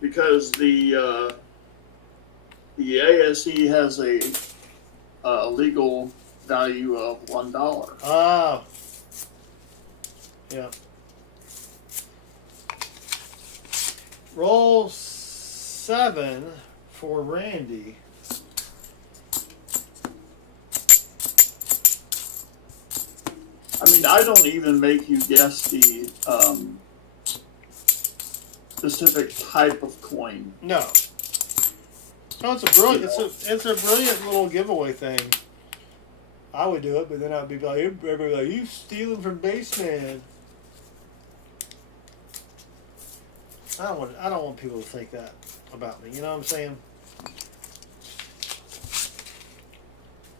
Because the ASE has a legal value of $1. Ah. Yeah. Roll 7 for Randy. I mean, I don't even make you guess the specific type of coin. No. No, it's a brilliant little giveaway thing. I would do it, but then I'd be like, everybody like, you stealing from Bassman. I don't want people to think that about me. You know what I'm saying?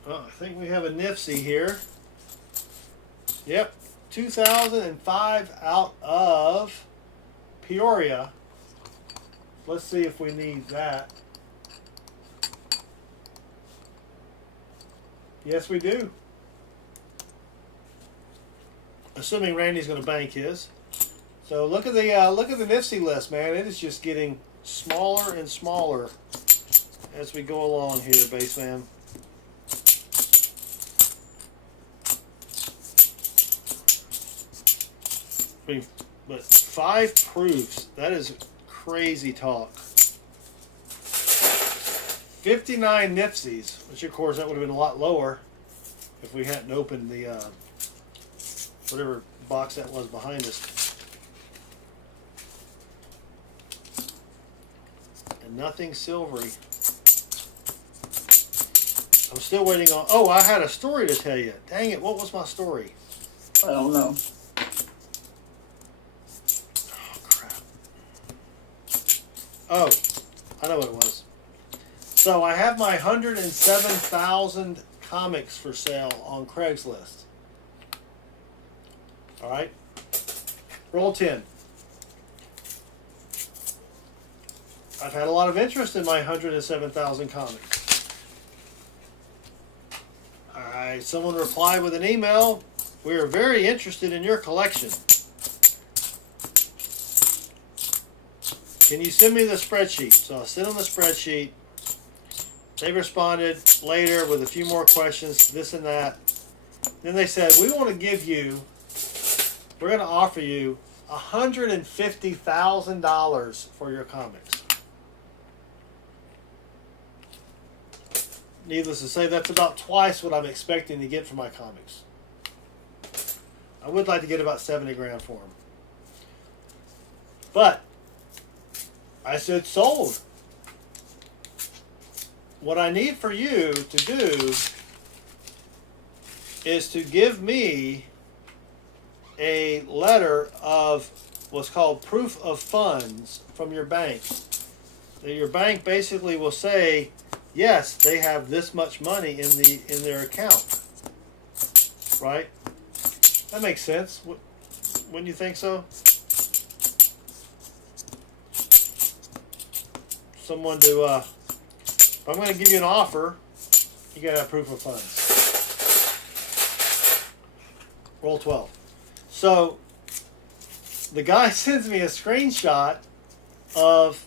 Oh, I think we have a Nifsy here. Yep, 2005 out of Peoria. Let's see if we need that. Yes, we do. Assuming Randy's going to bank his. So look at the Nifsy list, man. It is just getting smaller and smaller as we go along here, Baseman. But 5 proofs, that is crazy talk. 59 Nipsies, which of course that would have been a lot lower if we hadn't opened the whatever box that was behind us. And nothing silvery. I'm still waiting on. Oh, I had a story to tell you. Dang it! What was my story? I don't know. Oh crap! Oh, I know what it was. So I have my 107,000 comics for sale on Craigslist. All right. Roll 10. I've had a lot of interest in my 107,000 comics. All right. Someone replied with an email. We are very interested in your collection. Can you send me the spreadsheet? So I sent them the spreadsheet. They responded later with a few more questions, this and that. Then they said, we're going to offer you $150,000 for your comics. Needless to say, that's about twice what I'm expecting to get for my comics. I would like to get about 70 grand for them. But I said sold. What I need for you to do is to give me a letter of what's called proof of funds from your bank. Your bank basically will say, yes, they have this much money in their account. Right? That makes sense. Wouldn't you think so? Someone to if I'm going to give you an offer, you got to have proof of funds. Roll 12. So the guy sends me a screenshot of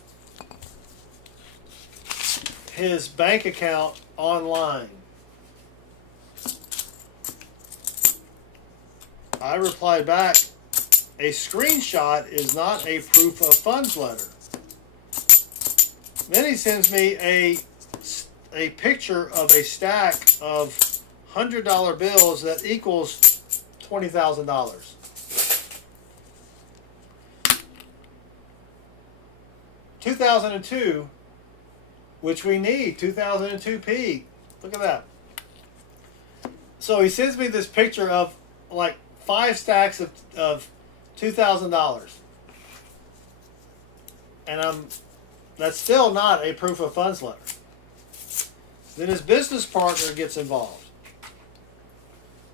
his bank account online. I replied back, a screshot is not a proof of funds letter. Then he sends me a picture of a stack of $100 bills that equals $20,000. $2,002, which we need, 2002p. Look at that. So he sends me this picture of like 5 stacks of $2,000, and that's still not a proof of funds letter. Then his business partner gets involved.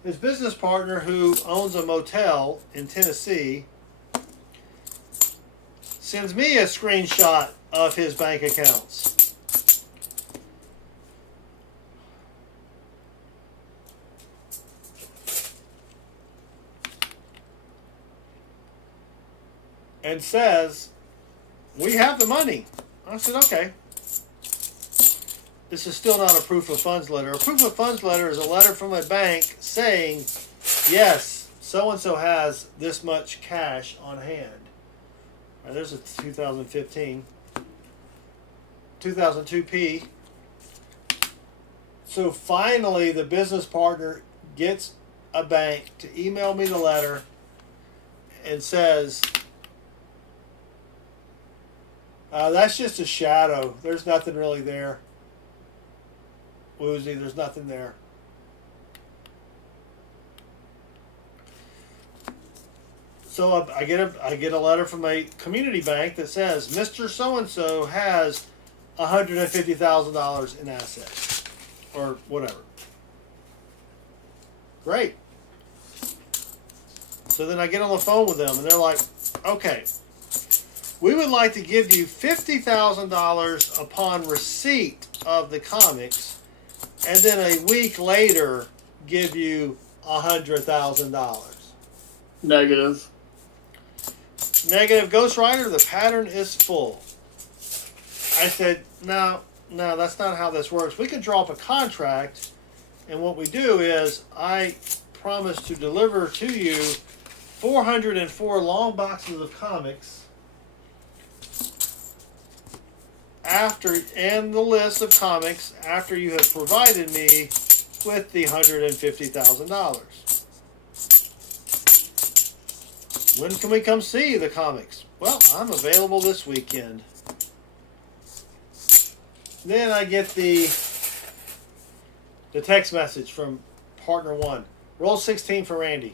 His business partner, who owns a motel in Tennessee, sends me a screenshot of his bank accounts. And says, we have the money. I said, okay. This is still not a proof of funds letter. A proof of funds letter is a letter from a bank saying, yes, so-and-so has this much cash on hand. Right, there's a 2015. 2002p. So finally, the business partner gets a bank to email me the letter and says, that's just a shadow. There's nothing really there. Woozy, there's nothing there. So I get a letter from a community bank that says Mr. So-and-so has $150,000 in assets, or whatever. Great. So then I get on the phone with them, and they're like, okay, we would like to give you $50,000 upon receipt of the comics, and then a week later give you $100,000. Negative. Negative. Ghostwriter, the pattern is full. I said, no, that's not how this works. We can draw up a contract, and what we do is I promise to deliver to you 404 long boxes of comics and the list of comics after you have provided me with the $150,000. When can we come see the comics? Well, I'm available this weekend. Then I get the text message from partner 1. Roll 16 for Randy.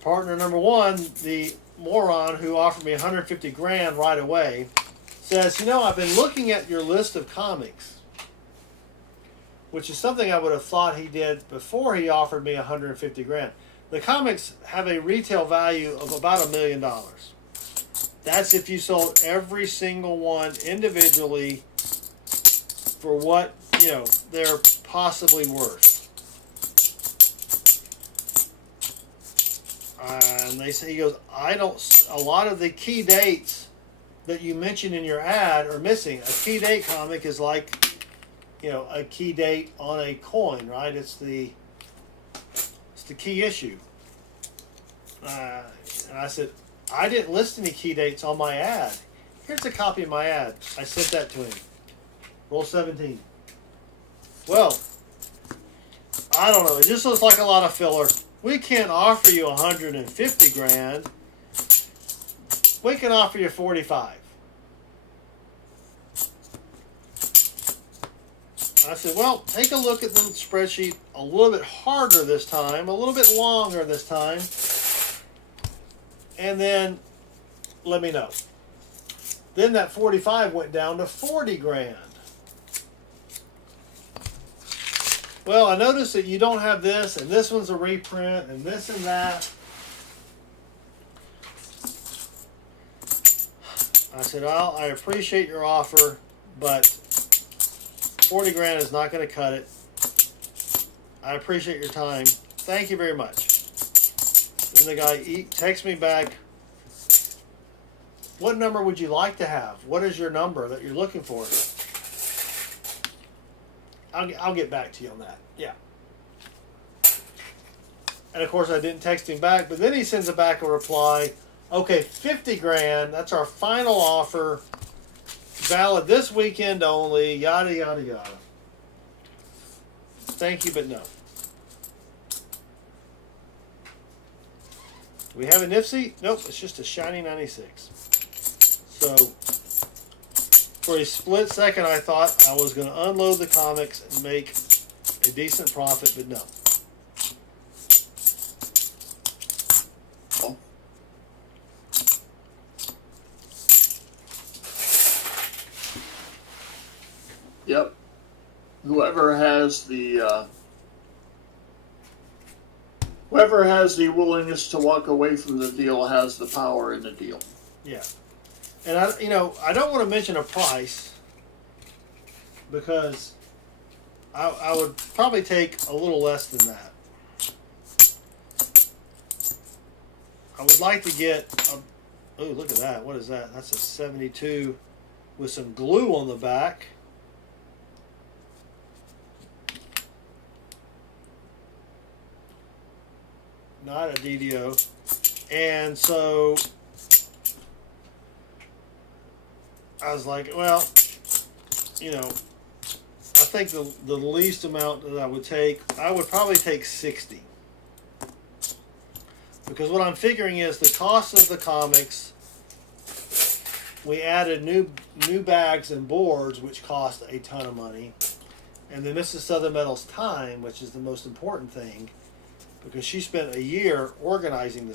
Partner number 1, the moron who offered me $150,000 right away, says, I've been looking at your list of comics, which is something I would have thought he did before he offered me $150,000. The comics have a retail value of about $1 million. That's if you sold every single one individually for what they're possibly worth. And he goes, a lot of the key dates that you mentioned in your ad are missing. A key date comic is like, a key date on a coin, right? It's the key issue. And I said, I didn't list any key dates on my ad. Here's a copy of my ad. I sent that to him. Roll 17. Well, I don't know. It just looks like a lot of filler. We can't offer you $150,000. We can offer you $45,000. I said, well, take a look at the spreadsheet a little bit harder this time, a little bit longer this time, and then let me know. Then that $45,000 went down to $40,000. Well, I noticed that you don't have this, and this one's a reprint, and this and that. I said, well, I appreciate your offer, but $40,000 is not going to cut it. I appreciate your time. Thank you very much. Then the guy texts me back, what number would you like to have? What is your number that you're looking for? I'll get back to you on that. Yeah. And of course I didn't text him back, but then he sends back a reply. Okay, $50,000. That's our final offer. Valid this weekend only. Yada yada yada. Thank you, but no. Do we have a Nipsey? Nope, it's just a shiny 96. So for a split second, I thought I was going to unload the comics and make a decent profit, but no. Oh. Yep. Whoever has the willingness to walk away from the deal has the power in the deal. Yeah. And I don't want to mention a price because I would probably take a little less than that. I would like to get oh, look at that. What is that? That's a 72 with some glue on the back. Not a DDO. And so I was like, well, I think the least amount that I would probably take 60. Because what I'm figuring is the cost of the comics, we added new bags and boards, which cost a ton of money. And then Mrs. Southern Metal's time, which is the most important thing, because she spent a year organizing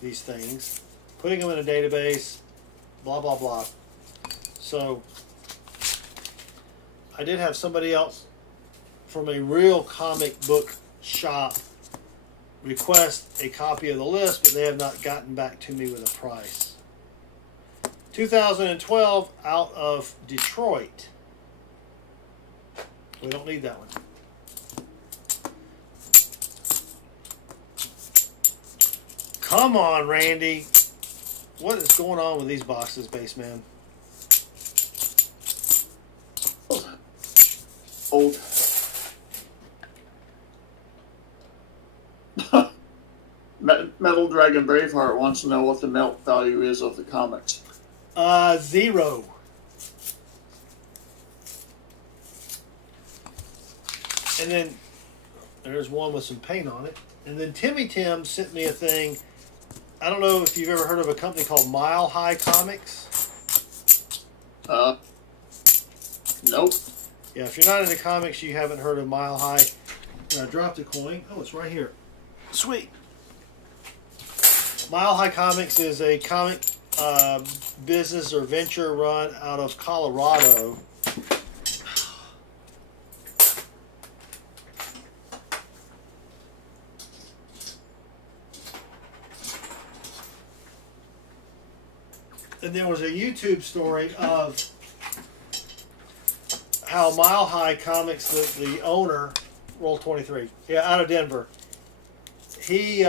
these things, putting them in a database, blah, blah, blah. So I did have somebody else from a real comic book shop request a copy of the list, but they have not gotten back to me with a price. 2012 out of Detroit. We don't need that one. Come on, Randy. What is going on with these boxes, Baseman? Battle Dragon Braveheart wants to know what the melt value is of the comics. 0. And then there's one with some paint on it. And then Timmy Tim sent me a thing. I don't know if you've ever heard of a company called Mile High Comics. Nope. Yeah, if you're not into comics, you haven't heard of Mile High. And I dropped a coin. Oh, it's right here. Sweet. Mile High Comics is a comic business or venture run out of Colorado. And there was a YouTube story of how Mile High Comics, the owner, Roll 23, yeah, out of Denver, he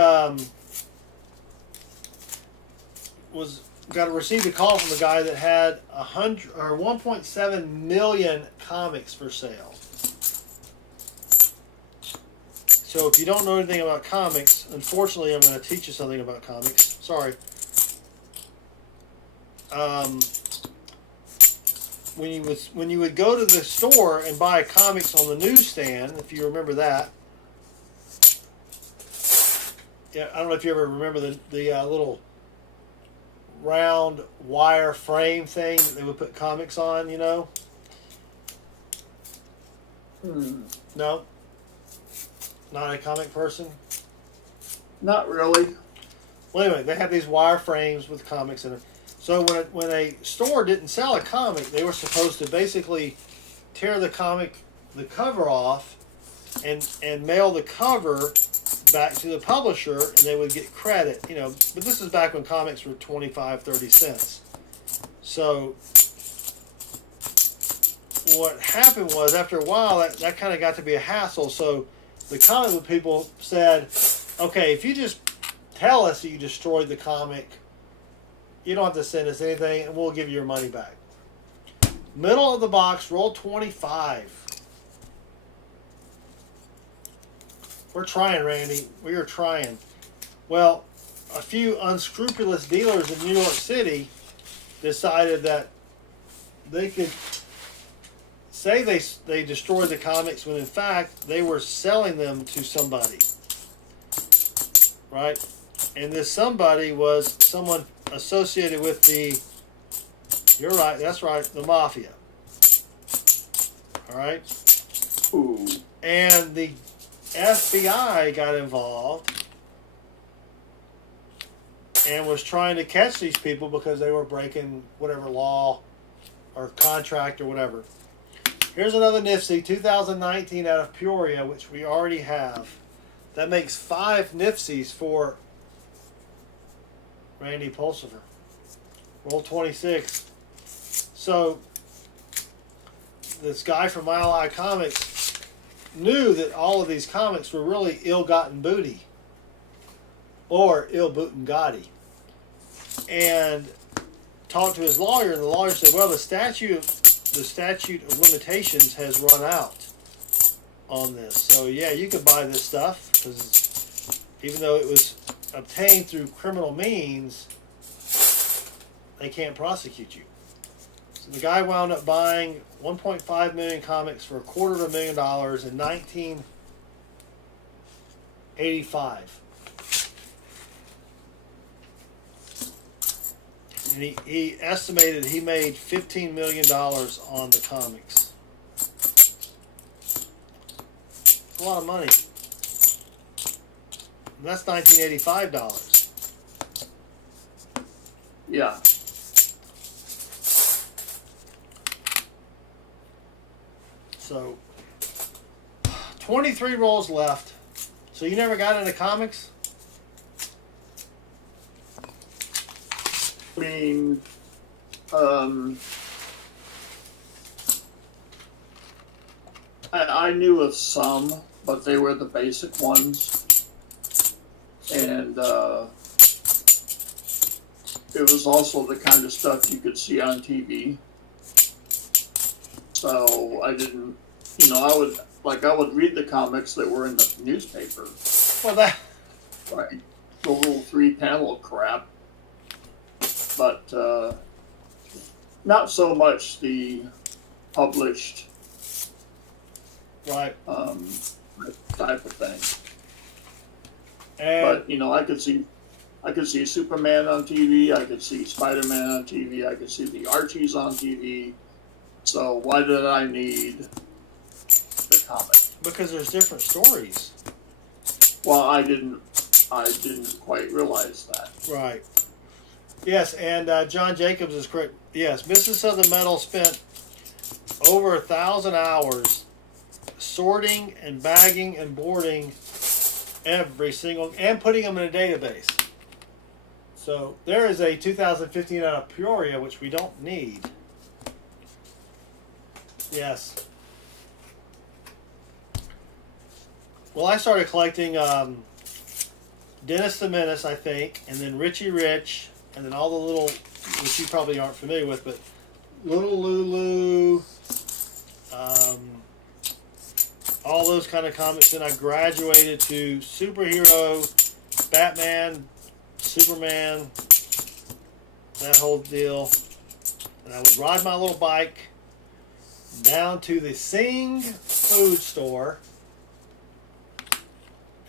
received a call from a guy that had 1.7 million comics for sale. So if you don't know anything about comics, unfortunately, I'm going to teach you something about comics. Sorry. When you would go to the store and buy comics on the newsstand, if you remember that. Yeah, I don't know if you ever remember the little round wire frame thing that they would put comics on, you know? No? Not a comic person? Not really. Well, anyway, they have these wire frames with comics in it. So when a store didn't sell a comic, they were supposed to basically tear the cover off, and mail the cover back to the publisher, and they would get credit, you know. But this is back when comics were 25, 30 cents. So what happened was, after a while, that kind of got to be a hassle. So the comic book people said, okay, if you just tell us that you destroyed the comic, you don't have to send us anything, and we'll give you your money back. Middle of the box, roll 25. We're trying, Randy. We are trying. Well, a few unscrupulous dealers in New York City decided that they could say they destroyed the comics when in fact they were selling them to somebody. Right? And this somebody was someone associated with you're right, that's right, the mafia. All right? Ooh. And the FBI got involved and was trying to catch these people because they were breaking whatever law or contract or whatever. Here's another NIFC, 2019 out of Peoria, which we already have. That makes 5 NIFCs for Randy Pulsifer. Roll 26. So this guy from Mile High Comics knew that all of these comics were really ill-gotten booty or ill-booten-gotti, and talked to his lawyer, and the lawyer said, well, the statute of limitations has run out on this, so yeah, you could buy this stuff, because even though it was obtained through criminal means, they can't prosecute you. So the guy wound up buying 1.5 million comics for $250,000 in 1985. And he estimated he made $15 million on the comics. It's a lot of money. And that's $1985. Yeah. So, 23 rolls left. So you never got into comics? I mean, I knew of some, but they were the basic ones. And it was also the kind of stuff you could see on TV. So I didn't, I would read the comics that were in the newspaper. Well, that... Right. typical little 3-panel crap, but not so much the published Right. type of thing. And But you know, I could see Superman on TV. I could see Spider-Man on TV. I could see the Archies on TV. So why did I need the comic? because there's different stories. Well, I didn't quite realize that. Right. Yes, and John Jacobs is correct. Yes, Mrs. Southern Metal spent over 1,000 hours sorting and bagging and boarding every single, and putting them in a database. So there is a 2015 out of Peoria, which we don't need. Yes. Well, I started collecting Dennis the Menace, I think, and then Richie Rich, and then all the little, which you probably aren't familiar with, but Little Lulu, all those kind of comics. Then I graduated to superhero, Batman, Superman, that whole deal. And I would ride my little bike down to the Sing food store.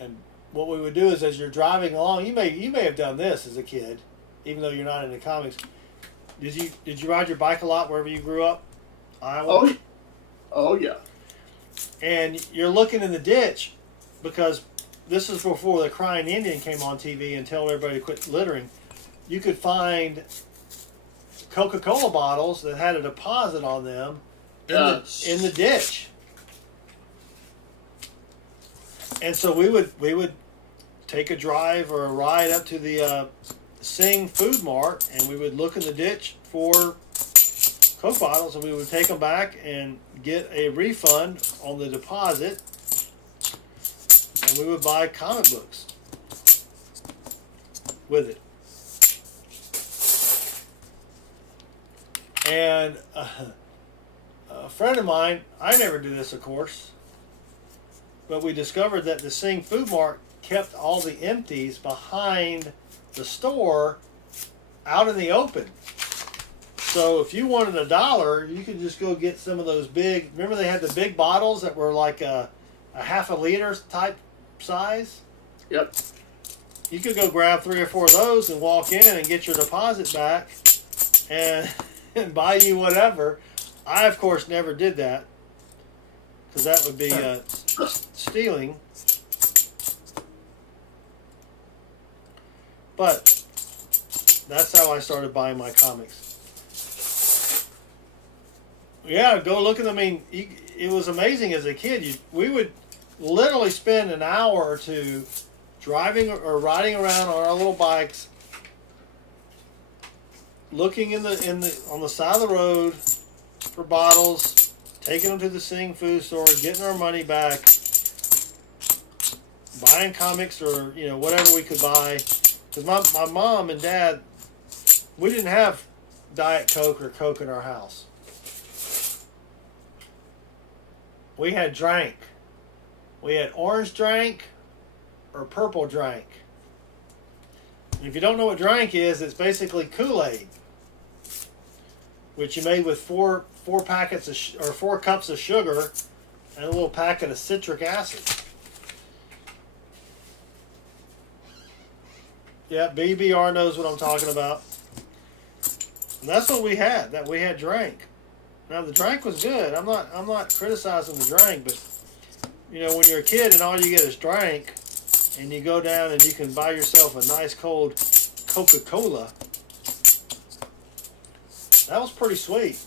And what we would do is, as you're driving along, you may have done this as a kid, even though you're not into comics. Did you ride your bike a lot wherever you grew up? Iowa? Oh yeah. And you're looking in the ditch, because this is before the Crying Indian came on TV and told everybody to quit littering. You could find Coca-Cola bottles that had a deposit on them in the ditch. And so we would take a drive or a ride up to the Sing Food Mart, and we would look in the ditch for Coke bottles, and we would take them back and get a refund on the deposit, and we would buy comic books with it. And a friend of mine, I never do this, of course, but we discovered that the Sing Food Mart kept all the empties behind the store out in the open. So if you wanted $1, you could just go get some of those big, remember they had the big bottles that were like a half a liter type size? Yep. You could go grab 3 or 4 of those and walk in and get your deposit back and buy you whatever. I, of course, never did that, because that would be stealing. But that's how I started buying my comics. Yeah, go look at them. I mean, it was amazing as a kid. We would literally spend an hour or two driving or riding around on our little bikes, looking on the side of the road for bottles, taking them to the Sing food store, getting our money back, buying comics or whatever we could buy. Because my mom and dad, we didn't have Diet Coke or Coke in our house. We had drank. We had orange drank or purple drank. And if you don't know what drank is, it's basically Kool-Aid, which you made with four packets or 4 cups of sugar and a little packet of citric acid. Yeah, BBR knows what I'm talking about. And that's what we had. That we had drank. Now the drink was good. I'm not criticizing the drink, but when you're a kid and all you get is drink, and you go down and you can buy yourself a nice cold Coca-Cola, that was pretty sweet.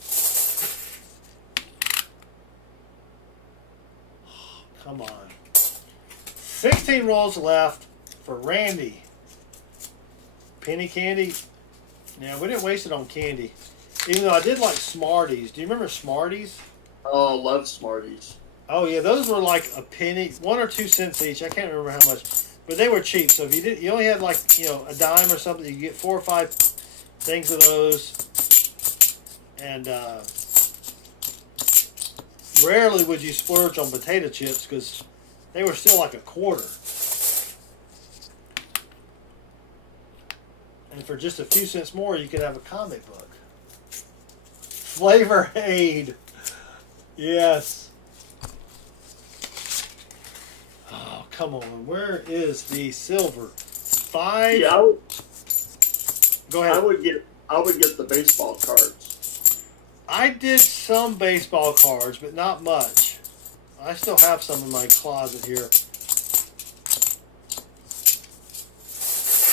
Come on. 16 rolls left for Randy. Penny candy. Yeah, we didn't waste it on candy. Even though I did like Smarties. Do you remember Smarties? Oh, I love Smarties. Oh yeah, those were like a penny, 1 or 2 cents each. I can't remember how much, but they were cheap. So if you only had like a dime or something, you get 4 or 5 things of those. And rarely would you splurge on potato chips because they were still like a quarter. And for just a few cents more, you could have a comic book. Flavor Aid. Yes. Oh, come on. Where is the silver? 5. Yeah, Go ahead. I would get the baseball cards. I did some baseball cards, but not much. I still have some in my closet here.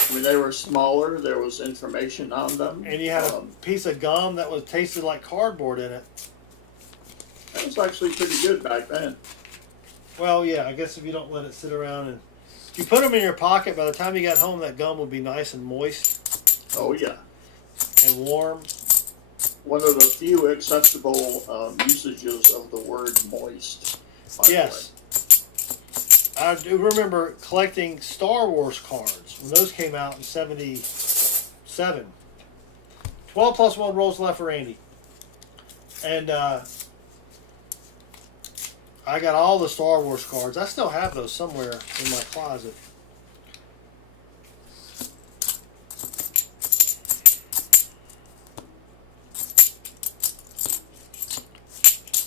I mean, they were smaller. There was information on them. And you had a piece of gum that was tasted like cardboard in it. That was actually pretty good back then. Well, yeah, I guess if you don't let it sit around and... If you put them in your pocket, by the time you got home, that gum would be nice and moist. Oh, yeah. And warm. One of the few acceptable usages of the word moist. Yes. I do remember collecting Star Wars cards when those came out in 77. 12 plus 1 rolls left for Randy. And I got all the Star Wars cards. I still have those somewhere in my closet.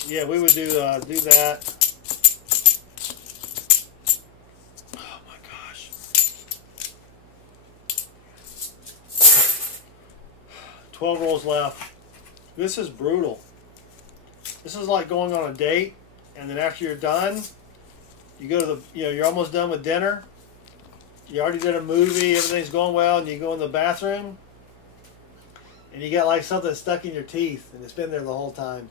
Yeah, we would do that. Oh my gosh. 12 rolls left. This is brutal. This is like going on a date, and then after you're done, you go to the, you're almost done with dinner. You already did a movie, everything's going well, and you go in the bathroom, and you got like something stuck in your teeth, and it's been there the whole time.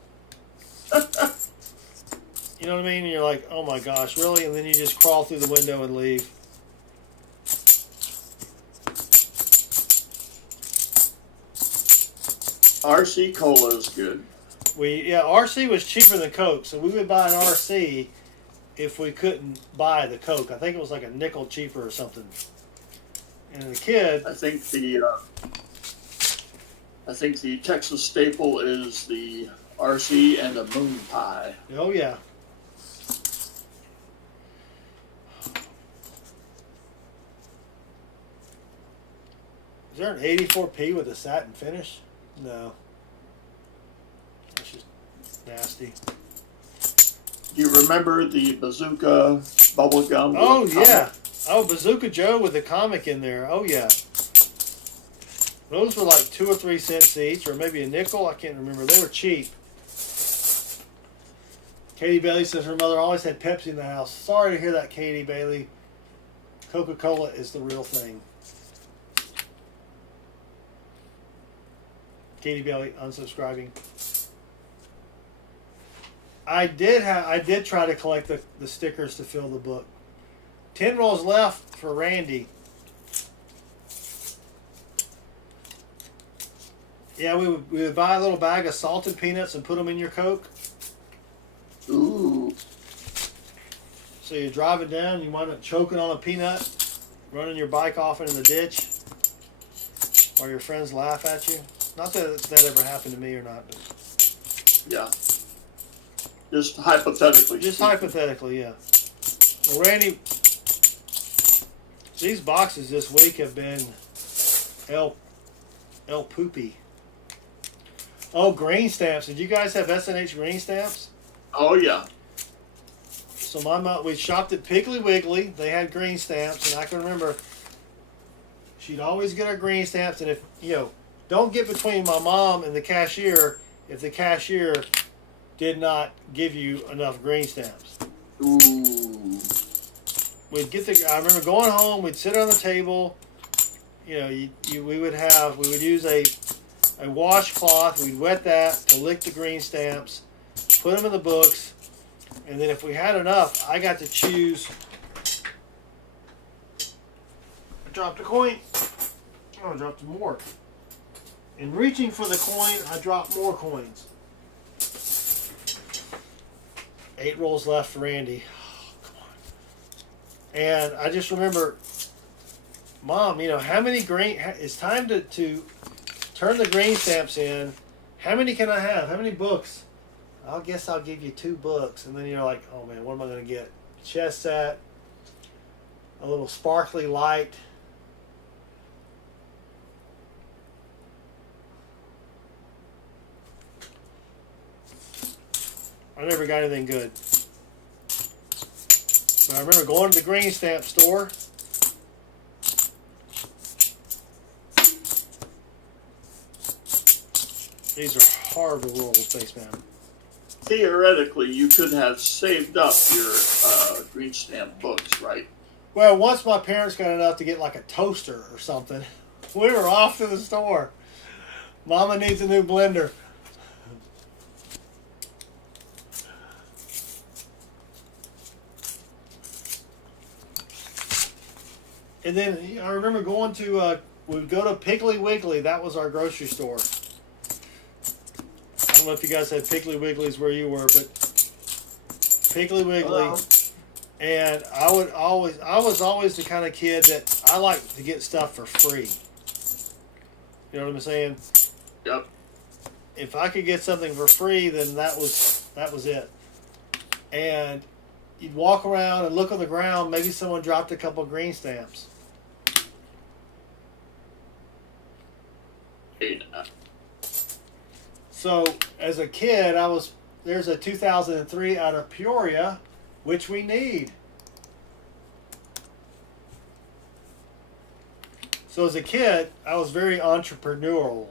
You know what I mean? And you're like, oh my gosh, really? And then you just crawl through the window and leave. RC Cola is good. RC was cheaper than Coke, so we would buy an RC if we couldn't buy the Coke. I think it was like a nickel cheaper or something. And the kid, I think the Texas staple is the RC and the moon pie. oh yeah. Is there an 84p with a satin finish? No. That's just nasty. Do you remember the Bazooka bubble gum? Oh yeah. Oh, Bazooka Joe with the comic in there. Oh yeah. Those were like 2 or 3 cents each, or maybe a nickel. I can't remember. They were cheap. Katie Bailey says her mother always had Pepsi in the house. Sorry to hear that, Katie Bailey. Coca-Cola is the real thing. Katie Bailey unsubscribing. I did try to collect the stickers to fill the book. 10 rolls left for Randy. Yeah, we would buy a little bag of salted peanuts and put them in your Coke. Ooh. So you drive it down, you wind up choking on a peanut, running your bike off into the ditch, or your friends laugh at you. Not that that ever happened to me or not, but Yeah. Just hypothetically. just speaking. hypothetically, yeah. Well, Randy, these boxes this week have been El Poopy. Oh, green stamps. Did you guys have SNH green stamps? Oh yeah. So my mom, we shopped at Piggly Wiggly. They had green stamps, and I can remember she'd always get our green stamps. And if don't get between my mom and the cashier if the cashier did not give you enough green stamps. Ooh. I remember going home. We'd sit on the table. We would use a washcloth. We'd wet that to lick the green stamps, put them in the books, and then if we had enough, I got to choose. I dropped a coin. Oh, I dropped more. In reaching for the coin, I dropped more coins. 8 rolls left for Randy. Oh, come on. And I just remember, Mom, how many it's time to turn the green stamps in. How many can I have? How many books? I guess I'll give you 2 books. And then you're like, oh man, what am I going to get? Chess set, a little sparkly light. I never got anything good. But I remember going to the green stamp store. These are horrible rolls, Spaceman. Theoretically, you could have saved up your green stamp books, right? Well, once my parents got enough to get like a toaster or something, we were off to the store. Mama needs a new blender. And then I remember going to, we'd go to Piggly Wiggly. That was our grocery store. I don't know if you guys had Piggly Wigglies where you were, but Piggly Wiggly. Hello. And I was always the kind of kid that I liked to get stuff for free. You know what I'm saying? Yep. If I could get something for free, then that was it. And you'd walk around and look on the ground. Maybe someone dropped a couple green stamps. Hey, So as a kid, there's a 2003 out of Peoria, which we need. So as a kid, I was very entrepreneurial.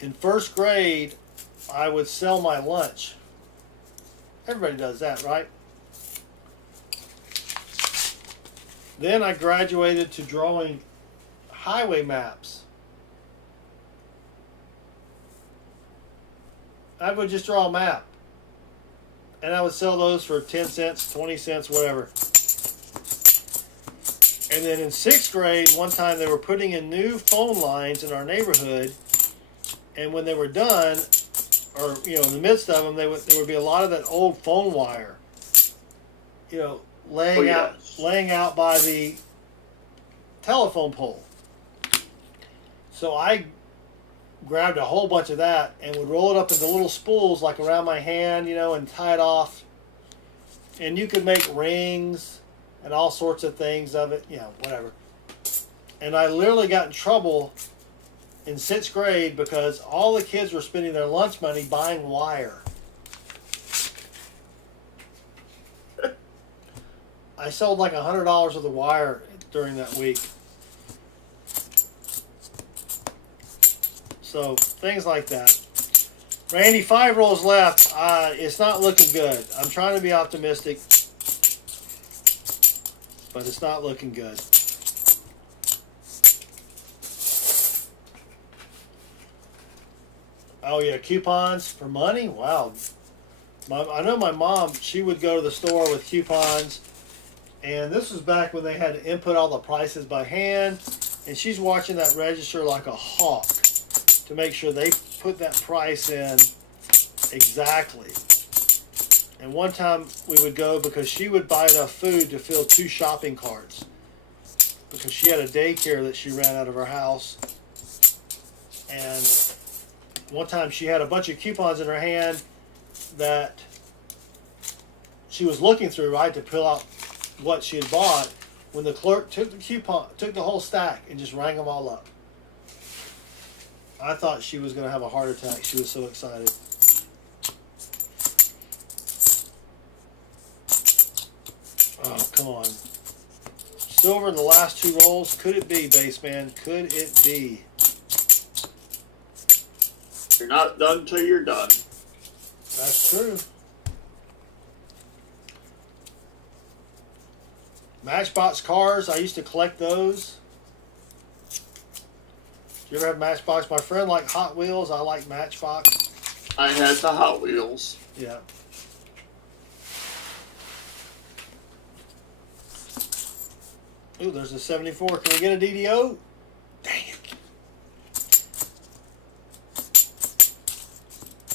In first grade, I would sell my lunch. Everybody does that, right? Then I graduated to drawing highway maps. I would just draw a map. And I would sell those for 10 cents, 20 cents, whatever. And then in 6th grade, one time they were putting in new phone lines in our neighborhood. And when they were done, or in the midst of them, there would be a lot of that old phone wire, laying out by the telephone pole. So I grabbed a whole bunch of that and would roll it up into little spools like around my hand, and tie it off. And you could make rings and all sorts of things of it, whatever. And I literally got in trouble in 6th grade because all the kids were spending their lunch money buying wire. I sold like $100 worth of wire during that week. So things like that. Randy, 5 rolls left. It's not looking good. I'm trying to be optimistic, but it's not looking good. Oh yeah, coupons for money? Wow. I know my mom, she would go to the store with coupons, and this was back when they had to input all the prices by hand, and she's watching that register like a hawk to make sure they put that price in exactly. And one time we would go because she would buy enough food to fill 2 shopping carts because she had a daycare that she ran out of her house. And one time she had a bunch of coupons in her hand that she was looking through, right, to pull out what she had bought, when the clerk took the whole stack and just rang them all up. I thought she was going to have a heart attack. She was so excited. Oh, come on. Silver in the last 2 rolls. Could it be, Baseman? Could it be? You're not done till you're done. That's true. Matchbox cars. I used to collect those. You ever have Matchbox? My friend liked Hot Wheels. I like Matchbox. I had the Hot Wheels. Yeah. Ooh, there's a 74. Can we get a DDO? Dang it.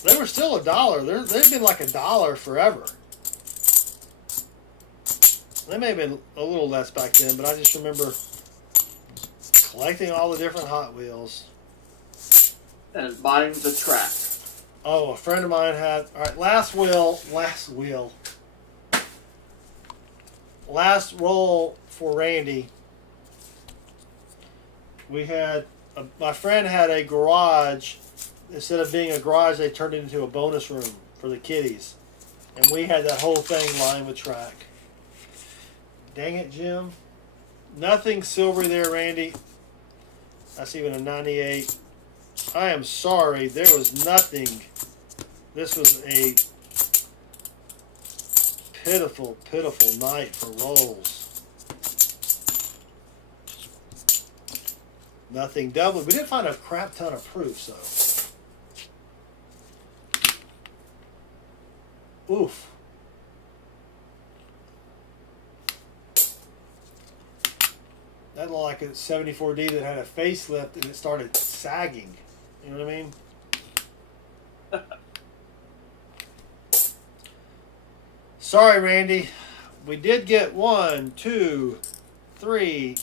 They were still $1. They've been like $1 forever. They may have been a little less back then, but I just remember collecting all the different Hot Wheels. And buying the track. Oh, a friend of mine had... All right, last wheel. Last roll for Randy. We had... my friend had a garage. Instead of being a garage, they turned it into a bonus room. for the kiddies. And we had that whole thing lined with track. Dang it, Jim. Nothing silvery there, Randy. That's even a 98. I am sorry. There was nothing. This was a pitiful, pitiful night for rolls. Nothing double. We did find a crap ton of proofs, though. Oof. That looked like a 74D that had a facelift and it started sagging. You know what I mean? Sorry, Randy. We did get 1, 2, 3,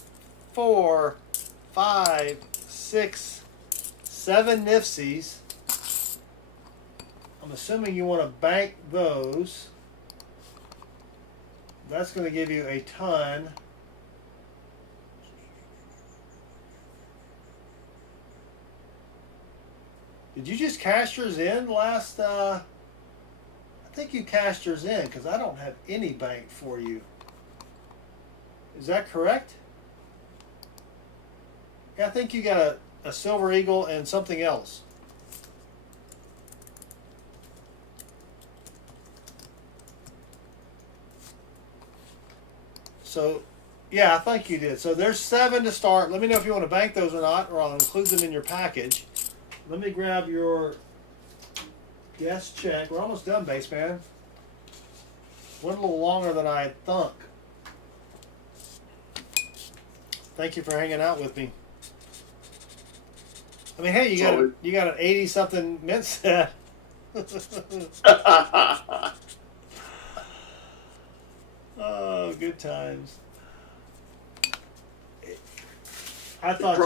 4, 5, 6, 7 Nifsies. I'm assuming you want to bank those. That's going to give you a ton. Did you just cash yours in last? I think you cashed yours in because I don't have any bank for you. Is that correct? Yeah, I think you got a Silver Eagle and something else. So, yeah, I think you did. So there's 7 to start. Let me know if you want to bank those or not, or I'll include them in your package. Let me grab your guest check. We're almost done, base man. Went a little longer than I had thunk. Thank you for hanging out with me. I mean, hey, you got an 80-something mint set. Oh, good times. I thought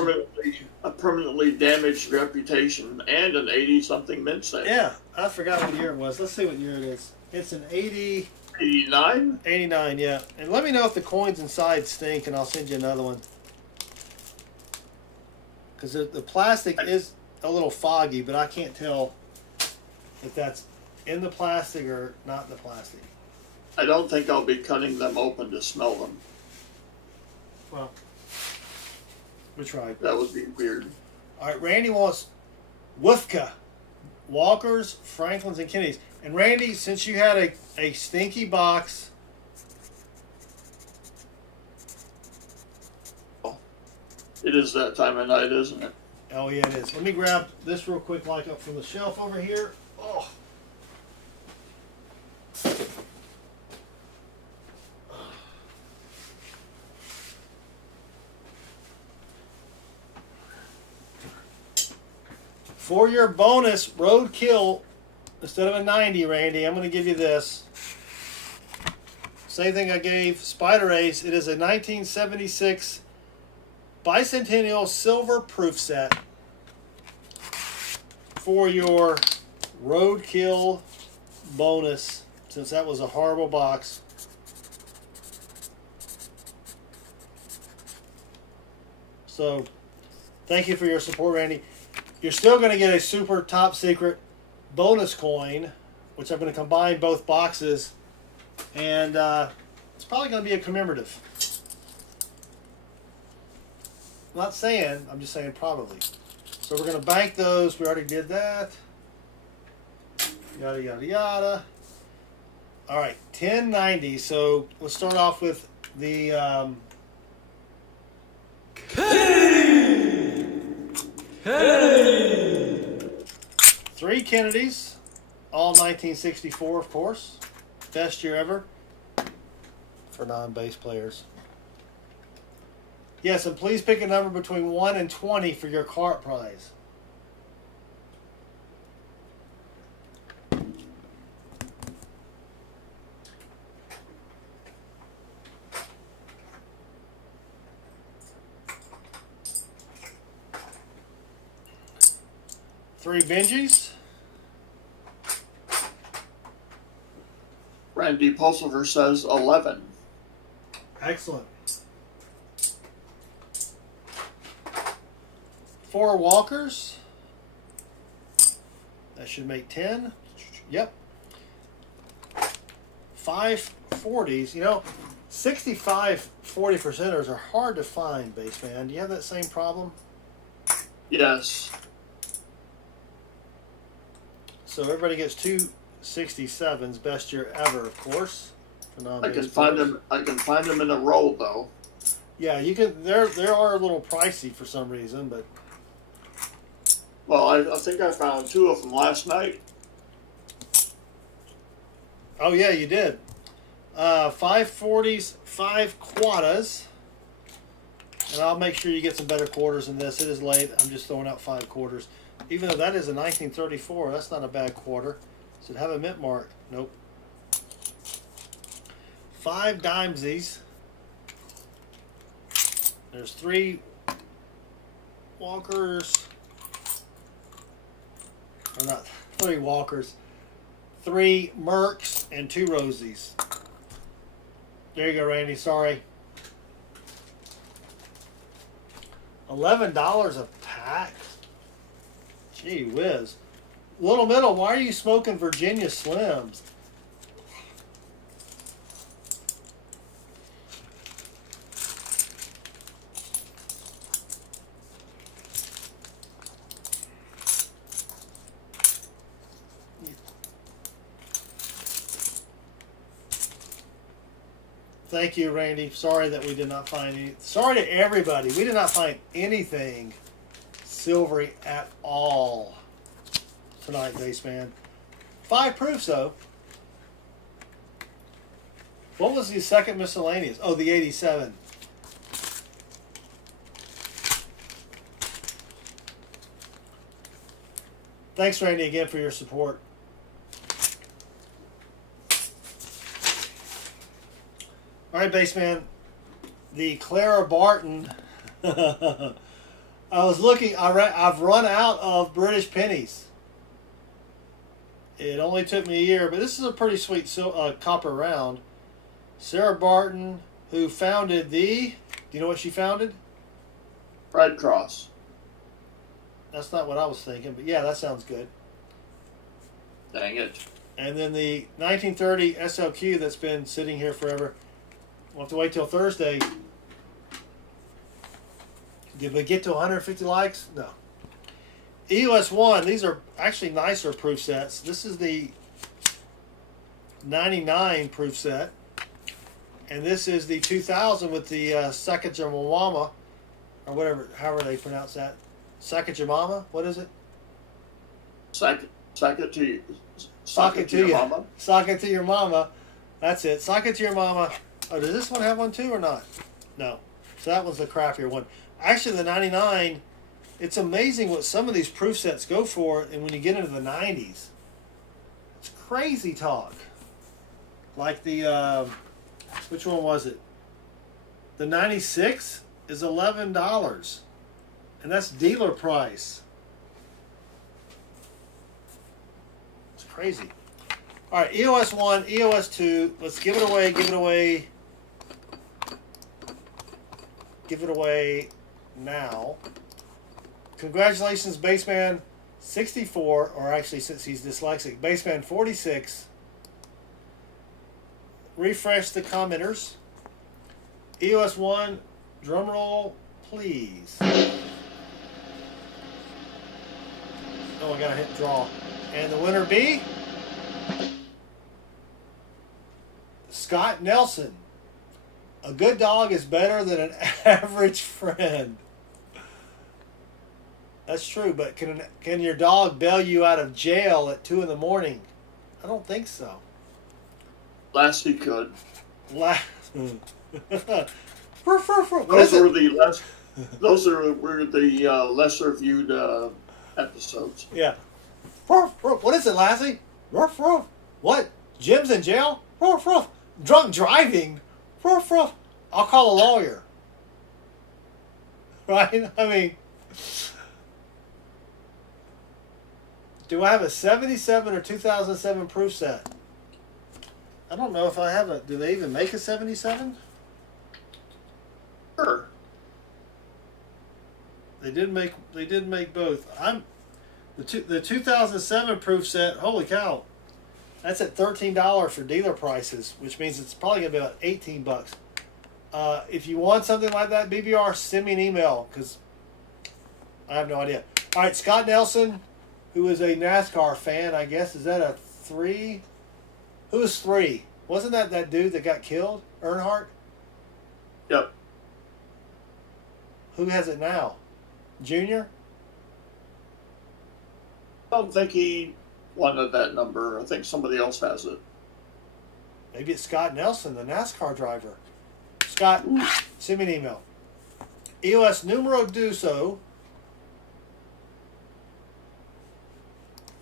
a permanently damaged reputation and an 80-something mint set. Yeah, I forgot what year it was. Let's see what year it is. It's an 80... 89? 89, yeah. And let me know if the coins inside stink, and I'll send you another one. Because the plastic is a little foggy, but I can't tell if that's in the plastic or not in the plastic. I don't think I'll be cutting them open to smell them. Well, we tried. That would be weird. All right, Randy wants Wufka, Walkers, Franklins, and Kennedys. And Randy, since you had a stinky box, It is that time of night, isn't it? oh yeah, it is. Let me grab this real quick, like up from the shelf over here. Oh. For your bonus roadkill, instead of a 90, Randy, I'm going to give you this. Same thing I gave Spider Ace. It is a 1976 Bicentennial Silver Proof Set for your roadkill bonus, since that was a horrible box. So, thank you for your support, Randy. You're still going to get a super top secret bonus coin, which I'm going to combine both boxes, and it's probably going to be a commemorative. I'm not saying, I'm just saying probably. So we're going to bank those. We already did that. Yada, yada, yada. All right, 1090. So let's start off with the... Hey! 3 Kennedys, all 1964, of course. Best year ever for non-base players. Yes, and please pick a number between 1 and 20 for your cart prize. Three Benjis. Randy Pulsifer says 11. Excellent. 4 Walkers. That should make 10. Yep. 540s. You know, 65 40%ers are hard to find, Baseman. Do you have that same problem? Yes. So everybody gets two 67s, best year ever, of course. For I can find them. I can find them in a row though. Yeah, you can. They are a little pricey for some reason, but Well, I think I found two of them last night. oh yeah, you did. 540s, 5 quadas, and I'll make sure you get some better quarters than this. It is late. I'm just throwing out 5 quarters. Even though that is a 1934, that's not a bad quarter. Does it have a mint mark? Nope. 5 dimesies. There's 3 Walkers. Or not 3 Walkers. 3 Mercs and 2 Rosies. There you go, Randy. Sorry. $11 a pack. Gee whiz. Little Middle, why are you smoking Virginia Slims? Thank you, Randy. Sorry that we did not find any. Sorry to everybody. We did not find anything silvery at all tonight, Baseman. 5 proofs, though. What was the second miscellaneous? Oh, the 87. Thanks, Randy, again for your support. All right, Baseman. The Clara Barton. I was looking. I've run out of British pennies. It only took me a year, but this is a pretty sweet copper round. Sarah Barton, who founded the. Do you know what she founded? Red Cross. That's not what I was thinking, but yeah, that sounds good. Dang it. And then the 1930 SLQ that's been sitting here forever. We'll have to wait till Thursday. Did we get to 150 likes? No. EOS 1, these are actually nicer proof sets. This is the 99 proof set. And this is the 2000 with the Sakajamama, or whatever, however they pronounce that. Sakajamama? What is it? Sock it to you. Sock it to your you. mama. Sock it to your mama. That's it. Sock it to your mama. Oh, does this one have one too or not? No. So that one's the crappier one. Actually, the 99, it's amazing what some of these proof sets go for, and when you get into the 90s, it's crazy talk. Like the, which one was it? The 96 is $11, and that's dealer price. It's crazy. All right, EOS 1, EOS 2. Let's give it away, give it away. Give it away now. Congratulations, Baseman 64, or actually since he's dyslexic, Baseman 46. Refresh the commenters. EOS 1, drum roll, please. Oh, I gotta hit draw. And the winner be Scott Nelson. A good dog is better than an average friend. That's true, but can your dog bail you out of jail at 2 in the morning? I don't think so. Last he could. What Those is it? were the less. Those were the lesser viewed episodes. Yeah. What is it, Lassie? What? Jim's in jail? Drunk driving? I'll call a lawyer. Right? I mean, do I have a 77 or 2007 proof set? I don't know if I have a. Do they even make a 77? Sure. They did make both. The 2007 proof set. Holy cow! That's at $13 for dealer prices, which means it's probably gonna be about $18. If you want something like that, BBR, send me an email because I have no idea. All right, Scott Nelson, who is a NASCAR fan, I guess, is that a 3? Who is 3? Wasn't that dude that got killed, Earnhardt? Yep. Who has it now? Junior? I don't think he wanted that number. I think somebody else has it. Maybe it's Scott Nelson, the NASCAR driver. Scott, send me an email. EOS numero duso.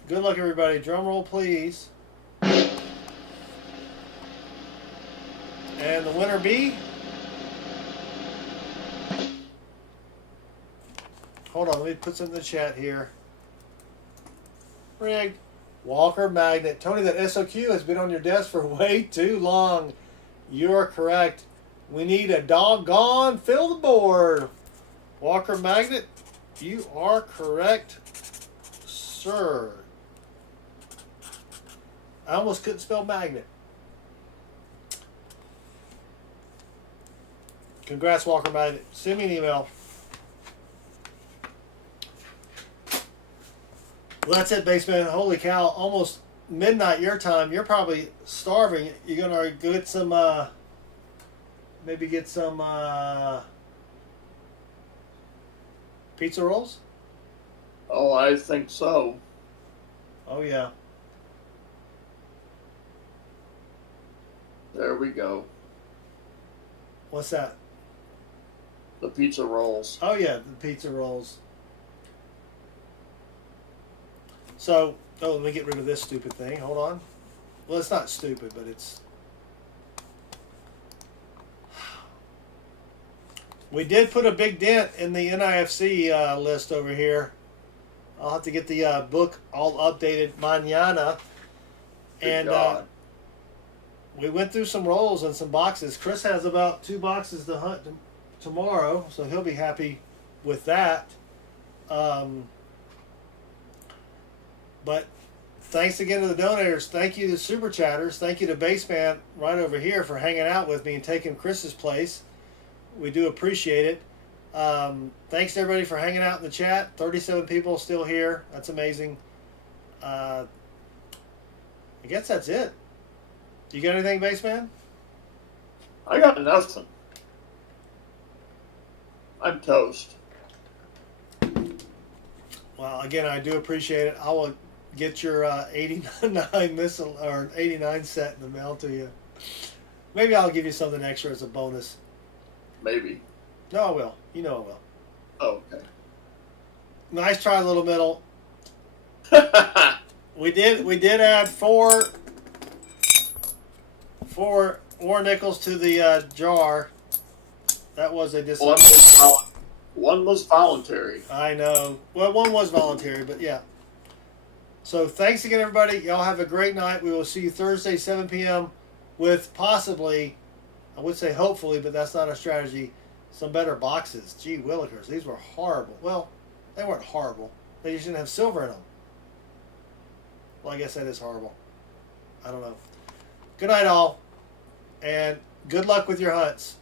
Good luck, everybody. Drum roll, please. And the winner be? Hold on, let me put some in the chat here. Rigged. Walker Magnet. Tony, that SOQ has been on your desk for way too long. You're correct. We need a doggone fill the board. Walker Magnet, you are correct, sir. I almost couldn't spell magnet. Congrats, Walker Magnet. Send me an email. Well, that's it, Baseman. Holy cow, almost midnight your time. You're probably starving. You're going to get some, maybe get some pizza rolls? Oh, I think so. Oh, yeah. There we go. What's that? The pizza rolls. Oh, yeah, the pizza rolls. So, let me get rid of this stupid thing. Hold on. Well, it's not stupid, but it's... We did put a big dent in the NIFC list over here. I'll have to get the book all updated mañana. And we went through some rolls and some boxes. Chris has about 2 boxes to hunt tomorrow, so he'll be happy with that. But thanks again to the donators. Thank you to Super Chatters. Thank you to Baseman right over here for hanging out with me and taking Chris's place. We do appreciate it. Thanks to everybody for hanging out in the chat. 37 people still here. That's amazing. I guess that's it. You got anything, Baseman? I got nothing. I'm toast. Well, again, I do appreciate it. I will get your 89 missile or 89 set in the mail to you. Maybe I'll give you something extra as a bonus. Maybe. No, I will. You know I will. Oh, okay. Nice try, Little Middle. We did add four war nickels to the jar. That was a One was voluntary. I know. Well, one was voluntary, but yeah. So thanks again, everybody. Y'all have a great night. We will see you Thursday, 7 p.m. with possibly, I would say hopefully, but that's not a strategy, some better boxes. Gee willikers, these were horrible. Well, they weren't horrible. They just didn't have silver in them. Well, I guess that is horrible. I don't know. Good night, all. And good luck with your hunts.